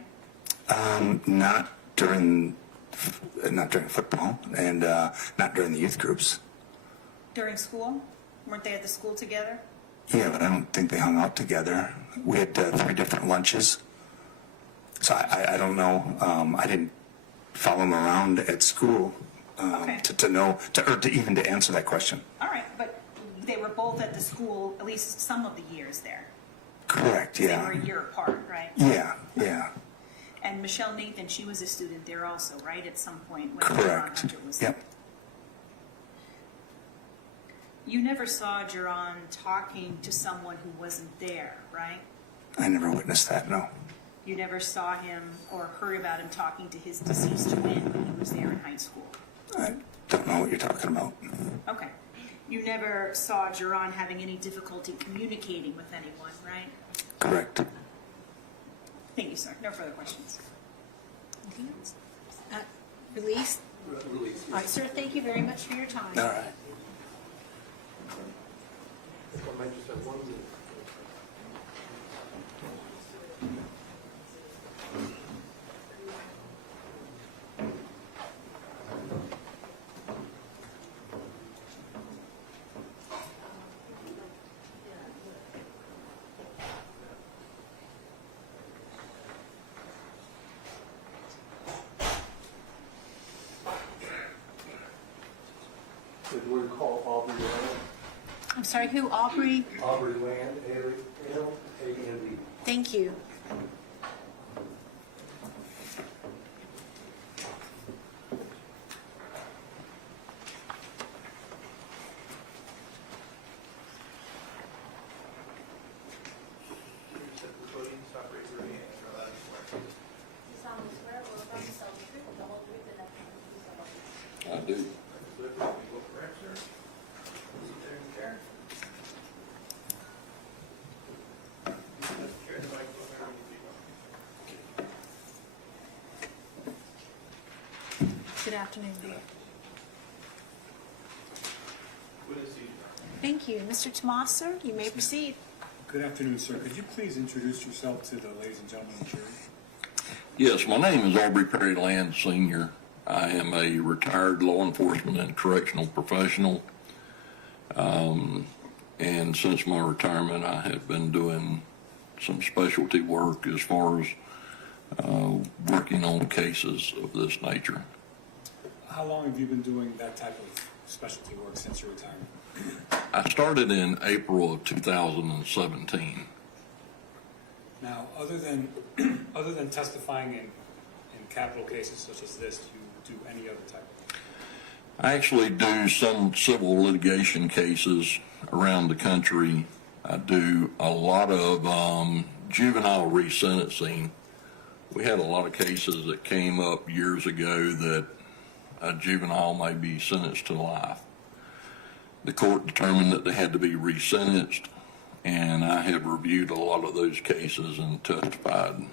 Not during football, and not during the youth groups. During school? Weren't they at the school together? Yeah, but I don't think they hung out together. We had 3 different lunches. So I don't know. I didn't follow him around at school Okay. to know, to even to answer that question. All right, but they were both at the school at least some of the years there. Correct, They yeah. were a year apart, right? Yeah. And Michelle Nathan, she was a student there also, right, at some point when Correct. Geron Hunter was there? Yep. You never saw Geron talking to someone who wasn't there, right? I never witnessed that, no. You never saw him or heard about him talking to his deceased twin when he was there in high school? I don't know what you're talking about. Okay. You never saw Geron having any difficulty communicating with anyone, right? Correct. Thank you, sir. No further questions. Anything else? Release? Release. All right, sir, thank you very much for your time. All right. I might just have one minute. Did we call Aubrey Land? I'm sorry, who, Aubrey? Aubrey Land, L-A-N-D. Thank you. I do. Good afternoon, dear. Thank you. Mr. Tomaser, you may proceed. Good afternoon, sir. Could you please introduce yourself to the ladies and gentlemen of the jury? Yes, my name is Aubrey Perry Land Sr. I am a retired law enforcement and correctional professional. And since my retirement, I have been doing some specialty work as far as working on cases of this nature. How long have you been doing that type of specialty work since your retirement? I started in April of 2017. Now, other than testifying in capital cases such as this, do you do any other type I actually do some civil litigation cases around the country. I do a lot of juvenile resentencing. We had a lot of cases that came up years ago that a juvenile may be sentenced to life. The court determined that they had to be resentenced, and I have reviewed a lot of those cases and testified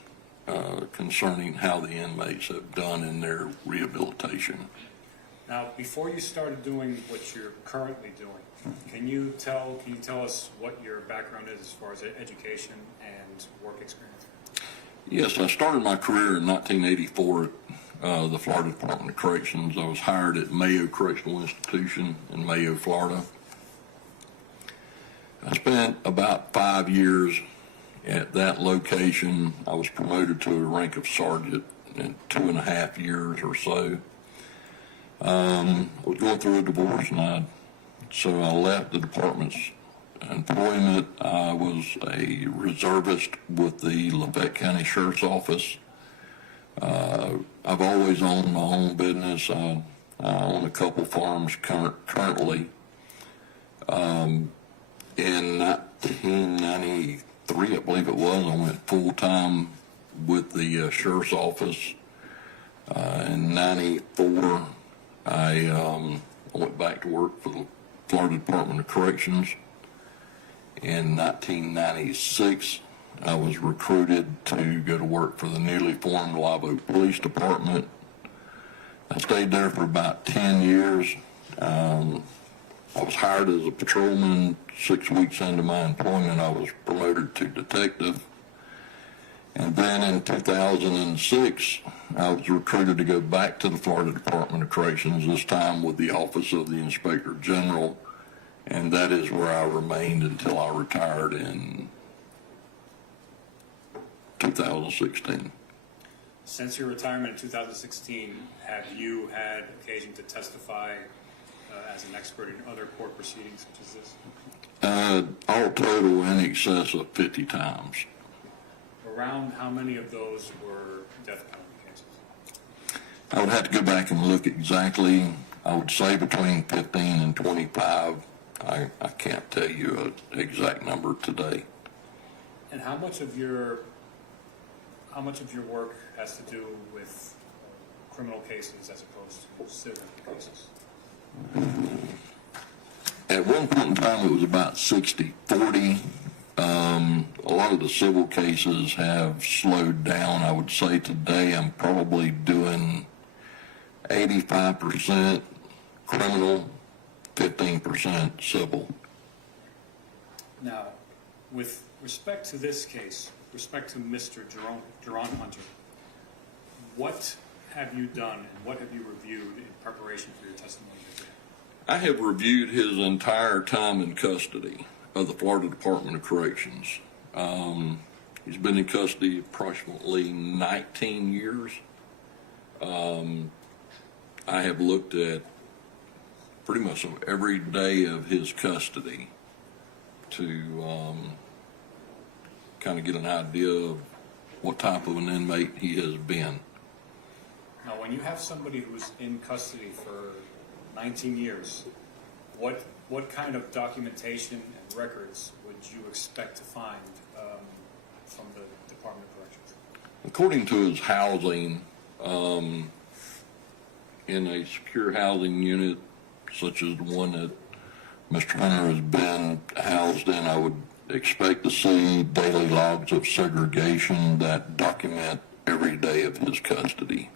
concerning how the inmates have done in their rehabilitation. Now, before you started doing what you're currently doing, can you tell us what your background is as far as education and work experience? Yes, I started my career in 1984 at the Florida Department of Corrections. I was hired at Mayo Correctional Institution in Mayo, Florida. I spent about 5 years at that location. I was promoted to a rank of sergeant in 2.5 years or so. I was going through a divorce, so I left the department's employment. I was a reservist with the Volusia County Sheriff's Office. I've always owned my own business. I own a couple farms currently. In 1993, I believe it was, I went full-time with the Sheriff's Office. In 94, I went back to work for the Florida Department of Corrections. In 1996, I was recruited to go to work for the newly formed Live Oak Police Department. I stayed there for about 10 years. I was hired as a patrolman. 6 weeks into my employment, I was promoted to detective. And then in 2006, I was recruited to go back to the Florida Department of Corrections, this time with the Office of the Inspector General, and that is where I remained until I retired in 2016. Since your retirement in 2016, have you had occasion to testify as an expert in other court proceedings such as this? All total in excess of 50 times. Around how many of those were death penalty cases? I would have to go back and look exactly. I would say between 15 and 25. I can't tell you an exact number today. And how much of your work has to do with criminal cases as opposed to civil cases? At one point in time, it was about 60-40. A lot of the civil cases have slowed down. I would say today I'm probably doing 85% criminal, 15% civil. Now, with respect to this case, respect to Mr. Jerone Hunter, what have you done and what have you reviewed in preparation for your testimony today? I have reviewed his entire time in custody of the Florida Department of Corrections. He's been in custody approximately 19 years. I have looked at pretty much every day of his custody to kind of get an idea of what type of an inmate he has been. Now, when you have somebody who's in custody for 19 years, what kind of documentation and records would you expect to find from the Department of Corrections? According to his housing, in a secure housing unit such as the one that Mr. Hunter has been housed in, I would expect to see daily logs of segregation that document every day of his custody.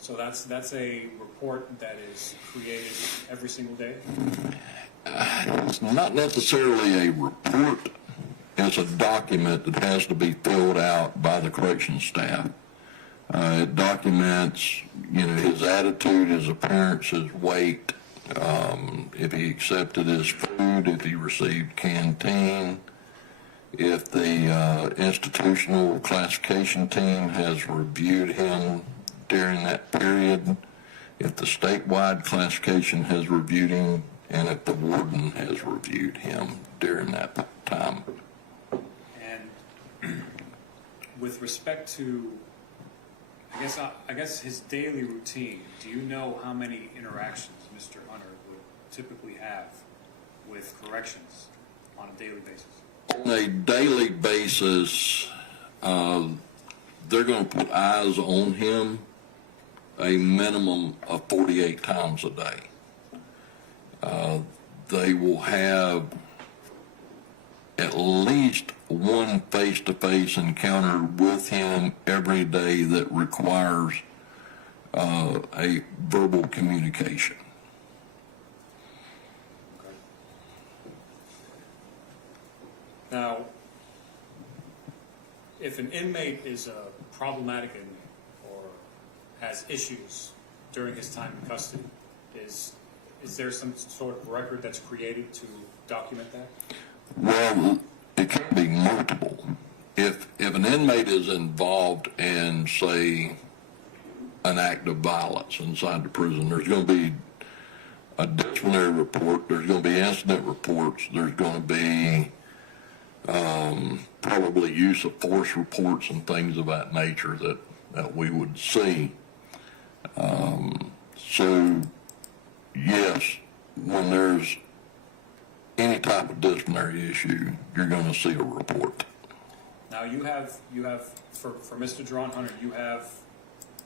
So that's a report that is created every single day? It's not necessarily a report. It's a document that has to be filled out by the corrections staff. It documents, his attitude, his appearance, his weight, if he accepted his food, if he received canteen, if the institutional classification team has reviewed him during that period, if the statewide classification has reviewed him, and if the warden has reviewed him during that time. And with respect to, I guess his daily routine, do you know how many interactions, Mr. Hunter would typically have with corrections on a daily basis? On a daily basis, they're going to put eyes on him a minimum of 48 times a day. They will have at least one face-to-face encounter with him every day that requires a verbal communication. Now, if an inmate is problematic or has issues during his time in custody, is there some sort of record that's created to document that? Well, it can be multiple. If an inmate is involved in, say, an act of violence inside the prison, there's going to be a disciplinary report, there's going to be incident reports, there's going to be probably use of force reports and things of that nature that we would see. So, yes, when there's any type of disciplinary issue, you're going to see a report. Now, you have for Mr. Jerone Hunter, you have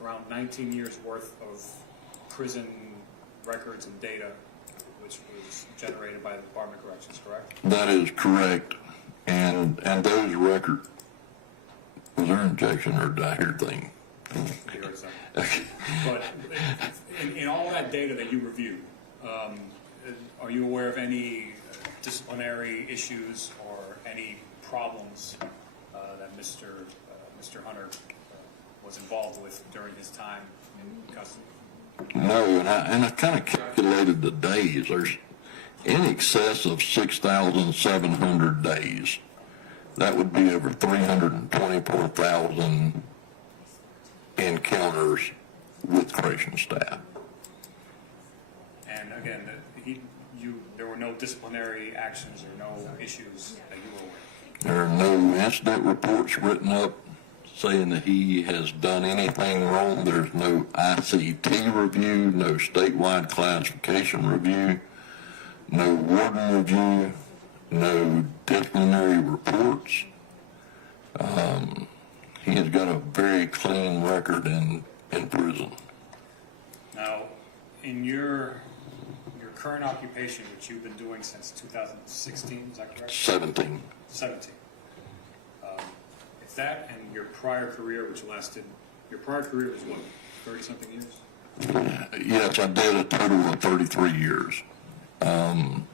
around 19 years worth of prison records and data, which was generated by the Department of Corrections, correct? That is correct. And those records, was there an objection or did I hear thing? Okay. But in all that data that you reviewed, are you aware of any disciplinary issues or any problems that Mr. Hunter was involved with during his time in custody? No, and I kind of calculated the days. There's in excess of 6,700 days. That would be over 324,000 encounters with correction staff. And again, there were no disciplinary actions or no issues that you were aware of? There are no incident reports written up saying that he has done anything wrong. There's no ICT review, no statewide classification review, no warden review, no disciplinary reports. He has got a very clean record in prison. Now, in your current occupation, which you've been doing since 2016, is that correct? 17. 17. If that and your prior career, which lasted, your prior career was what, 30-something years? Yes, I did a total of 33 years. And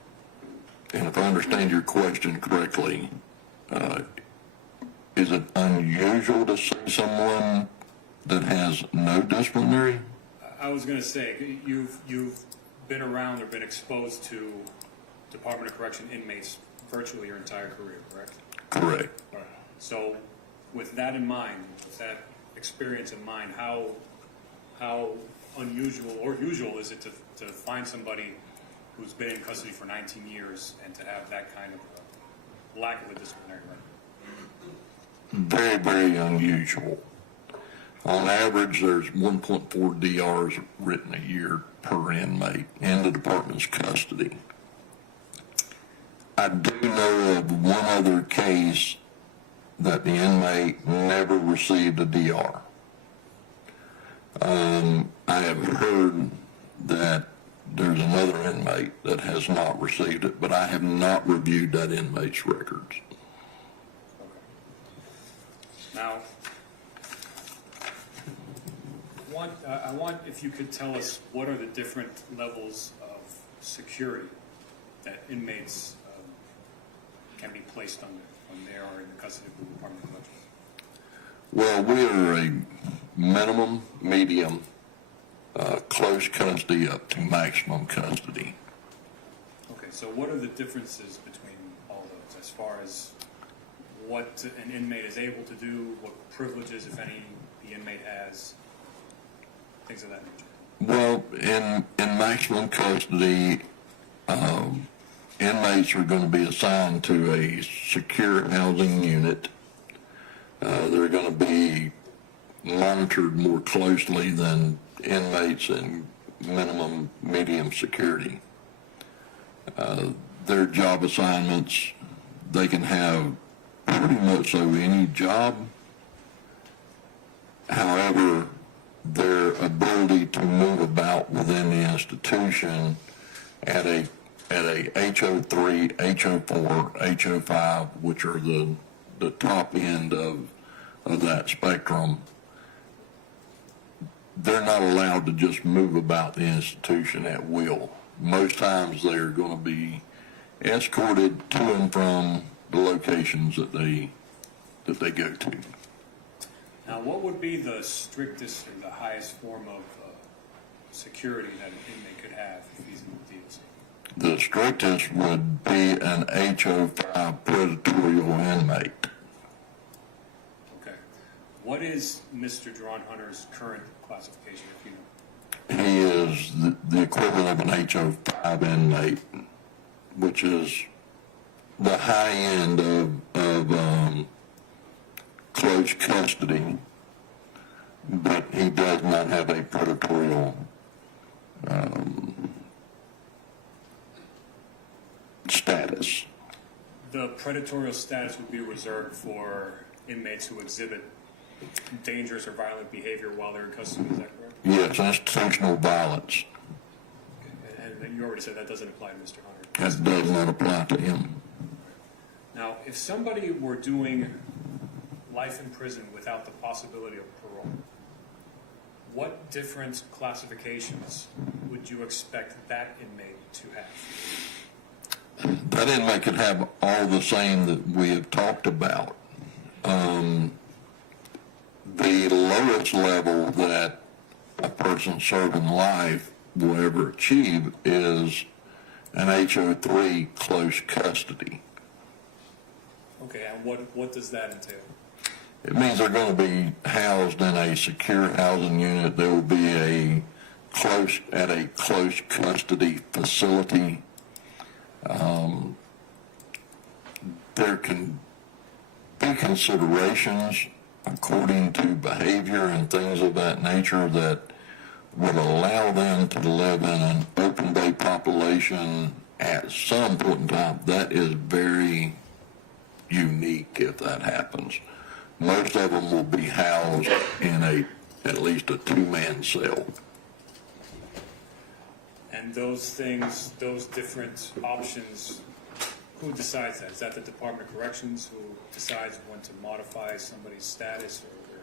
if I understand your question correctly, is it unusual to see someone that has no disciplinary? I was going to say, you've been around or been exposed to Department of Correction inmates virtually your entire career, correct? Correct. All right. So with that in mind, with that experience in mind, how unusual or usual is it to find somebody who's been in custody for 19 years and to have that kind of lack of a disciplinary record? Very, very unusual. On average, there's 1.4 DRs written a year per inmate in the department's custody. I do know of one other case that the inmate never received a DR. I have heard that there's another inmate that has not received it, but I have not reviewed that inmate's records. Now, I want if you could tell us what are the different levels of security that inmates can be placed under when they are in the custody of the Department of Corrections? Well, we are a minimum, medium, close custody up to maximum custody. Okay, so what are the differences between all those as far as what an inmate is able to do, what privileges, if any, the inmate has, things of that nature? Well, in maximum custody, inmates are going to be assigned to a secure housing unit. They're going to be monitored more closely than inmates in minimum medium security. Their job assignments, they can have pretty much so any job. However, their ability to move about within the institution at a HO3, HO4, HO5, which are the top end of that spectrum, they're not allowed to just move about the institution at will. Most times they're going to be escorted to and from the locations that they go to. Now, what would be the strictest or the highest form of security that an inmate could have if he's in the DOC? The strictest would be an HO5 predatorial inmate. Okay. What is Mr. Jerone Hunter's current classification, if you know? He is the equivalent of an HO5 inmate, which is the high end of close custody, but he does not have a predatorial status. The predatorial status would be reserved for inmates who exhibit dangerous or violent behavior while they're in custody, is that correct? Yes, institutional violence. Okay. And you already said that doesn't apply to Mr. Hunter. That does not apply to him. Now, if somebody were doing life in prison without the possibility of parole, what different classifications would you expect that inmate to have? That inmate could have all the same that we have talked about. The lowest level that a person serving life will ever achieve is an HO3 close custody. Okay, and what does that entail? It means they're going to be housed in a secure housing unit. There will be a close custody facility. There can be considerations according to behavior and things of that nature that would allow them to live in an open day population at some point in time. That is very unique if that happens. Most of them will be housed in at least a two-man cell. And those things, those different options, who decides that? Is that the Department of Corrections who decides when to modify somebody's status or their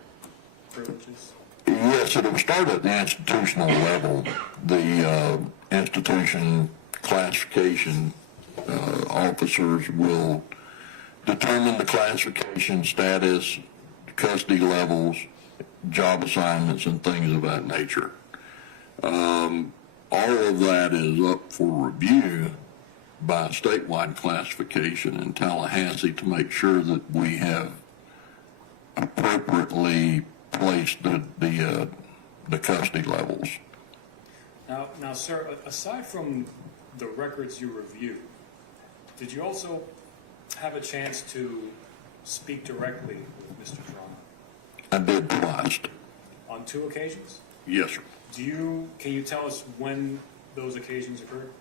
privileges? Yes, it'll start at the institutional level. The institution classification officers will determine the classification status, custody levels, job assignments, and things of that nature. All of that is up for review by statewide classification in Tallahassee to make sure that we have appropriately placed the custody levels. Now, sir, aside from the records you review, did you also have a chance to speak directly with Mr. Jerome? I did twice. On 2 occasions? Yes, sir. Can you tell us when those occasions occurred?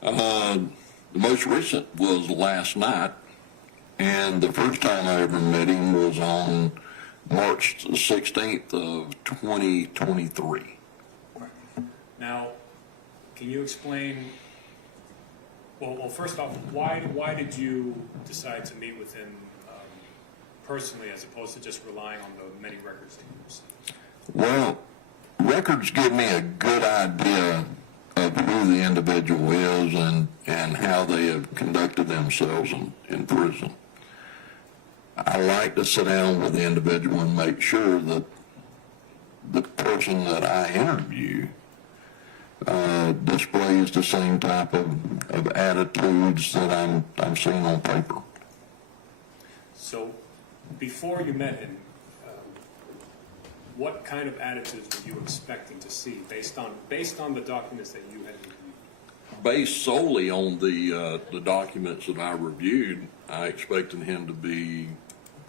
The most recent was last night, and the first time I ever met him was on March 16th of 2023. Now, can you explain, well, first off, why did you decide to meet with him personally as opposed to just relying on the many records that you received? Well, records give me a good idea of who the individual is and how they have conducted themselves in prison. I like to sit down with the individual and make sure that the person that I interview displays the same type of attitudes that I'm seeing on paper. So, before you met him, what kind of attitudes were you expecting to see based on the documents that you had reviewed? Based solely on the documents that I reviewed, I expected him to be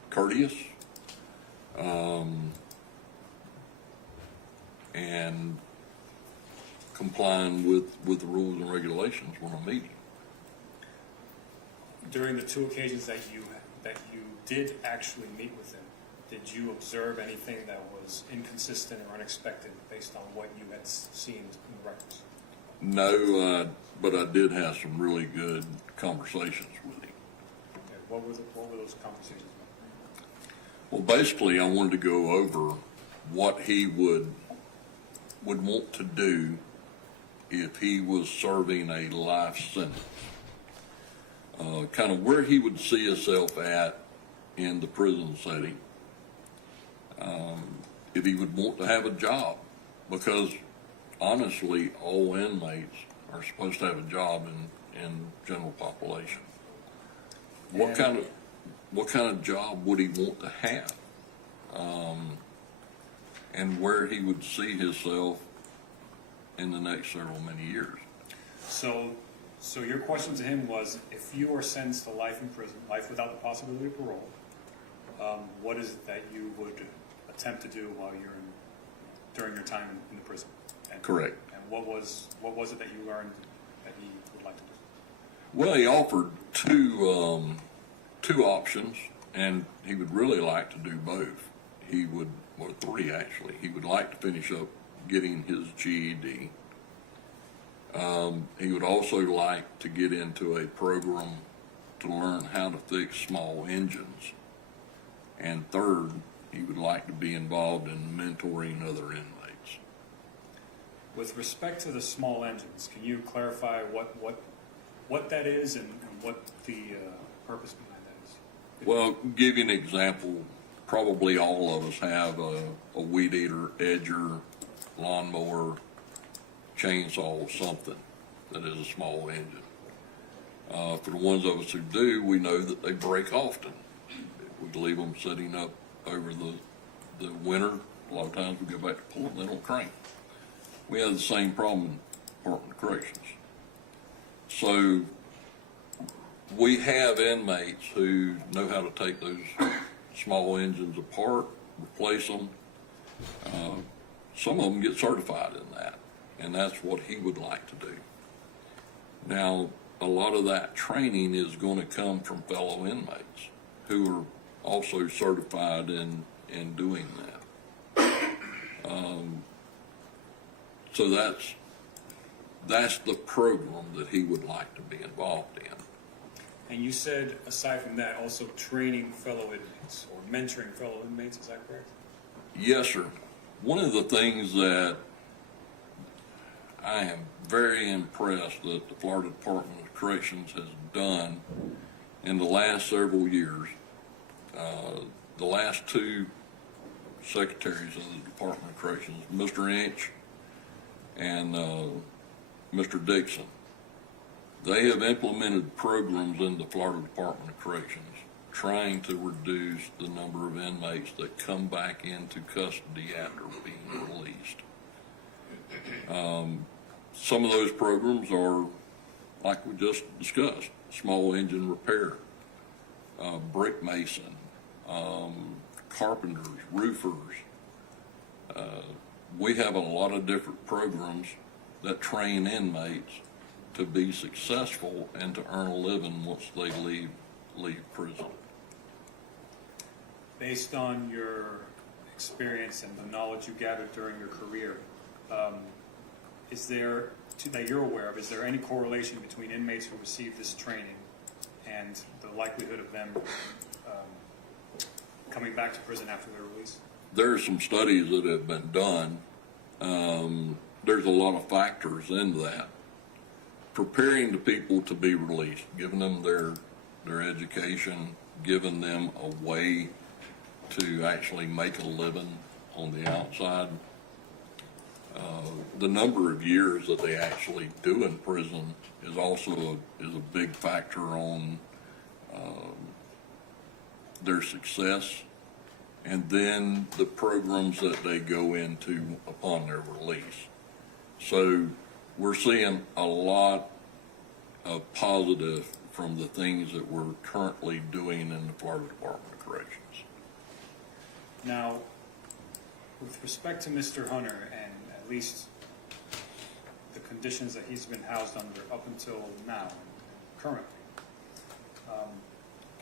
courteous, and complying with the rules and regulations when I'm meeting. During the 2 occasions that you did actually meet with him, did you observe anything that was inconsistent or unexpected based on what you had seen in the records? No, but I did have some really good conversations with him. Okay, what were those conversations? Well, basically, I wanted to go over what he would want to do if he was serving a life sentence. Kind of where he would see himself at in the prison setting. If he would want to have a job, because honestly, all inmates are supposed to have a job in general population. What kind of job would he want to have? And where he would see himself in the next several many years. So your question to him was, if you are sentenced to life in prison, life without the possibility of parole, what is it that you would attempt to do while you're during your time in the prison? And, Correct. And what was it that you learned that he would like to do? Well, he offered two options, and he would really like to do both. He would, or 3 actually. He would like to finish up getting his GED. He would also like to get into a program to learn how to fix small engines. And 3rd, he would like to be involved in mentoring other inmates. With respect to the small engines, can you clarify what that is and what the purpose behind that is? Well, give you an example. Probably all of us have a weed eater, edger, lawnmower, chainsaw, something that is a small engine. For the ones of us who do, we know that they break often. We leave them sitting up over the winter. A lot of times we go back to pull them, they don't crank. We have the same problem in Department of Corrections. So we have inmates who know how to take those small engines apart, replace them. Some of them get certified in that, and that's what he would like to do. Now, a lot of that training is going to come from fellow inmates who are also certified in doing that. So that's the program that he would like to be involved in. And you said, aside from that, also training fellow inmates or mentoring fellow inmates, is that correct? Yes, sir. One of the things that I am very impressed that the Florida Department of Corrections has done in the last several years, the last 2 secretaries of the Department of Corrections, Mr. Inch and Mr. Dixon, they have implemented programs in the Florida Department of Corrections trying to reduce the number of inmates that come back into custody after being released. Some of those programs are, like we just discussed, small engine repair, brick mason, carpenters, roofers. We have a lot of different programs that train inmates to be successful and to earn a living once they leave prison. Based on your experience and the knowledge you gathered during your career, is there, that you're aware of, is there any correlation between inmates who receive this training and the likelihood of them coming back to prison after their release? There are some studies that have been done. There's a lot of factors in that. Preparing the people to be released, giving them their education, giving them a way to actually make a living on the outside. The number of years that they actually do in prison is also a big factor on their success, and then the programs that they go into upon their release. So we're seeing a lot of positive from the things that we're currently doing in the Florida Department of Corrections. Now, with respect to Mr. Hunter and at least the conditions that he's been housed under up until now, currently.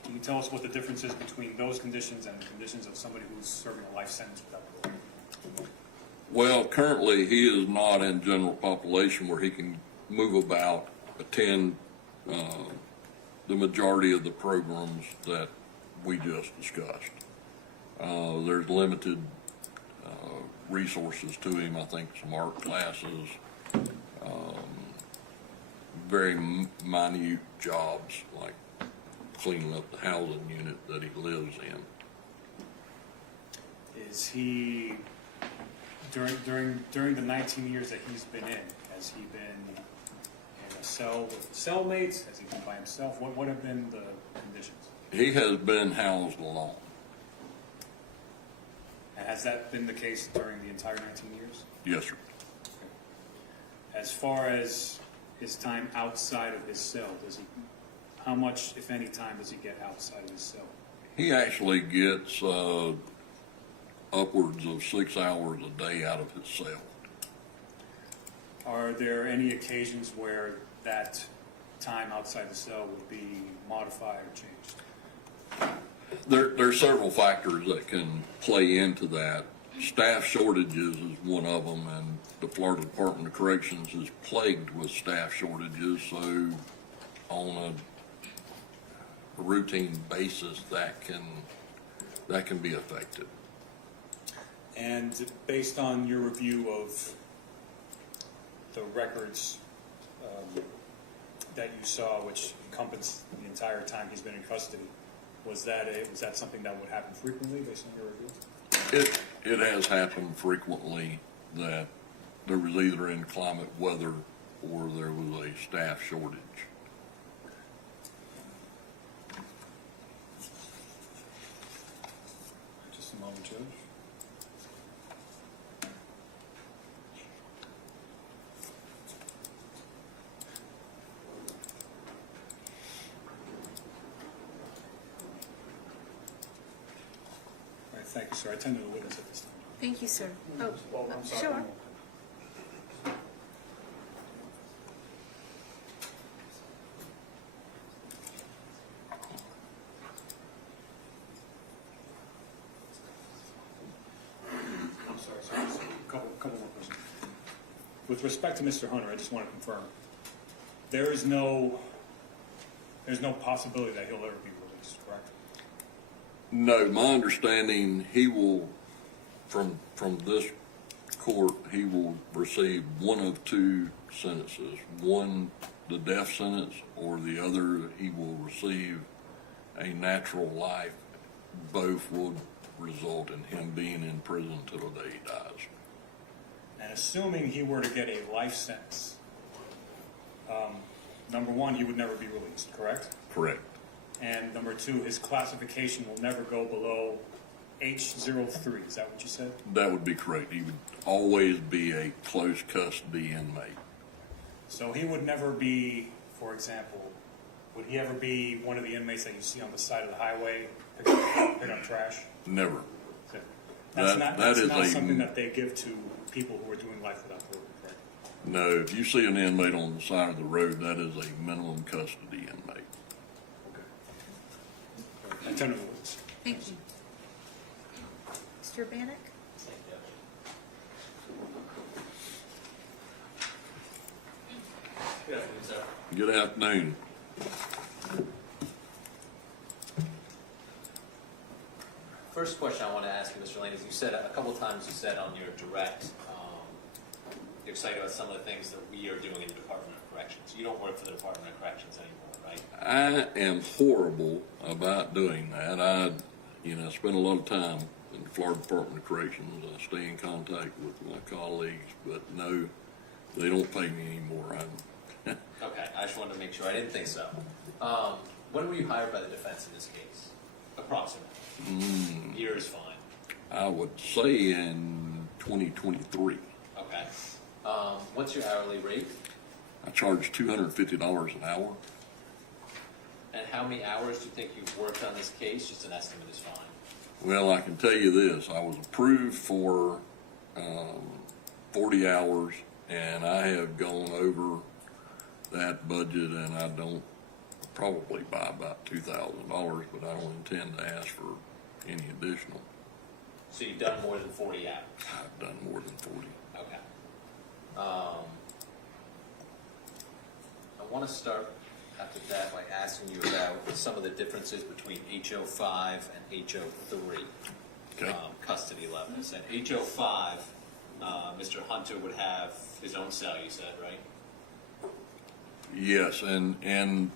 Can you tell us what the difference is between those conditions and the conditions of somebody who's serving a life sentence without parole? Well, currently, he is not in general population where he can move about, attend the majority of the programs that we just discussed. There's limited resources to him. I think some art classes, very minute jobs like cleaning up the housing unit that he lives in. Is he, during the 19 years that he's been in, has he been in a cell with cellmates? Has he been by himself? What have been the conditions? He has been housed alone. And has that been the case during the entire 19 years? Yes, sir. As far as his time outside of his cell, how much, if any, time does he get outside of his cell? He actually gets upwards of 6 hours a day out of his cell. Are there any occasions where that time outside the cell would be modified or changed? There are several factors that can play into that. Staff shortages is one of them, and the Florida Department of Corrections is plagued with staff shortages, so on a routine basis that can be affected. And based on your review of the records that you saw, which encompass the entire time he's been in custody, was that something that would happen frequently based on your review? It has happened frequently that there was either inclement weather or there was a staff shortage. Just a moment, Judge. All right, thank you, sir. I tend to the witness at this time. Thank you, sir. Well, I'm sorry. Sure. I'm sorry. A couple more questions. With respect to Mr. Hunter, I just want to confirm, there's no possibility that he'll ever be released, correct? No, my understanding, he will, from this court, he will receive one of two sentences. One, the death sentence, or the other, he will receive a natural life. Both will result in him being in prison till the day he dies. And assuming he were to get a life sentence, number one, he would never be released, correct? Correct. And number two, his classification will never go below H03. Is that what you said? That would be correct. He would always be a close custody inmate. So he would never be, for example, would he ever be one of the inmates that you see on the side of the highway picking up trash? Never. That's not something that they give to people who are doing life without parole, correct? No, if you see an inmate on the side of the road, that is a minimum custody inmate. I tend to the witness. Thank you. Mr. Bannock? Good afternoon, sir. Good afternoon. First question I want to ask you, Mr. Lane, is you said a couple times, you said on your direct, you're excited about some of the things that we are doing in the Department of Corrections. You don't work for the Department of Corrections anymore, right? I am horrible about doing that. I spend a lot of time in the Florida Department of Corrections. I stay in contact with my colleagues, but no, they don't pay me anymore. Okay, I just wanted to make sure. I didn't think so. When were you hired by the defense in this case? Approximately. Year is fine. I would say in 2023. Okay. What's your hourly rate? I charge $250 an hour. And how many hours do you think you've worked on this case? Just an estimate is fine. Well, I can tell you this. I was approved for 40 hours, and I have gone over that budget, and I don't probably buy about $2,000, but I don't intend to ask for any additional. So you've done more than 40 hours? I've done more than 40. Okay. I want to start after that by asking you about some of the differences between HO5 and HO3 Okay. Custody levels. At HO5, Mr. Hunter would have his own cell, you said, right? Yes, and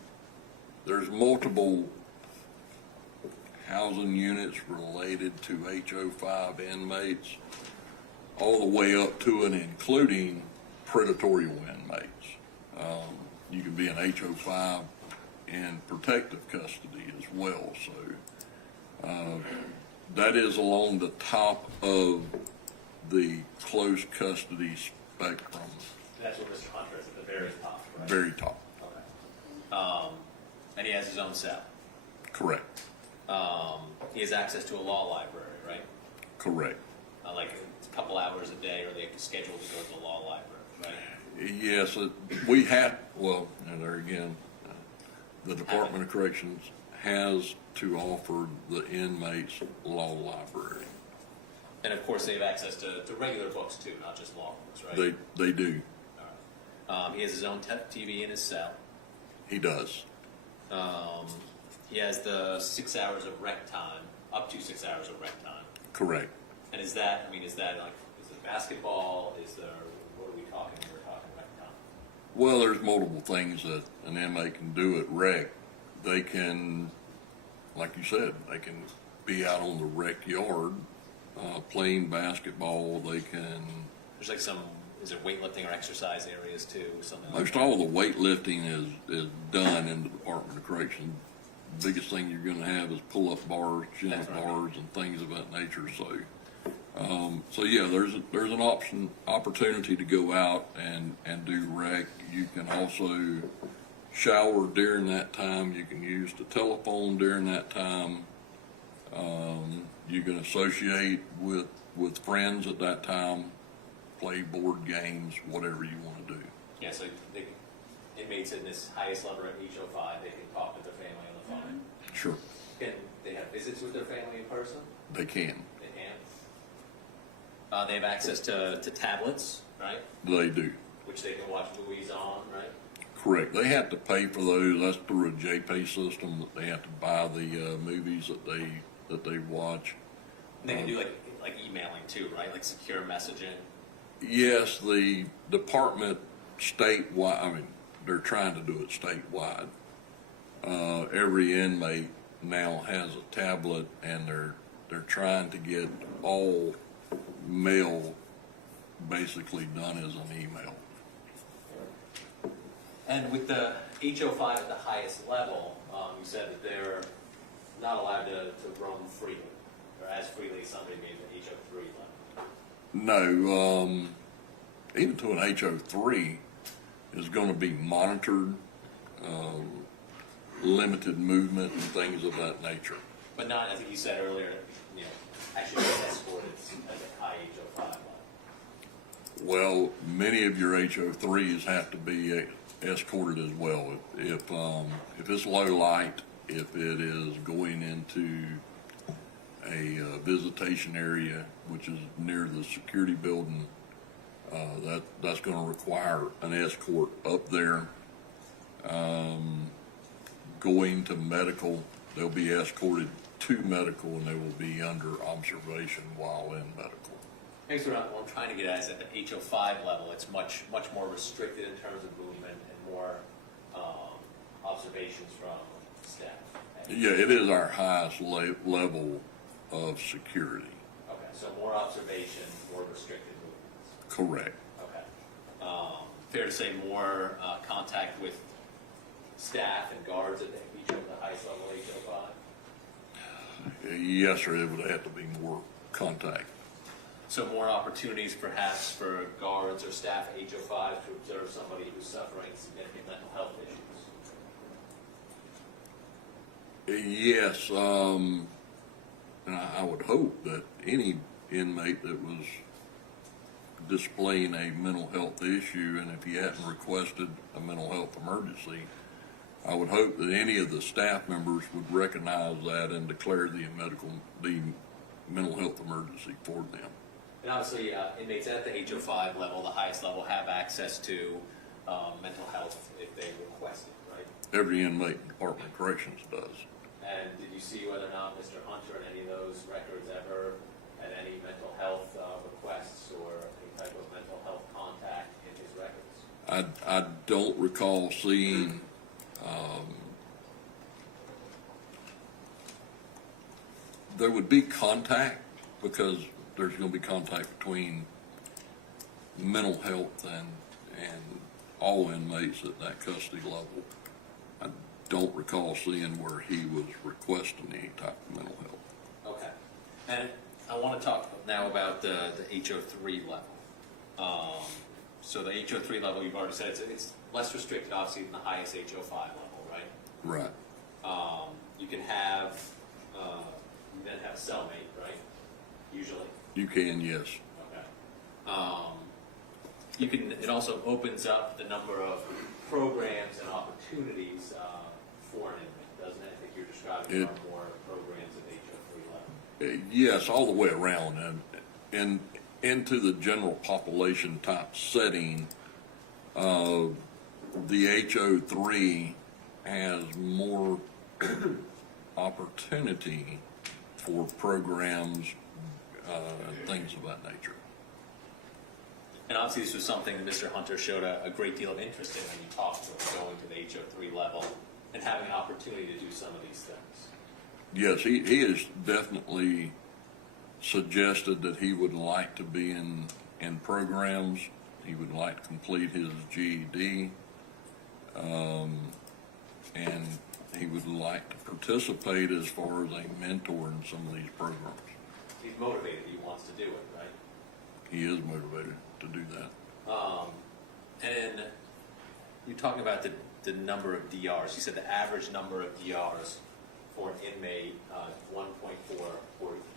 there's multiple housing units related to HO5 inmates, all the way up to and including predatory inmates. You can be an HO5 in protective custody as well, so that is along the top of the close custody spectrum. That's where Mr. Hunter is, at the very top, right? Very top. Okay. And he has his own cell. Correct. He has access to a law library, right? Correct. Like a couple hours a day, or they have to schedule to go to the law library, right? Yes, we have, well, and there again, the Department of Corrections has to offer the inmates law library. And of course, they have access to regular books too, not just law books, right? They do. All right. He has his own TV in his cell. He does. He has the 6 hours of rec time, up to 6 hours of rec time. Correct. And is that like, is it basketball? Is there, what are we talking when we're talking rec time? Well, there's multiple things that an inmate can do at rec. They can, like you said, they can be out on the rec yard playing basketball. They can. There's like some, is there weightlifting or exercise areas too? Something like Most that? all the weightlifting is done in the Department of Corrections. The biggest thing you're going to have is pull-up bars, chin-up bars, and things of that nature. So yeah, there's an opportunity to go out and do rec. You can also shower during that time. You can use the telephone during that time. You can associate with friends at that time, play board games, whatever you want to do. Yeah, so the inmates in this highest level at HO5, they can talk with their family on the phone. Sure. Can they have visits with their family in person? They can. They can. They have access to tablets, right? They do. Which they can watch movies on, right? Correct. They have to pay for those. That's through a JPay system that they have to buy the movies that they watch. And they can do like emailing too, right? Like secure messaging. Yes, the department statewide. I mean, they're trying to do it statewide. Every inmate now has a tablet, and they're trying to get all mail basically done as an email. And with the HO5 at the highest level, you said that they're not allowed to roam freely, or as freely as somebody maybe at HO3 level. No, even to an HO3 is going to be monitored, limited movement and things of that nature. But not, I think you said earlier, actually escorted at a high HO5 level. Well, many of your HO3s have to be escorted as well. If it's low light, if it is going into a visitation area, which is near the security building, that's going to require an escort up there. Going to medical, they'll be escorted to medical, and they will be under observation while in medical. Thanks. What I'm trying to get at is at the HO5 level, it's much more restricted in terms of movement and more observations from staff. Yeah, it is our highest level of security. Okay, so more observation, more restricted movements. Correct. Okay. Fair to say more contact with staff and guards at each of the highest level HO5? Yes, sir, it would have to be more contact. So more opportunities perhaps for guards or staff at HO5 to observe somebody who's suffering significant mental health issues? Yes, and I would hope that any inmate that was displaying a mental health issue, and if he hadn't requested a mental health emergency, I would hope that any of the staff members would recognize that and declare the mental health emergency for them. And obviously, inmates at the HO5 level, the highest level, have access to mental health if they request it, right? Every inmate in Department of Corrections does. And did you see whether or not Mr. Hunter in any of those records ever had any mental health requests or any type of mental health contact in his records? I don't recall seeing there would be contact, because there's going to be contact between mental health and all inmates at that custody level. I don't recall seeing where he was requesting any type of mental health. Okay. And I want to talk now about the HO3 level. So the HO3 level, you've already said it's less restricted, obviously, than the highest HO5 level, right? Right. You can have a cellmate, right? Usually. You can, yes. Okay. It also opens up the number of programs and opportunities for an inmate, doesn't it? I think you're describing there are more programs at HO3 level. Yes, all the way around, and into the general population type setting, the HO3 has more opportunity for programs and things of that nature. And obviously this was something that Mr. Hunter showed a great deal of interest in when you talked to him, going to the HO3 level and having an opportunity to do some of these things. Yes, he has definitely suggested that he would like to be in programs. He would like to complete his GED, and he would like to participate as far as a mentor in some of these programs. He's motivated. He wants to do it, right? He is motivated to do that. And you're talking about the number of DRs. You said the average number of DRs for an inmate, 1.4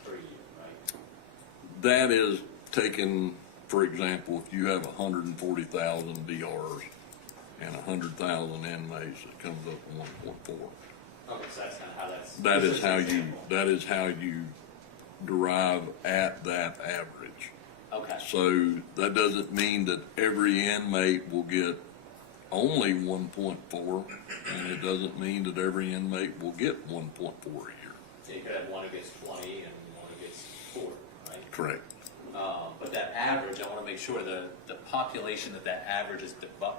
per year, right? That is taken, for example, if you have 140,000 DRs and 100,000 inmates, it comes up to 1.4. Okay, so that's kind of how that's. That is how you derive at that average. Okay. So that doesn't mean that every inmate will get only 1.4, and it doesn't mean that every inmate will get 1.4 a year. So you could have one who gets 20 and one who gets 4, right? Correct. But that average, I want to make sure the population that average is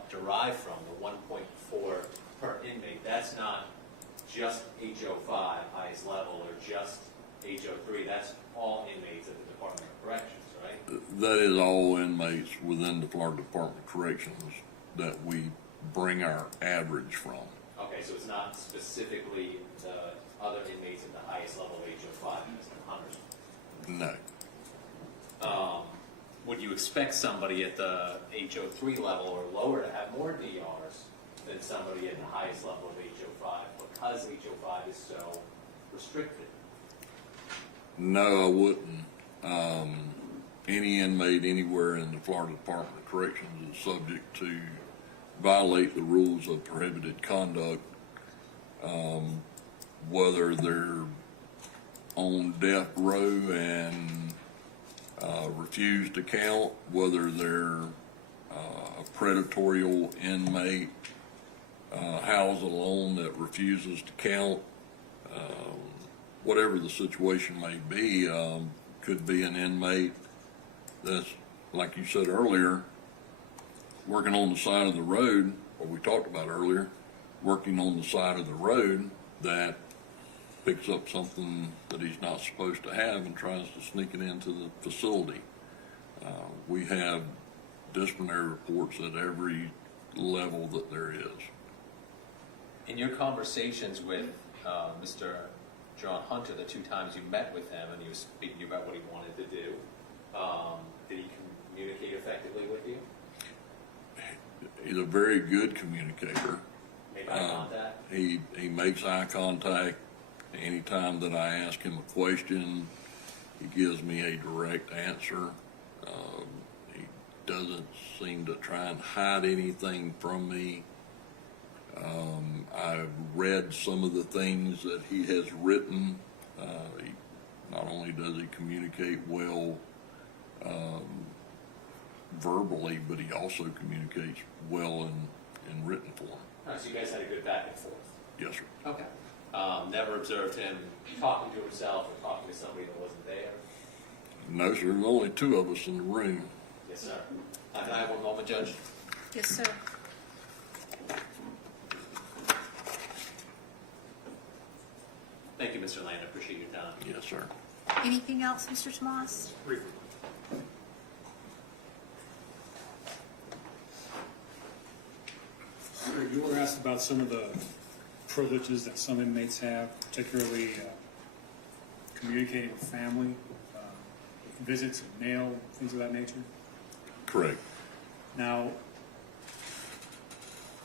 derived from, the 1.4 per inmate, that's not just HO5, highest level, or just HO3. That's all inmates at the Department of Corrections, right? That is all inmates within the Florida Department of Corrections that we bring our average from. Okay, so it's not specifically the other inmates at the highest level of HO5, Mr. Hunter's. No. Would you expect somebody at the HO3 level or lower to have more DRs than somebody at the highest level of HO5 because HO5 is so restricted? No, I wouldn't. Any inmate anywhere in the Florida Department of Corrections is subject to violate the rules of prohibited conduct, whether they're on death row and refuse to count, whether they're a predatory inmate housed alone that refuses to count, whatever the situation may be. Could be an inmate that's, like you said earlier, working on the side of the road, or we talked about earlier, working on the side of the road that picks up something that he's not supposed to have and tries to sneak it into the facility. We have disciplinary reports at every level that there is. In your conversations with Mr. Jeron Hunter, the 2 times you met with him and he was speaking about what he wanted to do, did he communicate effectively with you? He's a very good communicator. Make eye contact? He makes eye contact. Anytime that I ask him a question, he gives me a direct answer. He doesn't seem to try and hide anything from me. I've read some of the things that he has written. Not only does he communicate well verbally, but he also communicates well in written form. All right, so you guys had a good back and forth. Yes, sir. Okay. Never observed him talking to himself or talking to somebody that wasn't there? No, sir. There's only two of us in the room. Yes, sir. Can I have one moment, Judge? Yes, sir. Thank you, Mr. Land. I appreciate your time. Yes, sir. Anything else, Mr. Tomas? Briefly. Sir, you were asked about some of the privileges that some inmates have, particularly communicating with family, visits and mail, things of that nature. Correct. Now,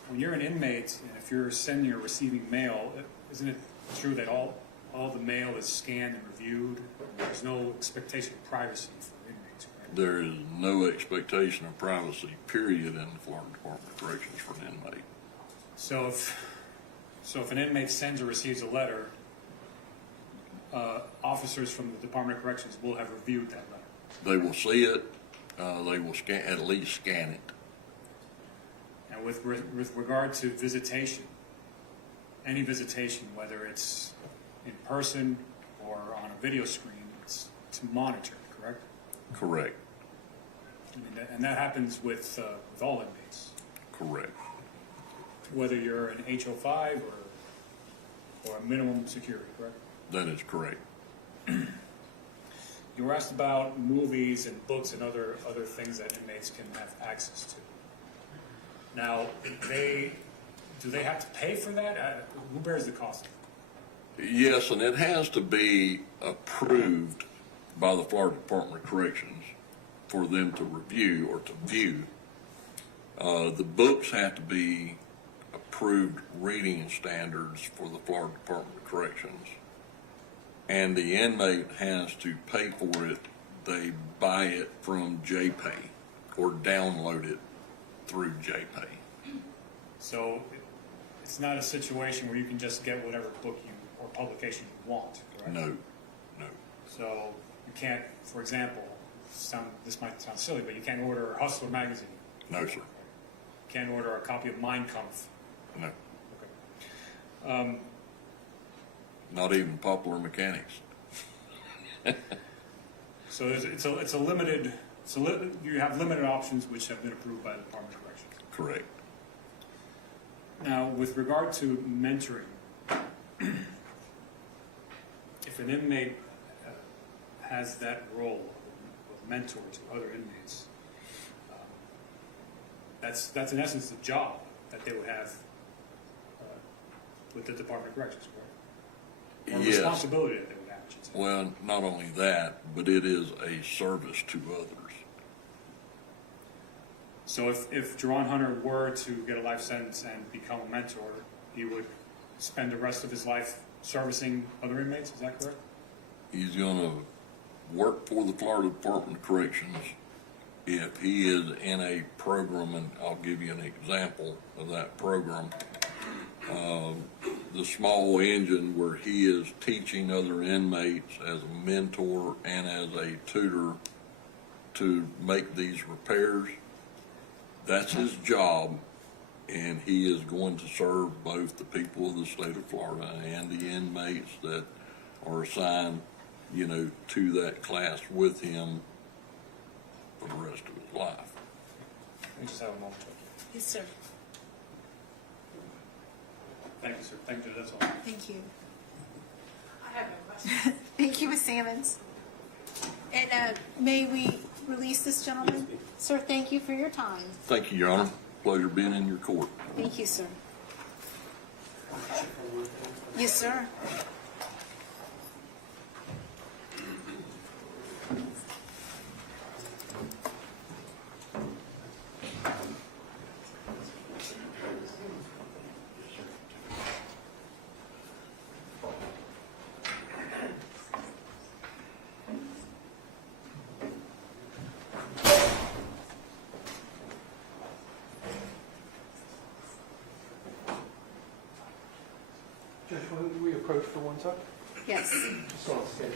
when you're an inmate, and if you're sending or receiving mail, isn't it true that all the mail is scanned and reviewed? There's no expectation of privacy for inmates, right? There is no expectation of privacy, period, in the Florida Department of Corrections for an inmate. So if an inmate sends or receives a letter, officers from the Department of Corrections will have reviewed that letter. They will see it. They will at least scan it. And with regard to visitation, any visitation, whether it's in person or on a video screen, it's to monitor, correct? Correct. And that happens with all inmates. Correct. Whether you're an HO5 or a minimum security, correct? That is correct. You were asked about movies and books and other things that inmates can have access to. Now, do they have to pay for that? Who bears the cost? Yes, and it has to be approved by the Florida Department of Corrections for them to review or to view. The books have to be approved reading standards for the Florida Department of Corrections. And the inmate has to pay for it. They buy it from JPay or download it through JPay. So it's not a situation where you can just get whatever book or publication you want, correct? No. So you can't, for example, this might sound silly, but you can't order Hustler magazine. No, sir. You can't order a copy of Mein Kampf. No. Okay. Not even Popular Mechanics. So it's a limited. You have limited options which have been approved by the Department of Corrections. Correct. Now, with regard to mentoring, if an inmate has that role of mentor to other inmates, that's in essence the job that they would have with the Department of Corrections, correct? Or Yes. responsibility that they would have, I should say. Well, not only that, but it is a service to others. So if Jerone Hunter were to get a life sentence and become a mentor, he would spend the rest of his life servicing other inmates, is that correct? He's going to work for the Florida Department of Corrections if he is in a program, and I'll give you an example of that program. The small engine where he is teaching other inmates as a mentor and as a tutor to make these repairs. That's his job, and he is going to serve both the people of the state of Florida and the inmates that are assigned, to that class with him for the rest of his life. Let me just have a moment. Yes, sir. Thank you, sir. Thank you, that's all. Thank you. I have no question. Thank you, Ms. Sammons. And may we release this gentleman? Sir, thank you for your time. Thank you, Your Honor. Pleasure being in your court. Thank you, sir. Yes, sir. Can we approach for one second? Yes. Just on stage.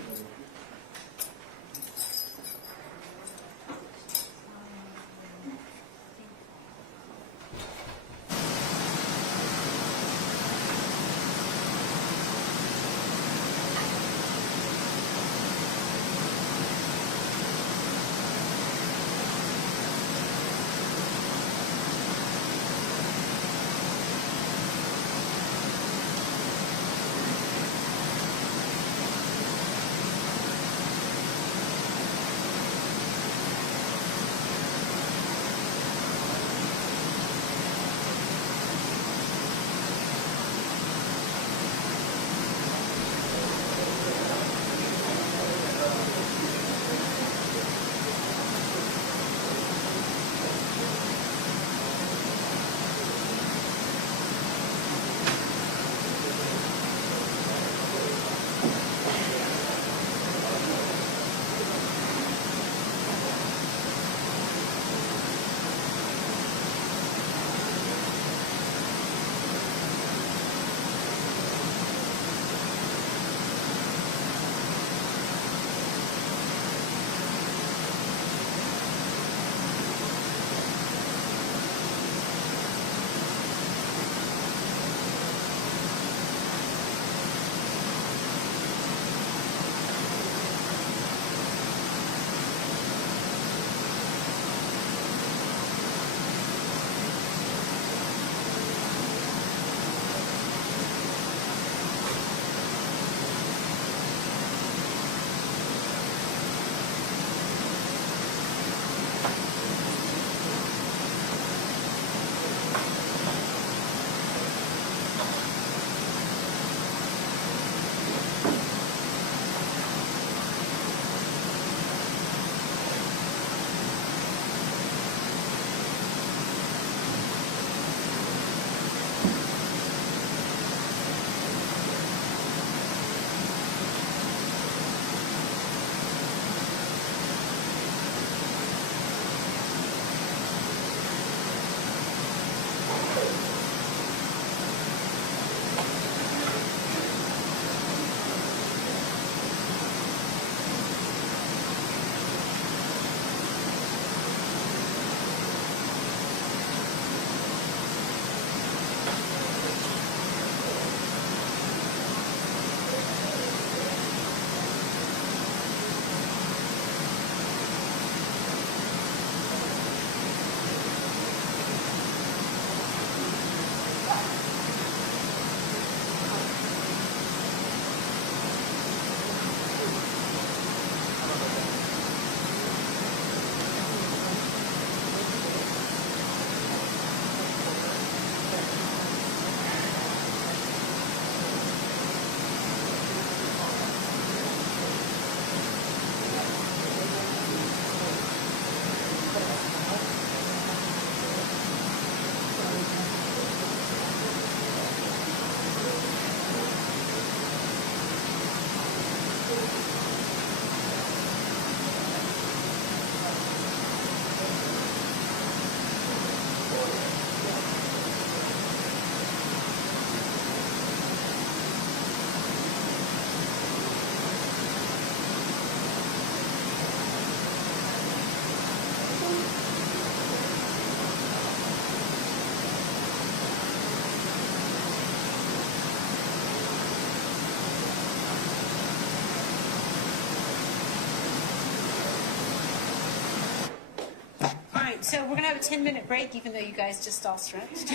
right, so we're gonna have a 10-minute break, even though you guys just all stretched.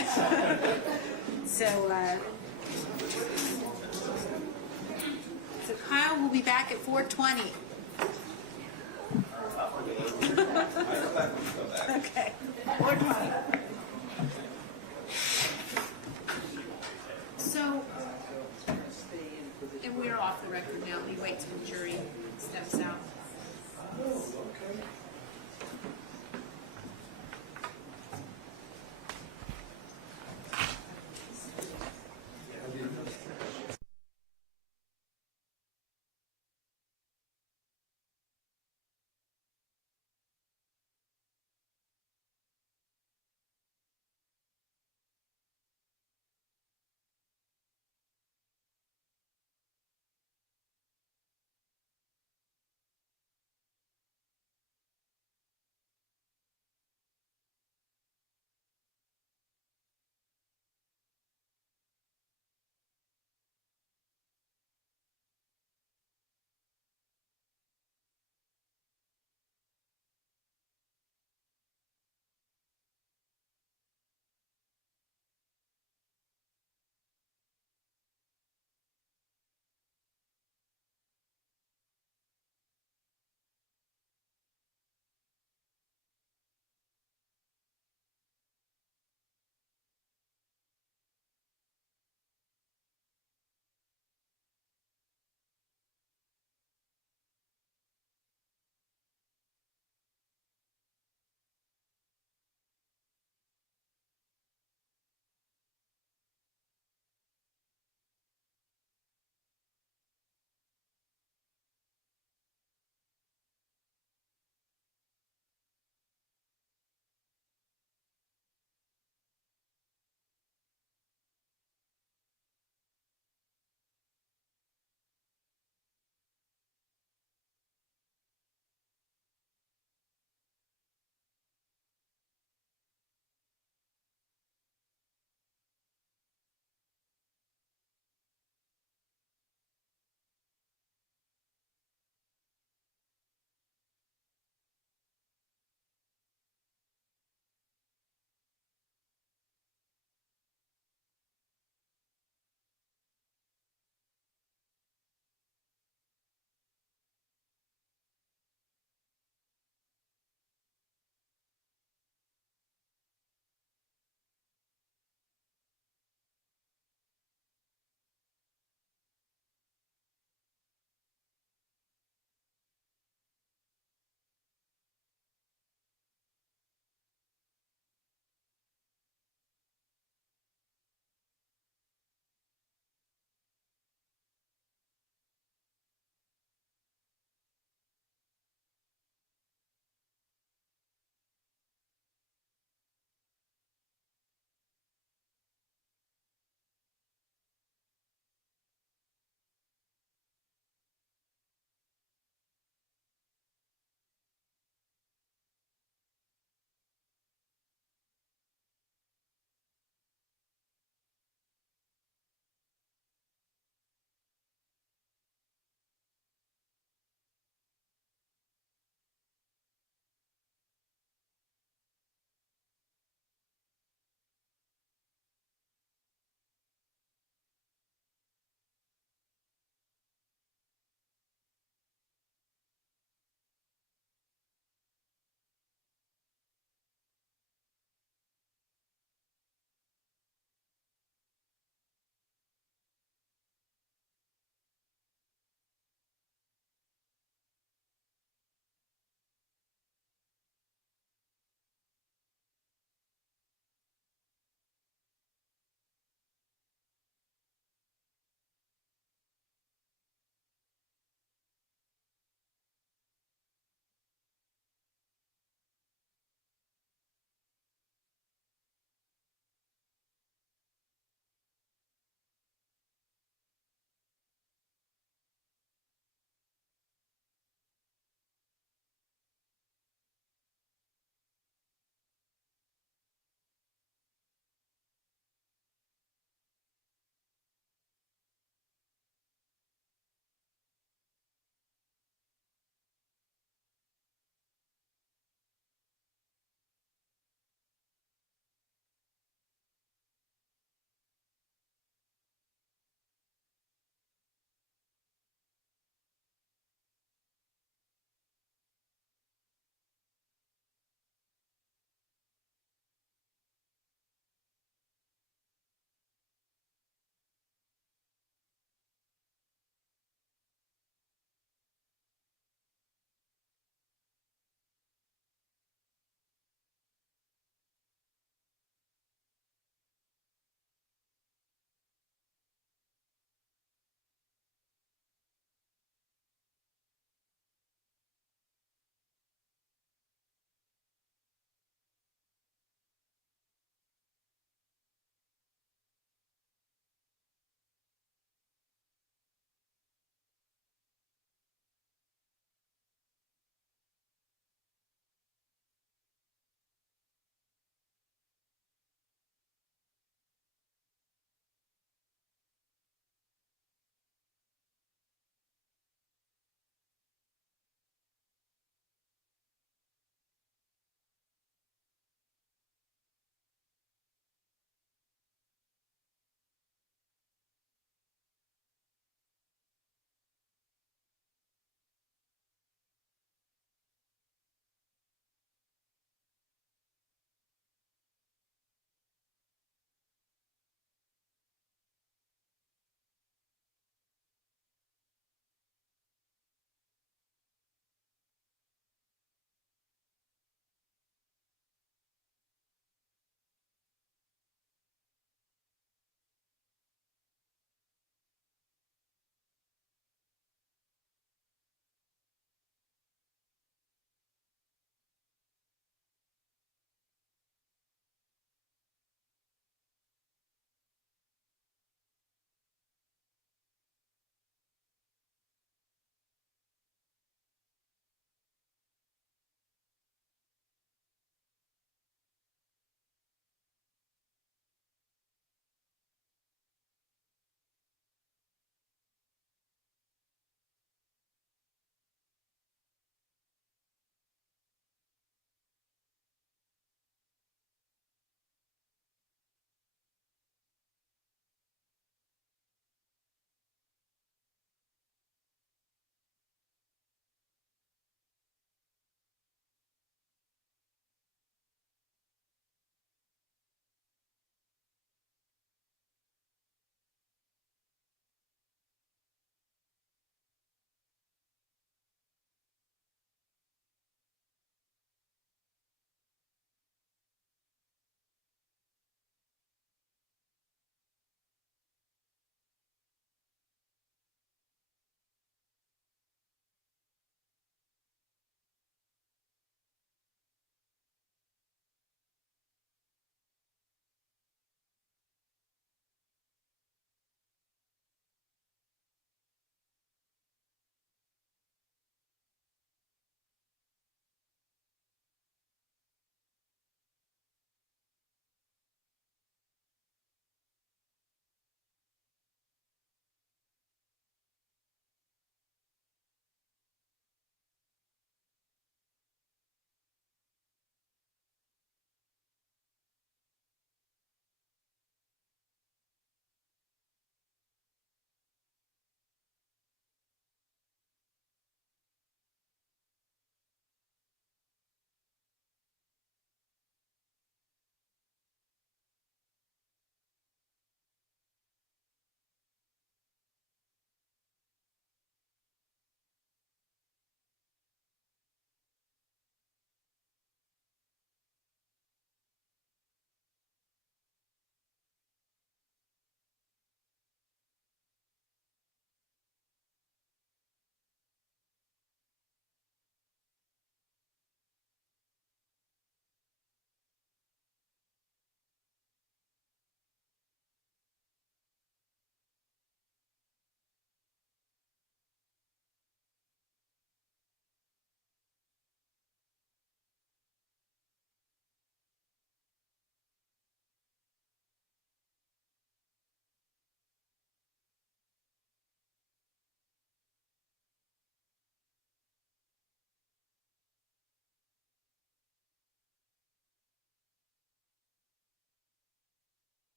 So Kyle will be back at 4:20. Okay, 4:20. So, and we're off the record now. We wait till the jury steps out.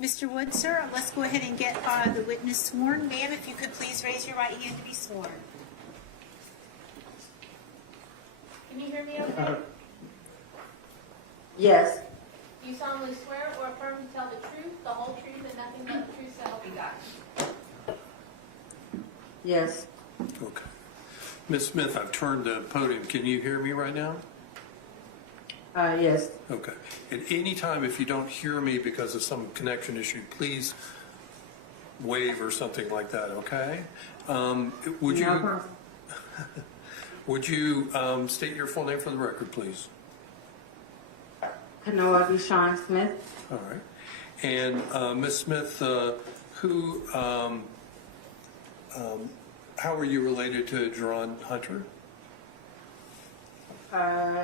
Mr. Wood, sir, let's go ahead and get the witness sworn. Ma'am, if you could please raise your right hand to be sworn. Can you hear me okay? Yes. Do you solemnly swear or affirm to tell the truth, the whole truth, and nothing but the truth, so help you God? Yes. Okay. Ms. Smith, I've turned the podium. Can you hear me right now? Yes. Okay. At any time, if you don't hear me because of some connection issue, please wave or something like that, okay? Would you, No problem. would you state your full name for the record, please? Kanoa Deshawn Smith. All right. And Ms. Smith, how are you related to Geron Hunter?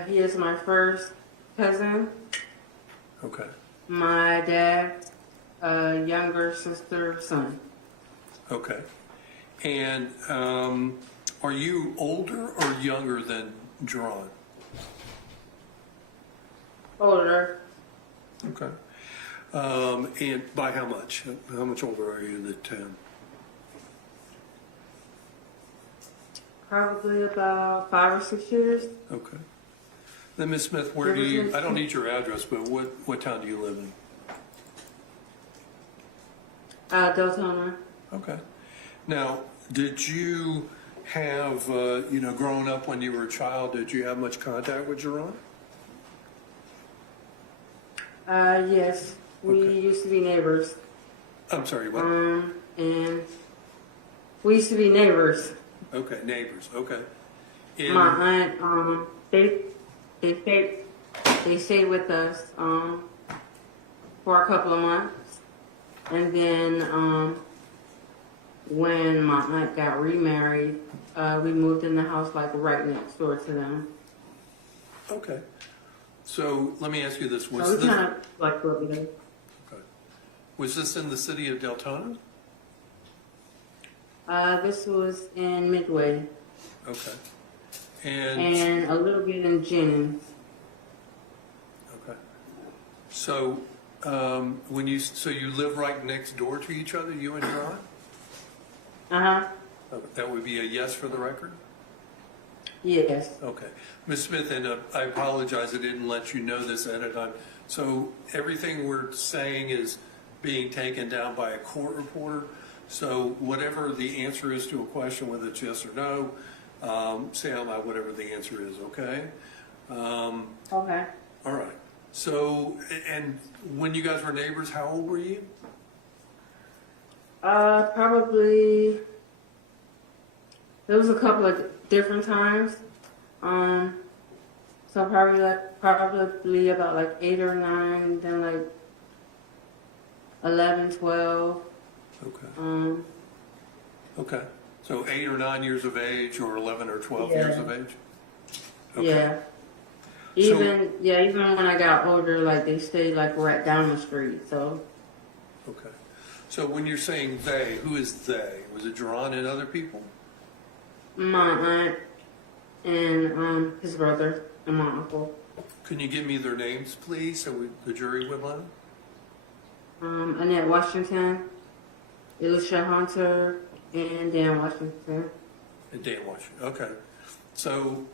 He is my first cousin. Okay. My dad's younger sister, son. Okay. And are you older or younger than Geron? Older. Okay. And by how much? How much older are you than 10? Probably about 5 or 6 years. Okay. Then Ms. Smith, where do you, I don't need your address, but what town do you live in? Deltona. Okay. Now, did you have, growing up when you were a child, did you have much contact with Geron? Yes. We used to be neighbors. I'm sorry, what? And we used to be neighbors. Okay, neighbors, okay. My aunt, they stayed with us for a couple of months, and then when my aunt got remarried, we moved in the house like right next door to them. Okay. So let me ask you this: So we kind of like what we did. Okay. Was this in the city of Deltona? This was in Midway. Okay. And a little bit in Jennings. Okay. So you live right next door to each other, you and Geron? Uh-huh. That would be a yes for the record? Yes. Okay. Ms. Smith, and I apologize I didn't let you know this ahead of time. So everything we're saying is being taken down by a court reporter. So whatever the answer is to a question, whether it's yes or no, say out loud whatever the answer is, okay? Okay. All right. So, and when you guys were neighbors, how old were you? Probably, there was a couple of different times. So probably about like 8 or 9, then like 11, 12. Okay. Okay. So 8 or 9 years of age, or 11 or 12 years of age? Okay. Yeah. Even when I got older, like they stayed like right down the street, so. Okay. So when you're saying they, who is they? Was it Geron and other people? My aunt and his brother and my uncle. Can you give me their names, please, so the jury would learn? Annette Washington, Volusia Hunter, and Dan Washington. And Dan Washington. Okay. So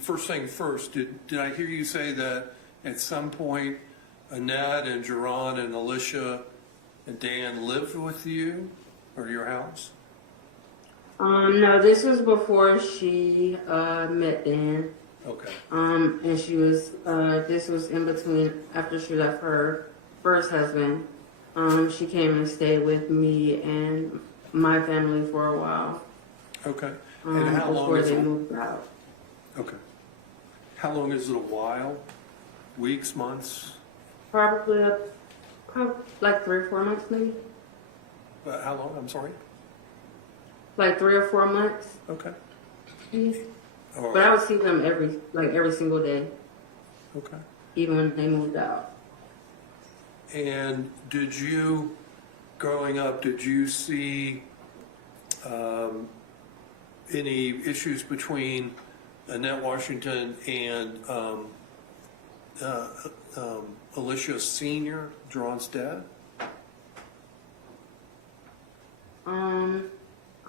first thing first, did I hear you say that at some point Annette and Geron and Alicia and Dan lived with you or your house? No, this was before she met Dan. Okay. And she was this was in between after she left her first husband. She came and stayed with me and my family for a while. Okay. And how long before is they it? moved out. Okay. How long is it? A while? Weeks, months? Probably like 3 or 4 months, maybe. How long? I'm sorry. Like 3 or 4 months. Okay. But I would see them every single day. Okay. Even when they moved out. And did you, growing up, did you see any issues between Annette Washington and Alicia Senior, Jeron's dad?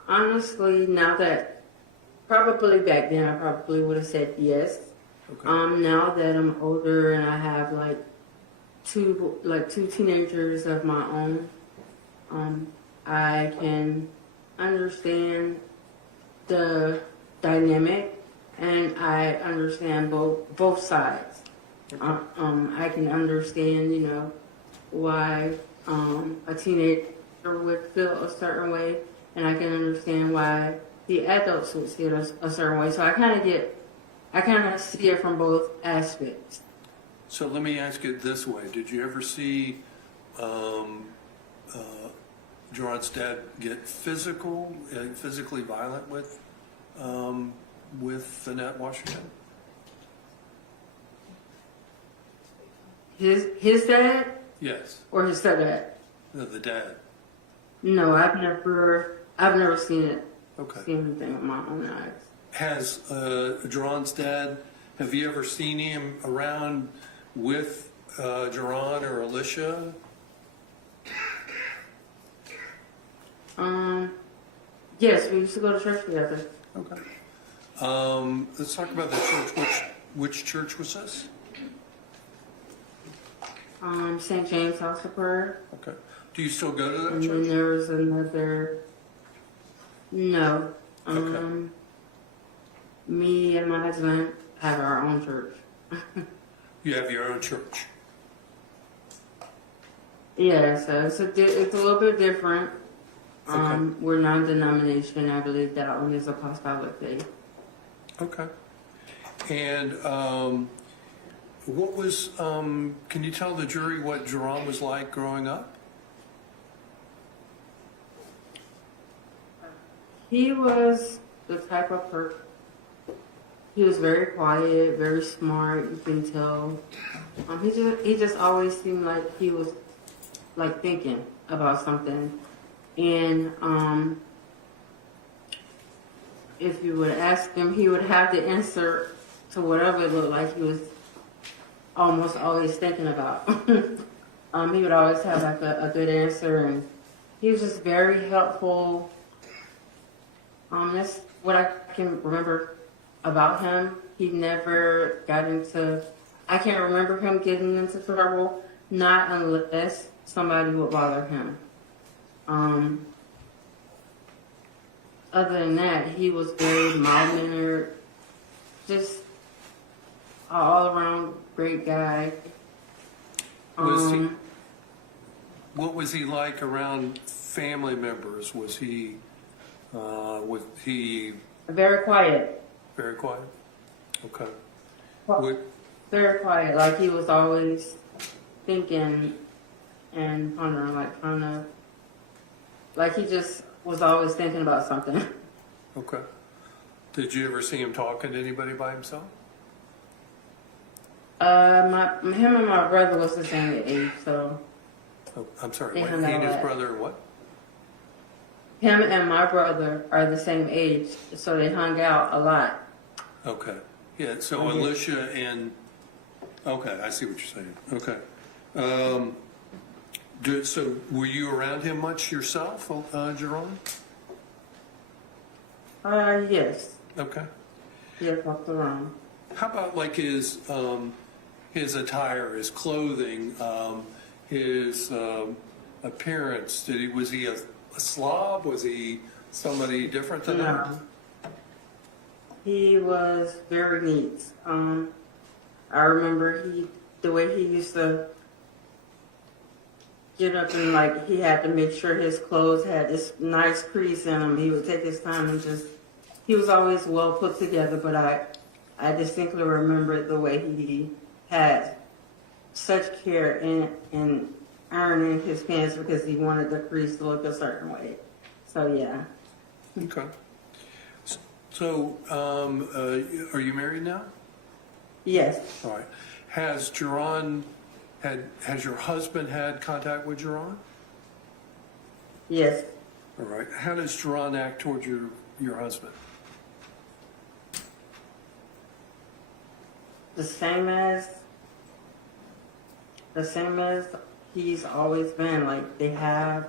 Honestly, now that, probably back then I probably would have said yes. Okay. Now that I'm older and I have two teenagers of my own, I can understand the dynamic and I understand both sides. I can understand, why a teenager would feel a certain way, and I can understand why the adults would see it a certain way. So I kind of see it from both aspects. So let me ask it this way. Did you ever see Jeron's dad get physically violent with Annette Washington? His dad? Yes. Or his stepdad? No, the dad. No, I've never seen it. Okay. Seen anything with my own eyes. Has Jeron's dad, have you ever seen him around with Geron or Alicia? Yes, we used to go to church together. Okay. Let's talk about the church. Which church was this? St. James House of Prayer. Okay. Do you still go to that and church? And then there was another. No. Okay. Me and my husband have our own church. You have your own church. Yeah, so it's a little bit different. Okay. We're non-denomination. I believe that one is apostolic faith. Okay. And what was? Can you tell the jury what Geron was like growing up? He was the type of person. He was very quiet, very smart. You can tell. He just always seemed like he was like thinking about something, and if you would ask him, he would have the answer to whatever it looked like he was almost always thinking about. He would always have like a good answer, and he was just very helpful. That's what I can remember about him. He never got into, I can't remember him getting into trouble, not unless somebody would bother him. Other than that, he was very mild-mannered, just an all-around great guy. What was he like around family members? Was he very quiet? Very quiet. Okay. Very quiet. Like he was always thinking and pondering, like trying to, like he just was always thinking about something. Okay. Did you ever see him talking to anybody by himself? Him and my brother was the same age, so. Oh, I'm sorry. They Wait, hung he and out his at- brother what? Him and my brother are the same age, so they hung out a lot. Okay. Yeah. So Mhm. Alicia and okay, I see what you're saying. Okay. So were you around him much yourself, Geron? Yes. Okay. Yes, walked around. How about like his attire, his clothing, his appearance? Was he a slob? Was he somebody different than that? No. He was very neat. I remember the way he used to get up and like he had to make sure his clothes had this nice crease in them. He would take his time and he was always well put together, but I distinctly remember the way he had such care in ironing his pants because he wanted the crease to look a certain way. So yeah. Okay. So, are you married now? Yes. All right. Has your husband had contact with Geron? Yes. All right. How does Geron act towards your husband? The same as the same as he's always been. Like, they have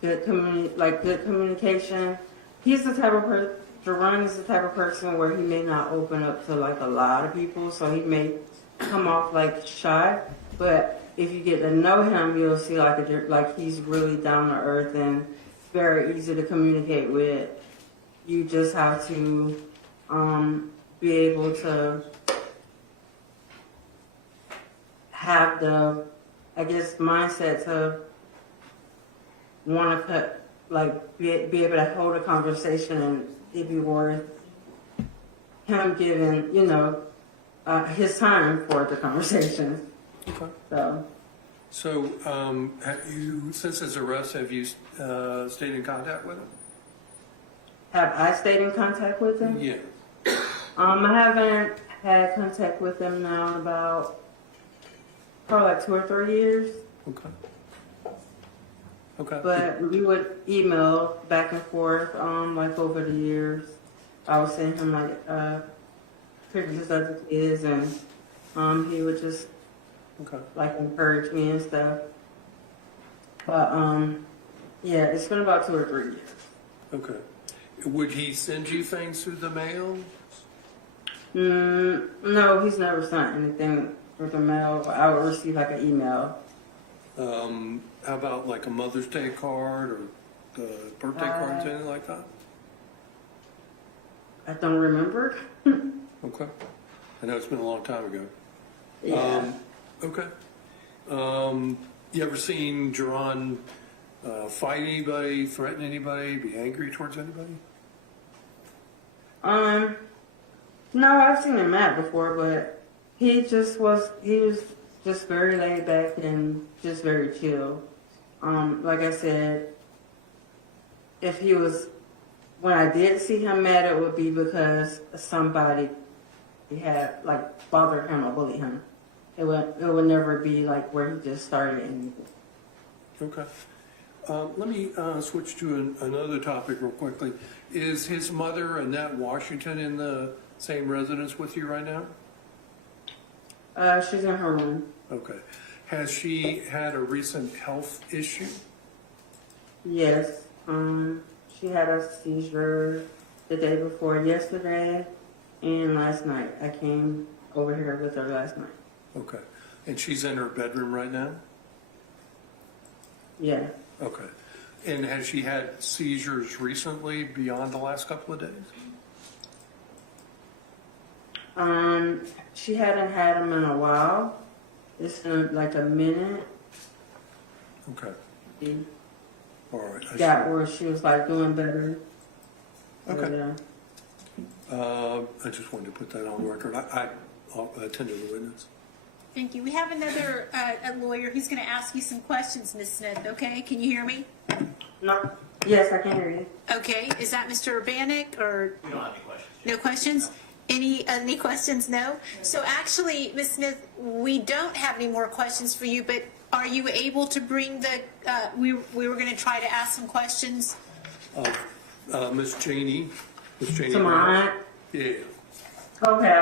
good communication. He's the type of person, Geron is the type of person where he may not open up to like a lot of people, so he may come off like shy, but if you get to know him, you'll see like he's really down to earth and very easy to communicate with. You just have to be able to have the, I guess, mindset to want to be able to hold a conversation and it be worth him giving, his time for the conversation. Okay. So, have you, since his arrest, have you stayed in contact with him? have I stayed in contact with him? Yeah. I haven't had contact with him now in about probably like 2 or 3 years. Okay. Okay. But we would email back and forth, like over the years. I would send him like pictures of the kids, and he would just like encourage me and stuff. But yeah, it's been about 2 or 3 years. Okay. Would he send you things through the mail? No, he's never sent anything through the mail. I would receive like an email. How about like a Mother's Day card or the birthday cards, anything like that? I don't remember. Okay. I know it's been a long time ago. Yeah. Okay. You ever seen Geron fight anybody, threaten anybody, be angry towards anybody? No, I've seen him mad before, but he was just very laid back and just very chill. Like I said, when I did see him mad, it would be because somebody had like bothered him or bullied him. It would never be like where he just started anything. Okay. Let me switch to another topic real quickly. Is his mother, Annette Washington, in the same residence with you right now? She's in her room. Okay. Has she had a recent health issue? Yes. She had a seizure the day before yesterday and last night. I came over here with her last night. Okay. And she's in her bedroom right now? Yeah. Okay. And has she had seizures recently beyond the last couple of days? She hadn't had them in a while. It's been like a minute. Okay. All right. Got where she was like doing better. Okay. I just wanted to put that on the record. I attended the witness. Thank you. We have another a lawyer who's going to ask you some questions, Ms. Smith, okay? Can you hear me? No. Yes, I can hear you. Okay. Is that Mr. Urbanik or? We don't have any questions. No questions? Any questions? No? So actually, Ms. Smith, we don't have any more questions for you, but are you able to bring the, we were going to try to ask some questions. Miss Cheney. Miss Cheney. Tomorrow? Yeah. Okay,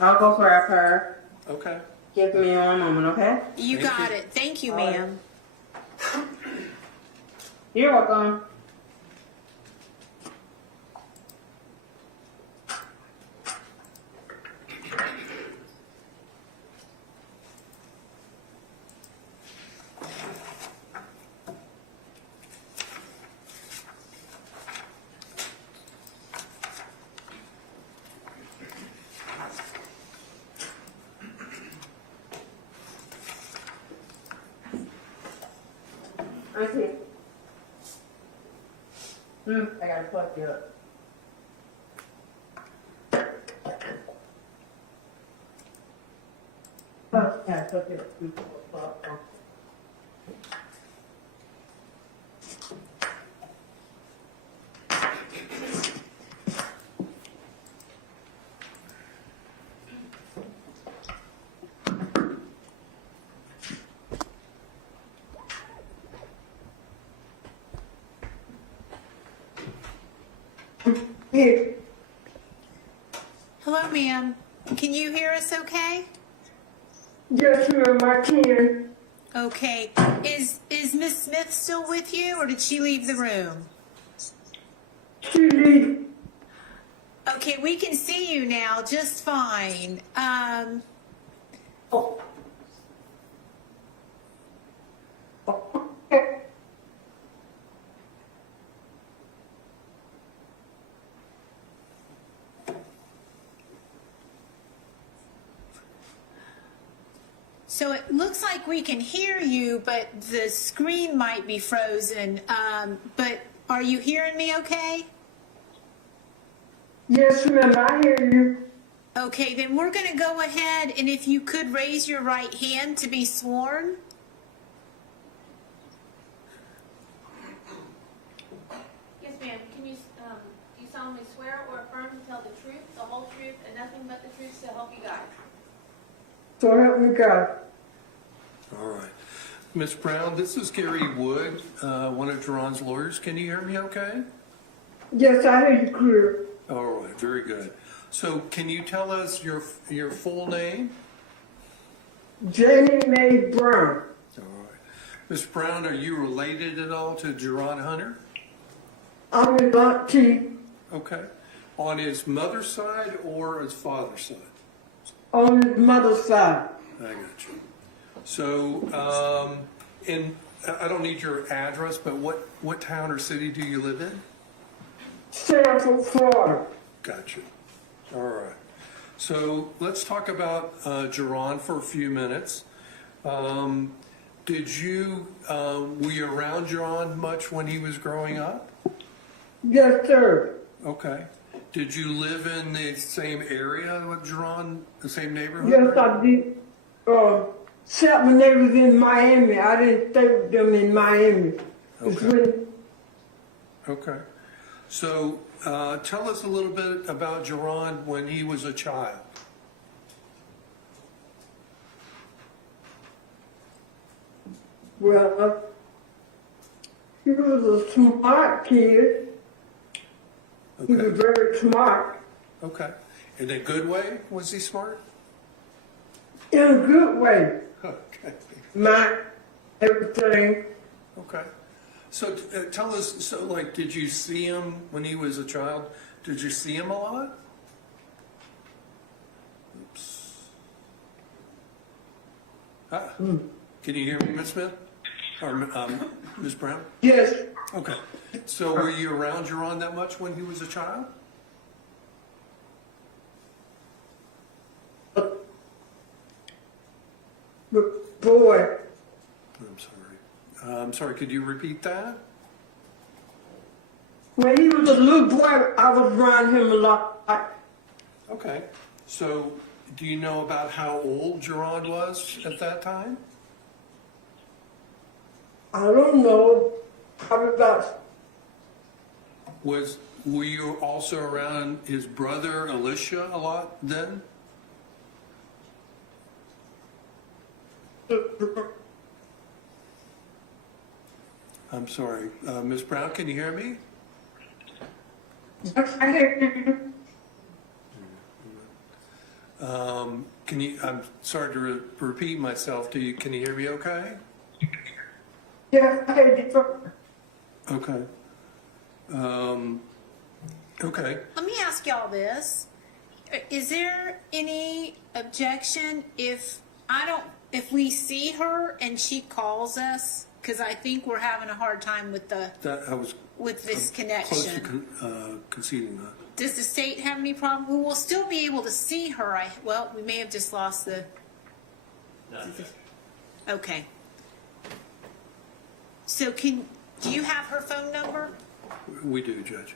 I'll go grab her. Okay. Give me one moment, okay? You got it. Thank you, ma'am. You're welcome. I see. I gotta plug you up. Oh, yeah, plug it up. Here. Hello, ma'am. Can you hear us okay? Yes, ma'am, I can. Okay. Is Miss Smith still with you, or did she leave the room? She leave. Okay, we can see you now just fine. Oh. So it looks like we can hear you, but the screen might be frozen. But are you hearing me okay? Yes, ma'am, I hear you. Okay, then we're going to go ahead, and if you could raise your right hand to be sworn. Yes, ma'am. Can you, do you solemnly swear or affirm to tell the truth, the whole truth, and nothing but the truth, so help you God? So help me God. All right. Ms. Brown, this is Gary Wood, one of Geron's lawyers. Can you hear me okay? Yes, I hear you clear. All right, very good. So can you tell us your full name? Jamie Mae Brown. All right. Ms. Brown, are you related at all to Jerone Hunter? I'm his auntie. Okay. On his mother's side or his father's side? On his mother's side. I got you. So, I don't need your address, but what town or city do you live in? Sanford, Florida. Gotcha. All right. So let's talk about Geron for a few minutes. Did you, were you around Geron much when he was growing up? Yes, sir. Okay. Did you live in the same area with Geron, the same neighborhood? Yes, I did. Except when they was in Miami. I didn't stay with them in Miami. Okay. Okay. So tell us a little bit about Geron when he was a child. Well, he was a smart kid. Okay. He was very smart. Okay. In a good way, was he smart? In a good way. Okay. My everything. Okay. So tell us, so like, did you see him when he was a child? Did you see him a lot? Oops. Ah. Can you hear me, Ms. Smith? Or Ms. Brown? Yes. Okay. So were you around Geron that much when he was a child? Boy. I'm sorry, could you repeat that? When he was a little boy, I was around him a lot. Okay. So do you know about how old Geron was at that time? I don't know. Probably about. Were you also around his brother Alicia a lot then? I'm sorry. Ms. Brown, can you hear me? I hear you. Can you, I'm sorry to repeat myself. Can you hear me okay? Yeah, I hear you. Okay. Okay. Let me ask y'all this. Is there any objection if we see her and she calls us? Because I think we're having a hard time with this connection. Close to conceding that. Does the state have any problem? We will still be able to see her. Well, we may have just lost the. Okay. So do you have her phone number? We do, Judge.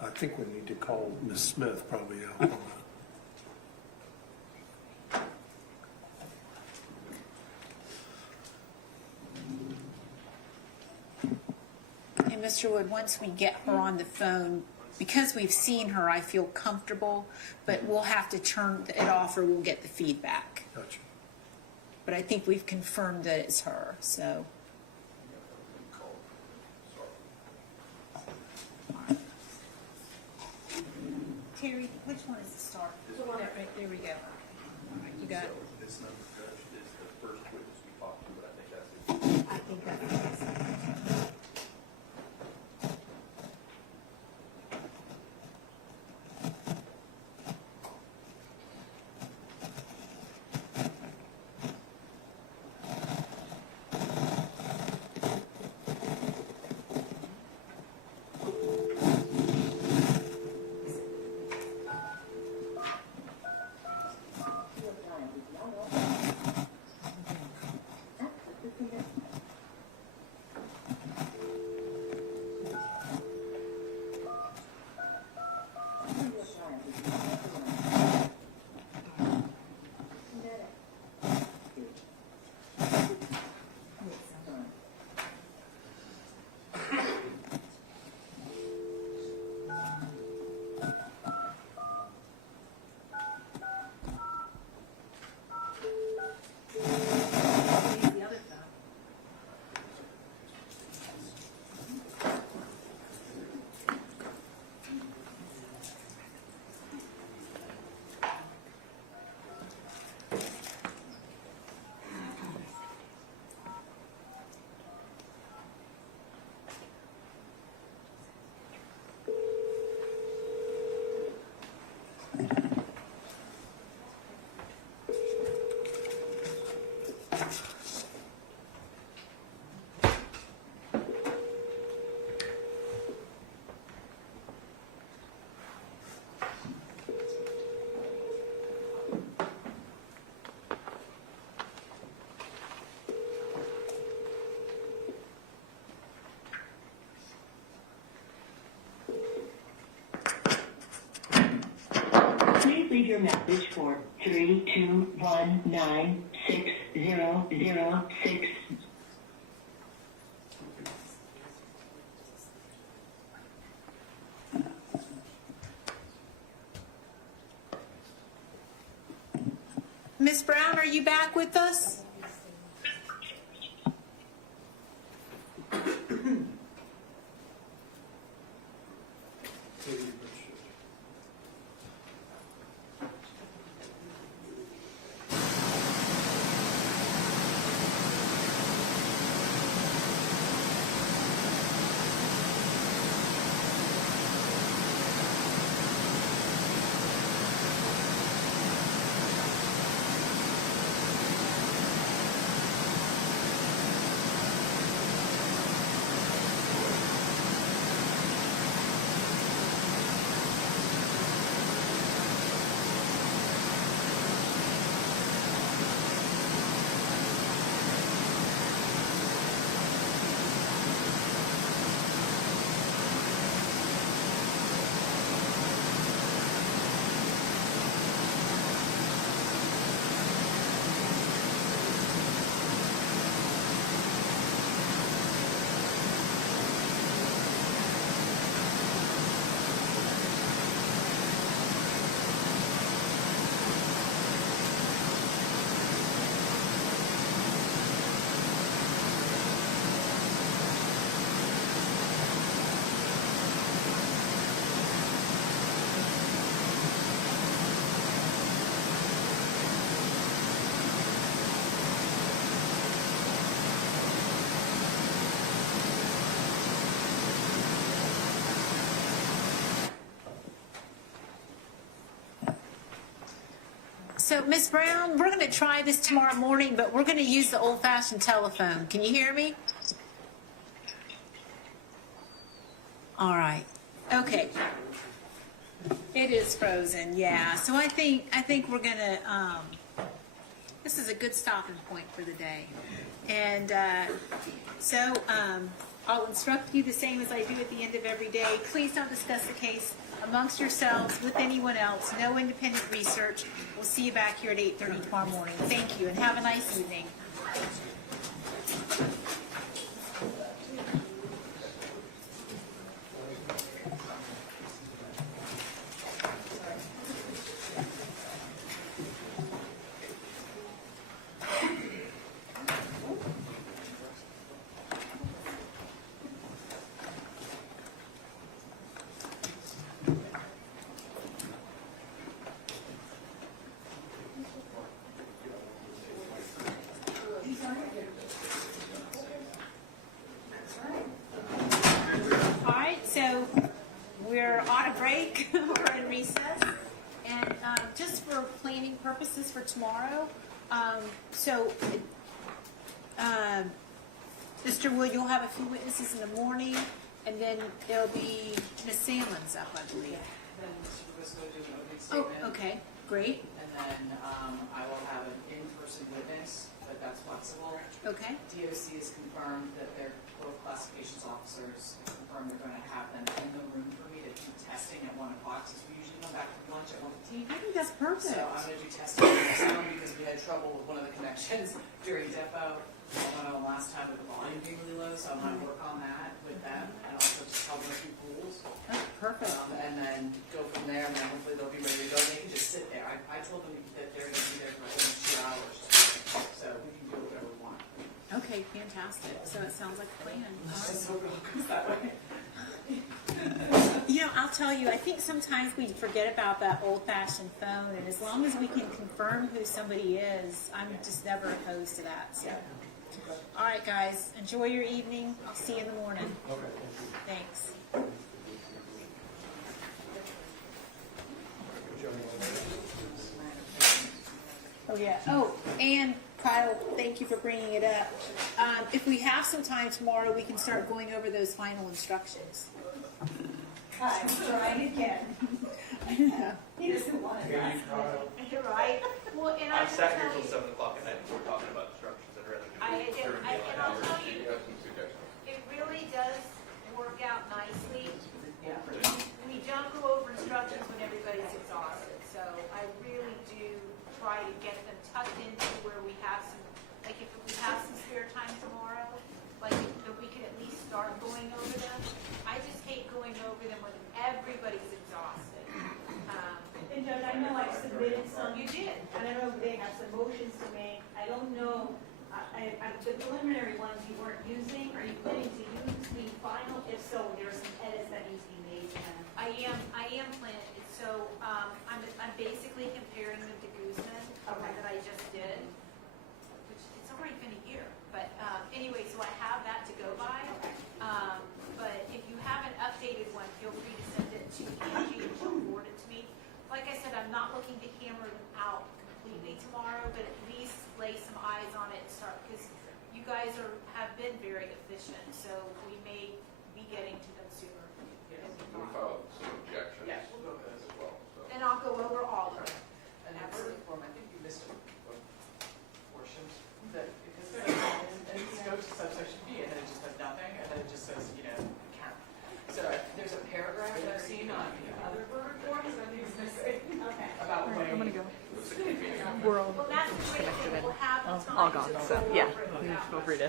I think we need to call Ms. Smith probably out on that. And Mr. Wood, once we get her on the phone, because we've seen her, I feel comfortable, but we'll have to turn it off or we'll get the feedback. Gotcha. But I think we've confirmed that it's her, so. Terry, would Which one is the start? Right, there we go. All right, you got it. This number, Judge, is the first witness we talked to, but I think that's it. I think that's. Please leave your message for 321960006. Miss Brown, are you back with us? So, Miss Brown, we're going to try this tomorrow morning, but we're going to use the old-fashioned telephone. Can you hear me? All right. Okay. It is frozen, yeah. So I think we're going to, this is a good stopping point for the day. And I'll instruct you the same as I do at the end of every day. Please don't discuss the case amongst yourselves with anyone else. No independent research. We'll see you back here at 8:30 tomorrow morning. Thank you, and have a nice evening. we're on a break, we're in recess, and just for planning purposes for tomorrow, Mr. Wood, you'll have a few witnesses in the morning, and then there'll be Ms. Sandlin's up, I believe. Then Mr. Briscoe do an opening Oh, statement. okay, great, And then I will have an in-person witness, but that's flexible. okay, DOC has confirmed that they're both classifications officers, confirmed they're going to have them in the room for me to do testing at 1 o'clock, since we usually come back to lunch at 1:15. I think that's perfect. So I'm going to do testing on the sound because we had trouble with one of the connections during depot. I went on last time with the volume being really low, so I'm going to work on that with them and also just tell them a few rules. That's perfect. And then go from there, and then hopefully they'll be ready to go. They can just sit there. I told them that they're going to be there for almost 2 hours, so we can do whatever we want. Okay, fantastic. So it sounds like a plan. So it goes that way. You know, I'll tell you, I think sometimes we forget about that old-fashioned phone, and as long as we can confirm who somebody is, I'm just never opposed to that. So. All right, guys, enjoy your evening. I'll see you in the morning. Okay, Thanks. Oh, yeah. Oh, and Kyle, thank you for bringing it up. If we have some time tomorrow, we can start going over those final instructions. Hi, I'm trying again. He doesn't want to. You're right. Well, and I'm I'm sat gonna here tell till you, 7 o'clock at night before talking about instructions. I'd rather do and I'll tell you, it really does work out nicely. We don't go over instructions when everybody's exhausted, so I really do try to get them tucked into where we have some, like if we have some spare time tomorrow, like if we could at least start going over them. I just hate going over them when everybody's exhausted. And Judge, I know I submitted some. You did. I don't know if they have some motions to make. I don't know, the preliminary ones you weren't using, are you planning to use the final? If so, there are some edits that need to be made to them. I am planning it, so, I'm basically comparing them to Guzman, that I just did, which, it's already been a year, but, anyway, so I have that to go by. But if you have an updated one, feel free to send it to Angie and she'll forward it to me. Like I said, I'm not looking to hammer them out completely tomorrow, but at least lay some eyes on it and start, because you guys have been very efficient, so we may be getting to them sooner. We filed some objections. Yeah, we'll go over those as well. So. And I'll go over all of them. And in verdict form, I think you missed a portion that, because it goes to subsection B and then it just has nothing, and then it just says, count. So there's a paragraph that I've seen on the other verdict forms that I think is missing. Okay. About when. I'm gonna go. We're all disconnected. We'll have All gone, so yeah, feel free to.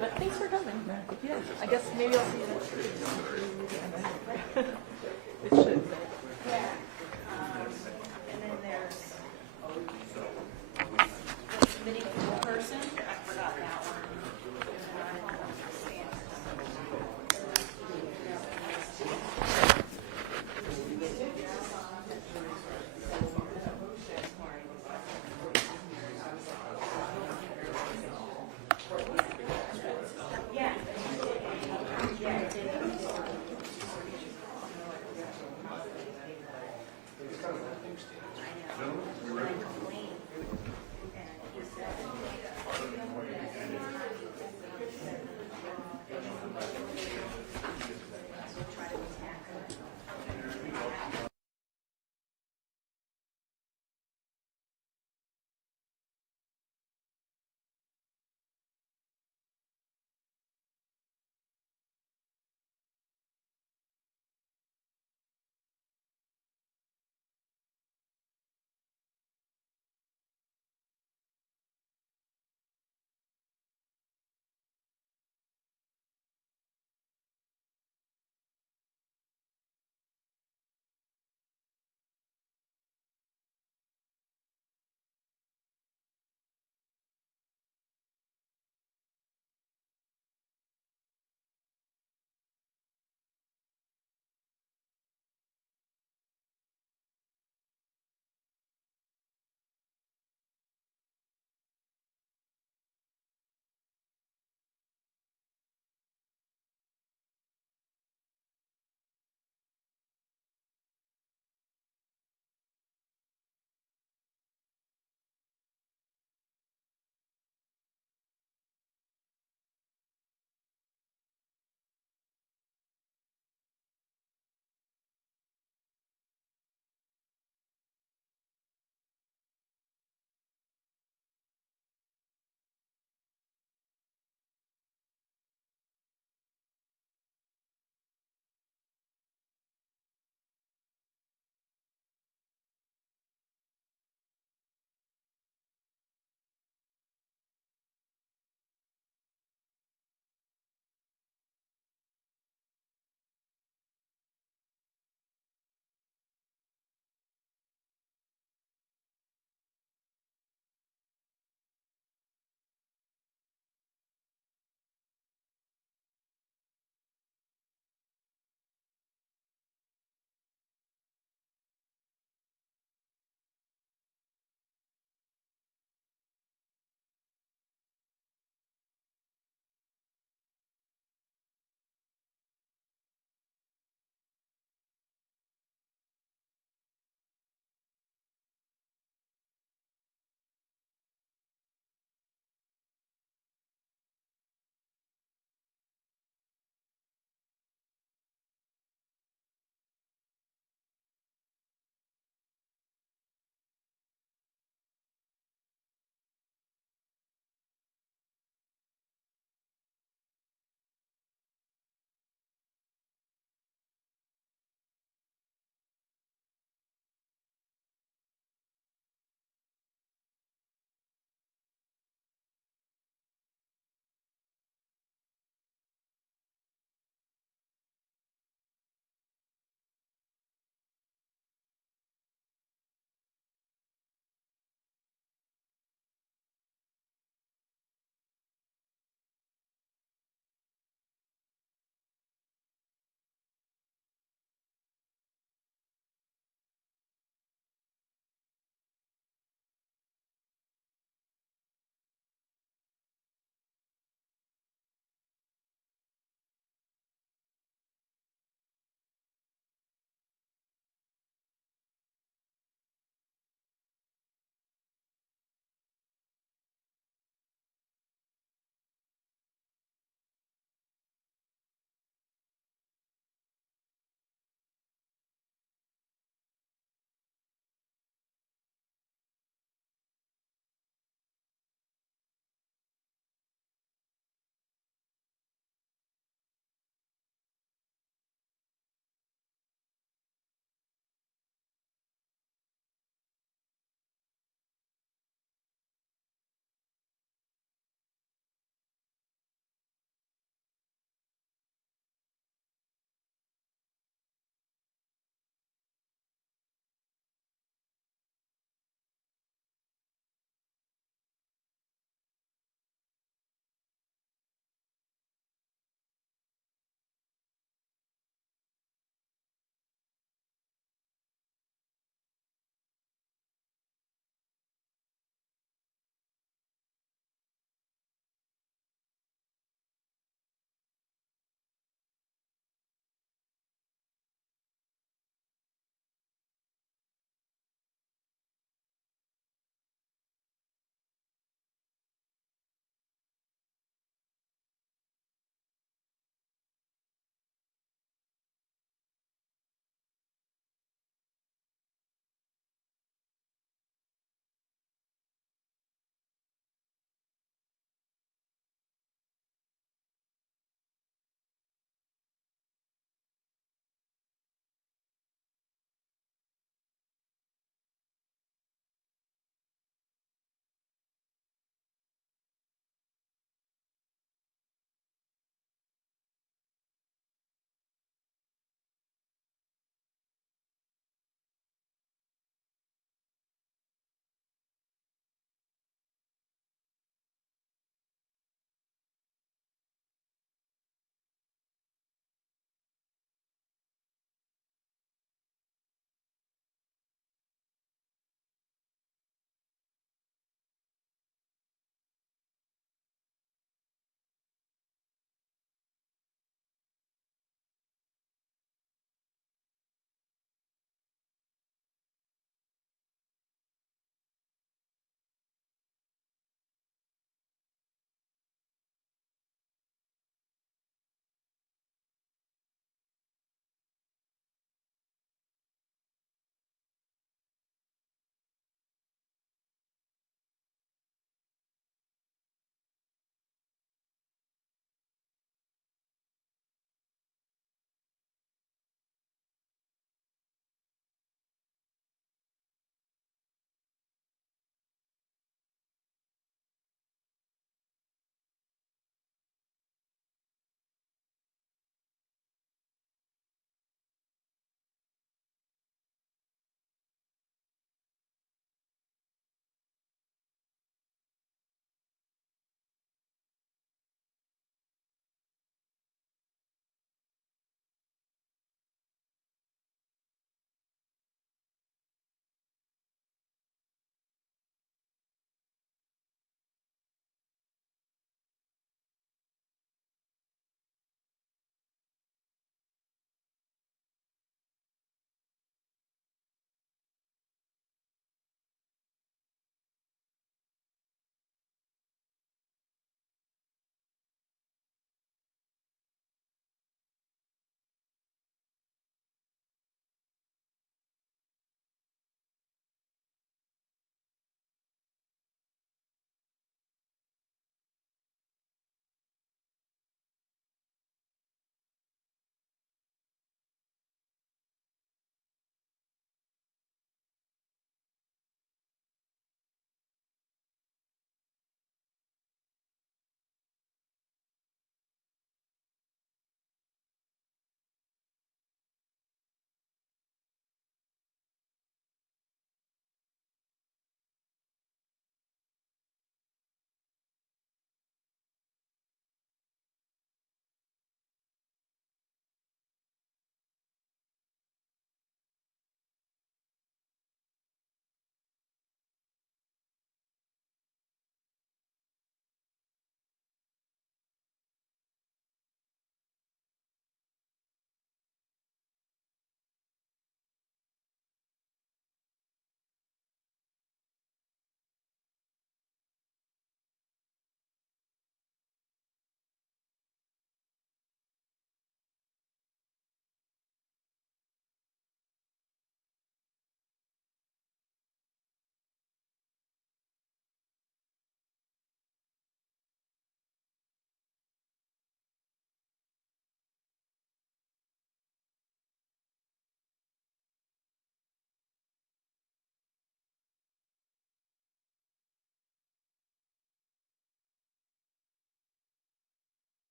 But thanks for coming. Yeah, I guess maybe I'll see you next week.